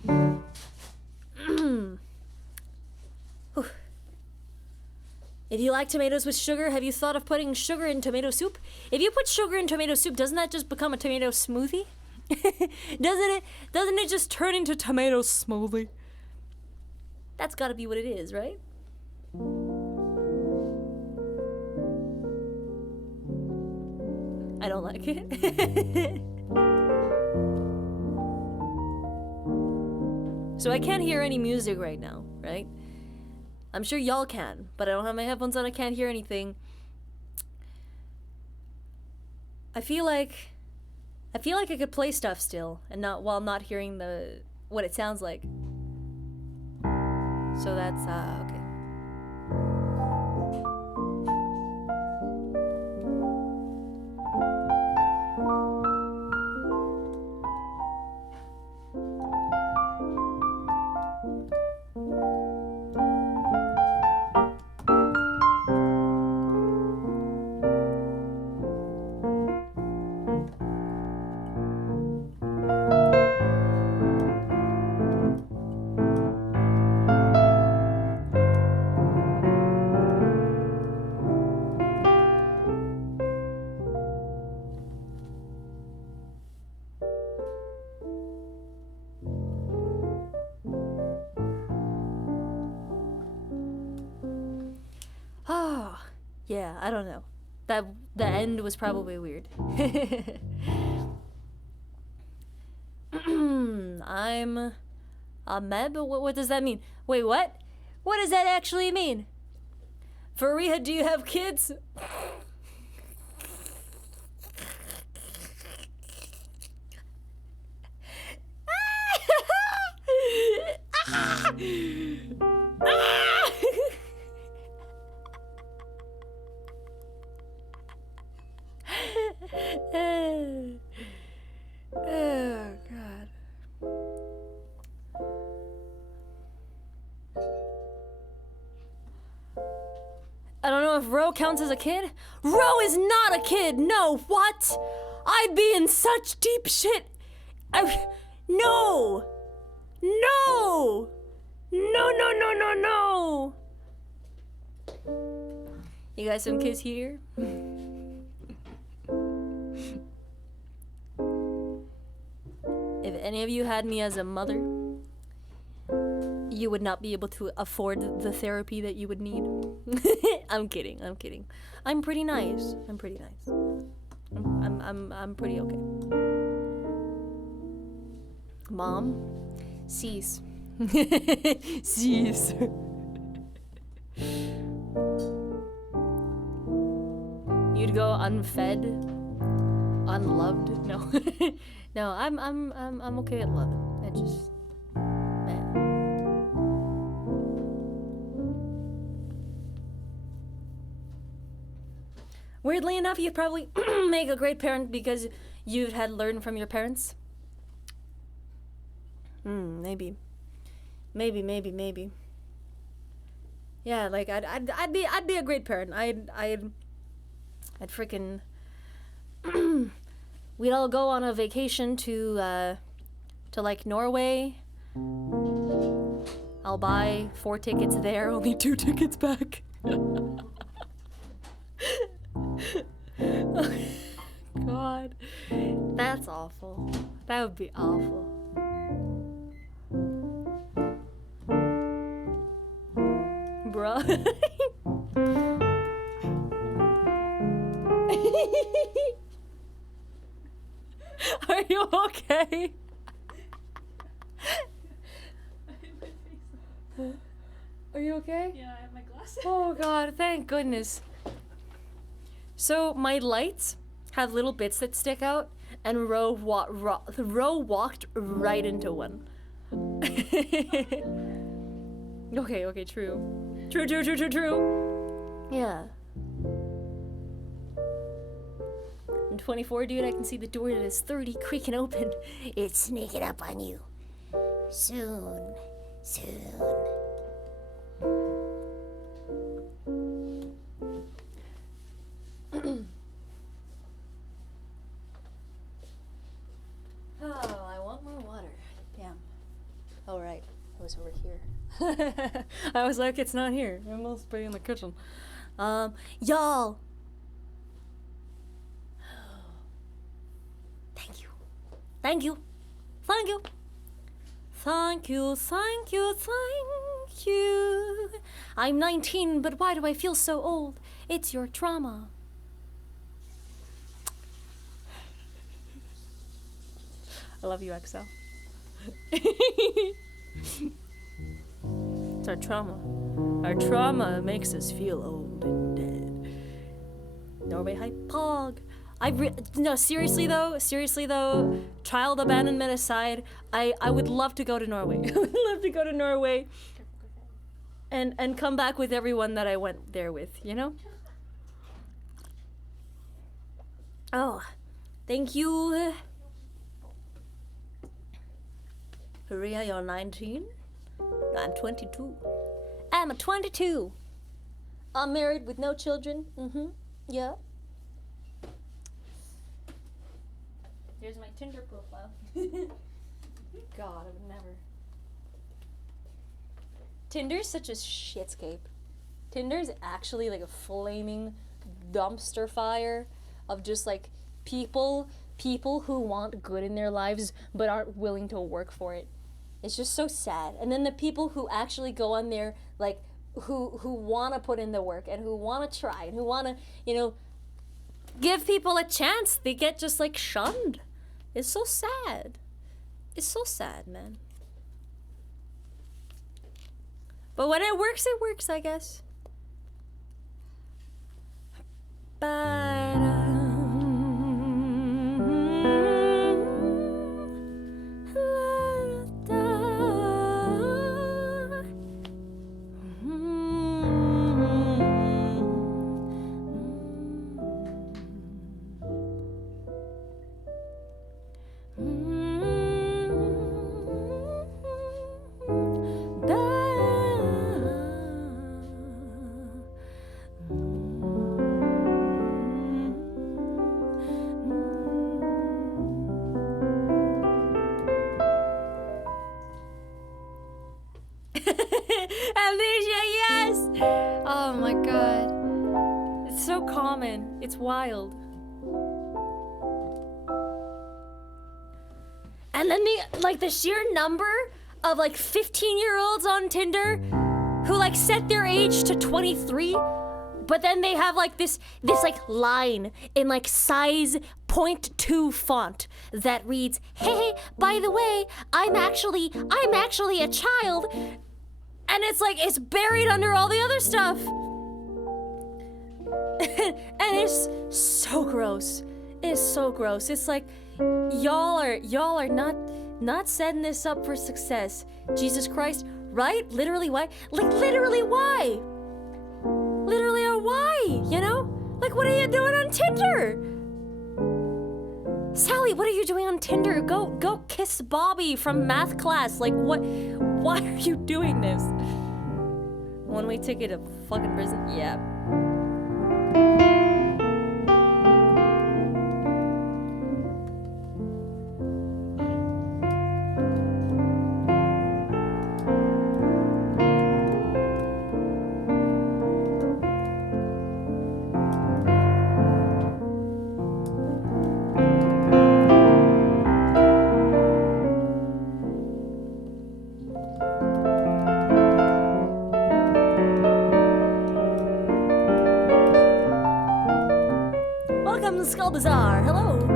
If you like tomatoes with sugar, have you thought of putting sugar in tomato soup? If you put sugar in tomato soup, doesn't that just become a tomato smoothie? Doesn't it just turn into tomato smoothie? That's gotta be what it is, right? I don't like it. So I can't hear any music right now, right? I'm sure y'all can, but I don't have my headphones on, I can't hear anything. I feel like I could play stuff still and while not hearing what it sounds like. So that's okay. Yeah, I don't know. The end was probably weird. I'm a meb? What does that mean? Wait, what? What does that actually mean? Fareeha, do you have kids? Oh, God. I don't know if Ro counts as a kid. Ro is not a kid! No, what? I'd be in such deep shit. No! No! No, no, no, no, no! You got some kids here? If any of you had me as a mother, you would not be able to afford the therapy that you would need. I'm kidding. I'm pretty nice. I'm pretty okay. Mom, cease. Cease. You'd go unfed, unloved. No. No, I'm okay at loving. I just weirdly enough, you'd probably make a great parent because you had learned from your parents. Maybe. Yeah, like I'd be a great parent. I'd freaking we'd all go on a vacation to like Norway. I'll buy 4 tickets there, only 2 tickets back. Oh, God, that's awful. That would be awful. Bruh. Are you okay? Are you okay? Yeah, I have my glasses. Oh God, thank goodness. So my lights have little bits that stick out, and Ro walked right into one. Okay, true. True. Yeah. I'm 24, dude. I can see the door that is 30 creaking open. It's sneaking up on you. Soon. was over here. I was like, it's not here. It must be in the kitchen. Y'all. Thank you. Thank you. Thank you. Thank you, thank you, thank you. I'm 19, but why do I feel so old? It's your trauma. I love you, XL. It's our trauma. Our trauma makes us feel old and dead. Norway hype pog. No, seriously though, child abandonment aside, I would love to go to Norway. I would love to go to Norway and come back with everyone that I went there with, you know? Oh, thank you. Fareeha, you're 19? I'm 22. I'm a 22. I'm married with no children. Yeah. Here's my Tinder profile. God, I would never. Tinder's such a shitscape. Tinder's actually like a flaming dumpster fire of just like people who want good in their lives but aren't willing to work for it. It's just so sad. And then the people who actually go on there, like, who want to put in the work and who want to try and who want to, you know, give people a chance, they get just like shunned. It's so sad. It's so sad, man. But when it works, I guess. Amnesia, yes! Oh my god. It's so common. It's wild. And then the sheer number of like 15-year-olds on Tinder who like set their age to 23, but then they have like this like line in like size 0.2 font that reads, "Hey, by the way, I'm actually a child." And it's like, it's buried under all the other stuff. And it's so gross. It's so gross. It's like, y'all are not setting this up for success. Jesus Christ, right? Literally why? Like literally why? Literally why, you know? Like, what are you doing on Tinder? Sally, what are you doing on Tinder? Go kiss Bobby from math class. Like, what? Why are you doing this? One-way ticket to fucking prison? Yeah. Skull Bazaar, hello.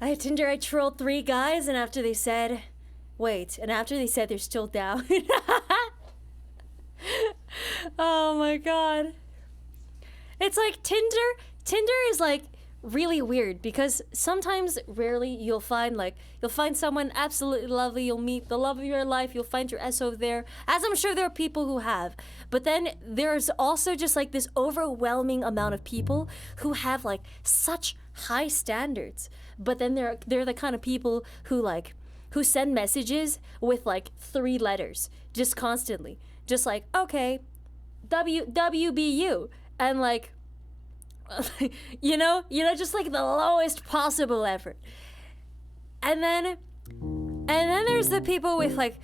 I had Tinder, I trolled 3 guys, and after they said they're still down. Oh my god. It's like Tinder is like really weird because sometimes, rarely, you'll find someone absolutely lovely. You'll meet the love of your life. You'll find your SO there, as I'm sure there are people who have. But then there's also just like this overwhelming amount of people who have like such high standards. But then they're the kind of people who send messages with like 3 letters just constantly, just like okay, WBU, and like. you know, just like the lowest possible effort. And then there's the people with like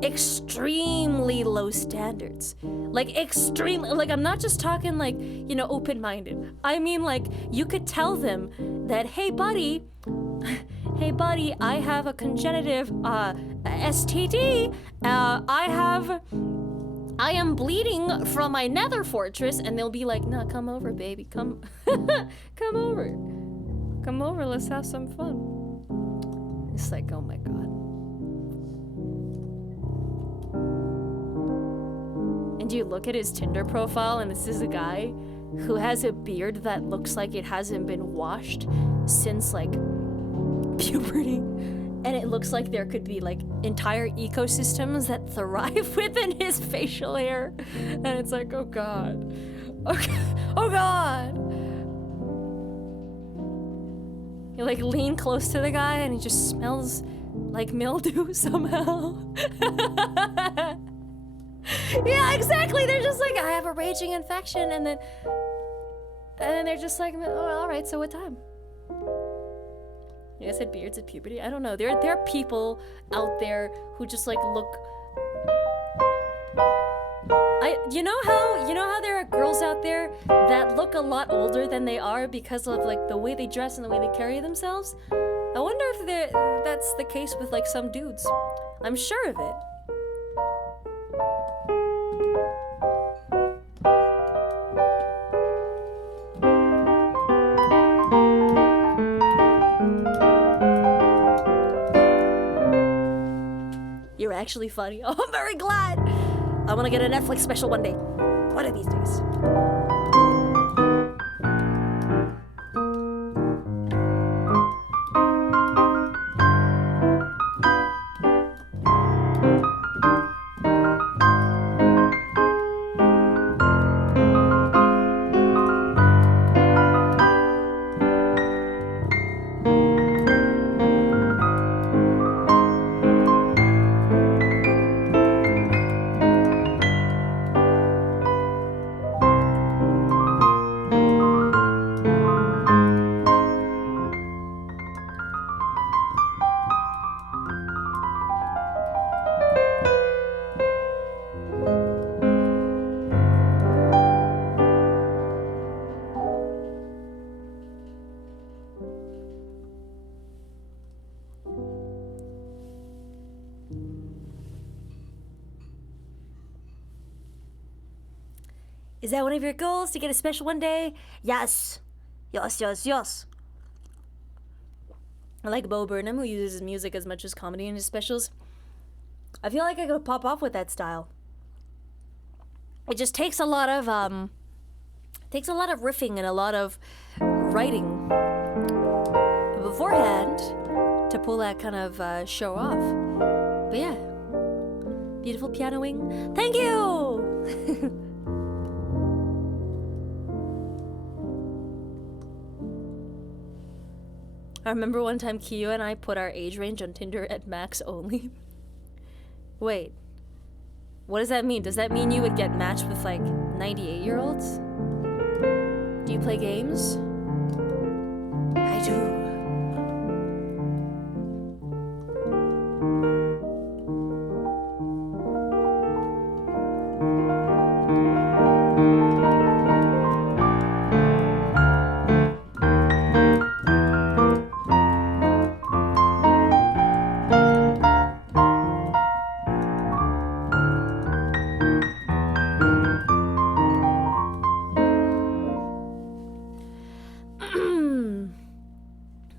extremely low standards. Like I'm not just talking like, open-minded. I mean like you could tell them that, hey buddy, I have a congenitive STD. I am bleeding from my nether fortress, and they'll be like, "No, come over, baby, come over, let's have some fun." It's like, oh my god. And you look at his Tinder profile, and this is a guy who has a beard that looks like it hasn't been washed since like puberty. And it looks like there could be like entire ecosystems that thrive within his facial hair. And it's like, oh god. Oh god. You like lean close to the guy and he just smells like mildew somehow. Yeah, exactly. They're just like, I have a raging infection, and then they're just like, oh, all right, so what time? You guys had beards at puberty? I don't know. There are people out there who just like look. You know how there are girls out there that look a lot older than they are because of like the way they dress and the way they carry themselves? I wonder if that's the case with like some dudes. I'm sure of it. You're actually funny. Oh, I'm very glad. I want to get a Netflix special one day. One of these days. Is that one of your goals, to get a special one day? Yes. Yes, yes, yes. I like Bo Burnham, who uses his music as much as comedy in his specials. I feel like I could pop off with that style. It just takes a lot of riffing and a lot of writing beforehand to pull that kind of show off. But yeah, beautiful pianoing. Thank you. I remember one time Kiyo and I put our age range on Tinder at max only. Wait, what does that mean? Does that mean you would get matched with like 98-year-olds? Do you play games? I do.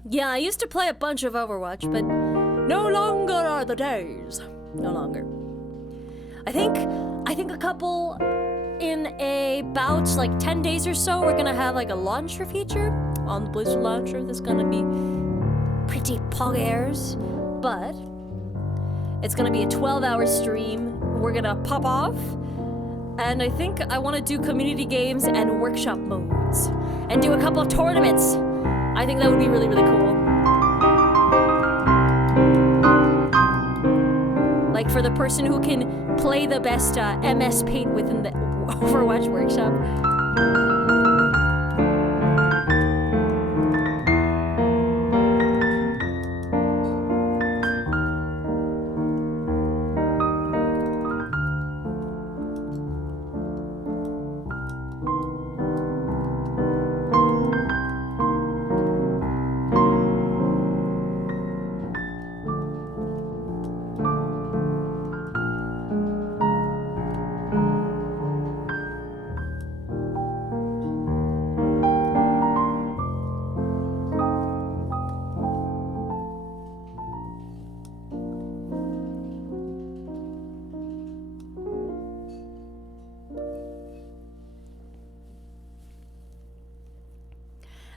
Yeah, I used to play a bunch of Overwatch, but no longer are the days. No longer. I think a couple in about like 10 days or so, we're gonna have like a launcher feature on the Blizzard launcher that's gonna be pretty poggers, but it's gonna be a 12-hour stream. We're gonna pop off, and I think I want to do community games and workshop modes, and do a couple of tournaments. I think that would be really, really cool. Like for the person who can play the best MS Paint within the Overwatch workshop.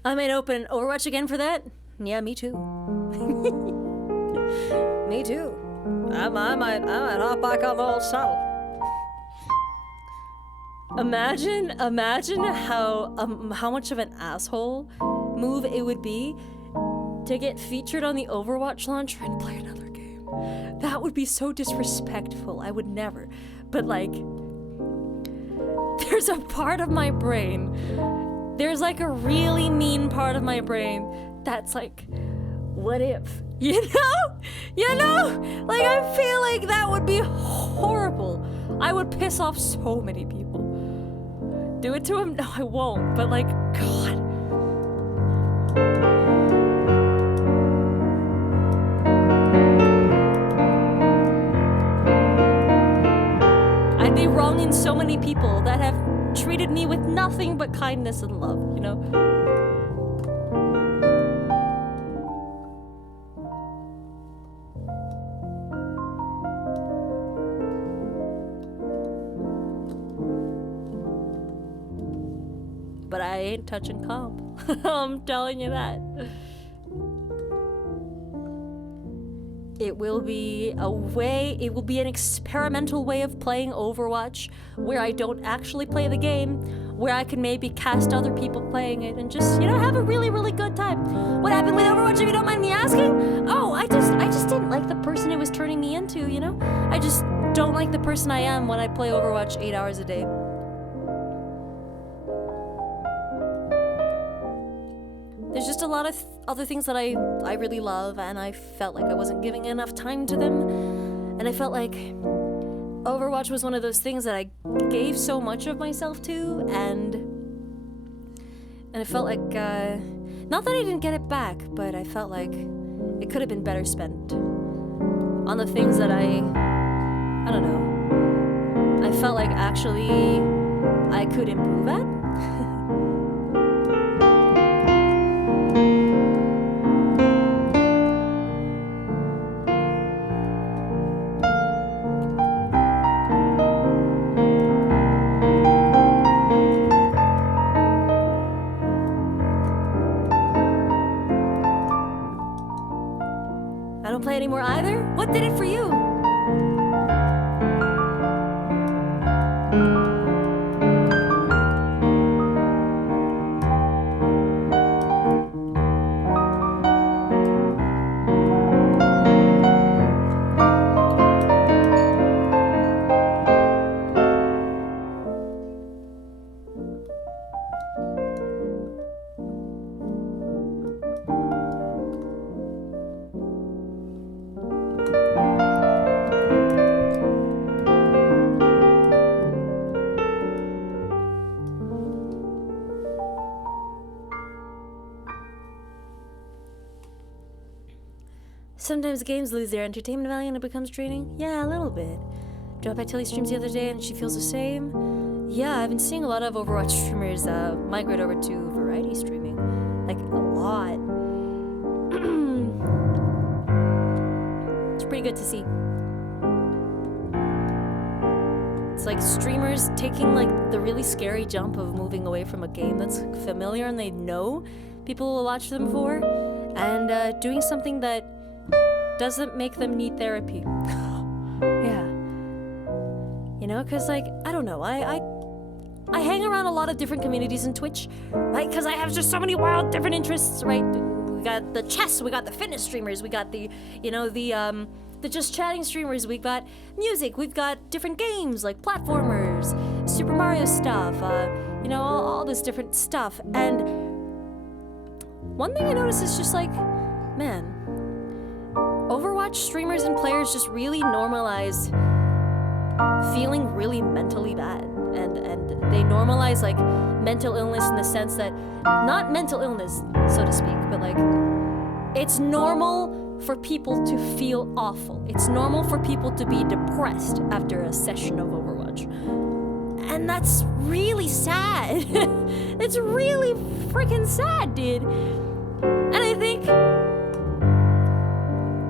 I might open Overwatch again for that. Yeah, me too. Me too. I might hop back on the old saddle. Imagine how much of an asshole move it would be to get featured on the Overwatch launcher and play another game. That would be so disrespectful. I would never. But like, there's a part of my brain. There's like a really mean part of my brain that's like, what if? You know? Like I feel like that would be horrible. I would piss off so many people. Do it to him? No, I won't. But like, God. I'd be wronging so many people that have treated me with nothing but kindness and love, you know? But I ain't touching comp. I'm telling you that. It will be an experimental way of playing Overwatch where I don't actually play the game, where I can maybe cast other people playing it and just, you know, have a really, really good time. What happened with Overwatch, if you don't mind me asking? Oh, I just didn't like the person it was turning me into, you know? I just don't like the person I am when I play Overwatch 8 hours a day. There's just a lot of other things that I really love, and I felt like I wasn't giving enough time to them. And I felt like Overwatch was one of those things that I gave so much of myself to, and I felt like, not that I didn't get it back, but I felt like it could have been better spent on the things that I don't know, I felt like actually I could improve at. I don't play anymore either? What did it for you? Sometimes games lose their entertainment value and it becomes draining. Yeah, a little bit. Dropped by Tilly streams the other day and she feels the same. Yeah, I've been seeing a lot of Overwatch streamers migrate over to variety streaming. Like, a lot. It's pretty good to see. It's like streamers taking like the really scary jump of moving away from a game that's familiar and they know, people will watch them for, and doing something that doesn't make them need therapy. Yeah. You know, because, like, I don't know, I hang around a lot of different communities in Twitch, right? Because I have just so many wild different interests, right? We got the chess, we got the fitness streamers, we got the, you know, the just chatting streamers, we've got music, we've got different games like platformers, Super Mario stuff, you know, all this different stuff. And one thing I noticed is just like, man, Overwatch streamers and players just really normalize feeling really mentally bad. And they normalize like mental illness in the sense that, not mental illness, so to speak, but like, it's normal for people to feel awful. It's normal for people to be depressed after a session of Overwatch. And that's really sad. It's really freaking sad, dude. And I think,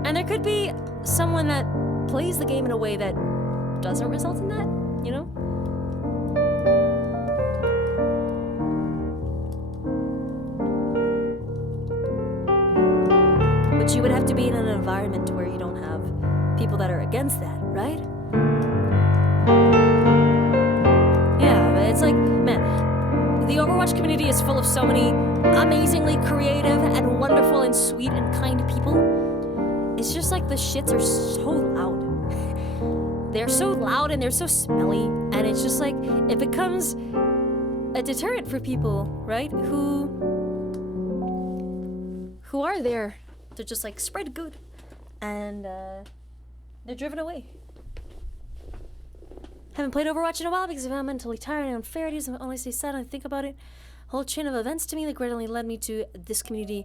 and there could be someone that plays the game in a way that doesn't result in that, you know? But you would have to be in an environment where you don't have people that are against that, right? Yeah, but it's like, man, the Overwatch community is full of so many amazingly creative and wonderful and sweet and kind people. It's just like the shits are so loud. They're so loud and they're so smelly, and it's just like, it becomes a deterrent for people, right? Who are there to just like spread good, and they're driven away. Haven't played Overwatch in a while because I'm mentally tired and unfair. It is honestly sad and I think about it. Whole chain of events to me that greatly led me to this community.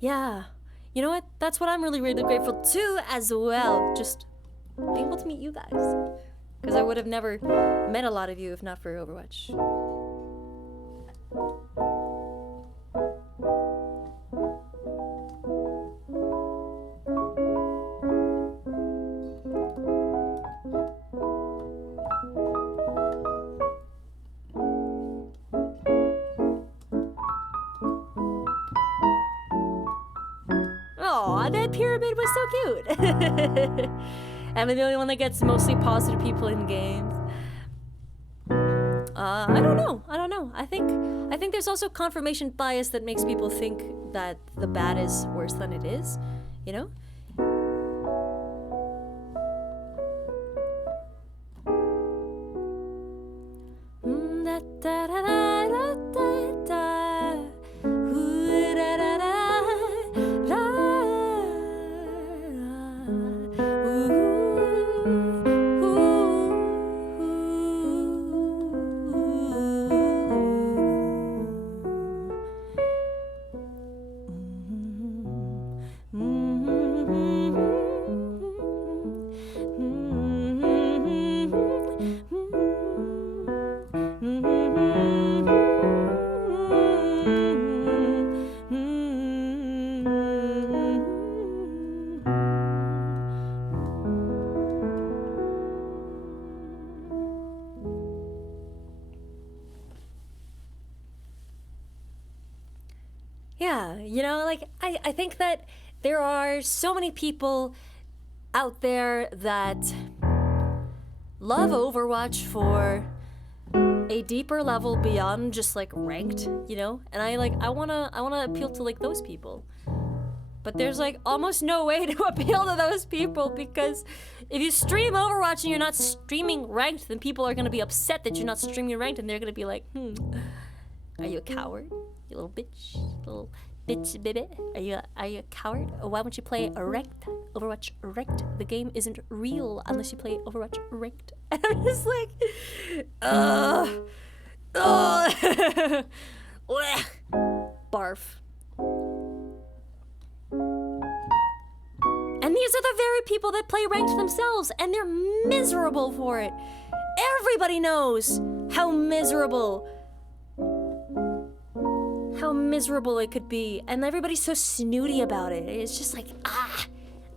Yeah, you know what? That's what I'm really, really grateful to as well. Just being able to meet you guys, because I would have never met a lot of you if not for Overwatch. Aw, that pyramid was so cute. I'm the only one that gets mostly positive people in games. I don't know. I think there's also confirmation bias that makes people think that the bad is worse than it is, you know? Yeah, you know, like, I think that there are so many people out there that love Overwatch for a deeper level beyond just like ranked, you know? And I wanna appeal to like those people. But there's like almost no way to appeal to those people, because if you stream Overwatch and you're not streaming ranked, then people are gonna be upset that you're not streaming ranked, and they're gonna be like, are you a coward? You little bitch, baby. Are you a coward? Or why won't you play ranked? Overwatch ranked. The game isn't real unless you play Overwatch ranked. And I'm just like, barf. And these are the very people that play ranked themselves, and they're miserable for it. Everybody knows how miserable it could be, and everybody's so snooty about it. It's just like,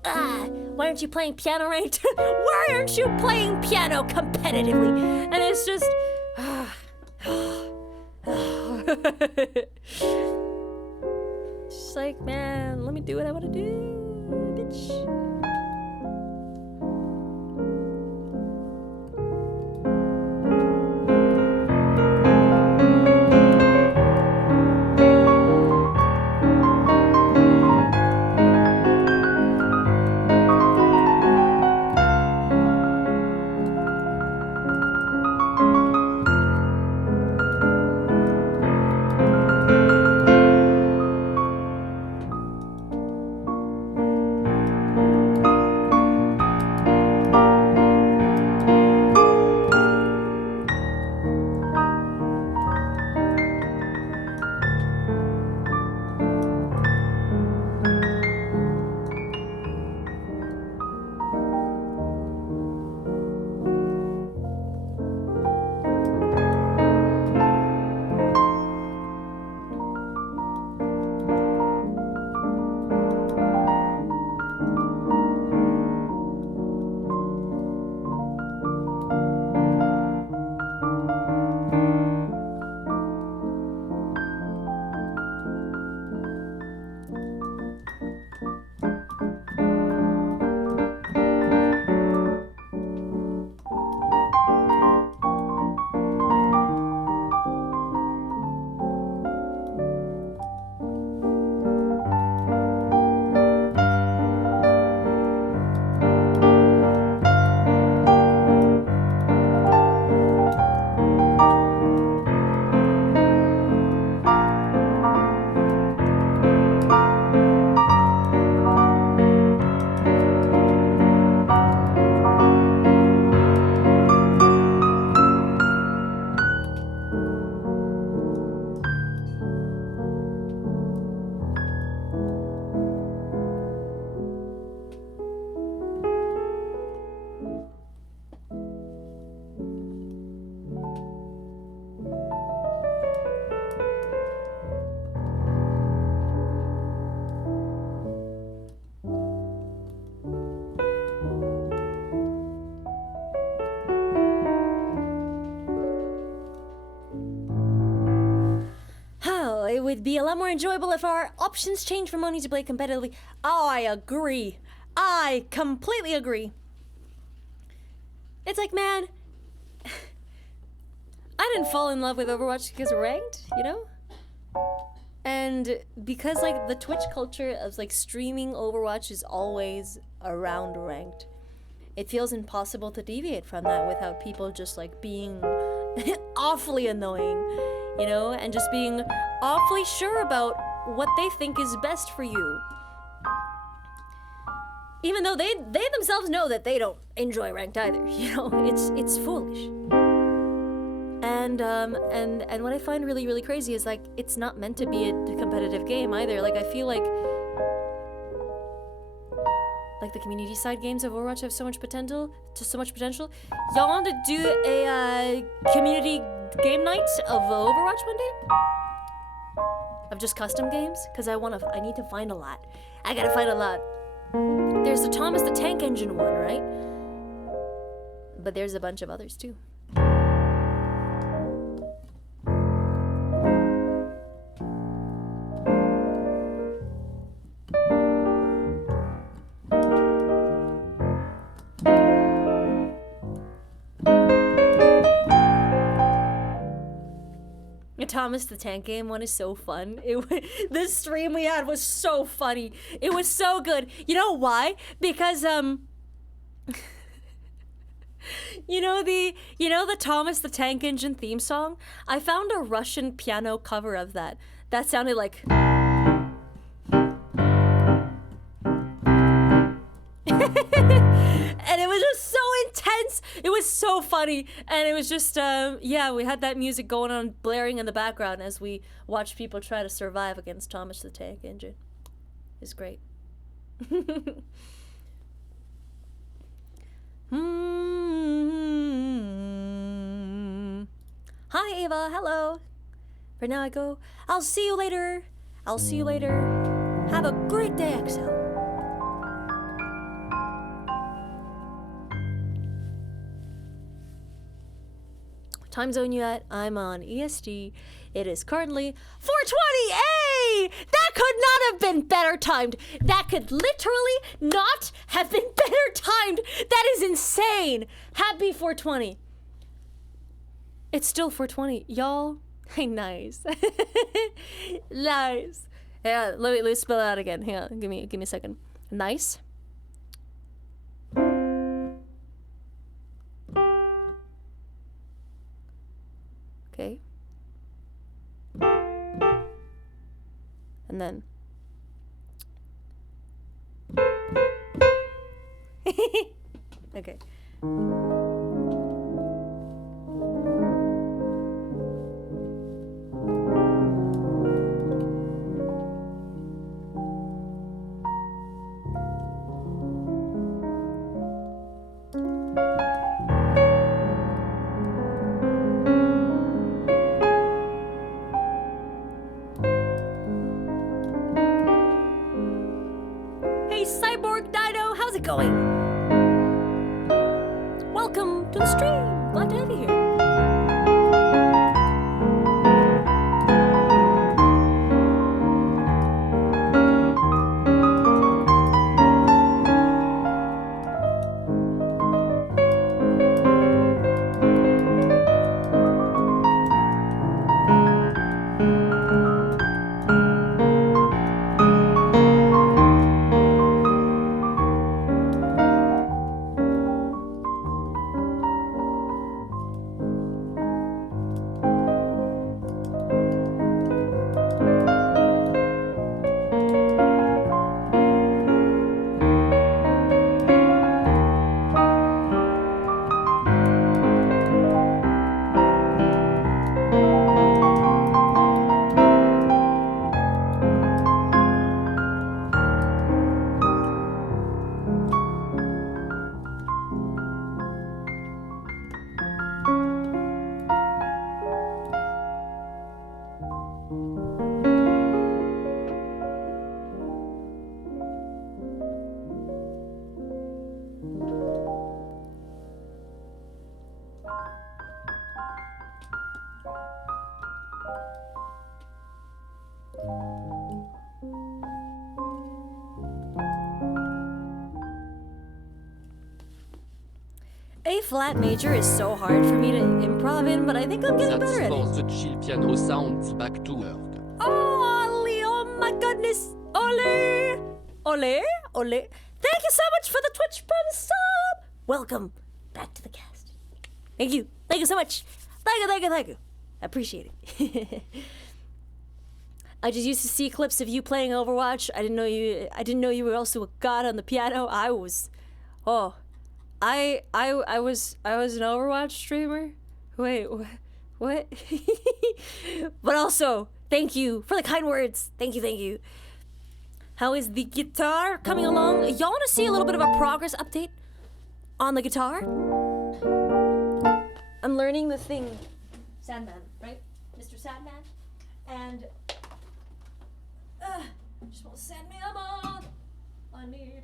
why aren't you playing piano ranked? Why aren't you playing piano competitively? And it's just, would be a lot more enjoyable if our options changed from wanting to play competitively. Oh, I agree. I completely agree. It's like, man, I didn't fall in love with Overwatch because of ranked, you know? And because, like, the Twitch culture of, like, streaming Overwatch is always around ranked, it feels impossible to deviate from that without people just, like, being awfully annoying, you know? And just being awfully sure about what they think is best for you. Even though they themselves know that they don't enjoy ranked either, you know? It's foolish. And what I find really, really crazy is, like, it's not meant to be a competitive game either. Like, I feel like the community side games of Overwatch have so much potential. Y'all want to do a community game night of Overwatch one day? Of just custom games? Because I need to find a lot. I gotta find a lot. There's the Thomas the Tank Engine one, right? But there's a bunch of others too. Thomas the Tank game one is so fun. This stream we had was so funny. It was so good. You know why? Because you know the Thomas the Tank Engine theme song? I found a Russian piano cover of that. That sounded like and it was just so intense. It was so funny. And it was just, yeah, we had that music going on, blaring in the background as we watched people try to survive against Thomas the Tank Engine. It's great. Hi, Ava. Hello. For now I go. I'll see you later. Have a great day, Excel. Time zone you at? I'm on EST. It is currently 4:20. Hey! That could not have been better timed. That could literally not have been better timed. That is insane. Happy 4:20. It's still 4:20. Y'all, hey, nice. Nice. Yeah, let me spell it out again. Hang on, give me a second. Nice. Okay. And then. Okay. Going. Welcome to the stream. Glad to have you here. A flat major is so hard for me to improv in, but I think I'm getting better at it. The chill piano sounds back to work. Oh my goodness. Ole! Ole! Ole! Thank you so much for the Twitch Prime sub! Welcome back to the cast. Thank you. Thank you so much. Thank you, thank you, thank you. I appreciate it. I just used to see clips of you playing Overwatch. I didn't know you were also a god on the piano. I was an Overwatch streamer. Wait, what? But also, thank you for the kind words. Thank you, thank you. How is the guitar coming along? Y'all want to see a little bit of a progress update on the guitar? I'm learning the thing, Sandman, right? Mr. Sandman. And just want to send me a mod. I need.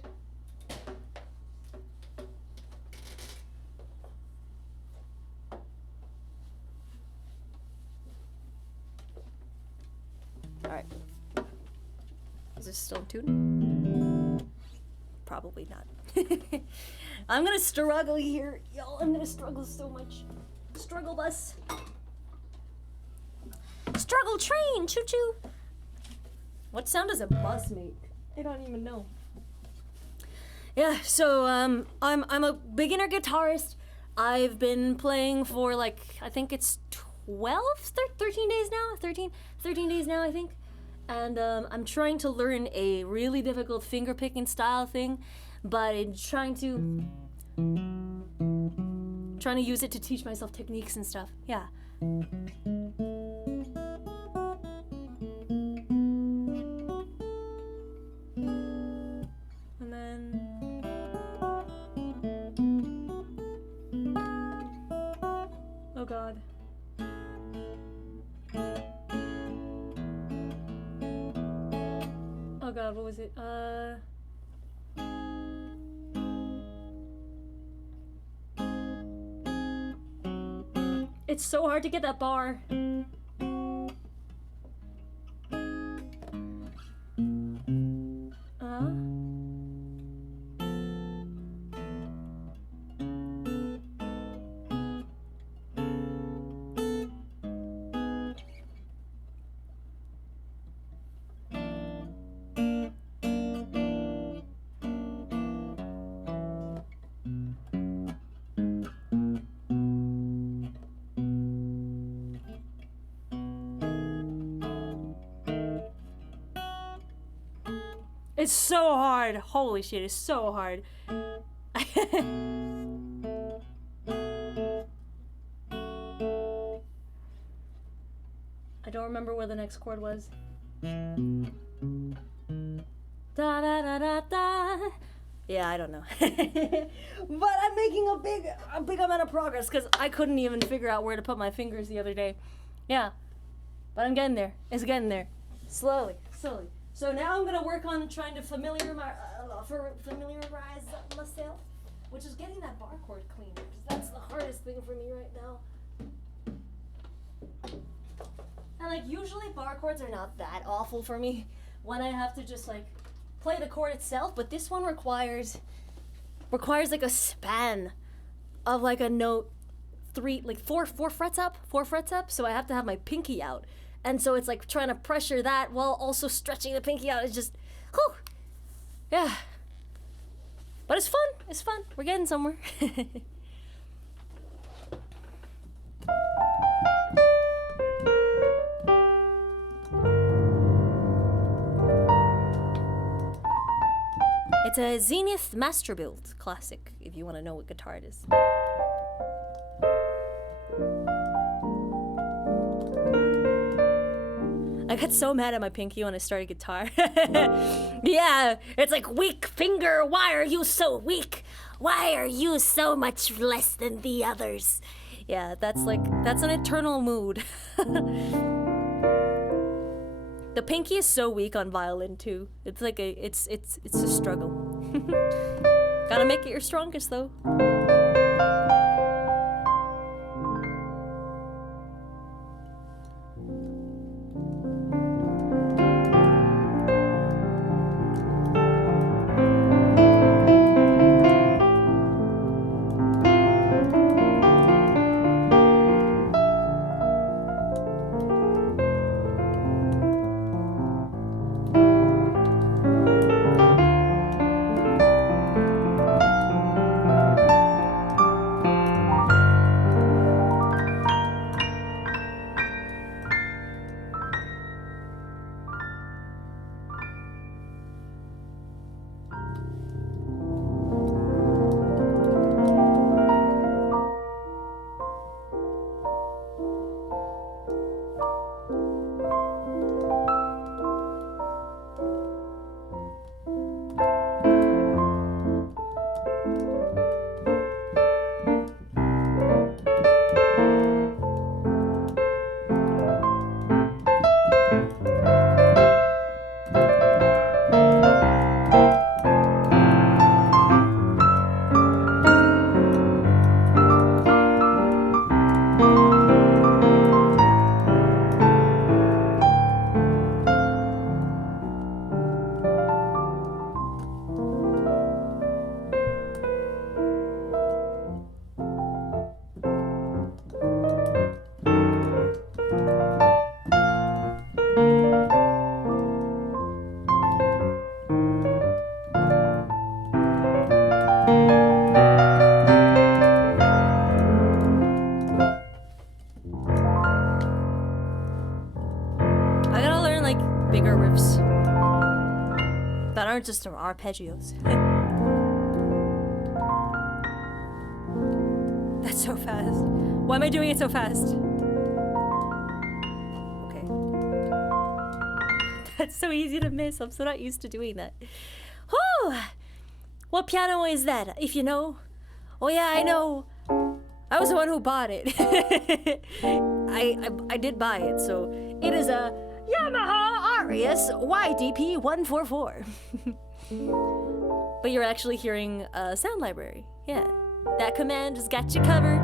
Alright. Is this still in tune? Probably not. I'm gonna struggle here, y'all. I'm gonna struggle so much. Struggle bus. Struggle train, choo choo. What sound does a bus make? I don't even know. Yeah, so I'm a beginner guitarist. I've been playing for like, I think it's 13 days now? 13 days now, I think. And I'm trying to learn a really difficult finger picking style thing, but I'm trying to use it to teach myself techniques and stuff. Yeah. And then oh god. Oh god, what was it? It's so hard to get that bar. It's so hard. Holy shit, it's so hard. I don't remember where the next chord was. Da da da da da. Yeah, I don't know. But I'm making a big amount of progress because I couldn't even figure out where to put my fingers the other day. Yeah. But I'm getting there. It's getting there. Slowly, slowly. So now I'm gonna work on trying to familiarize myself, which is getting that bar chord clean, because that's the hardest thing for me right now. And like usually bar chords are not that awful for me when I have to just like play the chord itself, but this one requires like a span of like a note four frets up, so I have to have my pinky out. And so it's like trying to pressure that while also stretching the pinky out. It's just, whew, yeah. But it's fun. It's fun. We're getting somewhere. It's a Zenith Master Build Classic, if you want to know what guitar it is. I got so mad at my pinky when I started guitar. Yeah, it's like, weak finger, why are you so weak? Why are you so much less than the others? Yeah, that's an eternal mood. The pinky is so weak on violin too. It's like it's a struggle. Gotta make it your strongest though. like bigger riffs that aren't just arpeggios. That's so fast. Why am I doing it so fast? Okay. That's so easy to miss. I'm so not used to doing that. Whew! What piano is that, if you know? Oh yeah, I know. I was the one who bought it. I did buy it, so it is a Yamaha Arius YDP 144. But you're actually hearing a sound library. Yeah. That command has got you covered.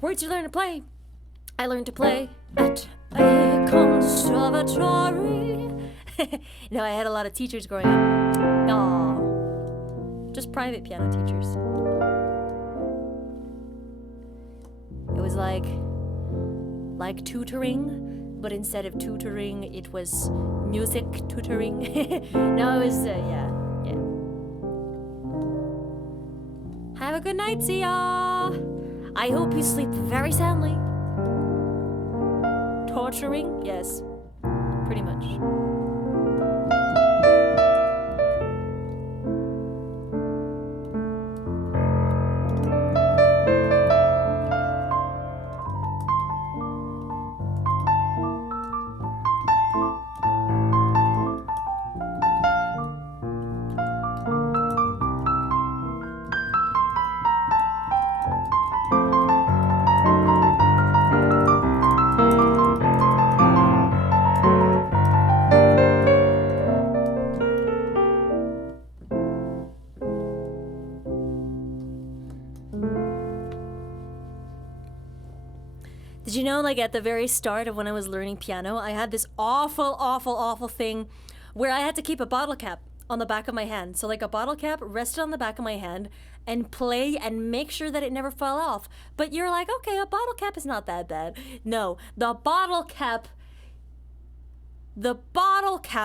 Where'd you learn to play? I learned to play at a conservatory. No, I had a lot of teachers growing up. Aww. Just private piano teachers. It was like tutoring, but instead of tutoring, it was music tutoring. No, it was, yeah. Have a good night, see ya! I hope you sleep very soundly. Torturing? Yes. Pretty much. Did you know, like, at the very start of when I was learning piano, I had this awful thing where I had to keep a bottle cap on the back of my hand. So, like, a bottle cap rested on the back of my hand and play and make sure that it never fell off. But you're like, okay, a bottle cap is not that bad. No, the bottle cap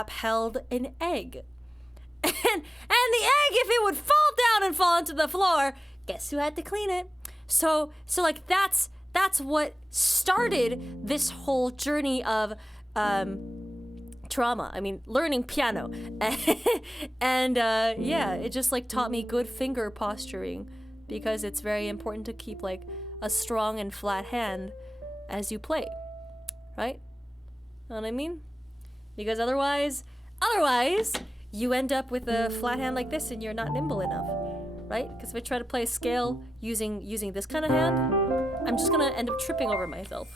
held an egg. And the egg, if it would fall down and fall into the floor, guess who had to clean it? So like, that's what started this whole journey of trauma. I mean, learning piano. And yeah, it just like taught me good finger posturing, because it's very important to keep like a strong and flat hand as you play, right? Know what I mean? Because otherwise you end up with a flat hand like this and you're not nimble enough, right? Because if I try to play a scale using this kind of hand, I'm just gonna end up tripping over myself.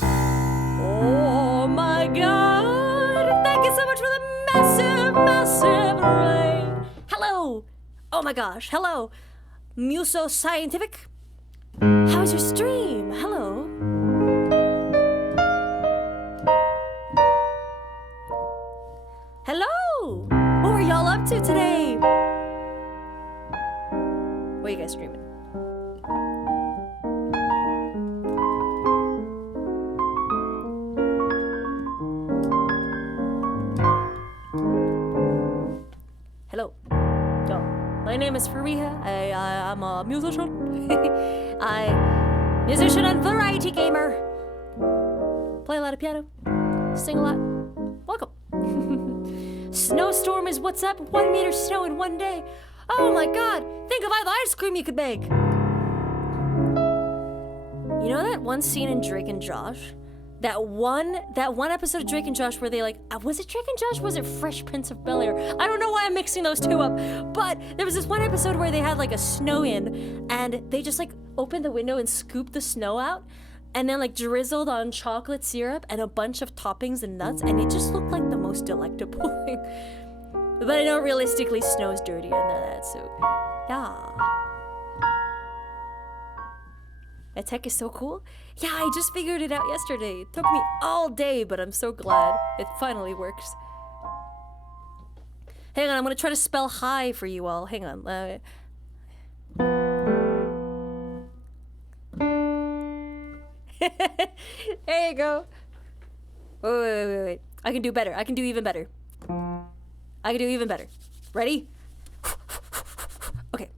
Oh my god! Thank you so much for the massive rain! Hello! Oh my gosh, hello! Muso Scientific? How's your stream? Hello? Hello! What were y'all up to today? What are you guys streaming? Hello. Yo, my name is Fareeha. I'm a musician. I'm musician and variety gamer. Play a lot of piano. Sing a lot. Welcome. Snowstorm is what's up. 1 meter snow in 1 day. Oh my god. Think of all the ice cream you could make. You know that one scene in Drake and Josh? That one episode of Drake and Josh where they like, was it Drake and Josh? Was it Fresh Prince of Bel-Air? I don't know why I'm mixing those two up, but there was this one episode where they had like a snow in and they just like opened the window and scooped the snow out and then like drizzled on chocolate syrup and a bunch of toppings and nuts, and it just looked like the most delectable thing. But I know realistically snow's dirty and that, so yeah. That tech is so cool. Yeah, I just figured it out yesterday. It took me all day, but I'm so glad it finally works. Hang on, I'm gonna try to spell hi for you all. Hang on. There you go. Wait. I can do better. I can do even better. I can do even better. Ready? Okay.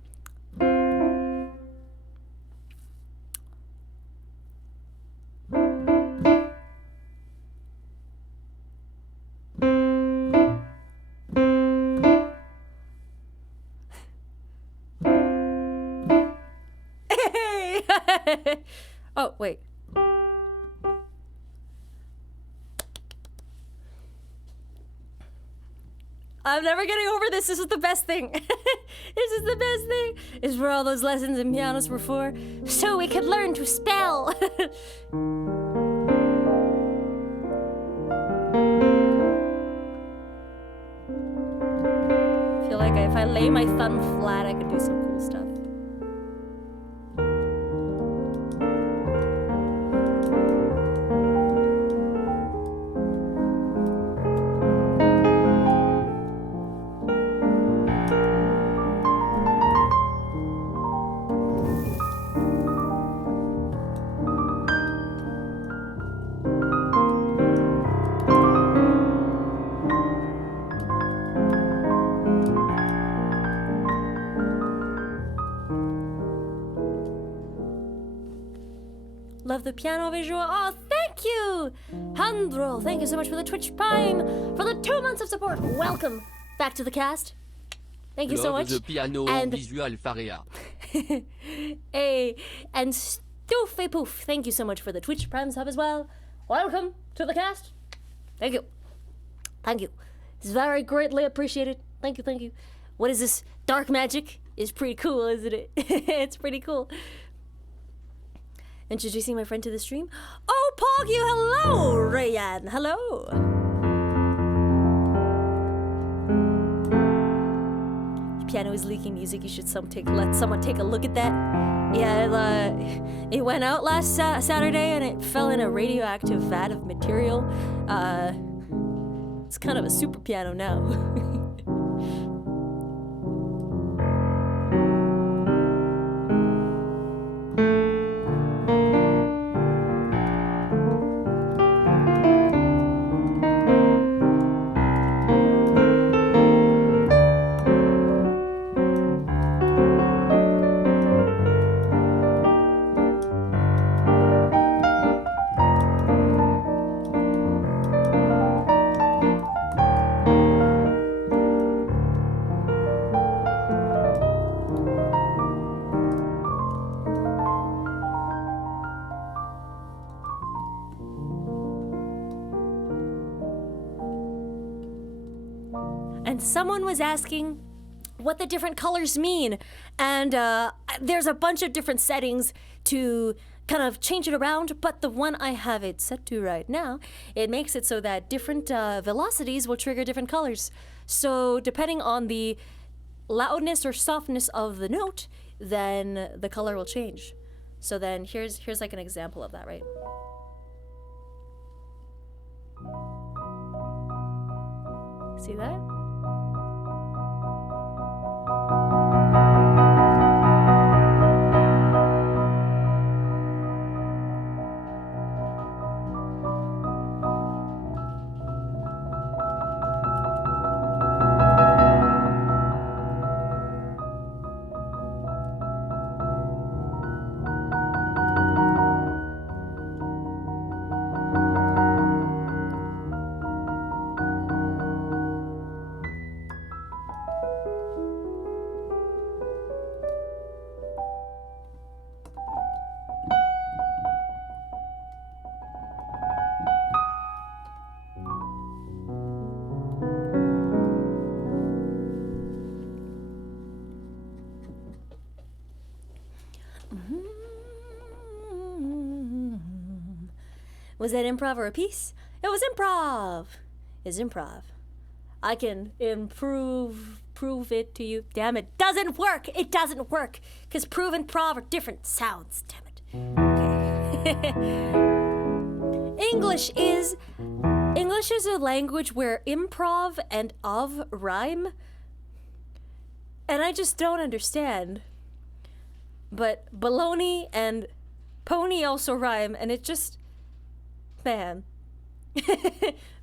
Hey! Oh, wait. I'm never getting over this. This is the best thing. This is the best thing. This is where all those lessons in pianos were for. So we could learn to spell. I feel like if I lay my thumb flat, I could do some cool stuff. Love the piano visual. Oh, thank you! Handro, thank you so much for the Twitch Prime, for the 2 months of support. Welcome back to the cast. Thank you so much. The piano and visual Fareeha. Hey, and Stoofy Poof, thank you so much for the Twitch Prime sub as well. Welcome to the cast. Thank you. Thank you. It's very greatly appreciated. Thank you. What is this? Dark magic is pretty cool, isn't it? It's pretty cool. Introducing my friend to the stream. Oh, Poggy, hello, Rayan, hello. Your piano is leaking music. You should let someone take a look at that. Yeah, it went out last Saturday and it fell in a radioactive vat of material. It's kind of a super piano now. And someone was asking what the different colors mean. And there's a bunch of different settings to kind of change it around, but the one I have it set to right now, it makes it so that different velocities will trigger different colors. So depending on the loudness or softness of the note, then the color will change. So then here's like an example of that, right? See that? Was that improv or a piece? It was improv. It's improv. I can prove it to you. Damn it. Doesn't work. It doesn't work. Because prove and prov are different sounds. Damn it. Okay. English is a language where improv and of rhyme. And I just don't understand. But baloney and Pony also rhyme, and it just, man,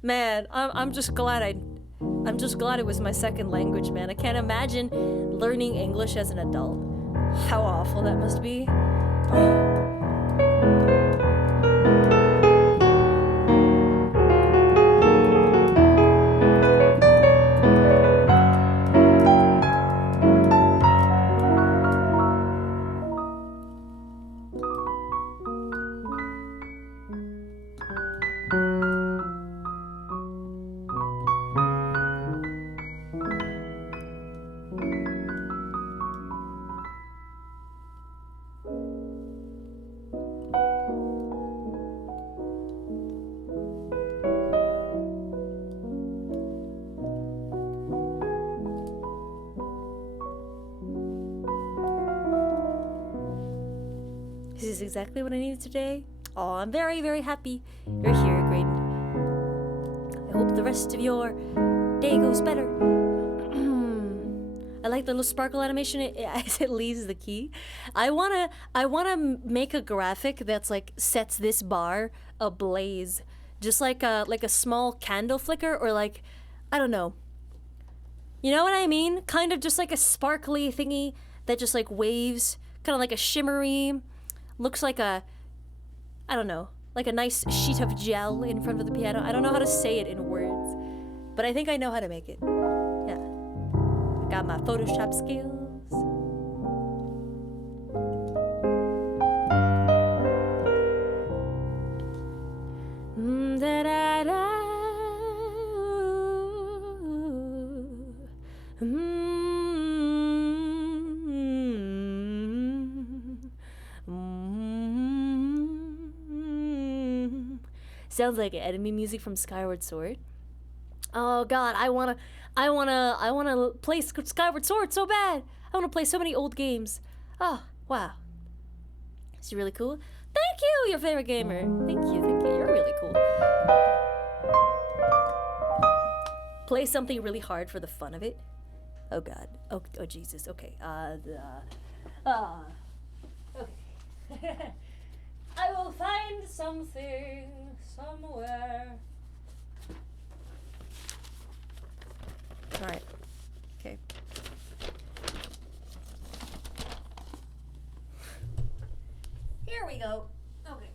man, I'm just glad it was my second language, man. I can't imagine learning English as an adult. How awful that must be. This is exactly what I needed today. Oh, I'm very, very happy you're here, Graydon. I hope the rest of your day goes better. I like the little sparkle animation as it leaves the key. I wanna make a graphic that's like sets this bar ablaze, just like a small candle flicker, or like, I don't know. You know what I mean? Kind of just like a sparkly thingy that just like waves, kind of like a shimmery. Looks like a, I don't know, like a nice sheet of gel in front of the piano. I don't know how to say it in words, but I think I know how to make it. Yeah. I got my Photoshop skills. Da-da-da. Sounds like enemy music from Skyward Sword. Oh God, I wanna play Skyward Sword so bad. I wanna play so many old games. Oh wow, it's really cool. Thank you, your favorite gamer. Thank you. You're really cool. Play something really hard for the fun of it. Oh God. Oh Jesus. Okay. Okay. I will find something somewhere. Alright. Okay. Here we go. Okay.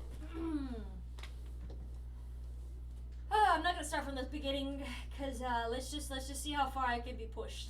Oh, I'm not gonna start from the beginning, cause let's just see how far I can be pushed.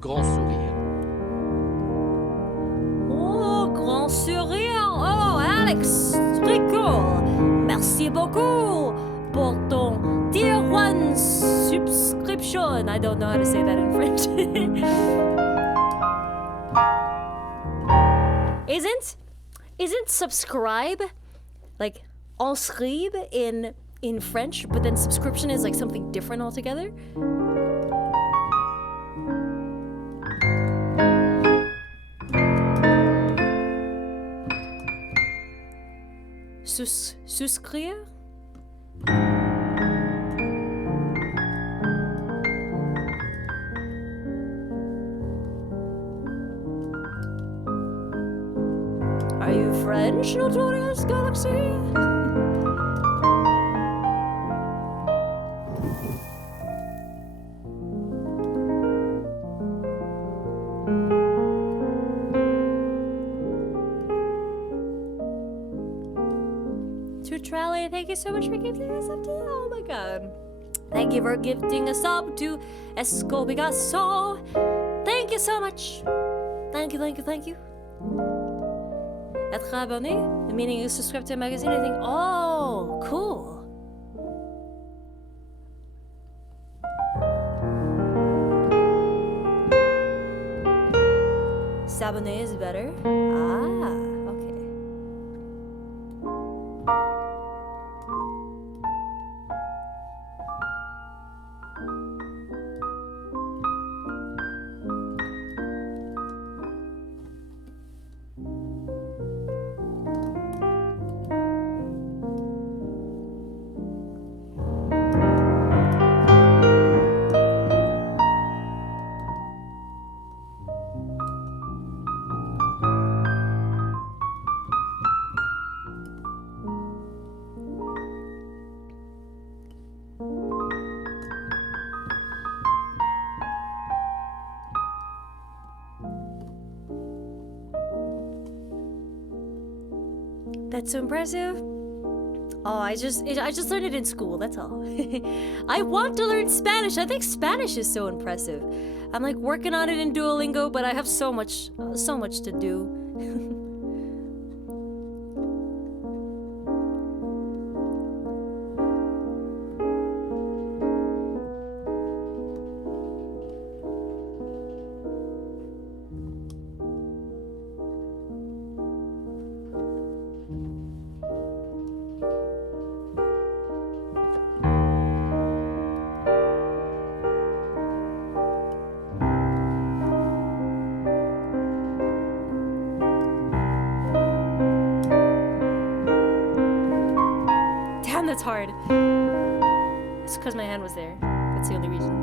Grand sourire. Oh, grand sourire. Oh, Alex, très cool. Merci beaucoup pour ton tier 1 subscription. I don't know how to say that in French. Isn't subscribe like inscribe in French, but then subscription is like something different altogether? souscrire? Are you French, Notorious Galaxy? Trally, thank you so much for gifting a sub to you. Oh my god. Thank you for gifting a sub to Esco Picasso. Thank you so much. Thank you, thank you, thank you. Être abonné, meaning you subscribe to a magazine, I think. Oh, cool. S'abonner is better. Ah, okay. That's so impressive. Oh, I just learned it in school, that's all. I want to learn Spanish. I think Spanish is so impressive. I'm like working on it in Duolingo, but I have so much to do. That's hard. It's because my hand was there. That's the only reason.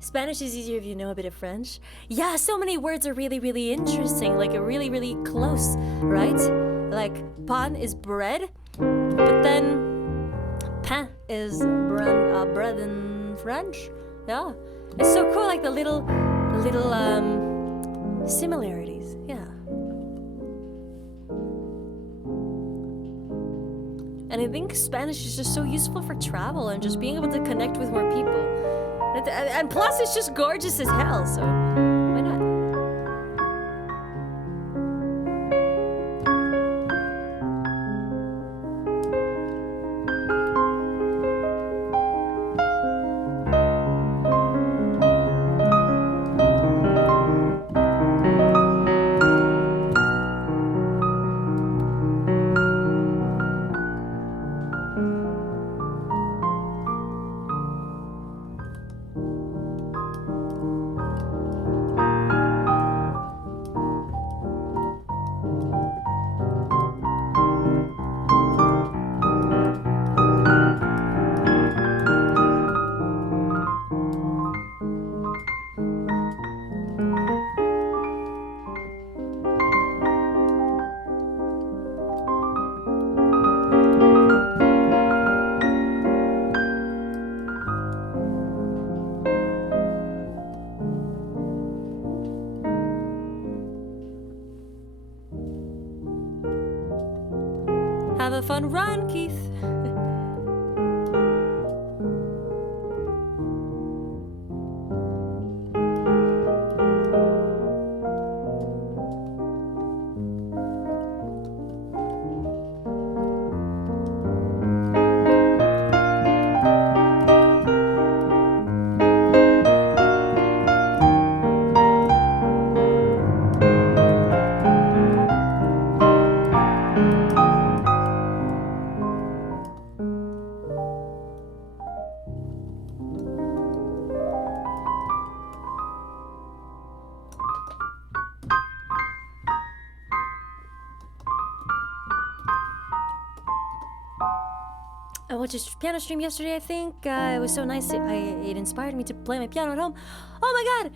Spanish is easier if you know a bit of French. Yeah, so many words are really, really interesting. Like, really, really close, right? Like, pan is bread, but then pain is bread in French. Yeah, it's so cool. Like the little similarities. Yeah. And I think Spanish is just so useful for travel and just being able to connect with more people. And plus, it's just gorgeous as hell, so why not? Have a fun run, Keith. watched his piano stream yesterday, I think. It was so nice. It inspired me to play my piano at home. Oh my god!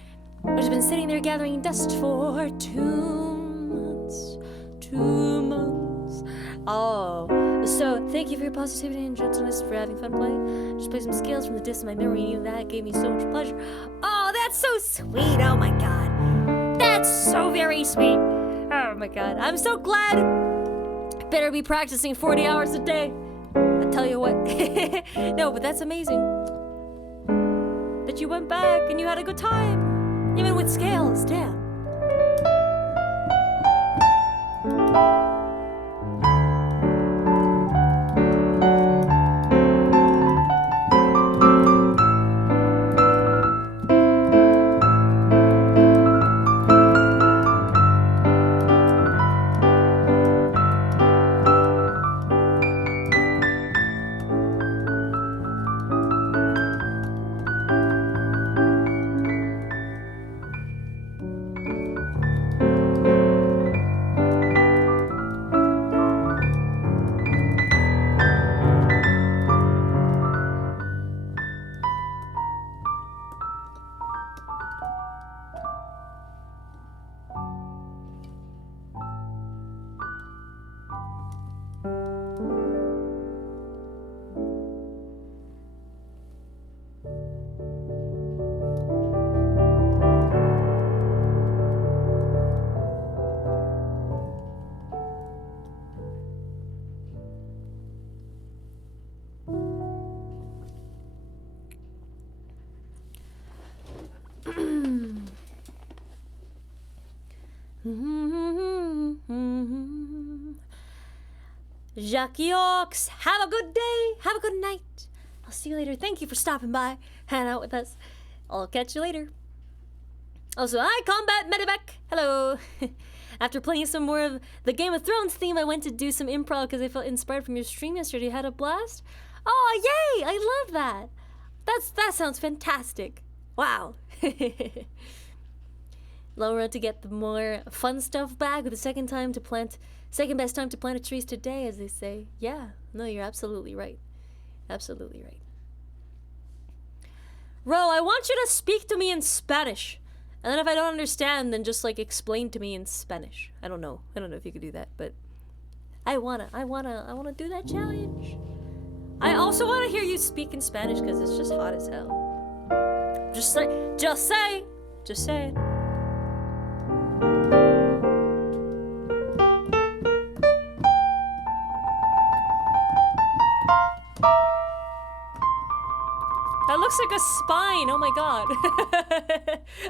I've just been sitting there gathering dust for 2 months. 2 months. Oh. So, thank you for your positivity and gentleness, for having fun playing. Just play some scales from the depths of my memory, and that gave me so much pleasure. Oh, that's so sweet! Oh my god. That's so very sweet. Oh my god. I'm so glad. I better be practicing 40 hours a day. I tell you what. No, but that's amazing. That you went back and you had a good time. Even with scales, damn. Jackie Ox, have a good day, have a good night. I'll see you later. Thank you for stopping by, hang out with us. I'll catch you later. Also, hi, Combat Medivac. Hello. After playing some more of the Game of Thrones theme, I went to do some improv because I felt inspired from your stream yesterday. Had a blast. Oh, yay! I love that. That sounds fantastic. Wow. Laura to get the more fun stuff back with the second best time to plant a trees today, as they say. Yeah, no, you're absolutely right. Absolutely right. Ro, I want you to speak to me in Spanish. And then if I don't understand, then just like explain to me in Spanish. I don't know if you could do that, but I wanna do that challenge. I also wanna hear you speak in Spanish because it's just hot as hell. Just say. That looks like a spine. Oh my god.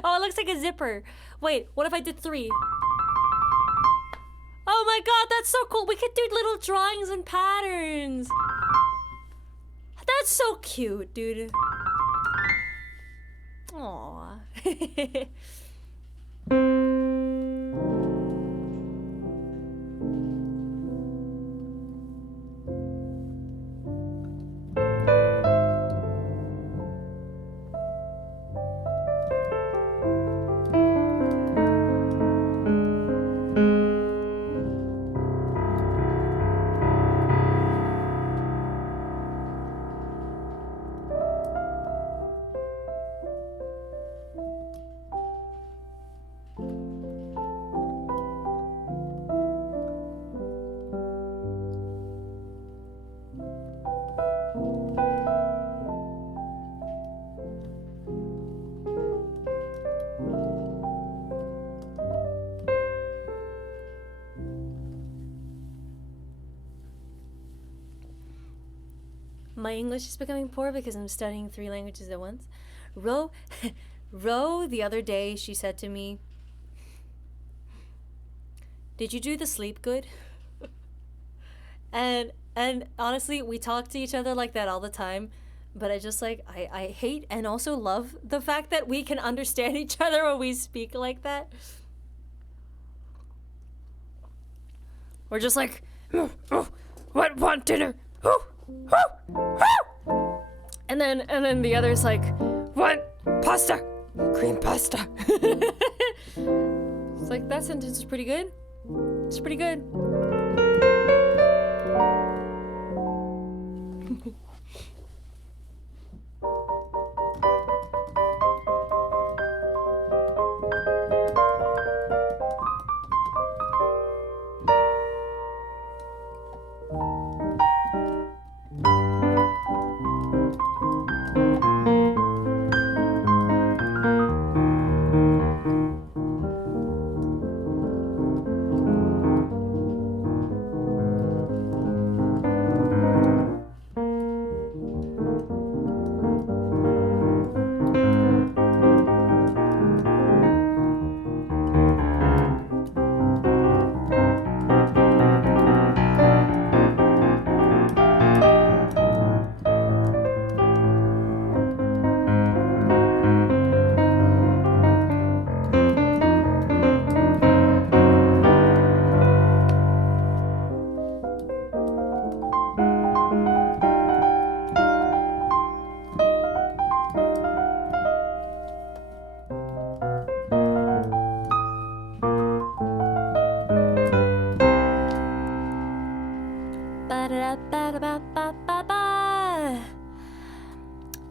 Oh, it looks like a zipper. Wait, what if I did 3? Oh my god, that's so cool. We could do little drawings and patterns. That's so cute, dude. Aww. My English is becoming poor because I'm studying 3 languages at once. Ro, the other day, she said to me, "Did you do the sleep good?" and honestly, we talk to each other like that all the time. But I just like, I hate and also love the fact that we can understand each other when we speak like that. We're just like, what want dinner? And then the other's like, what? Pasta, cream pasta. It's like, that sentence is pretty good. It's pretty good.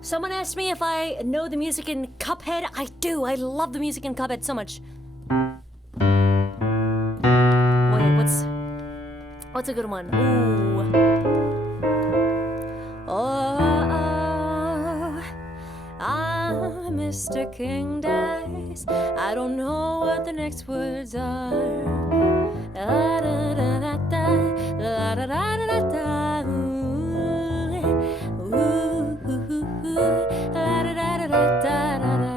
Someone asked me if I know the music in Cuphead. I do. I love the music in Cuphead so much. Wait, what's a good one? Ooh. Oh, I'm Mr. King Dice. I don't know what the next words are. Da da da da da da da da da da. Ooh, ooh, ooh, ooh, da da da da da da da.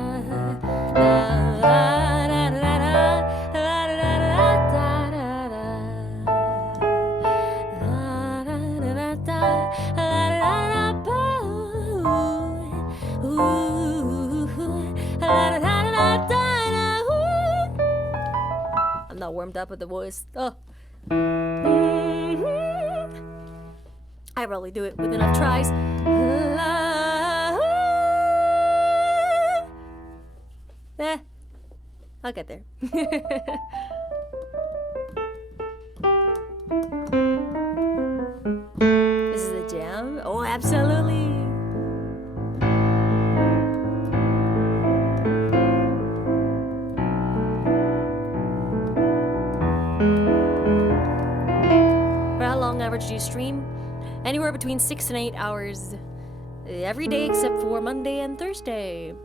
I'm not warmed up with the voice. Oh. I probably do it with enough tries. I'll get there. This is the jam? Oh, absolutely. For how long average do you stream? Anywhere between 6 and 8 hours every day except for Monday and Thursday.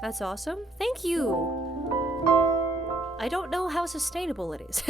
That's awesome. Thank you. I don't know how sustainable it is.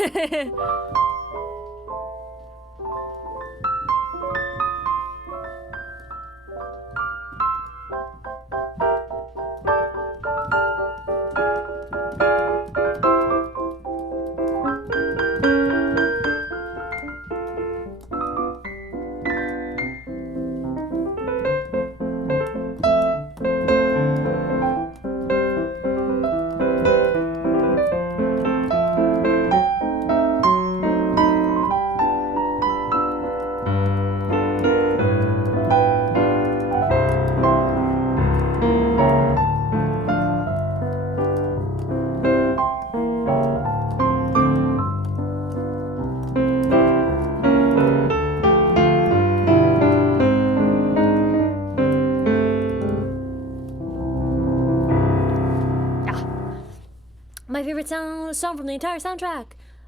My favorite song from the entire soundtrack.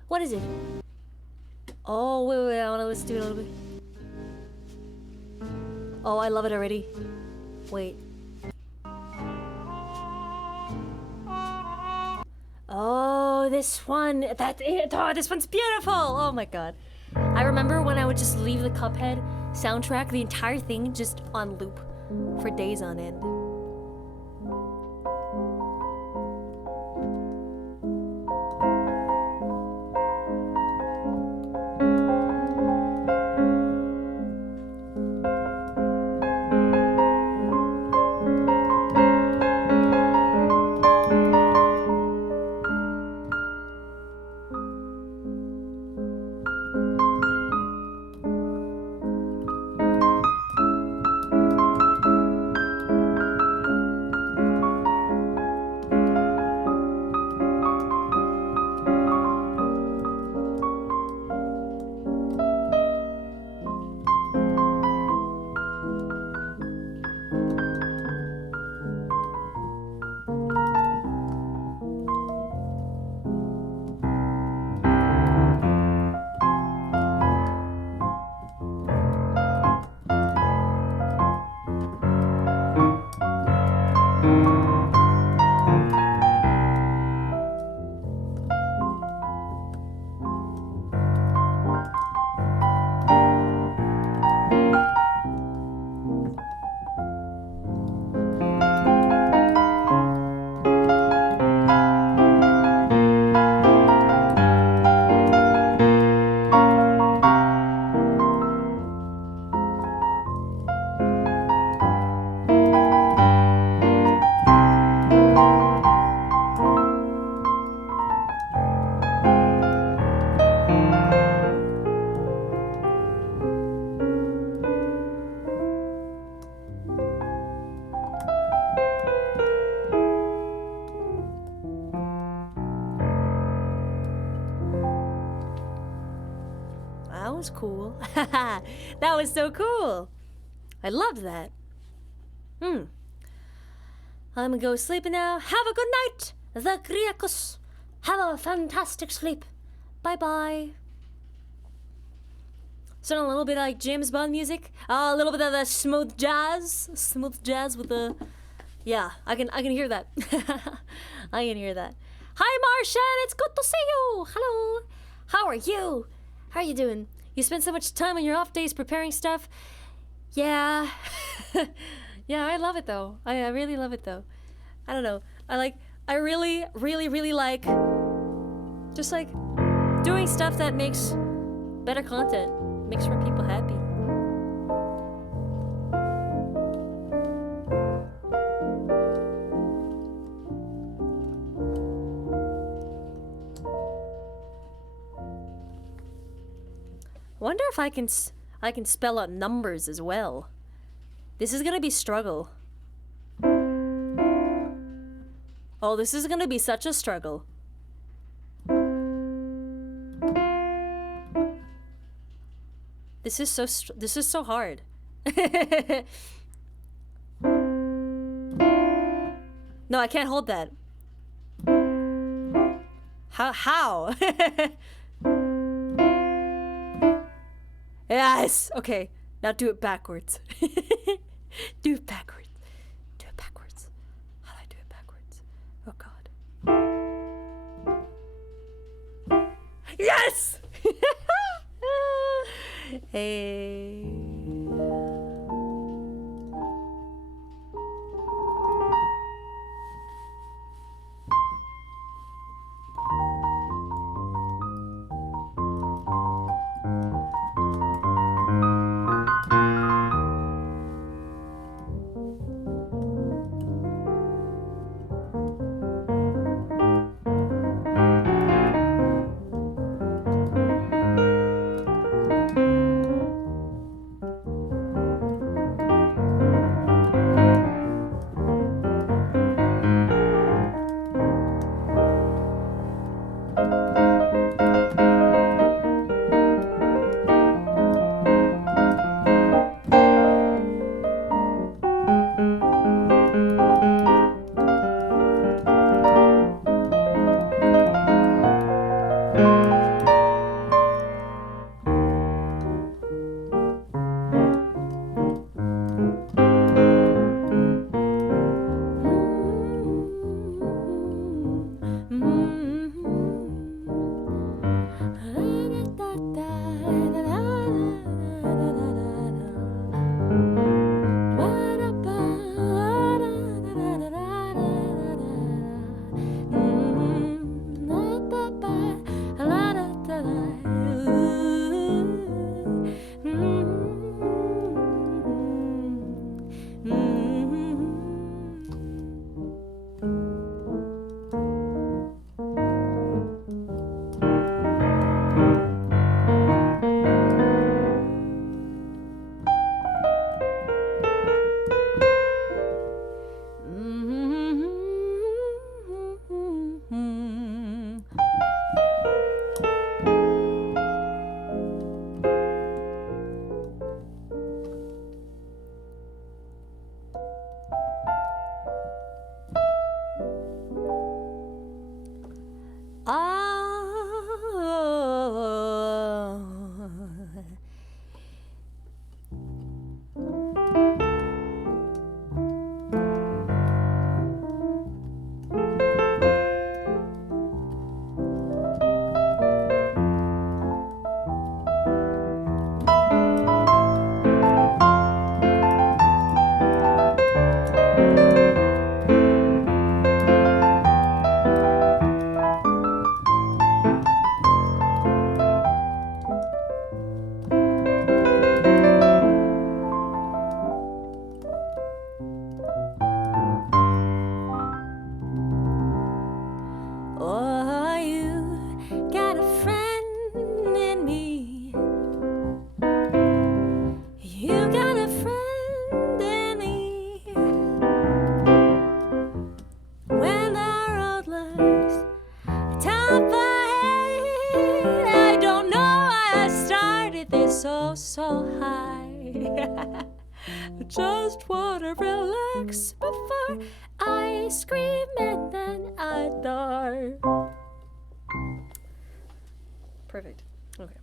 What is it? Oh, wait, I want to listen to it a little bit. Oh, I love it already. Wait. Oh, this one. Oh, this one's beautiful. Oh my god. I remember when I would just leave the Cuphead soundtrack, the entire thing, just on loop for days on end. was cool. That was so cool. I loved that. I'm gonna go sleeping now. Have a good night, the Griacos. Have a fantastic sleep. Bye-bye. Sound a little bit like James Bond music. A little bit of the smooth jazz. Smooth jazz with the... Yeah, I can hear that. I can hear that. Hi, Martian. It's good to see you. Hello. How are you? How are you doing? You spend so much time on your off days preparing stuff. Yeah. Yeah, I love it though. I really love it though. I don't know. I really, really, really like just like doing stuff that makes better content, makes more people happy. Wonder if I can spell out numbers as well. This is gonna be struggle. Oh, this is gonna be such a struggle. This is so hard. No, I can't hold that. How? Yes! Okay, now do it backwards. Do it backwards. Do it backwards. How do I do it backwards? Oh god. Yes! Hey. Just wanna relax before I scream and then I die. Perfect. Okay.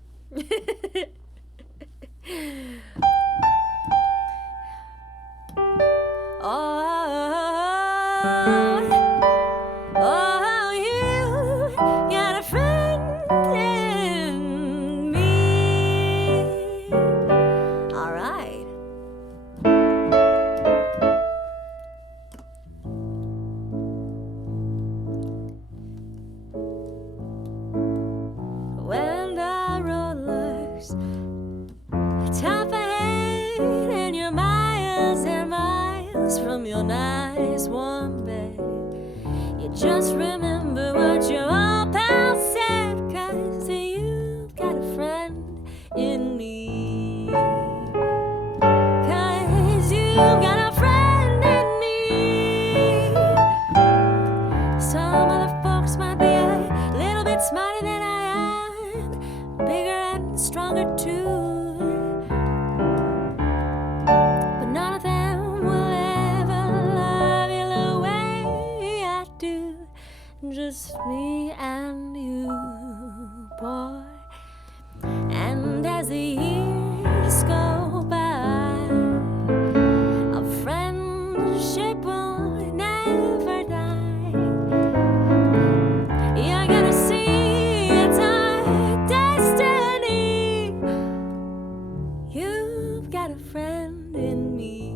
Oh, you got a friend in me. All right. When the road looks tough ahead and you're miles and miles from your nice warm bed, you just remember what your old pal said, 'cause you've got a friend in me. 'Cause you've got a friend in me. Some other folks might be a little bit smarter than I am, bigger and stronger too, but none of them will ever love you the way I do. Just me and you, boy. And as the years go by, our friendship will never die. You're gonna see it's our destiny. You've got a friend in me.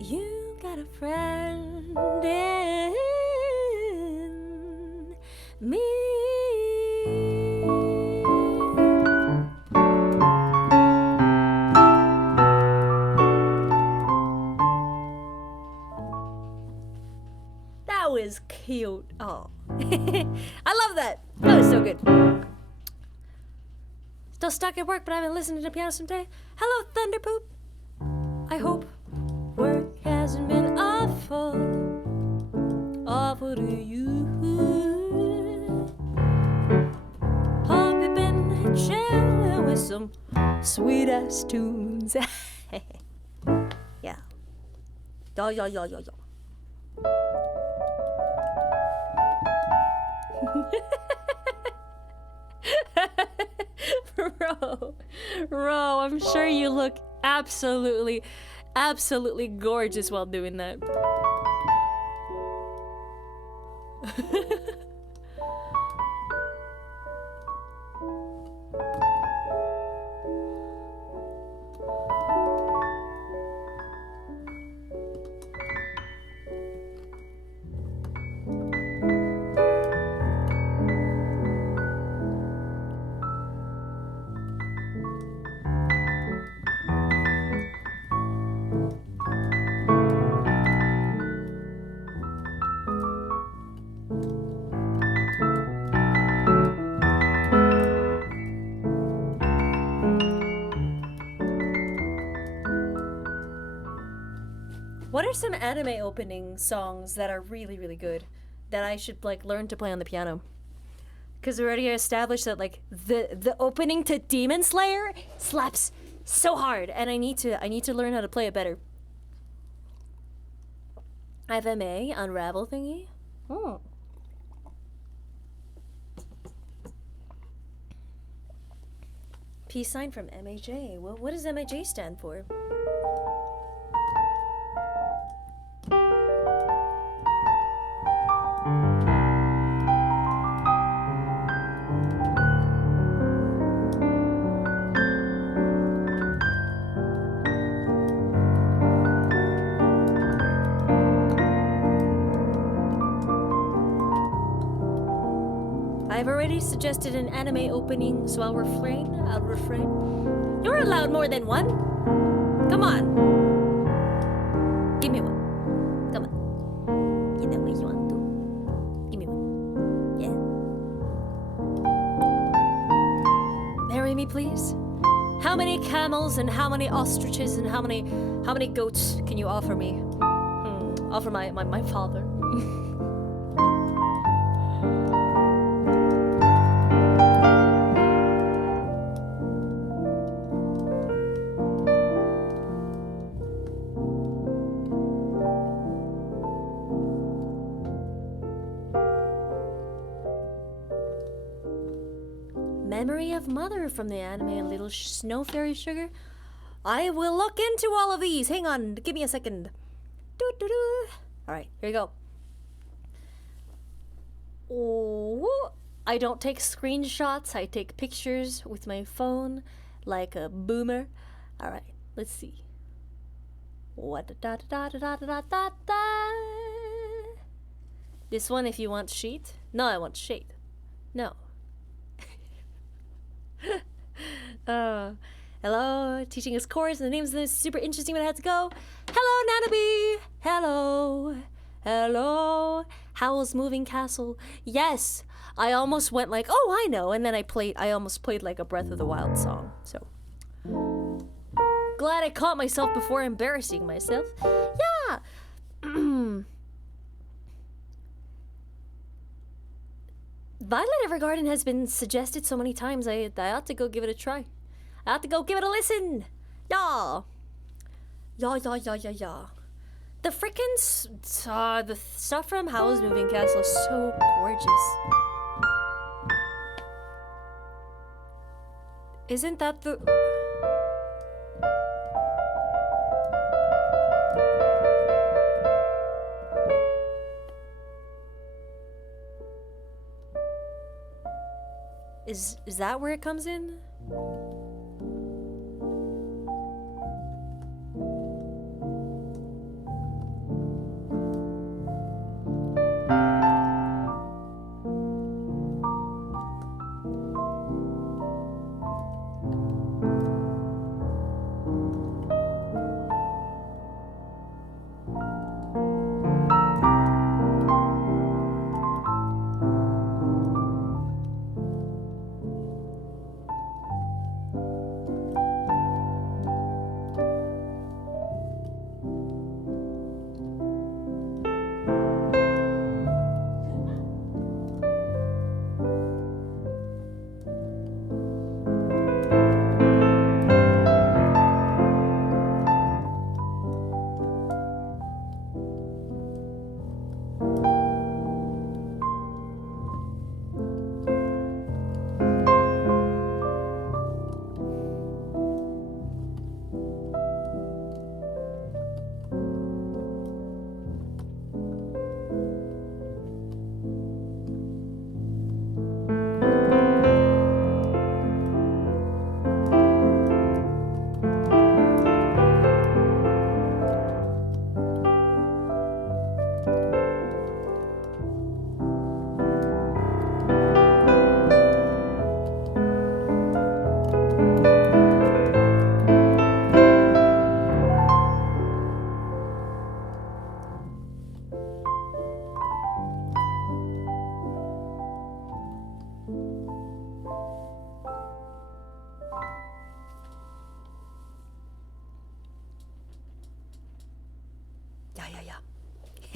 You've got a friend in me. That was cute. Oh. I love that. That was so good. Still stuck at work, but I've been listening to piano some day. Hello, Thunderpoop. I hope work hasn't been awful to you. Hope you've been chilling with some sweet ass tunes. Yeah. Yo. Ro, I'm sure you look absolutely gorgeous while doing that. What are some anime opening songs that are really good that I should like learn to play on the piano? Because we already established that like the opening to Demon Slayer slaps so hard, and I need to learn how to play it better. FMA unravel thingy. Oh. Peace sign from MAJ. Well, what does MAJ stand for? I've already suggested an anime opening, so I'll refrain. You're allowed more than one. Come on. Give me one. Come on. You know what you want to. Give me one. Yeah. Marry me, please. How many camels and how many ostriches and how many goats can you offer me? Offer my father. Memory of Mother from the anime Little Snow Fairy Sugar. I will look into all of these. Hang on, give me a second. Alright, here we go. Oh, I don't take screenshots, I take pictures with my phone like a boomer. Alright, let's see. What da da da da da da da. This one if you want sheet. No, I want shade. No. Hello, teaching us chords and the names of this super interesting but I had to go. Hello, Nanabe. Hello. Hello. Howl's Moving Castle. Yes. I almost went like, oh, I know, and then I almost played like a Breath of the Wild song. So glad I caught myself before embarrassing myself. Yeah. Violet Evergarden has been suggested so many times. I ought to go give it a try. I ought to go give it a listen. Yeah. Yeah. The frickin' the stuff from Howl's Moving Castle is so gorgeous. Isn't that the... Is that where it comes in?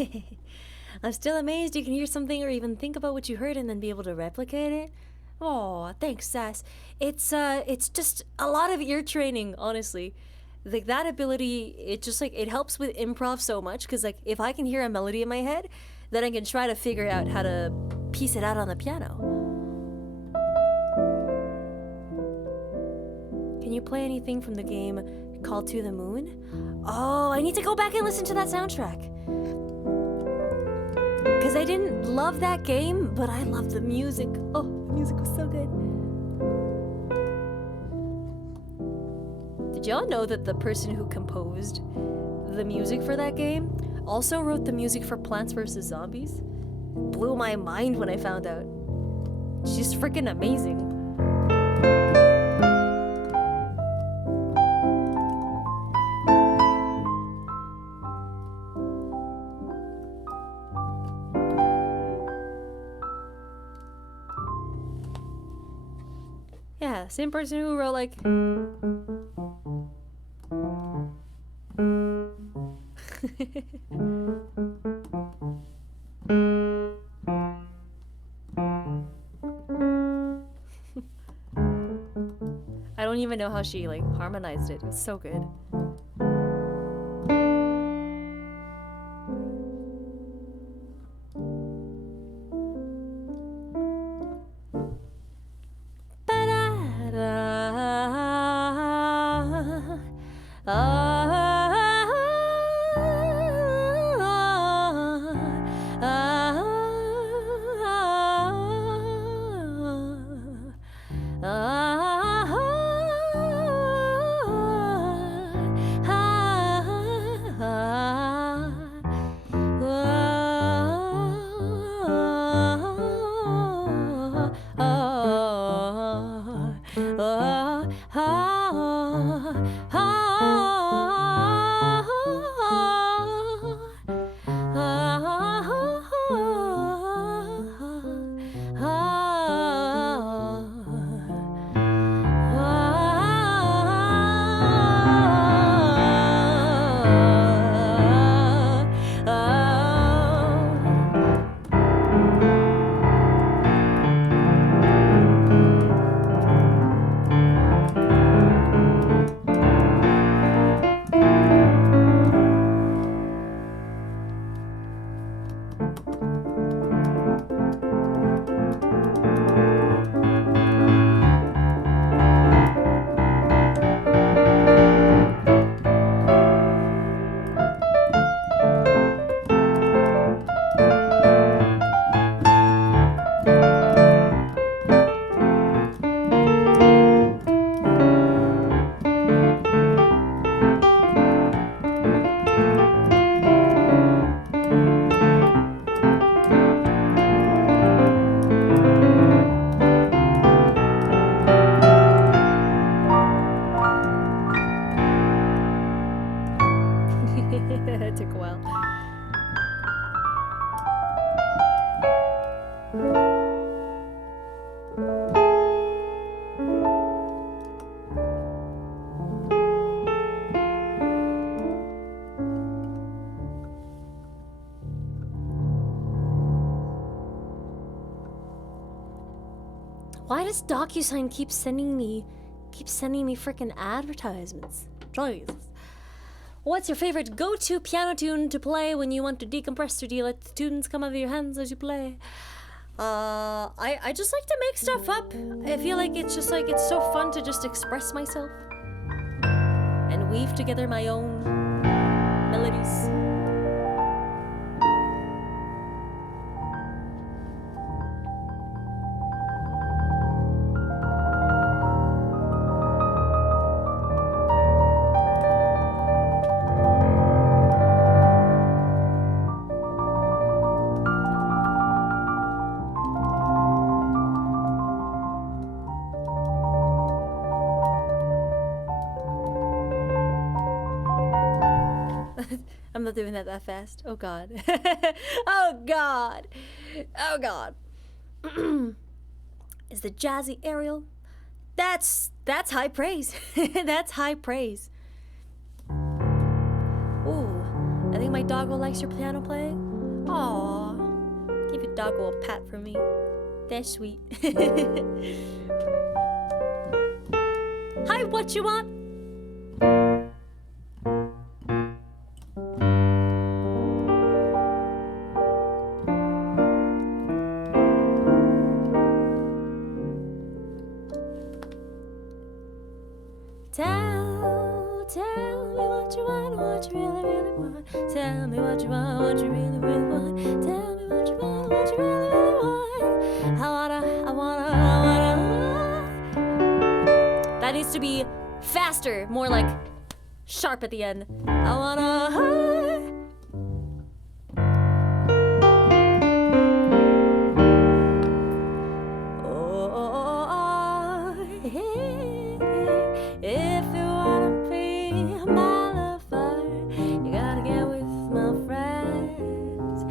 Yeah. I'm still amazed you can hear something or even think about what you heard and then be able to replicate it. Oh, thanks, Sass. It's just a lot of ear training, honestly. Like, that ability, it just, like, it helps with improv so much, because, like, if I can hear a melody in my head, then I can try to figure out how to piece it out on the piano. Can you play anything from the game Call to the Moon? Oh, I need to go back and listen to that soundtrack. Because I didn't love that game, but I loved the music. Oh, the music was so good. Did y'all know that the person who composed the music for that game also wrote the music for Plants vs. Zombies? Blew my mind when I found out. She's freaking amazing. Yeah, same person who wrote like... I don't even know how she like harmonized it. It's so good. Why does DocuSign keep sending me freaking advertisements? Jesus. What's your favorite go-to piano tune to play when you want to decompress, or do you let the tunes come out of your hands as you play? I just like to make stuff up. I feel like it's just like it's so fun to just express myself and weave together my own melodies. I'm not doing that fast. Oh God. Oh God. Oh God. Is the jazzy aerial? That's high praise. That's high praise. Ooh, I think my doggo likes your piano playing. Aw, give your doggo a pat for me. That's sweet. Hi, what you want? Tell me what you want, what you really, really want. Tell me what you want, what you really, really want. Tell me what you want, what you really, really want. I wanna. That needs to be faster, more like sharp at the end. I wanna. If you wanna be my lover, you gotta get with my friends.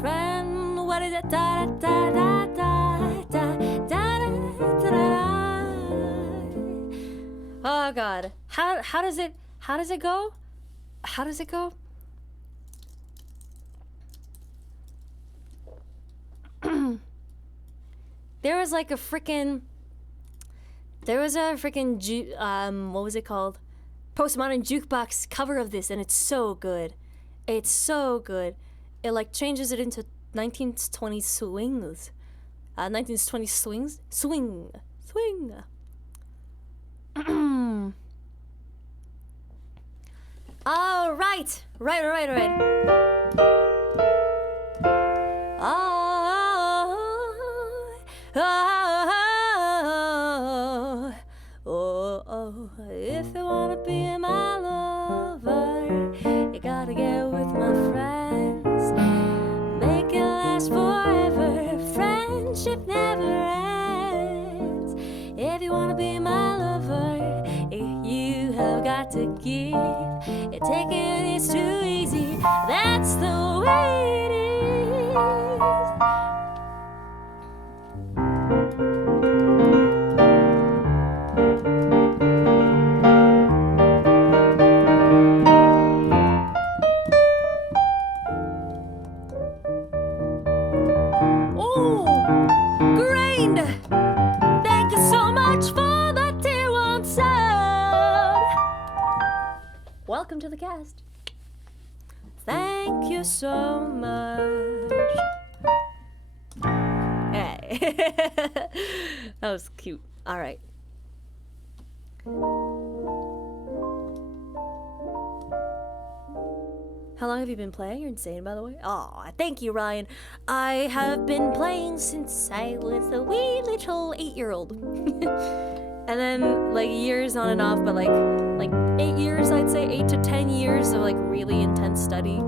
Friend, what is it? Da da da da da da da da da. Oh God, how does it go? How does it go? There was a freaking what was it called? Postmodern jukebox cover of this, and it's so good. It's so good. It like changes it into 1920s swings. 1920s swings? Swing. All right. If you wanna be my lover, you gotta get with my friends. Make it last forever. Friendship never ends. If you wanna be my lover, you have got to give. Taking it is too easy. That's the way it is. Thank you so much for the tier 1 sub. Welcome to the cast. Thank you so much. Hey. That was cute. All right. How long have you been playing? You're insane, by the way. Aw, thank you, Ryan. I have been playing since I was a wee little 8-year-old. And then, years on and off, but 8 years, I'd say 8 to 10 years of, really intense study.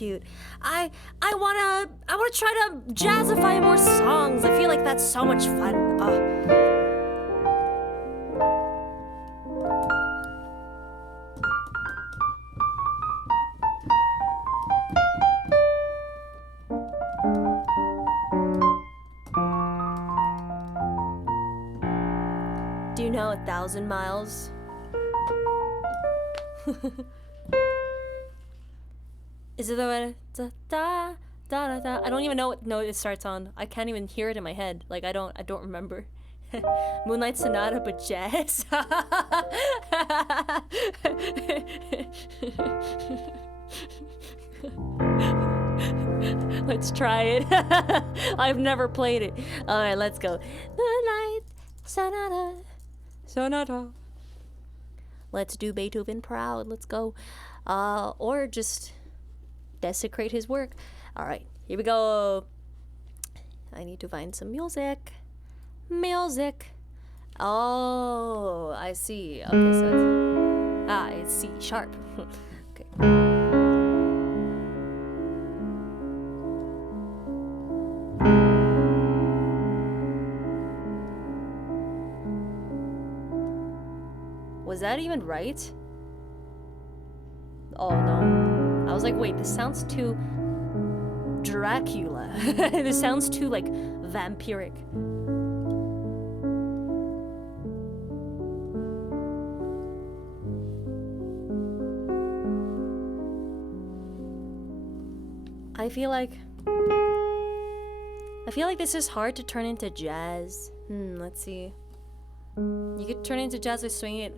cute. I wanna try to jazzify more songs. I feel like that's so much fun. Do you know 1,000 miles? Is it the way da da da da da? I don't even know what note it starts on. I can't even hear it in my head. Like I don't remember. Moonlight Sonata, but jazz. Let's try it. I've never played it. All right, let's go. Moonlight Sonata, Sonata. Let's do Beethoven proud. Let's go. Or just desecrate his work. All right, here we go. I need to find some music. Music. Oh, I see. Okay, so it's C sharp. Okay. Was that even right? Oh no. I was like, wait, this sounds too Dracula. This sounds too like vampiric. I feel like this is hard to turn into jazz. Let's see. You could turn it into jazz or swing it.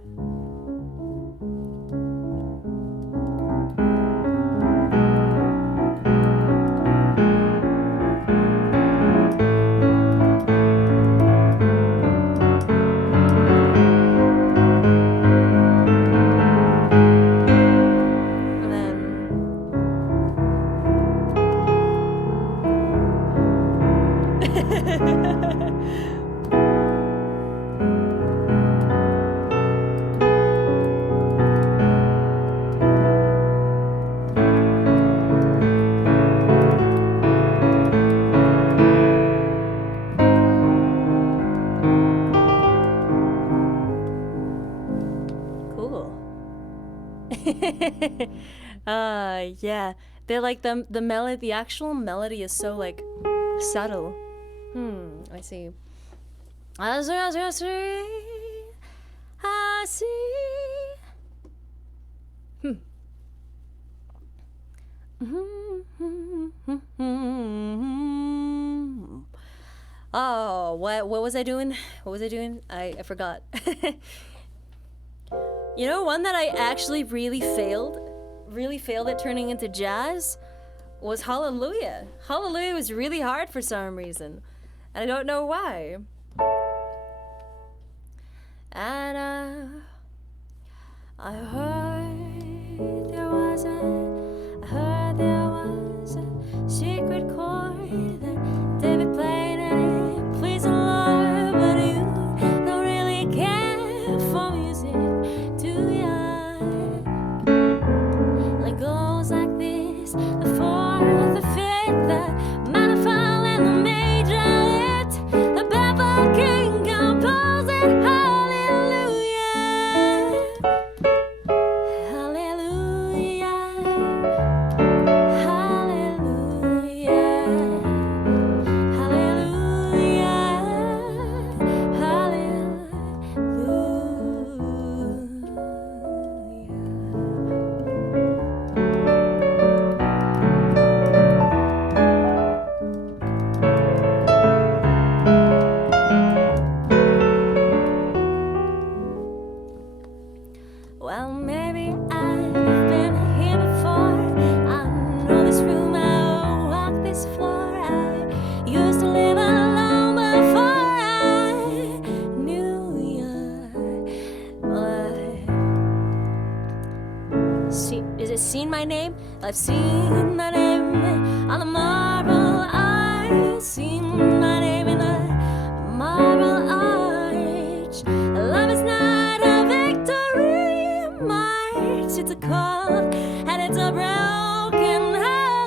Yeah, they're like the melody, the actual melody is so like subtle. I see. I see. Oh, what was I doing? What was I doing? I forgot. You know, one that I actually really failed at turning into jazz was Hallelujah. Hallelujah was really hard for some reason. And I don't know why. And I heard there was a secret chord that David played and it pleased the Lord, but you don't really care for music, do ya? It goes like this: the fourth, the fifth, the manifold, and the major lift. The baffled king composed it. Hallelujah, hallelujah, hallelujah, hallelujah, well, maybe I've been here before. I know this room, I walk this floor. I used to live alone before I knew you. Is it seen my name? I've seen my name on the marble arch. Seen my name in the marble arch. Love is not a victory march. It's a cold and it's a broken heart.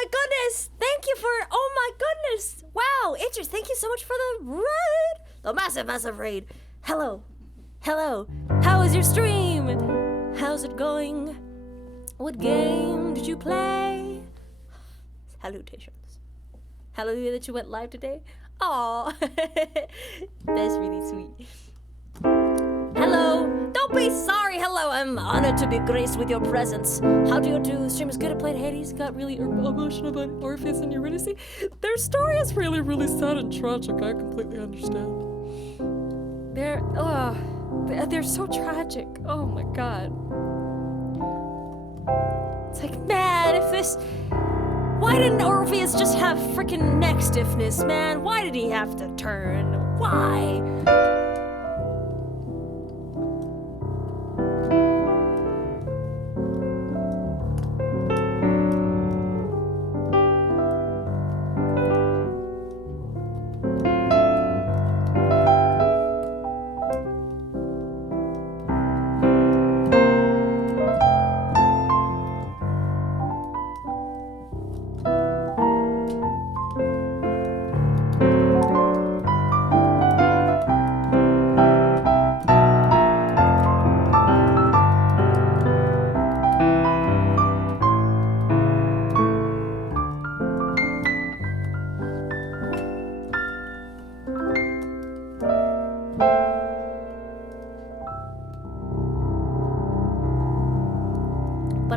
my goodness! Thank you for, oh my goodness! Wow, Itchers, thank you so much for the raid! The massive, massive raid. Hello. Hello. How is your stream? How's it going? What game did you play? Salutations. Hallelujah that you went live today. Aw, that's really sweet. Hello. Don't be sorry. Hello. I'm honored to be graced with your presence. How do you do? Stream is good at playing Hades. Got really emotional about Orpheus and Eurydice. Their story is really, really sad and tragic. I completely understand. They're so tragic. Oh my god. It's like, man, if this... Why didn't Orpheus just have freaking neck stiffness, man? Why did he have to turn? Why?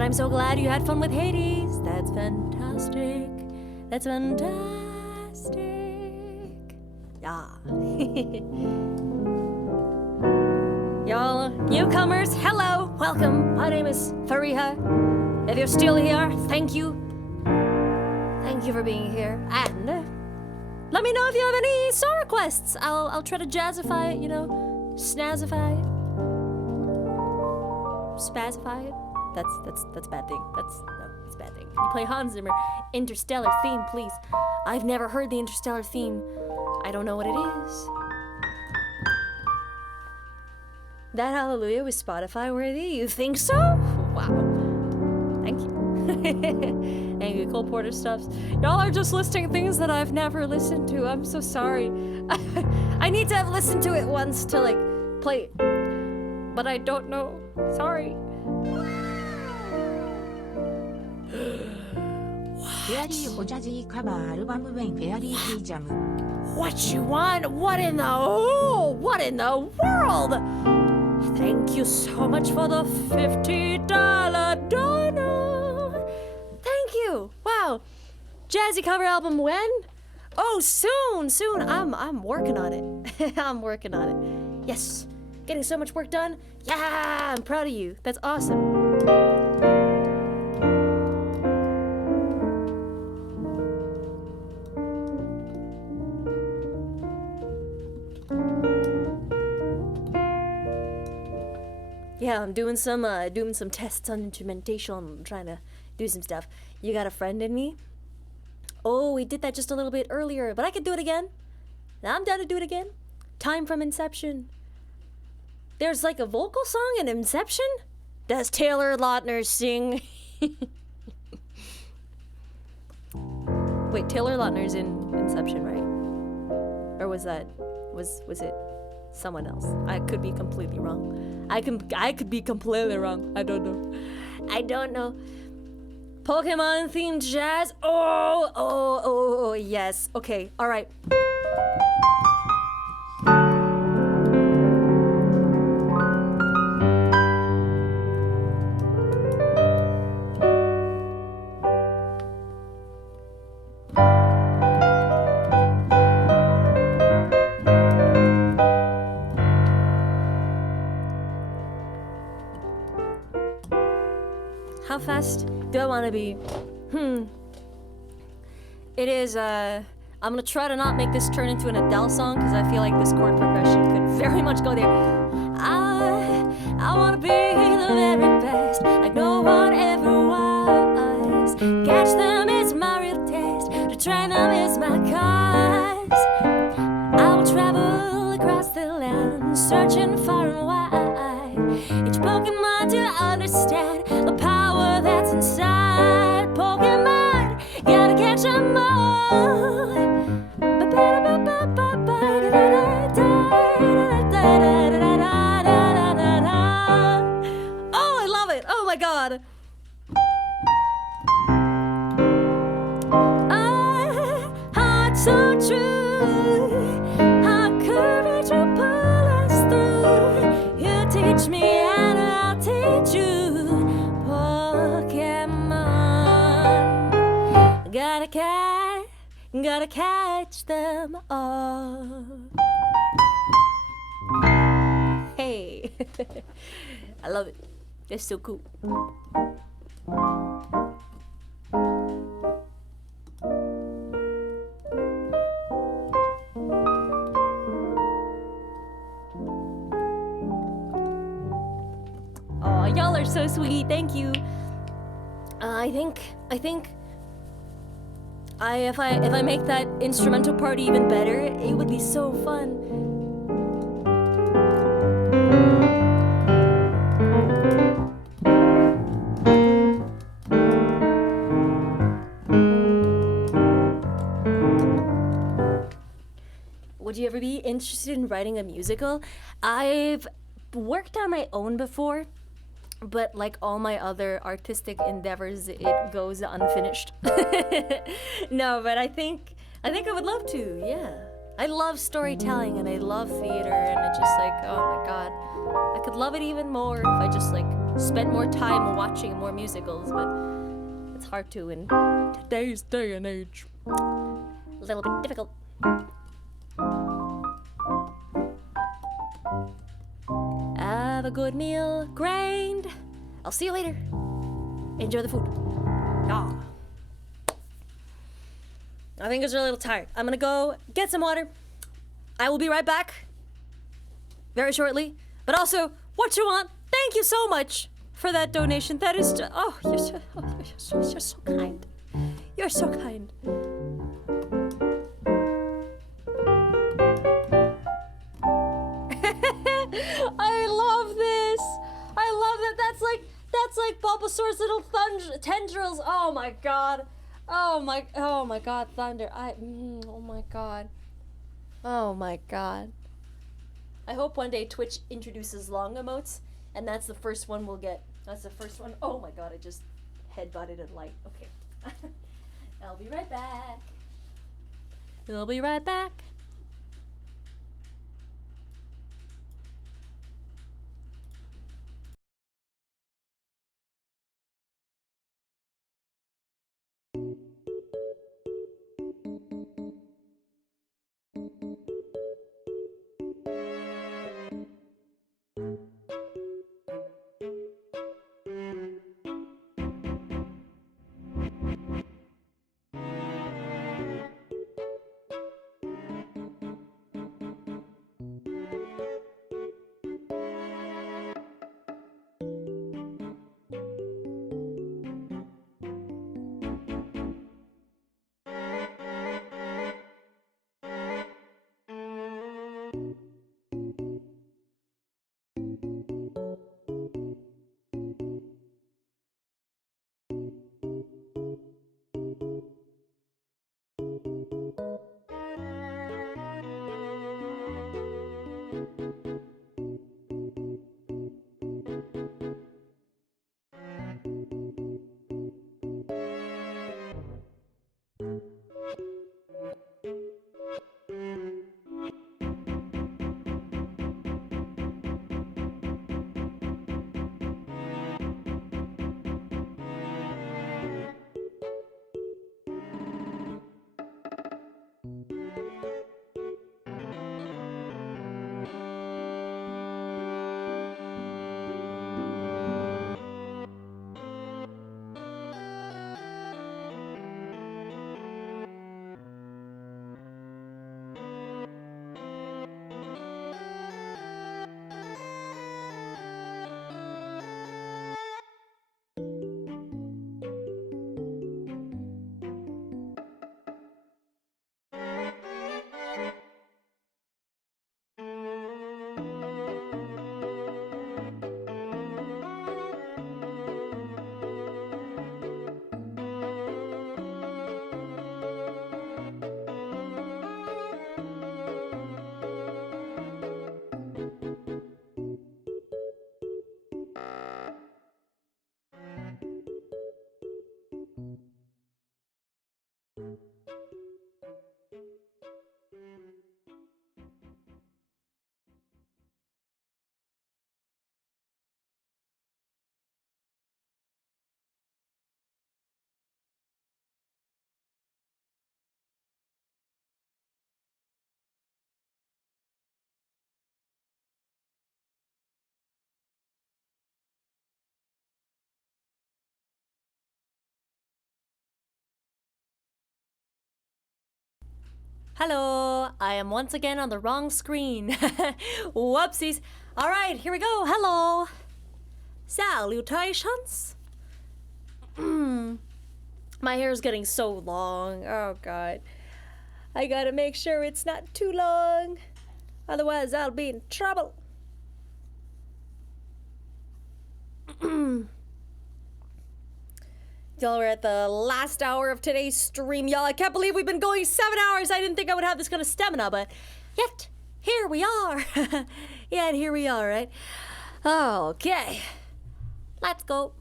I'm so glad you had fun with Hades. That's fantastic. That's fantastic. Yeah. Y'all newcomers, hello, welcome. My name is Fareeha. If you're still here, thank you. Thank you for being here. And let me know if you have any song requests. I'll try to jazzify it, you know, snazzify it, spazify it. That's a bad thing. That's a bad thing. Can you play Hans Zimmer Interstellar theme, please? I've never heard the Interstellar theme. I don't know what it is. That Hallelujah was Spotify worthy? You think so? Wow. Thank you. Thank you, Cole Porter Stuffs. Y'all are just listing things that I've never listened to. I'm so sorry. I need to have listened to it once to like play it. But I don't know. Sorry. What you want? What in the world? Thank you so much for the $50 dono. Thank you. Wow. Jazzy cover album when? Oh, soon. I'm working on it. I'm working on it. Yes. Getting so much work done. Yeah, I'm proud of you. That's awesome. Yeah, I'm doing some tests on instrumentation. I'm trying to do some stuff. You got a friend in me? Oh, we did that just a little bit earlier, but I could do it again. I'm down to do it again. Time from Inception. There's like a vocal song in Inception? Does Taylor Lautner sing? Wait, Taylor Lautner's in Inception, right? Or was it someone else? I could be completely wrong. I could be completely wrong. I don't know. Pokemon themed jazz. Oh, yes. Okay, all right. How fast do I want to be? It is, I'm gonna try to not make this turn into an Adele song, because I feel like this chord progression could very much go there. I wanna be the very best, like no one ever was. Catch them is my real taste, to train them is my cause. I will travel across the land, searching far and wide. Each Pokemon to understand the power that's inside. Pokemon, get Our courage will pull us through. You teach me and I'll teach you. Pokemon. Gotta catch them all. Hey. I love it. It's so cool. Oh, y'all are so sweet. Thank you. I think if I make that instrumental part even better, it would be so fun. Would you ever be interested in writing a musical? I've worked on my own before, but like all my other artistic endeavors, it goes unfinished. No, but I think I would love to. Yeah, I love storytelling and I love theater, and it's just like, oh my god, I could love it even more if I just like spent more time watching more musicals. But it's hard to in today's day and age. A little bit difficult. Have a good meal, grind. I'll see you later. Enjoy the food. Ah. I think it's a little tired. I'm gonna go get some water. I will be right back very shortly. But also, what you want? Thank you so much for that donation. That is just, you're so kind. You're so kind. I love this. I love that. That's like Bulbasaur's little tendrils. Oh my god. Oh my god, Thunder. Oh my god. Oh my god. I hope one day Twitch introduces long emotes, and that's the first one we'll get. That's the first one. Oh my god, I just headbutted a light. Okay. I'll be right back. I'll be right back. Hello, I am once again on the wrong screen. Whoopsies. All right, here we go. Hello. Salutations. My hair is getting so long. Oh, God. I gotta make sure it's not too long. Otherwise, I'll be in trouble. Y'all, we're at the last hour of today's stream. Y'all, I can't believe we've been going 7 hours. I didn't think I would have this kind of stamina, but yet, here we are. Yeah, and here we are, right? Okay. Let's go.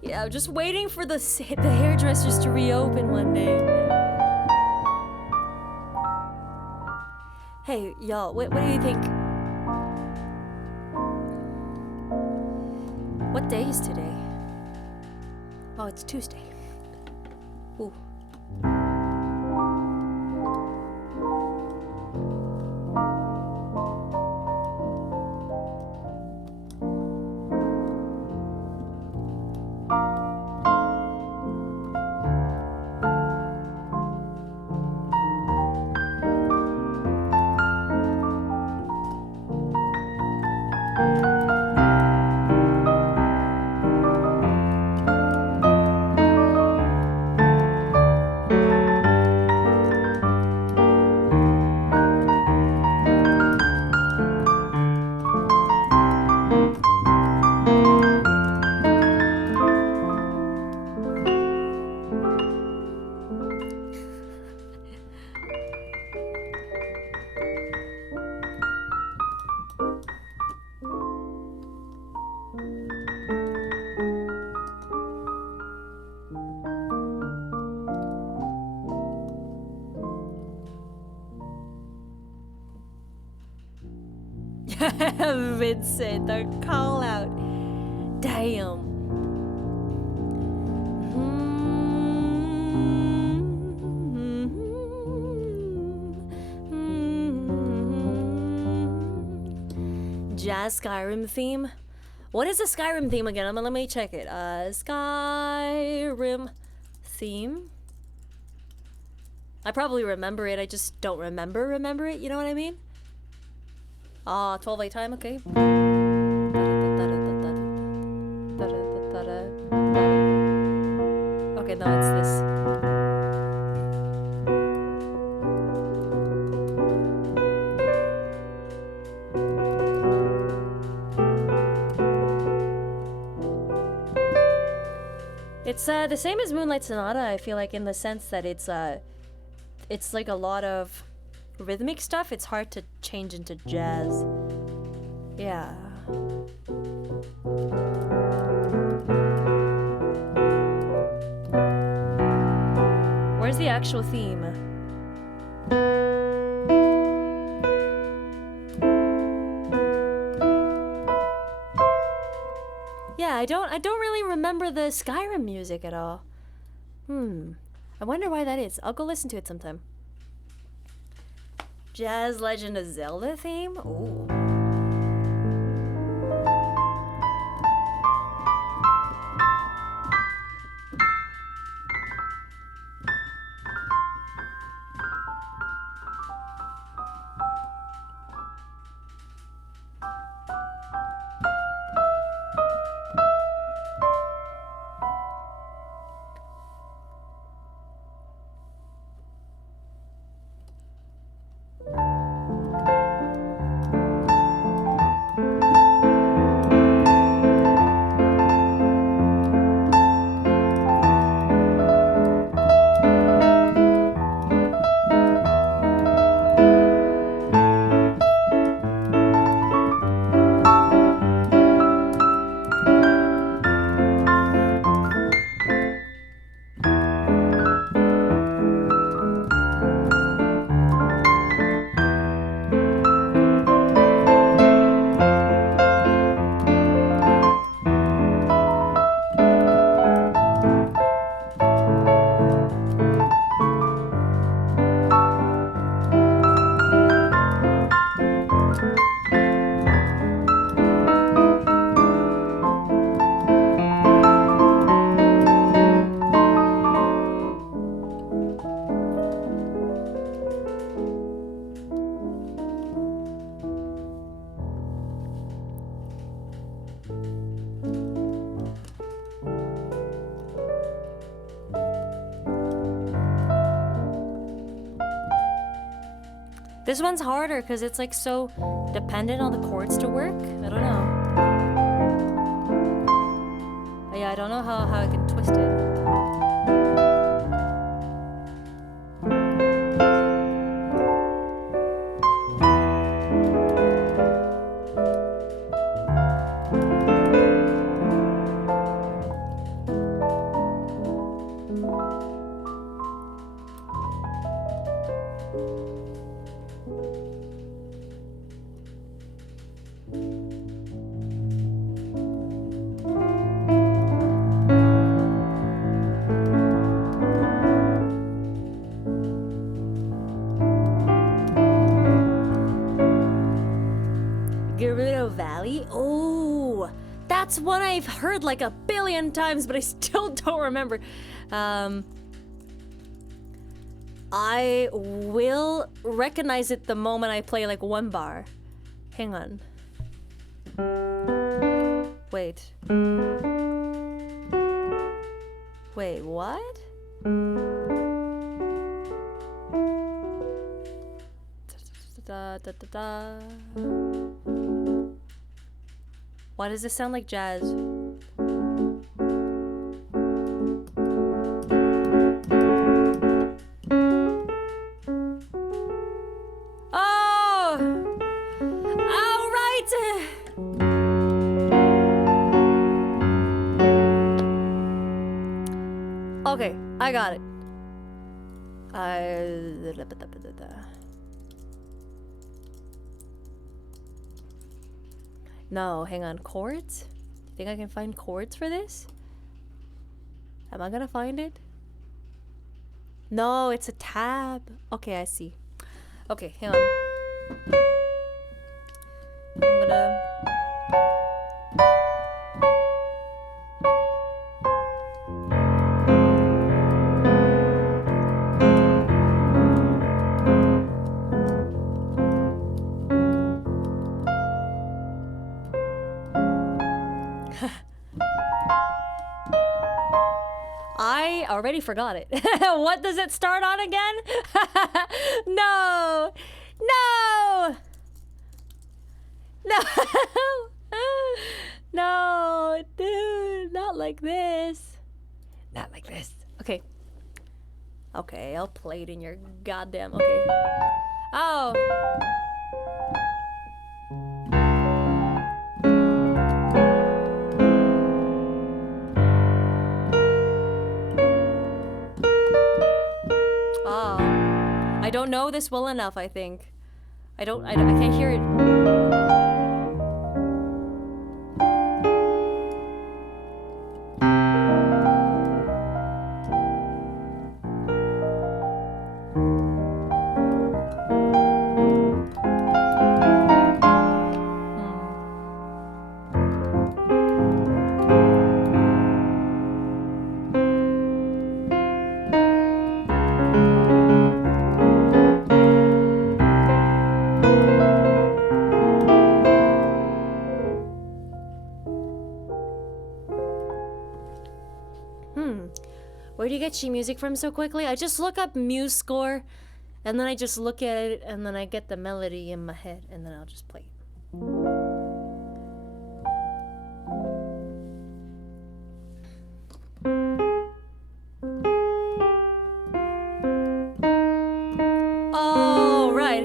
Yeah, I'm just waiting for the hairdressers to reopen one day. Hey, y'all, what do you think? What day is today? Oh, it's Tuesday. Ooh. Vincent, our call out. Damn. Jazz Skyrim theme. What is the Skyrim theme again? Let me check it. Skyrim theme. I probably remember it. I just don't remember it. You know what I mean? 12-8 time, okay. Okay, no, it's this. It's the same as Moonlight Sonata, I feel like, in the sense that it's like a lot of rhythmic stuff. It's hard to change into jazz. Yeah. Where's the actual theme? Yeah, I don't really remember the Skyrim music at all. I wonder why that is. I'll go listen to it sometime. Jazz Legend of Zelda theme? Ooh. This one's harder because it's like so dependent on the chords to work. I don't know. Yeah, I don't know how I can twist it. Valley? Oh, that's one I've heard like a billion times, but I still don't remember. I will recognize it the moment I play like one bar. Hang on. Wait. Wait, what? Da, da, da, da. Why does this sound like jazz? Oh! All right! Okay, I got it. No, hang on. Chords? Do you think I can find chords for this? Am I gonna find it? No, it's a tab. Okay, I see. Okay, hang on. I'm gonna... I already forgot it. What does it start on again? No! No! No! No, dude, not like this. Not like this. Okay. Okay, I'll play it in your goddamn... Okay. Oh! I don't know this well enough, I think. I can't hear it. Where do you get sheet music from so quickly? I just look up Muse score, and then I just look at it, and then I get the melody in my head, and then I'll just play it. Oh, right.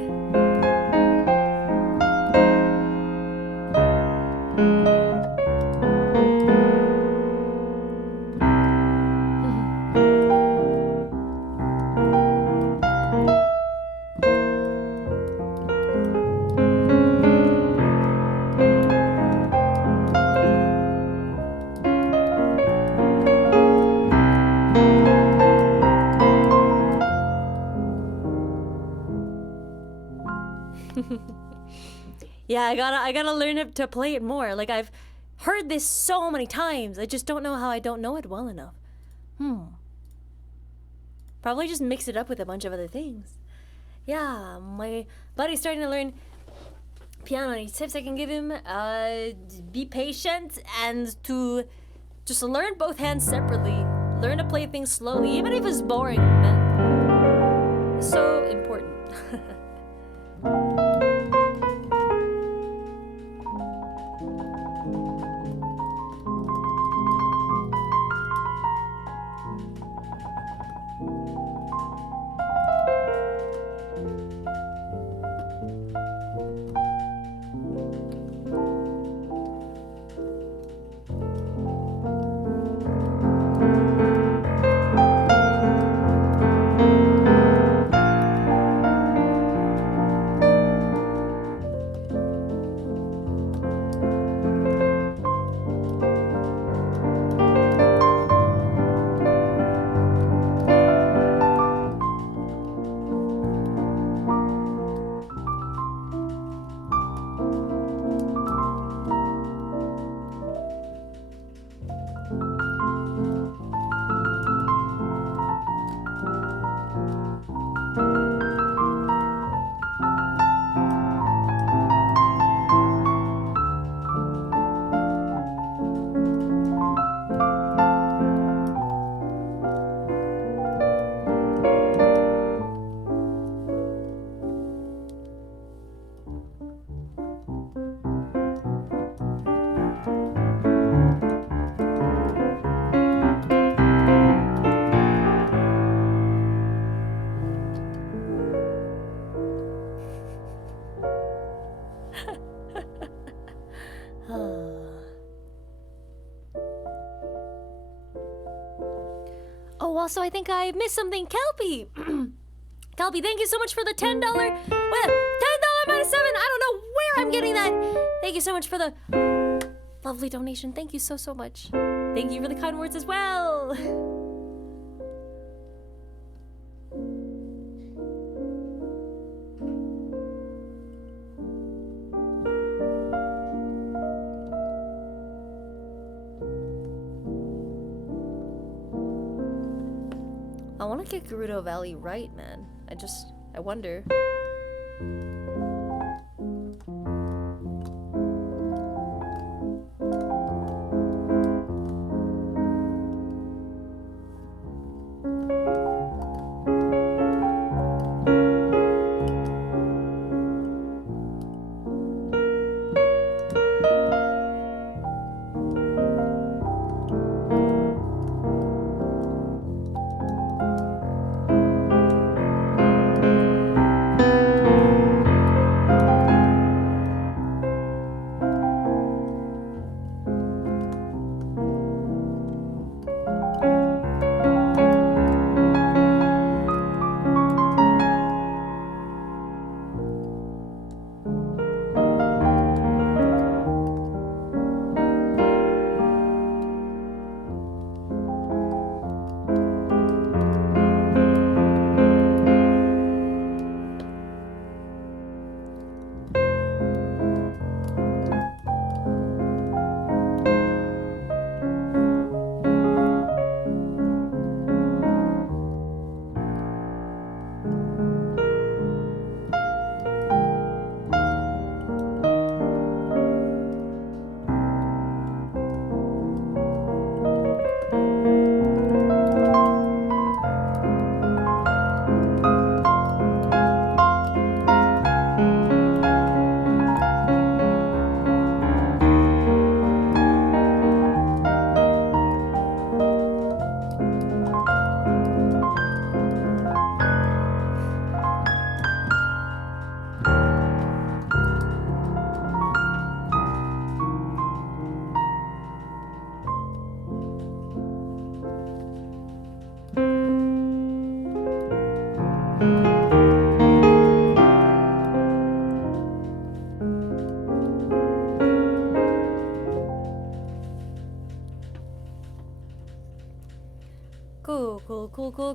Yeah, I gotta learn to play it more. Like, I've heard this so many times. I just don't know how I don't know it well enough. Probably just mix it up with a bunch of other things. Yeah, my buddy's starting to learn piano. Any tips I can give him? Be patient and to just learn both hands separately. Learn to play things slowly, even if it's boring, man. It's so important. also, I think I missed something. Kelpie! Kelpie, thank you so much for the $10. Well, $10 minus 7. I don't know where I'm getting that. Thank you so much for the lovely donation. Thank you so, so much. Thank you for the kind words as well. I want to get Gerudo Valley right, man. I wonder.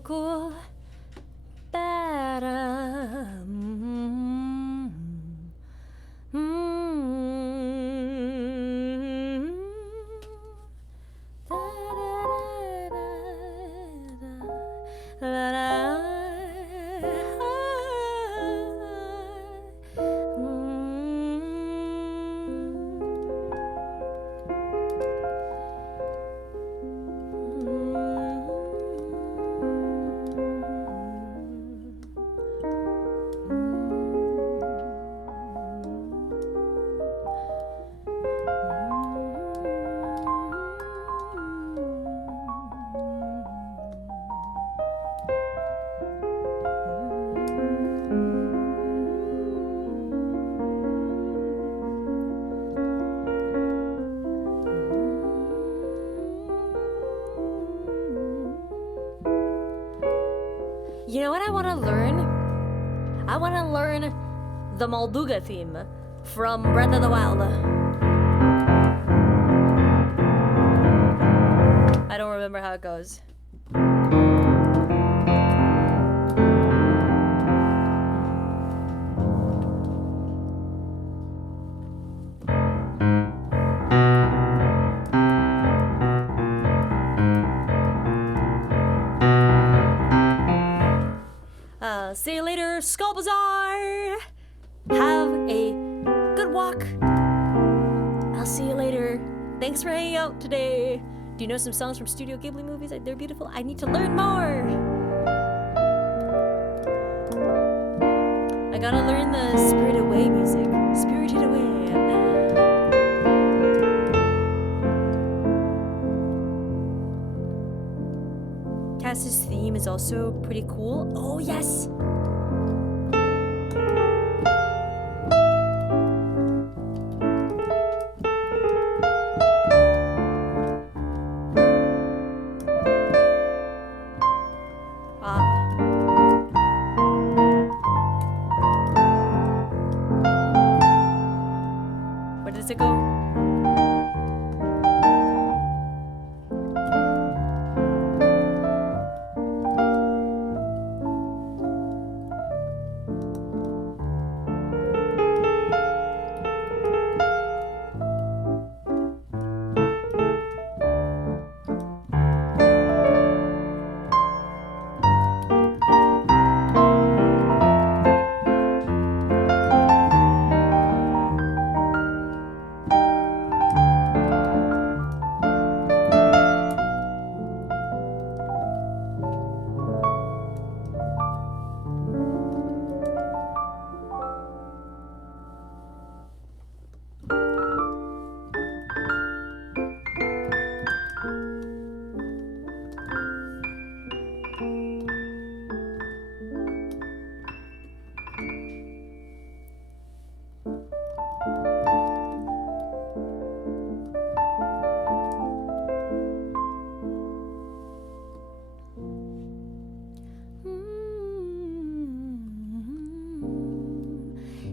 Cool. Better. You know what I want to learn? I want to learn the Molduga theme from Breath of the Wild. I don't remember how it goes. See you later, Skull Bazaar! Have a good walk. I'll see you later. Thanks for hanging out today. Do you know some songs from Studio Ghibli movies? They're beautiful. I need to learn more. I gotta learn the Spirited Away music. Spirited Away. Cass's theme is also pretty cool. Oh, yes!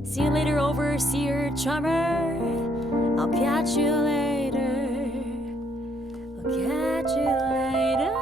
See you later, overseer charmer. I'll catch you later. I'll catch you later.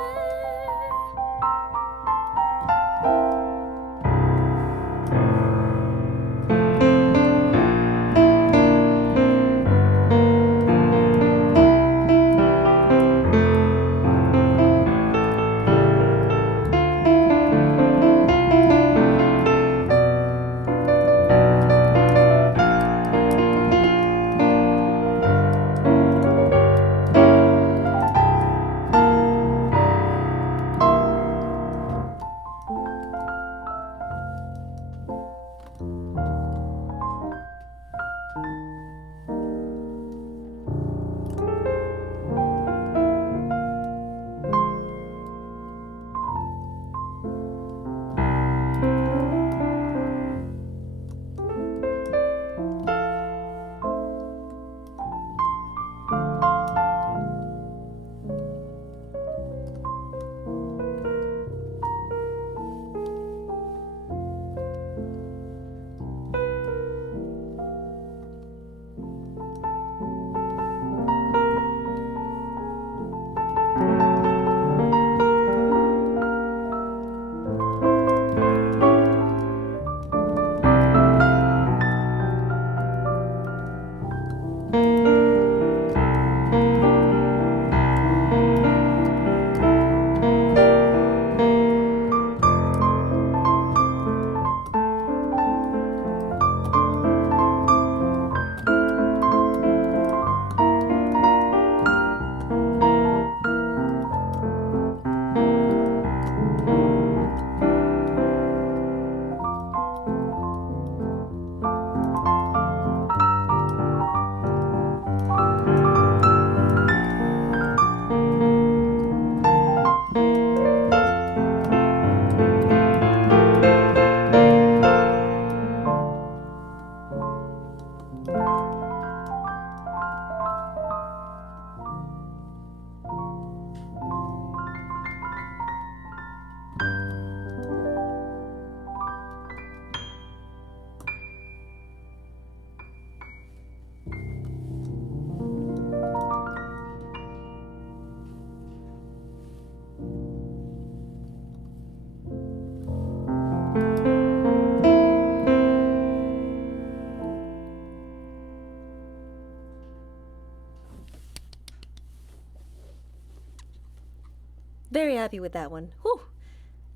Very happy with that one. Whew.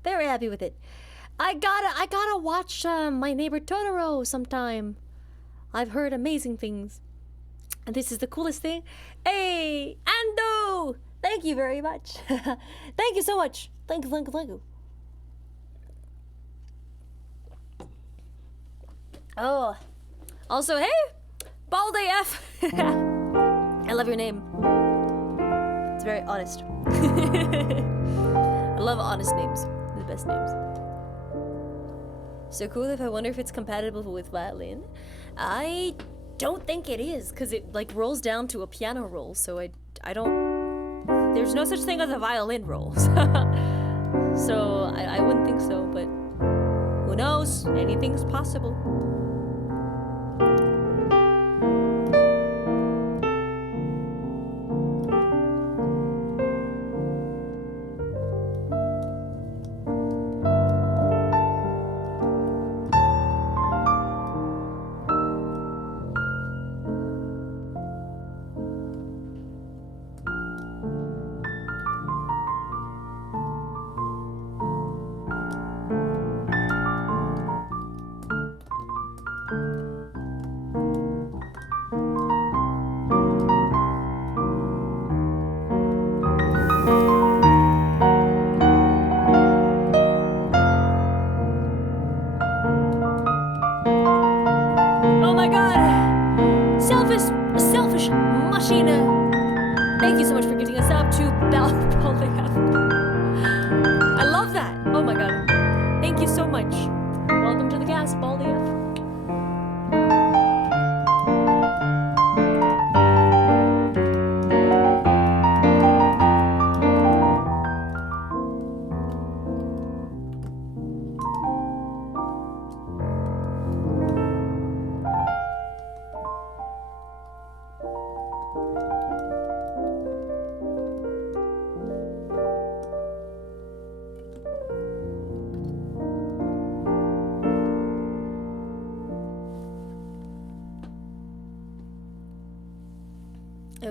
Very happy with it. I gotta watch My Neighbor Totoro sometime. I've heard amazing things. And this is the coolest thing. Hey, Ando! Thank you very much. Thank you so much. Thank you. Oh. Also, hey, Balde F. I love your name. It's very honest. I love honest names. They're the best names. So cool. If I wonder if it's compatible with violin. I don't think it is, because it like rolls down to a piano roll, so I don't, there's no such thing as a violin roll. So I wouldn't think so, but who knows? Anything's possible.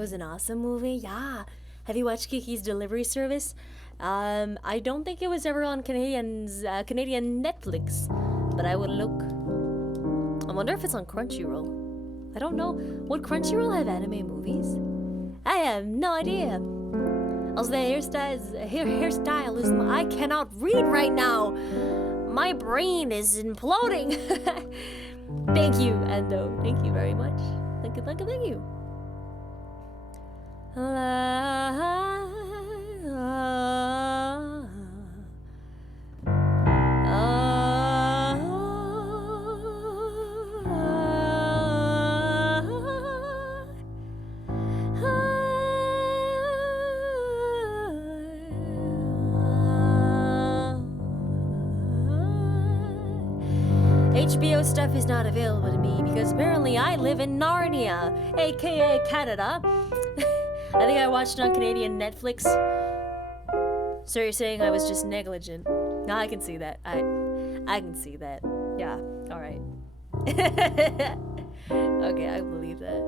was an awesome movie. Yeah. Have you watched Kiki's Delivery Service? I don't think it was ever on Canadian Netflix, but I would look. I wonder if it's on Crunchyroll. I don't know. Would Crunchyroll have anime movies? I have no idea. Also, the hairstyle is. I cannot read right now. My brain is imploding. Thank you, Endo. Thank you very much. Thank you, thank you, thank you. HBO stuff is not available to me because apparently I live in Narnia, aka Canada. I think I watched it on Canadian Netflix. So you're saying I was just negligent? No, I can see that. I can see that. Yeah. All right. Okay, I believe that.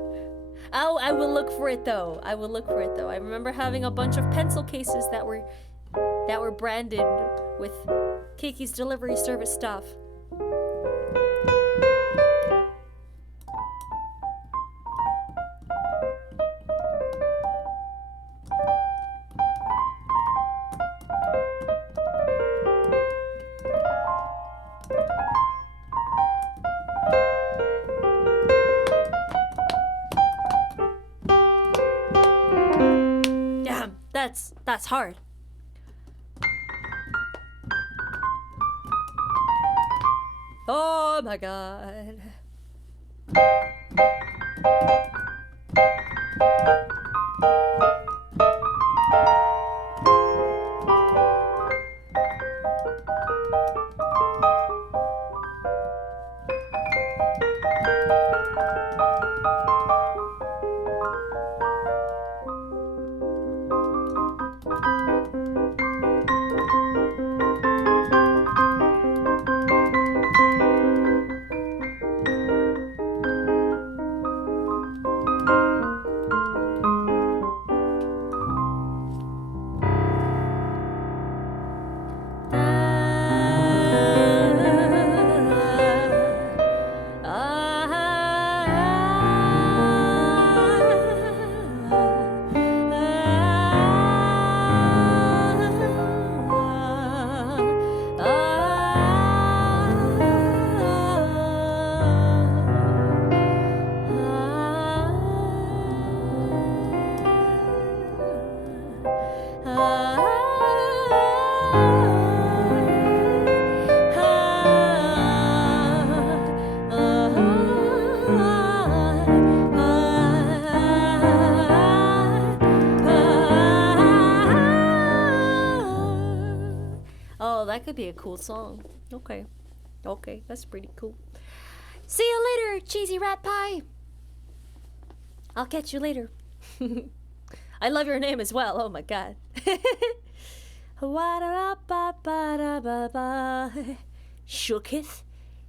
Oh, I will look for it though. I will look for it though. I remember having a bunch of pencil cases that were branded with Kiki's Delivery Service stuff. Damn, that's hard. Oh my god. Oh, that could be a cool song. Okay. Okay, that's pretty cool. See you later, cheesy rat pie. I'll catch you later. I love your name as well. Oh my god. Shooketh?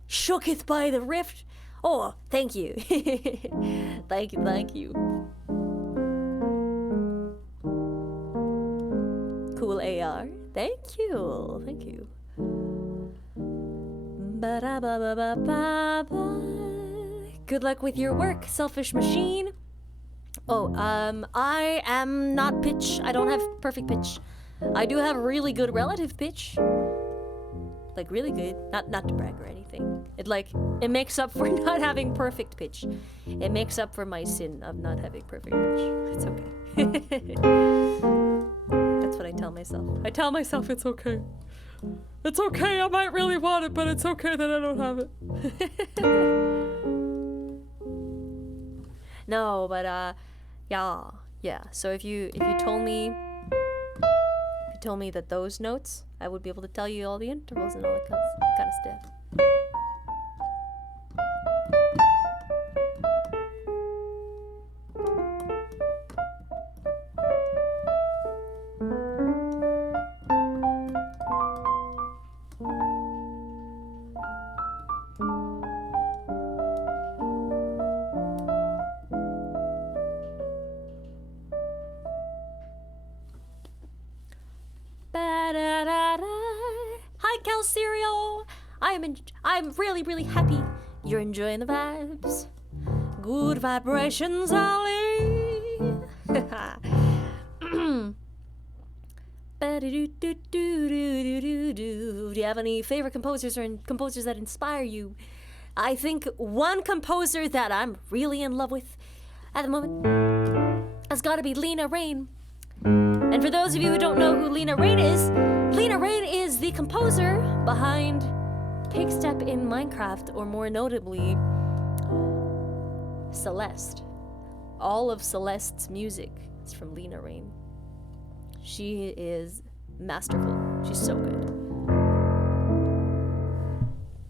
Shooketh by the rift? Oh, thank you. Thank you, thank you. Cool AR. Thank you. Thank you. Good luck with your work, selfish machine. Oh, I am not pitch. I don't have perfect pitch. I do have really good relative pitch. Like really good. Not to brag or anything. It makes up for not having perfect pitch. It makes up for my sin of not having perfect pitch. It's okay. That's what I tell myself. I tell myself it's okay. It's okay, I might really want it, but it's okay that I don't have it. No, but yeah. So if you told me that those notes, I would be able to tell you all the intervals and all that kind of stuff. I'm really, really happy you're enjoying the vibes. Good vibrations, Ollie. Do you have any favorite composers or composers that inspire you? I think one composer that I'm really in love with at the moment has got to be Lena Raine. And for those of you who don't know who Lena Raine is the composer behind Pigstep in Minecraft, or more notably, Celeste. All of Celeste's music is from Lena Raine. She is masterful. She's so good.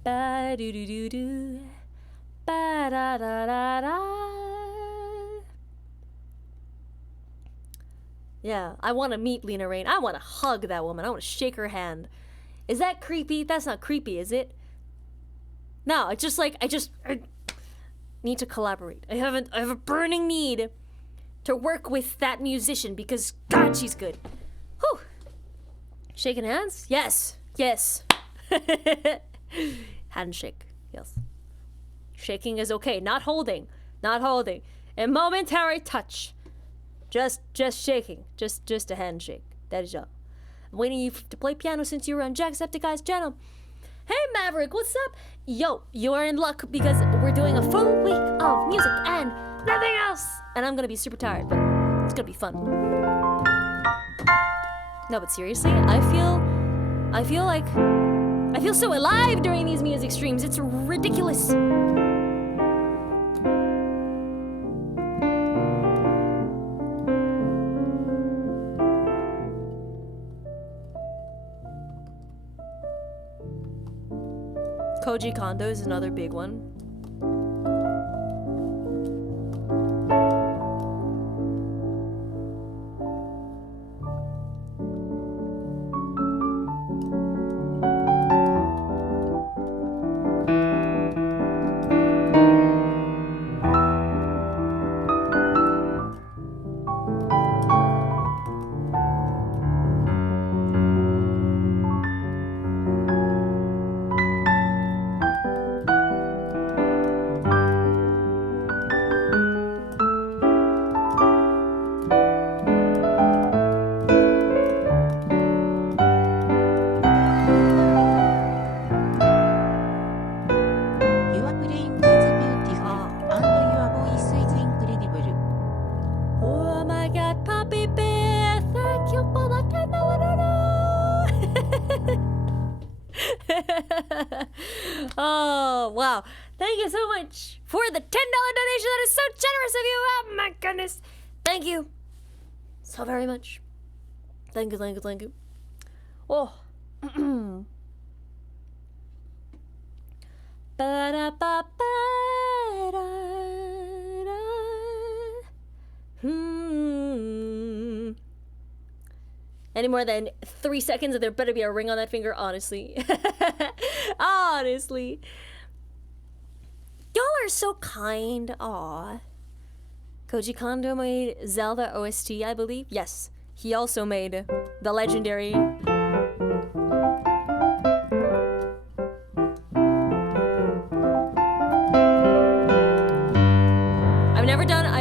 Ba-do-do-do-do. Ba-da-da-da-da. Yeah, I want to meet Lena Raine. I want to hug that woman. I want to shake her hand. Is that creepy? That's not creepy, is it? No, it's just like, I need to collaborate. I have a burning need to work with that musician because, God, she's good. Whew. Shaking hands? Yes. Yes. Handshake. Yes. Shaking is okay. Not holding. Not holding. A momentary touch. Just shaking. Just a handshake. That is all. I'm waiting you to play piano since you were on Jacksepticeye's channel. Hey Maverick, what's up? Yo, you are in luck because we're doing a full week of music and nothing else. And I'm gonna be super tired, but it's gonna be fun. No, but seriously, I feel so alive during these music streams. It's ridiculous. Koji Kondo is another big one. Your playing is beautiful and your voice is incredible. Oh my God, Poppy Bear, thank you for the $10. Oh, wow. Thank you so much for the $10 donation. That is so generous of you. Oh my goodness. Thank you so very much. Thank you, thank you, thank you. Oh. Ba-da-ba-ba-da-da. Any more than 3 seconds and there better be a ring on that finger, honestly. Honestly. Y'all are so kind. Aw. Koji Kondo made Zelda OST, I believe. Yes. He also made the legendary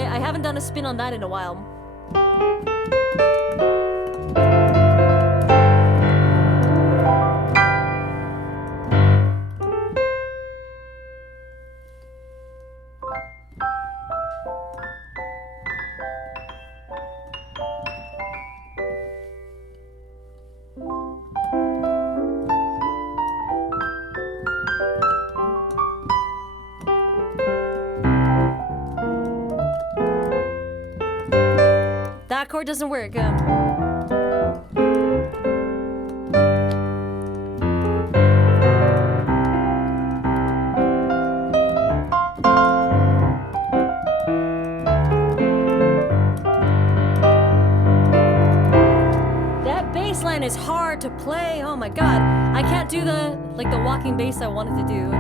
I haven't done a spin on that in a while. That chord doesn't work. That bass line is hard to play. Oh my God. I can't do the walking bass I wanted to do.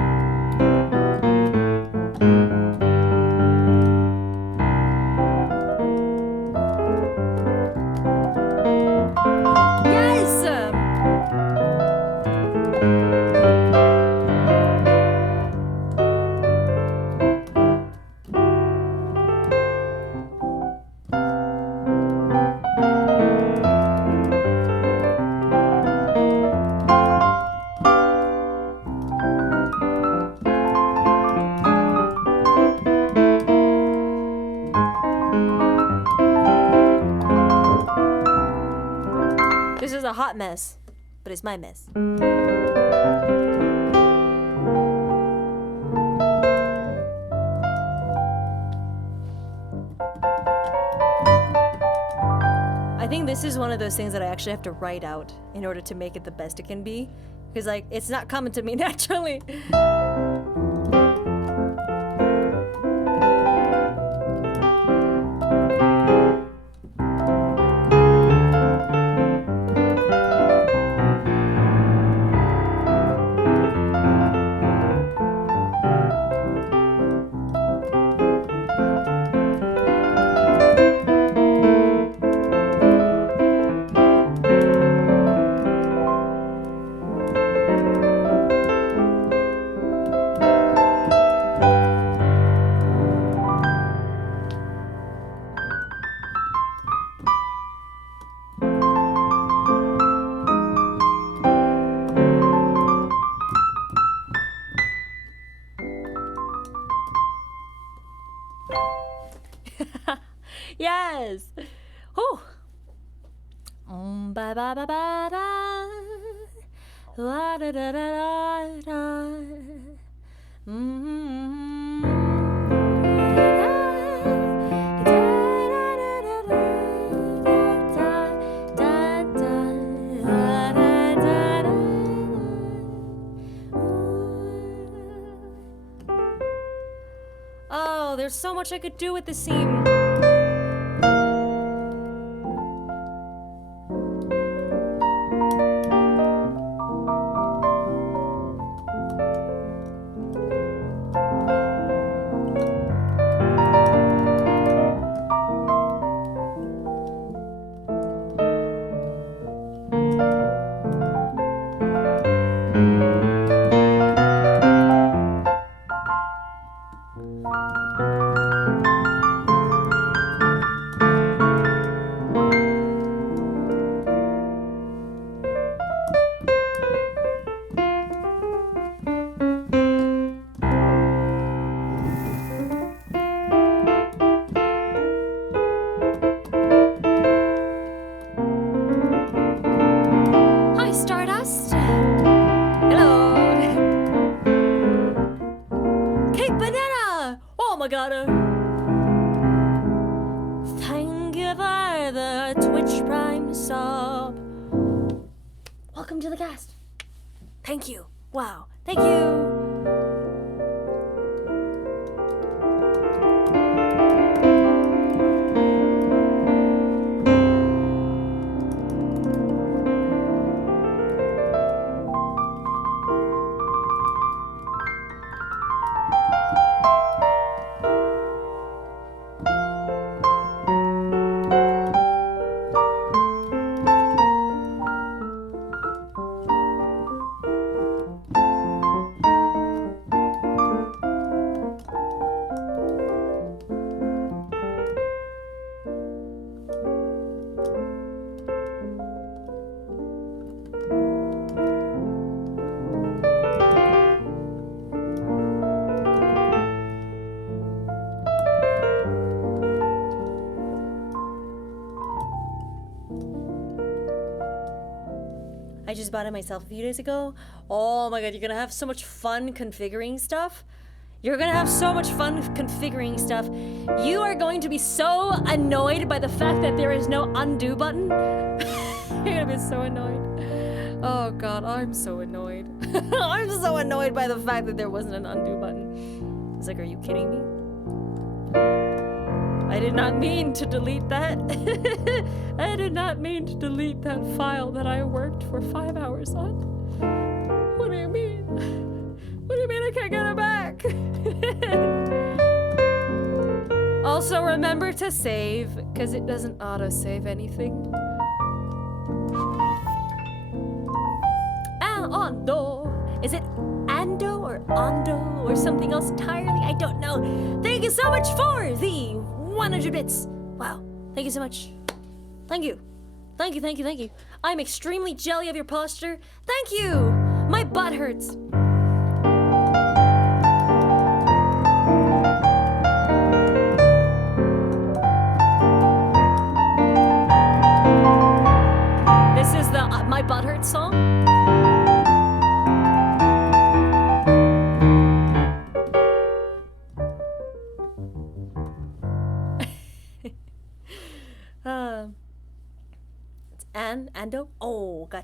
mess, but it's my mess. I think this is one of those things that I actually have to write out in order to make it the best it can be. Because, like, it's not coming to me naturally. Yes. Whew. Ba ba ba ba da. La da da da da da. Oh, there's so much I could do with this scene. Hi, Stardust. Hello. Cake Banana. Oh my god. Thank you for the Twitch Prime sub. Welcome to the cast. Thank you. Wow. Thank you. I just bought it myself a few days ago. Oh my god, you're gonna have so much fun configuring stuff. You're gonna have so much fun configuring stuff. You are going to be so annoyed by the fact that there is no undo button. You're gonna be so annoyed. Oh god, I'm so annoyed. I'm so annoyed by the fact that there wasn't an undo button. It's like, are you kidding me? I did not mean to delete that. I did not mean to delete that file that I worked for 5 hours on. What do you mean? What do you mean I can't get it back? Also, remember to save, because it doesn't auto-save anything. Ando. Is it Ando or Ondo or something else entirely? I don't know. Thank you so much for the 100 bits. Wow. Thank you so much. Thank you. Thank you, thank you, thank you. I'm extremely jelly of your posture. Thank you. My butt hurts. This is the my butt hurts.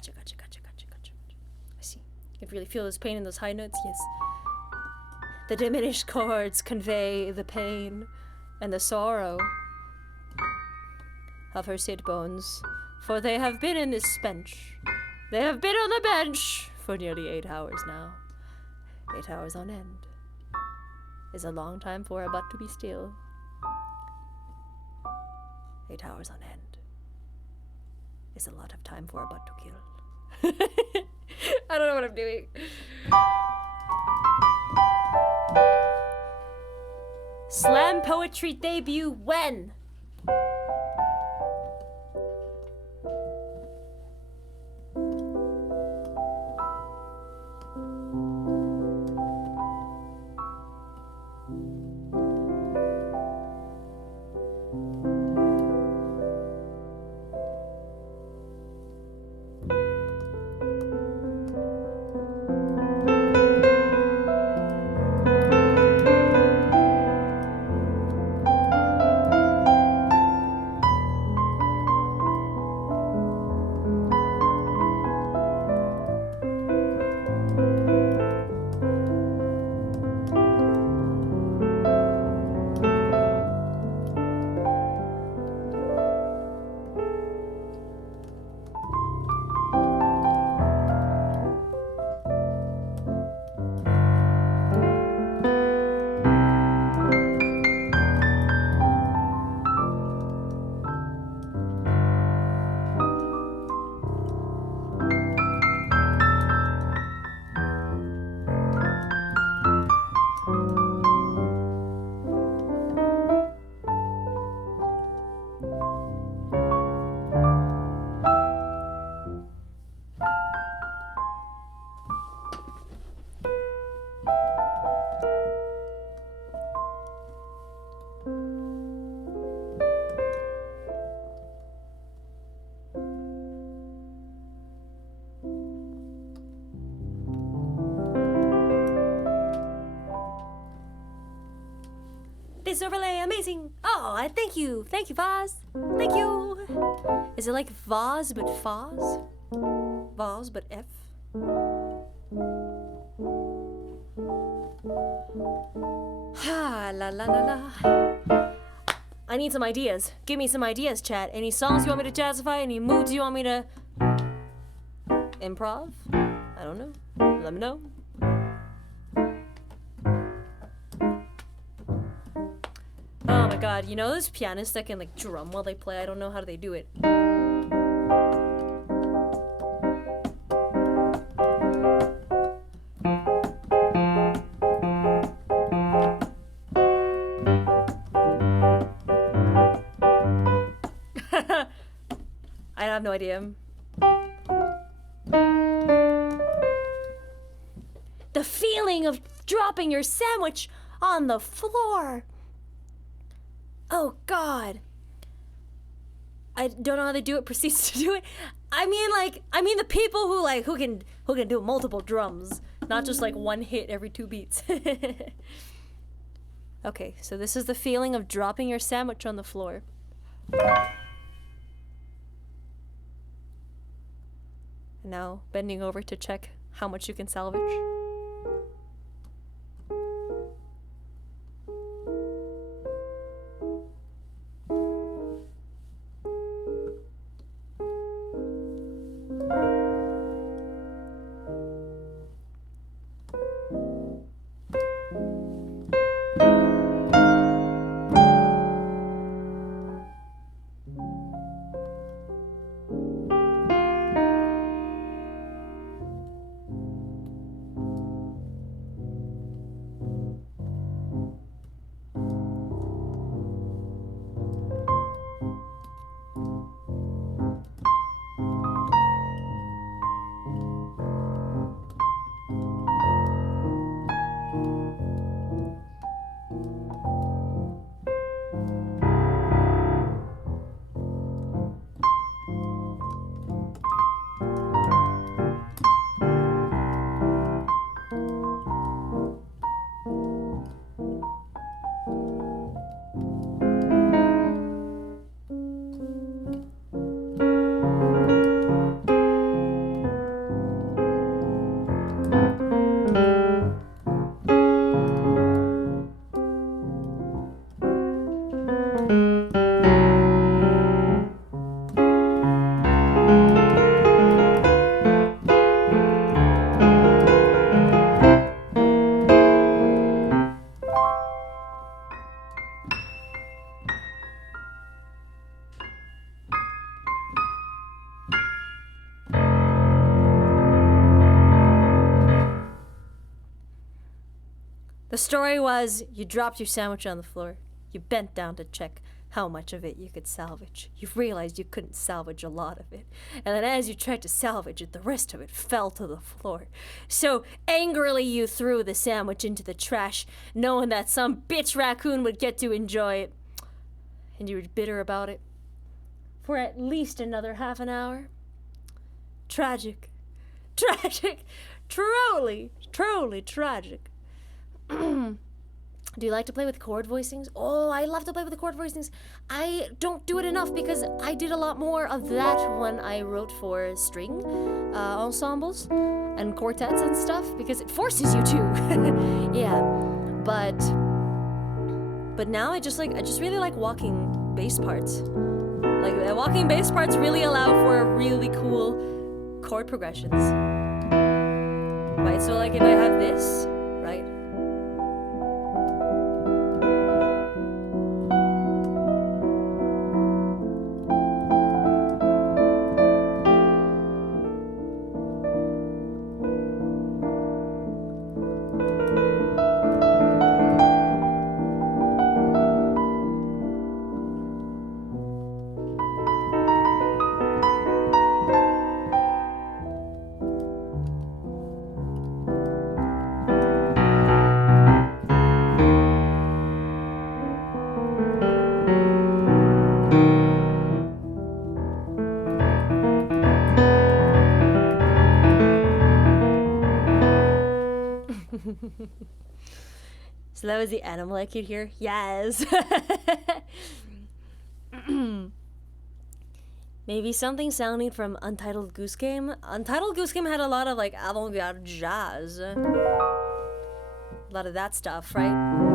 Gotcha, gotcha, gotcha, gotcha, gotcha. I see. You can really feel this pain in those high notes, yes. The diminished chords convey the pain and the sorrow of her sit bones, for they have been in this bench. They have been on the bench for nearly 8 hours now. 8 hours on end is a long time for a butt to be still. 8 hours on end is a lot of time for a butt to kill. I don't know what I'm doing. Slam poetry debut when? This overlay, amazing. Oh, thank you, Vaz. Thank you. Is it like Vaz but Foz? Vaz but F? Ha, la la la la. I need some ideas. Give me some ideas, chat. Any songs you want me to jazzify? Any moods you want me to improv? I don't know. Let me know. Oh my god, you know those pianists that can like drum while they play? I don't know how they do it. I have no idea. The feeling of dropping your sandwich on the floor. Oh god. I don't know how they do it, proceeds to do it. I mean the people who can do multiple drums, not just like one hit every 2 beats. Okay, so this is the feeling of dropping your sandwich on the floor. Now bending over to check how much you can salvage. The story was you dropped your sandwich on the floor. You bent down to check how much of it you could salvage. You realized you couldn't salvage a lot of it. And then as you tried to salvage it, the rest of it fell to the floor. So angrily you threw the sandwich into the trash, knowing that some bitch raccoon would get to enjoy it. And you were bitter about it for at least another half an hour. Tragic. Tragic. Truly, truly tragic. Do you like to play with chord voicings? Oh, I love to play with the chord voicings. I don't do it enough because I did a lot more of that when I wrote for string ensembles and quartets and stuff because it forces you to. Yeah, but now I just really like walking bass parts. Like walking bass parts really allow for really cool chord progressions. Right, so like if I have this, right? So that was the animal I could hear? Yes. Maybe something sounding from Untitled Goose Game. Untitled Goose Game had a lot of like avant-garde jazz. A lot of that stuff, right?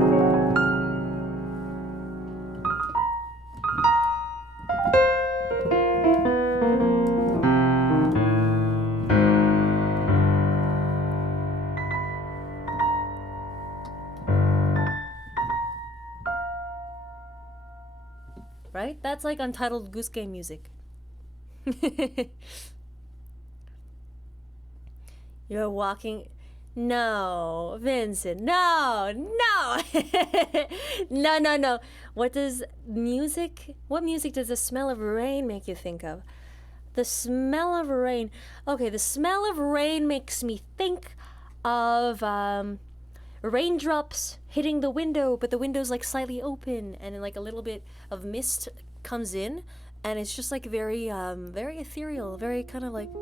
Right? That's like Untitled Goose Game music. You're walking. No, Vincent. No, no. No. What music does the smell of rain make you think of? The smell of rain. Okay, the smell of rain makes me think of raindrops hitting the window, but the window's like slightly open and then like a little bit of mist comes in and it's just like very ethereal, very kind of like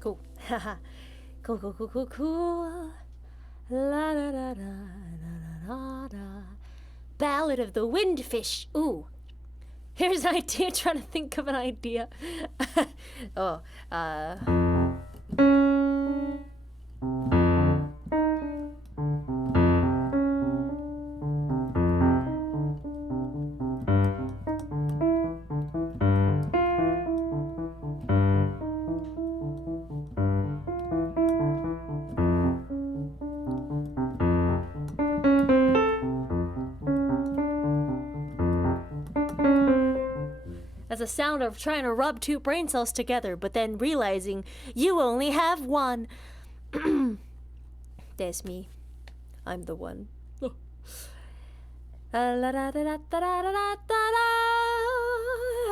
cool. Cool. La da da da da. Ballad of the Windfish. Ooh. Here's an idea, trying to think of an idea. As a sound of trying to rub two brain cells together, but then realizing you only have one. There's me. I'm the one. How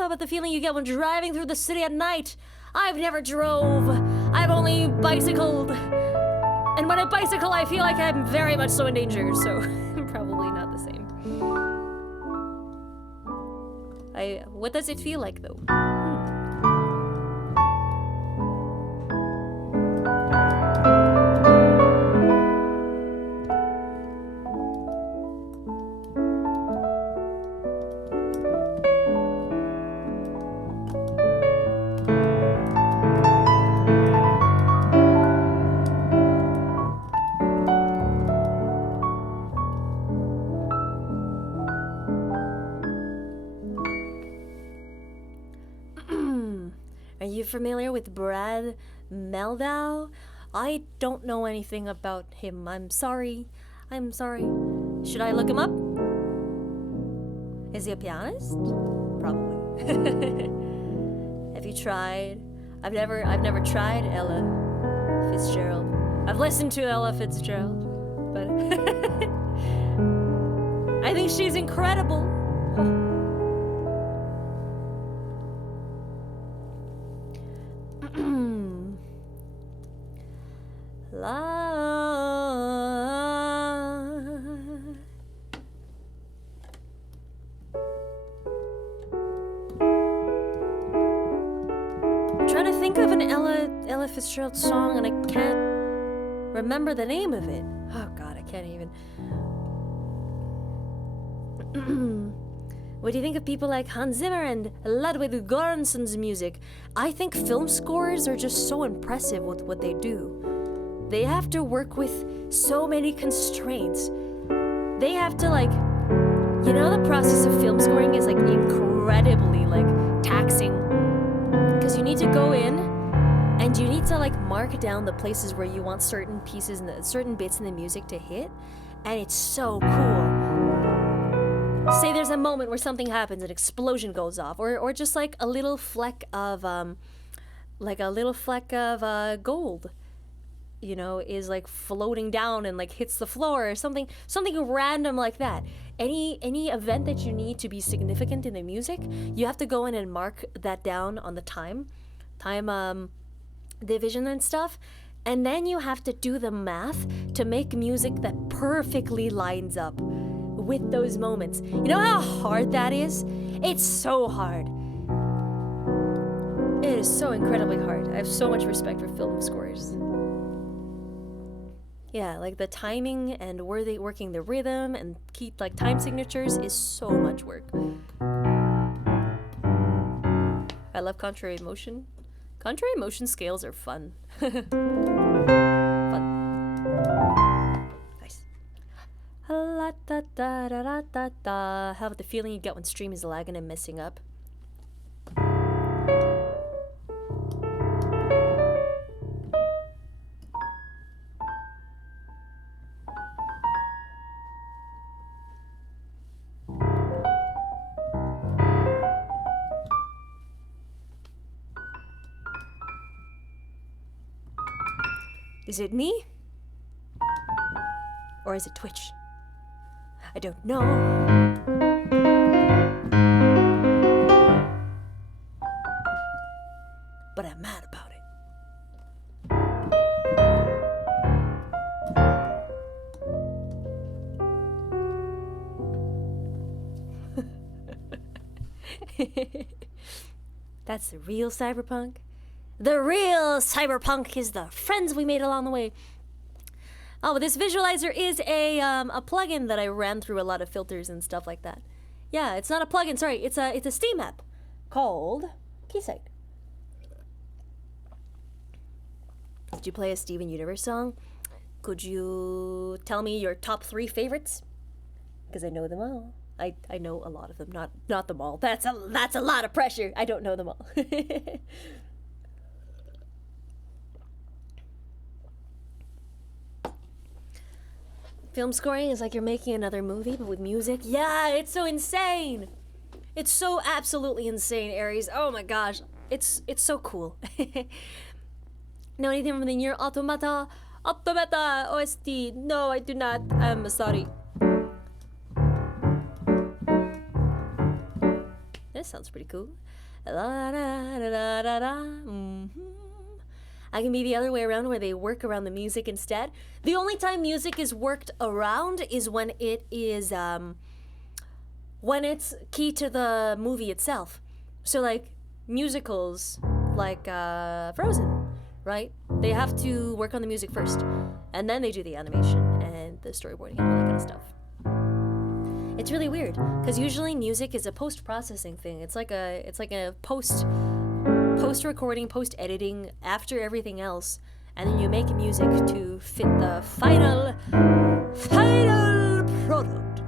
about the feeling you get when driving through the city at night? I've never drove. I've only bicycled. And when I bicycle, I feel like I'm very much so in danger, so probably not the same. What does it feel like, though? Are you familiar with Brad Meldau? I don't know anything about him. I'm sorry. Should I look him up? Is he a pianist? Probably. Have you tried? I've never tried Ella Fitzgerald. I've listened to Ella Fitzgerald, but I think she's incredible. I'm trying to think of an Ella Fitzgerald song and I can't remember the name of it. Oh god, I can't even. What do you think of people like Hans Zimmer and Ludwig Göransson's music? I think film scores are just so impressive with what they do. They have to work with so many constraints. They have to the process of film scoring is incredibly taxing. Because you need to go in and you need to mark down the places where you want certain pieces and certain bits in the music to hit. And it's so cool. Say there's a moment where something happens, an explosion goes off, or just a little fleck of gold, is floating down and hits the floor or something random like that. Any event that you need to be significant in the music, you have to go in and mark that down on the time division and stuff. And then you have to do the math to make music that perfectly lines up with those moments. You know how hard that is? It's so hard. It is so incredibly hard. I have so much respect for film scores. Yeah, the timing and working the rhythm and keep time signatures is so much work. I love contrary motion. Contrary motion scales are fun. Fun. Nice. How about the feeling you get when stream is lagging and messing up? Is it me? Or is it Twitch? I don't know. But I'm mad about it. That's the real cyberpunk. The real cyberpunk is the friends we made along the way. Oh, this visualizer is a plugin that I ran through a lot of filters and stuff like that. Yeah, it's not a plugin. Sorry, it's a Steam app called Keysight. Did you play a Steven Universe song? Could you tell me your top 3 favorites? Because I know them all. I know a lot of them, not them all. That's a lot of pressure. I don't know them all. Film scoring is like you're making another movie, but with music. Yeah, it's so insane. It's so absolutely insane, Aries. Oh my gosh, it's so cool. Know anything from the Nier Automata OST? No, I do not. I'm sorry. This sounds pretty cool. I can be the other way around where they work around the music instead. The only time music is worked around is when it is when it's key to the movie itself. So like musicals like Frozen, right? They have to work on the music first and then they do the animation and the storyboarding and all that kind of stuff. It's really weird because usually music is a post-processing thing. It's like a post-recording, post-editing after everything else, and then you make music to fit the final product.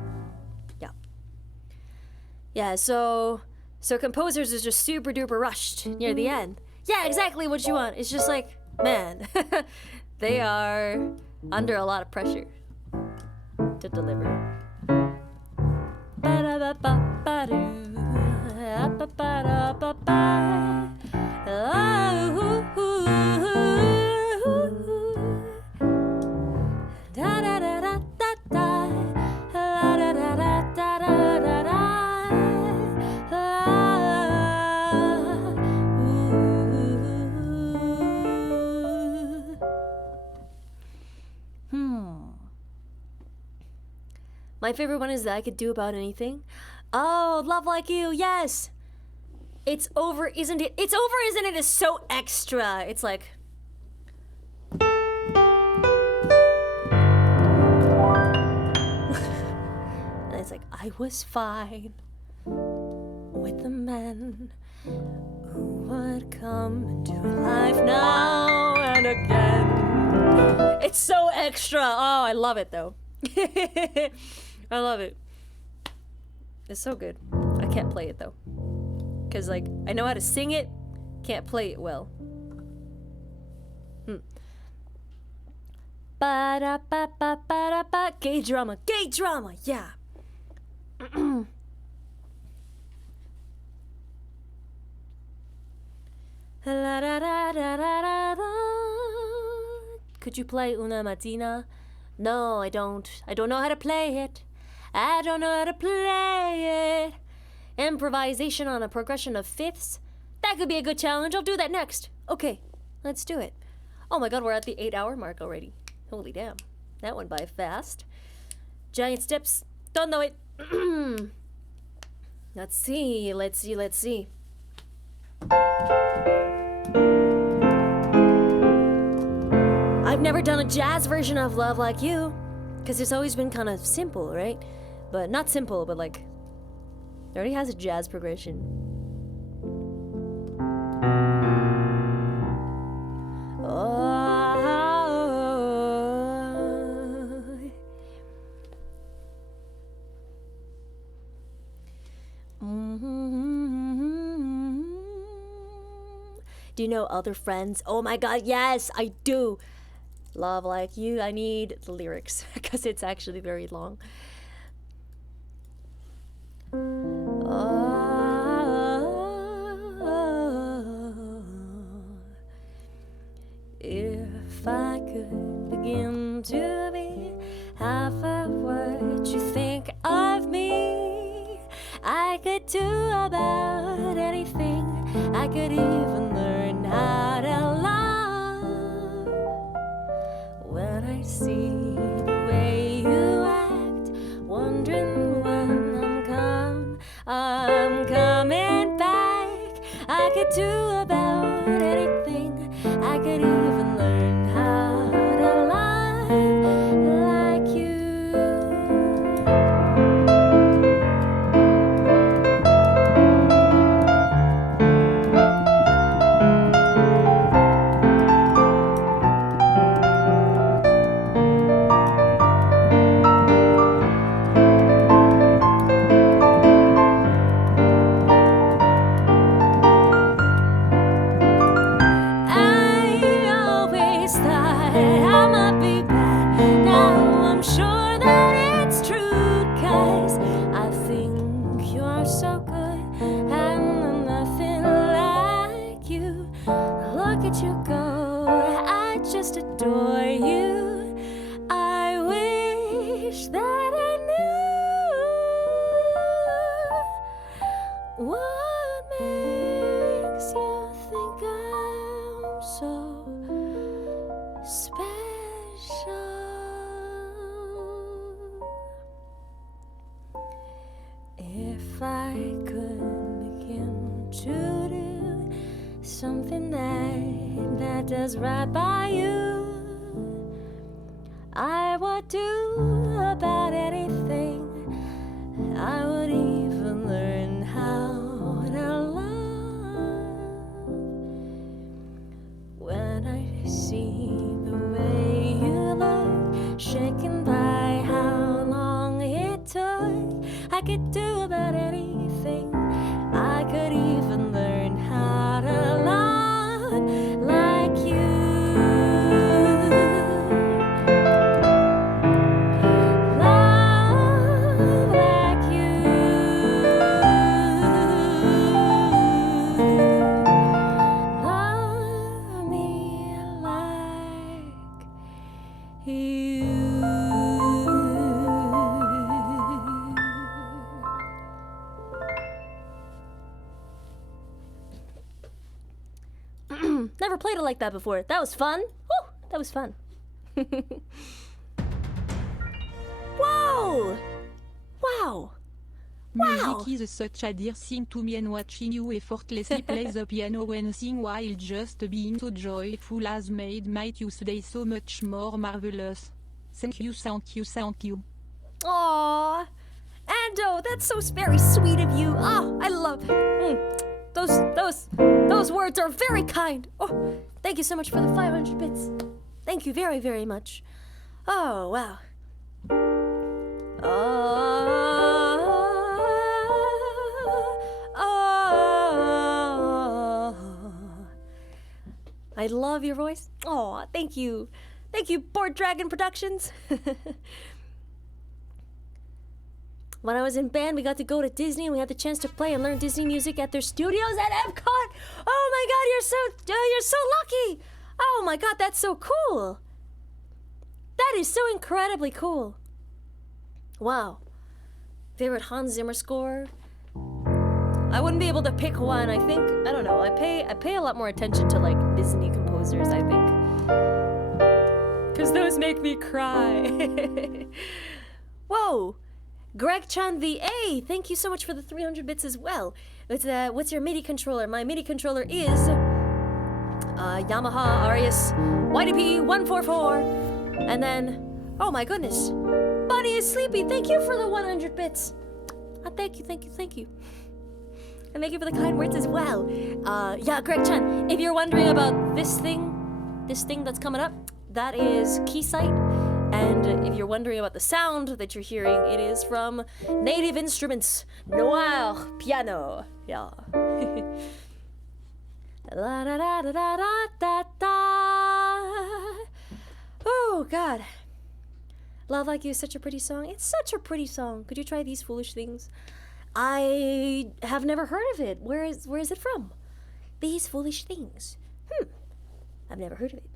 Yeah. So composers is just super duper rushed near the end. Yeah, exactly what you want. It's just like, man, they are under a lot of pressure to deliver. My favorite one is that I could do about anything. Oh, Love Like You, yes! It's over, isn't it? It's over, isn't it? It's so extra. It's like... and it's like, I was fine with the men who would come into life now and again. It's so extra. Oh, I love it, though. I love it. It's so good. I can't play it though. Cause like, I know how to sing it, can't play it well. Ba-da-ba-ba-ba-da-ba. Gay drama, yeah. Could you play Una Mattina? No, I don't. I don't know how to play it. I don't know how to play it. Improvisation on a progression of fifths? That could be a good challenge. I'll do that next. Okay, let's do it. Oh my god, we're at the 8-hour mark already. Holy damn. That went by fast. Giant steps. Don't know it. Let's see. I've never done a jazz version of Love Like You, because it's always been kind of simple, right? But not simple, but like, it already has a jazz progression. Do you know Other Friends? Oh my god, yes, I do. Love Like You. I need the lyrics because it's actually very long. If I could begin to be half of what you think of me, I could do about anything. I could even learn how to love. When I see the way you act, wondering when I'm coming back. I could do about anything. I could even learn how to lie. wish that I knew what makes you think I'm so special. If I could begin to do something that does right by you, I would do about anything. I would even learn how to love. When I see the way you look, shaken by how long it took, I could do about anything. I could even learn how to love like you. Love like you. Love me like you. Never played it like that before. That was fun. Woo, that was fun. Whoa! Wow! Wow! Music is such a dear thing to me, and watching you effortlessly play the piano when sing while just being so joyful has made my Tuesday so much more marvelous. Thank you, thank you, thank you. Aww! Ando, that's so very sweet of you. Oh, I love those words are very kind. Oh, thank you so much for the 500 bits. Thank you very, very much. Oh, wow. I love your voice. Oh, thank you. Thank you, Board Dragon Productions. When I was in band, we got to go to Disney and we had the chance to play and learn Disney music at their studios at Epcot. Oh my God, you're so lucky. Oh my God, that's so cool. That is so incredibly cool. Wow. Favorite Hans Zimmer score? I wouldn't be able to pick one. I think, I don't know, I pay a lot more attention to like Disney composers, I think. 'Cause those make me cry. Whoa. Greg Chan VA, thank you so much for the 300 bits as well. It's what's your MIDI controller? My MIDI controller is Yamaha Arius YDP144. And then, oh my goodness, Bunny is sleepy. Thank you for the 100 bits. Thank you. And thank you for the kind words as well. Yeah, Greg Chan, if you're wondering about this thing that's coming up, that is Keysight. And if you're wondering about the sound that you're hearing, it is from Native Instruments Noir Piano. Yeah. La da da da da da da. Oh God. Love Like You is such a pretty song. It's such a pretty song. Could you try These Foolish Things? I have never heard of it. Where is it from? These Foolish Things. I've never heard of it.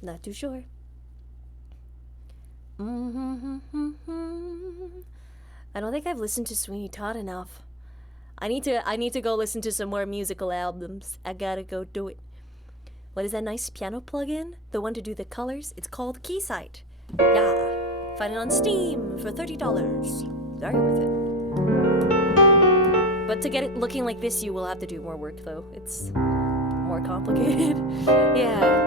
Not too sure. I don't think I've listened to Sweeney Todd enough. I need to go listen to some more musical albums. I gotta go do it. What is that nice piano plugin? The one to do the colors? It's called Keysight. Yeah. Find it on Steam for $30. Very worth it. But to get it looking like this, you will have to do more work though. It's more complicated. Yeah.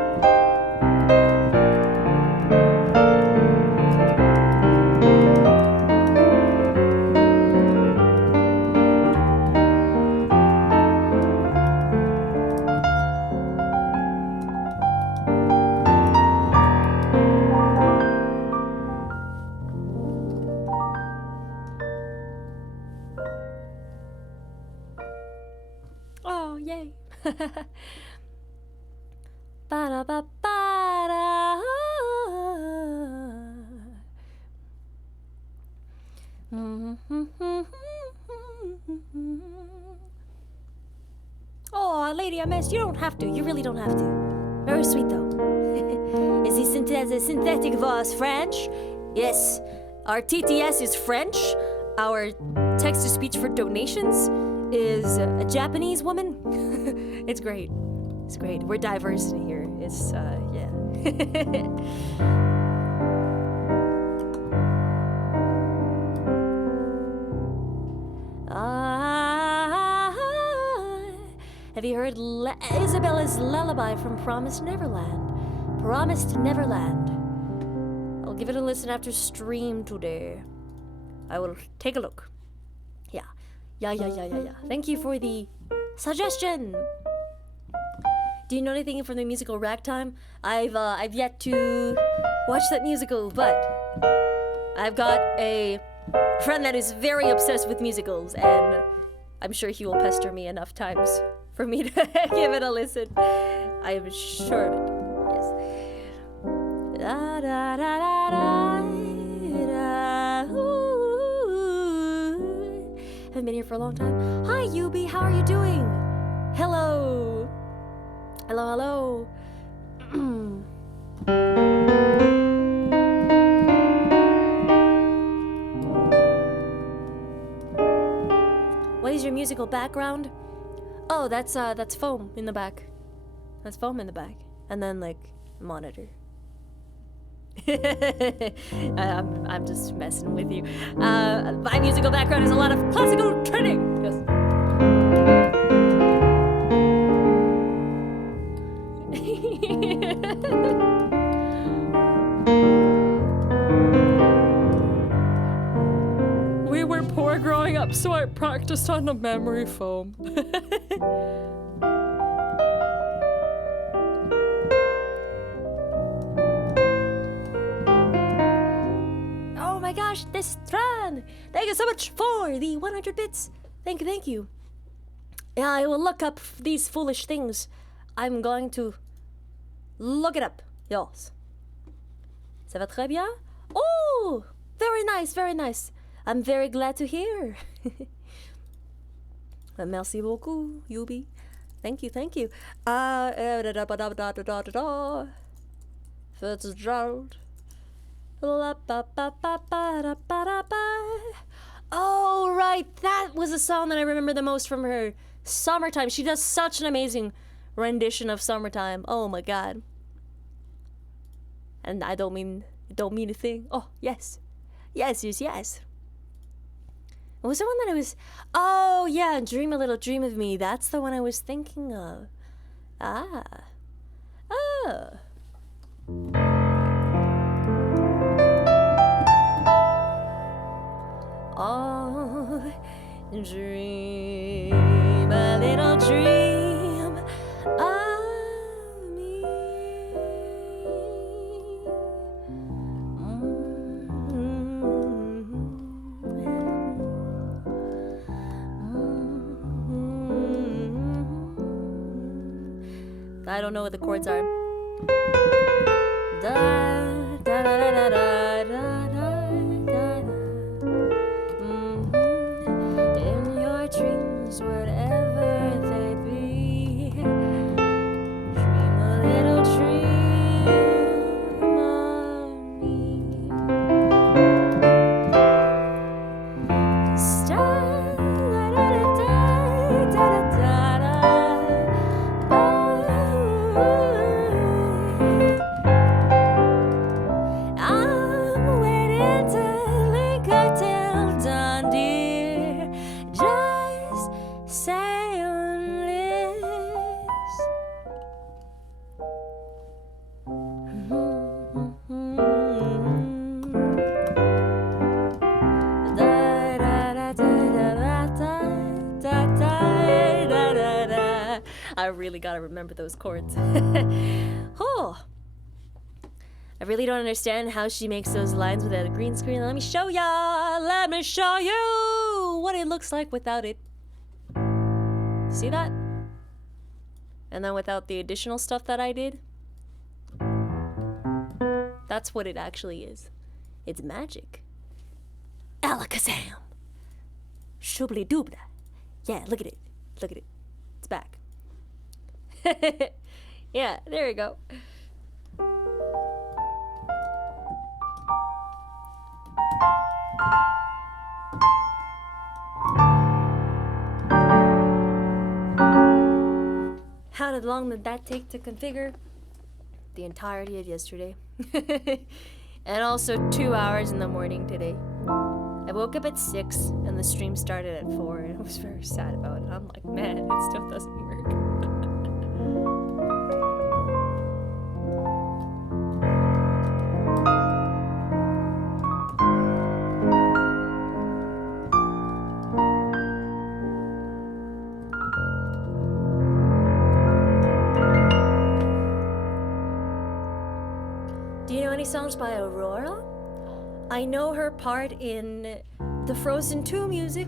Oh, yay. Ba-da-ba-ba-da. Oh, Lady MS, you don't have to. You really don't have to. Very sweet, though. Is the synthetic voice French? Yes. Our TTS is French. Our text-to-speech for donations is a Japanese woman. It's great. It's great. We're diverse in here. It's, yeah. Have you heard Isabella's lullaby from Promised Neverland? Promised Neverland. I'll give it a listen after stream today. I will take a look. Yeah. Yeah. Thank you for the suggestion. Do you know anything from the musical Ragtime? I've yet to watch that musical, but I've got a friend that is very obsessed with musicals, and I'm sure he will pester me enough times for me to give it a listen. I am sure of it. Yes. Da, da, da, da, da, da, ooh. Haven't been here for a long time. Hi, Yubi. How are you doing? Hello. Hello. What is your musical background? Oh, that's foam in the back. That's foam in the back. And then, like, a monitor. I'm just messing with you. My musical background is a lot of classical training. Yes. We were poor growing up, so I practiced on the memory foam. Oh my gosh, this Tran! Thank you so much for the 100 bits. Thank you. Yeah, I will look up these foolish things. I'm going to look it up. Yes. Ça va très bien? Oh! Very nice. I'm very glad to hear. Merci beaucoup, Yubi. Thank you. Fitzgerald. Oh, right. That was a song that I remember the most from her. Summertime. She does such an amazing rendition of Summertime. Oh my god. And I don't mean a thing. Oh, yes. Yes. Was there one that I was... Oh, yeah, Dream a Little Dream of Me. That's the one I was thinking of. Oh. Oh, dream a little dream of me. I don't know what the chords are. Da da da da da da da da. In your dreams, wherever they be, dream a little dream of me. I'm waiting to linger till dawn, dear. Just say your lips. I really gotta remember those chords. Oh. I really don't understand how she makes those lines without a green screen. Let me show ya! Let me show you what it looks like without it. See that? And then without the additional stuff that I did. That's what it actually is. It's magic. Alakazam! Shubli doobla. Yeah, look at it. Look at it. It's back. Yeah, there you go. How long did that take to configure? The entirety of yesterday. And also 2 hours in the morning today. I woke up at 6 and the stream started at 4 and I was very sad about it. I'm like, man, it still doesn't work. Do you know any songs by Aurora? I know her part in the Frozen 2 music.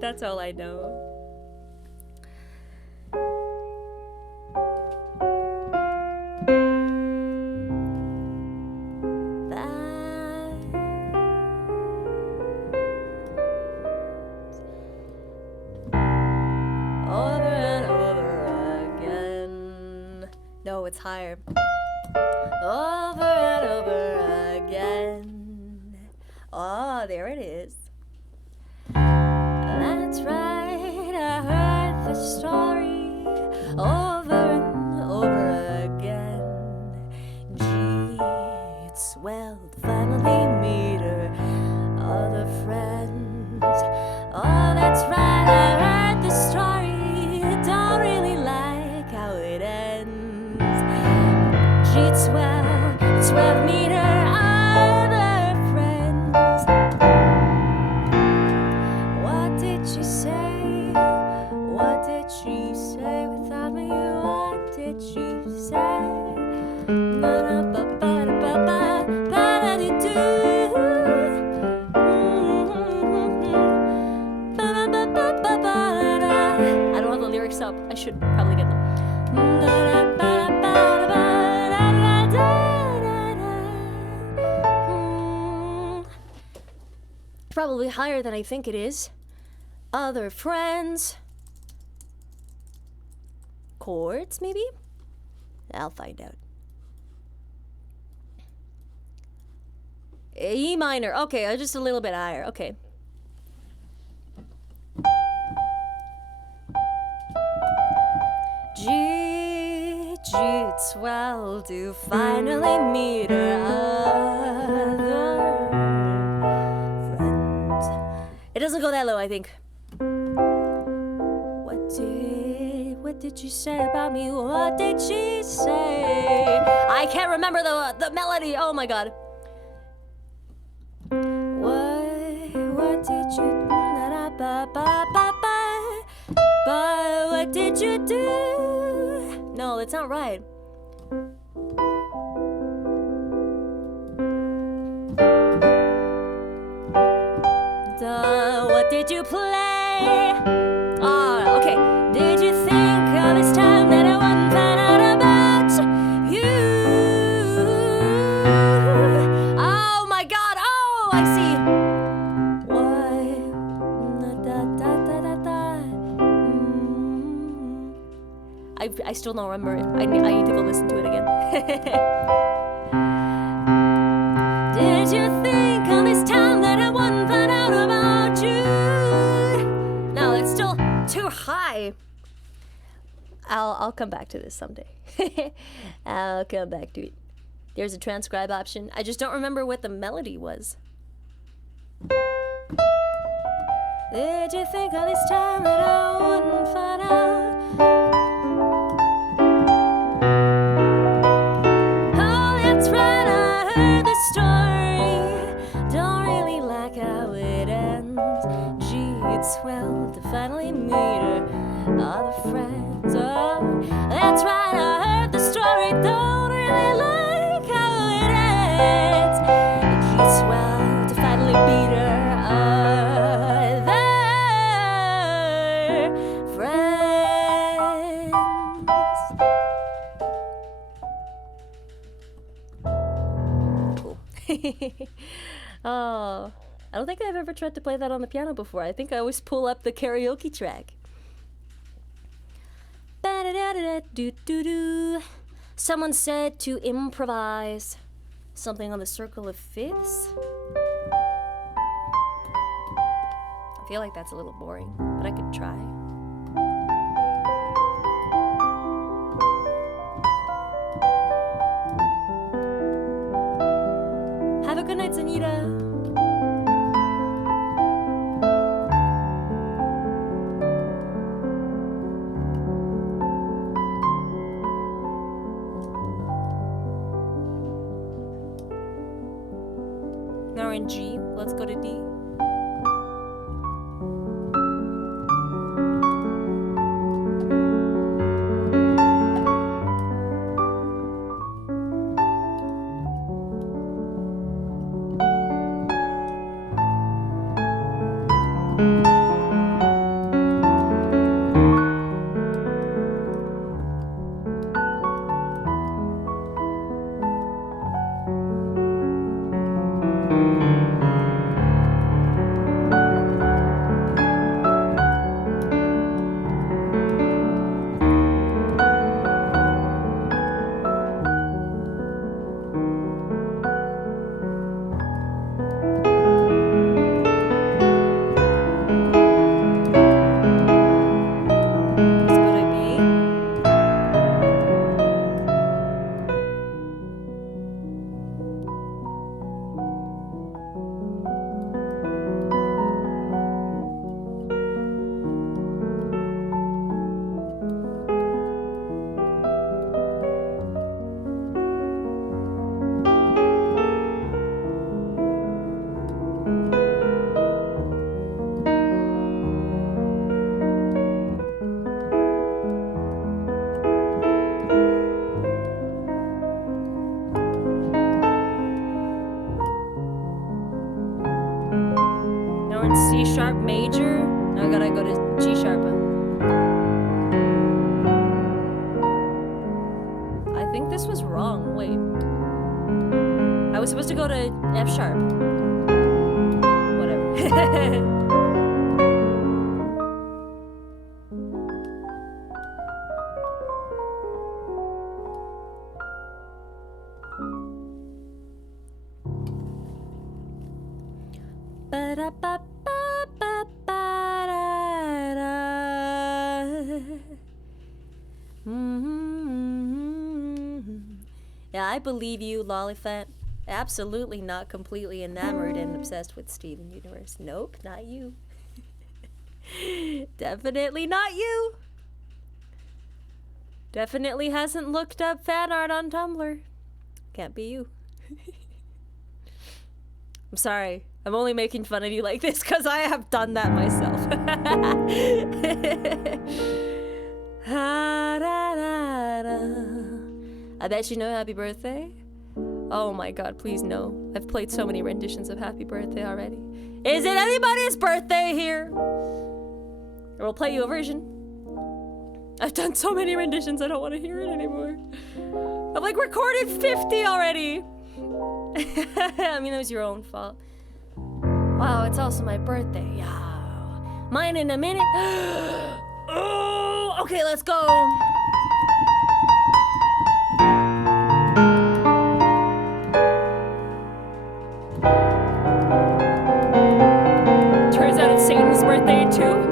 That's all I know. Over and over again. No, it's higher. Over and over again. Oh, there it is. That's right, I heard the story over and over again. Gee, it's swell to finally meet her other friends. Oh, that's right, I heard the story. Don't really like how it ends. Gee, it's swell to meet her other friends. What did she say? What did she say without me? What did she say? I don't have the lyrics up. I should probably get them. Probably higher than I think it is. Other friends. Chords, maybe? I'll find out. E minor. Okay, just a little bit higher. Okay. Gee, it's swell to finally meet her other friends. It doesn't go that low, I think. What did she say about me? What did she say? I can't remember the melody. Oh my god. What did you what did you do? No, that's not right. What did you play? Oh, okay. Did you think all this time that I wouldn't find out about you? Oh my god. Oh, I see. I still don't remember it. I need to go listen to it again. Did you think all this time that I wouldn't find out about you? No, it's still too high. I'll come back to this someday. I'll come back to it. There's a transcribe option. I just don't remember what the melody was. Did you think all this time that I wouldn't find out? Oh, that's right, I heard the story. Don't really like how it ends. Gee, it's swell to finally meet her other friends. Oh, that's right, I heard the story. Don't really like how it ends. Gee, it's swell to finally meet her other friends. Cool. Oh, I don't think I've ever tried to play that on the piano before. I think I always pull up the karaoke track. Ba-da-da-da-da-do-do-do. Someone said to improvise. Something on the circle of fifths? I feel like that's a little boring, but I could try. Have a good night, Zanita. Now we're in G. Let's go to D. C sharp major. Now I gotta go to G sharp. I think this was wrong. Wait. I was supposed to go to F sharp. Whatever. Yeah, I believe you, Lollifant. Absolutely not completely enamored and obsessed with Steven Universe. Nope, not you. Definitely not you. Definitely hasn't looked up fan art on Tumblr. Can't be you. I'm sorry. I'm only making fun of you like this because I have done that myself. I bet you know Happy Birthday. Oh my god, please no. I've played so many renditions of Happy Birthday already. Is it anybody's birthday here? Or we'll play you a version. I've done so many renditions, I don't want to hear it anymore. I've like recorded 50 already. I mean, it was your own fault. Wow, it's also my birthday. Yeah. Mine in a minute. Oh, okay, let's go. Turns out it's Satan's birthday too.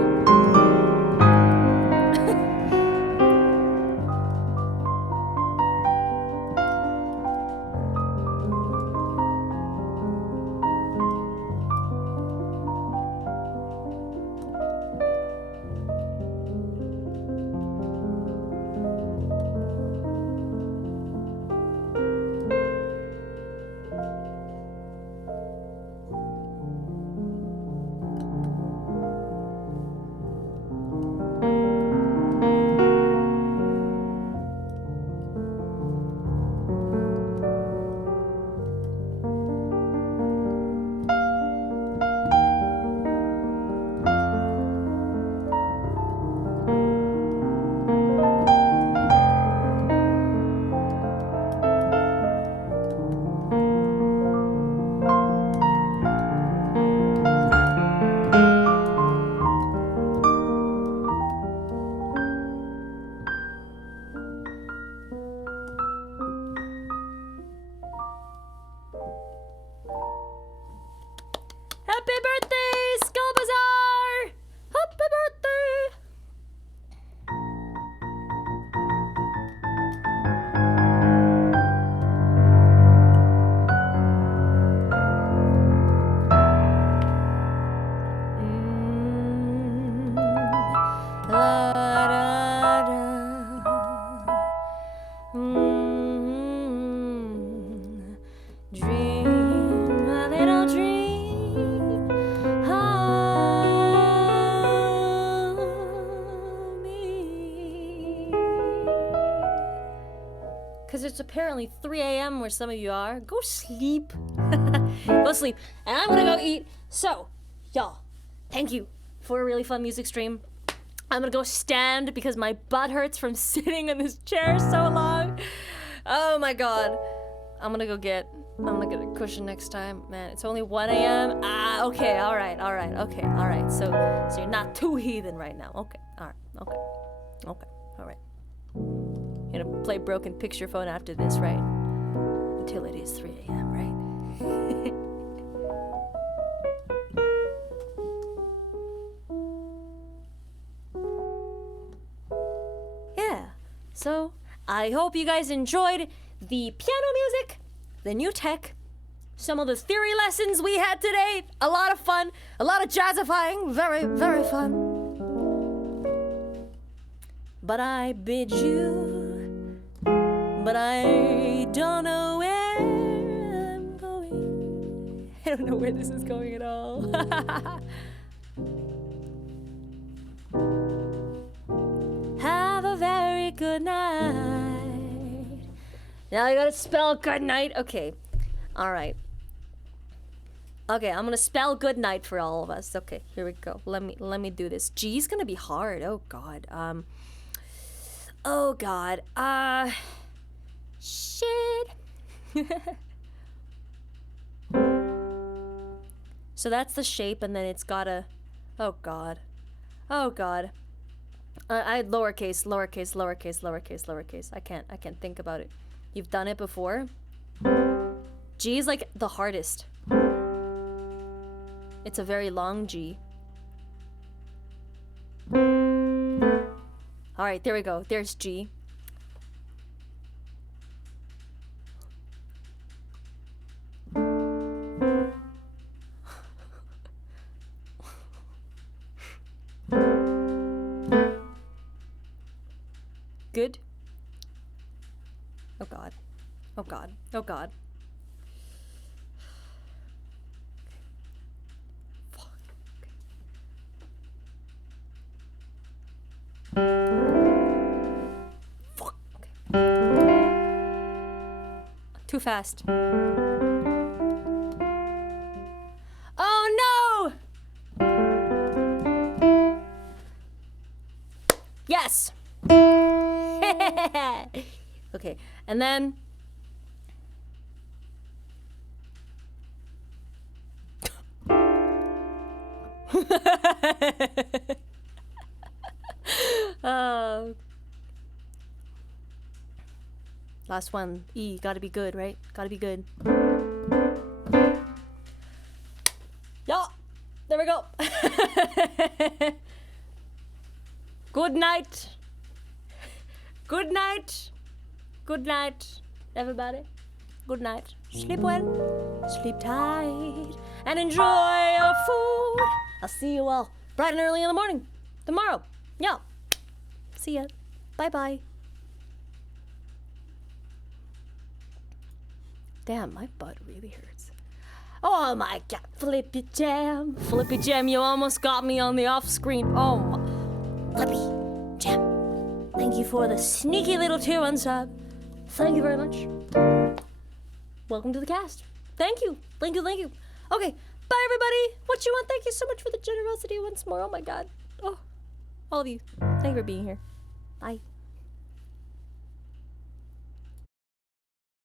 it's apparently 3 a.m. where some of you are. Go sleep. Go sleep. And I'm gonna go eat. So, y'all, thank you for a really fun music stream. I'm gonna go stand because my butt hurts from sitting in this chair so long. Oh my god. I'm gonna get a cushion next time. Man, it's only 1 a.m. Ah, okay, alright. So you're not too heathen right now. Okay, alright, alright. You're gonna play broken picture phone after this, right? Until it is 3 a.m., right? Yeah, so I hope you guys enjoyed the piano music, the new tech, some of the theory lessons we had today. A lot of fun, a lot of jazzifying, very, very fun. But I bid you, but I don't know where I'm going. I don't know where this is going at all. Have a very good night. Now I gotta spell good night. Okay. Alright. Okay, I'm gonna spell good night for all of us. Okay, here we go. Let me do this. G's gonna be hard. Oh god. Oh god. Shit. So that's the shape, and then it's gotta. Oh god. Oh god. I had lowercase. I can't think about it. You've done it before? G is like the hardest. It's a very long G. Alright, there we go. There's G. Good. Oh god. Oh god. Oh god. Fuck. Fuck. Too fast. Oh no! Yes! Okay, and then last one. E, gotta be good, right? Gotta be good. Yeah, there we go. Good night. Good night. Good night, everybody. Good night. Sleep well, sleep tight, and enjoy your food. I'll see you all bright and early in the morning tomorrow. Yeah. See ya. Bye-bye. Damn, my butt really hurts. Oh my god, Flippy Jam. Flippy Jam, you almost got me on the off screen. Oh my. Flippy Jam. Thank you for the sneaky little tier 1 sub. Thank you very much. Welcome to the cast. Thank you. Thank you. Okay, bye everybody. What you want? Thank you so much for the generosity once more. Oh my god. Oh, all of you. Thank you for being here. Bye.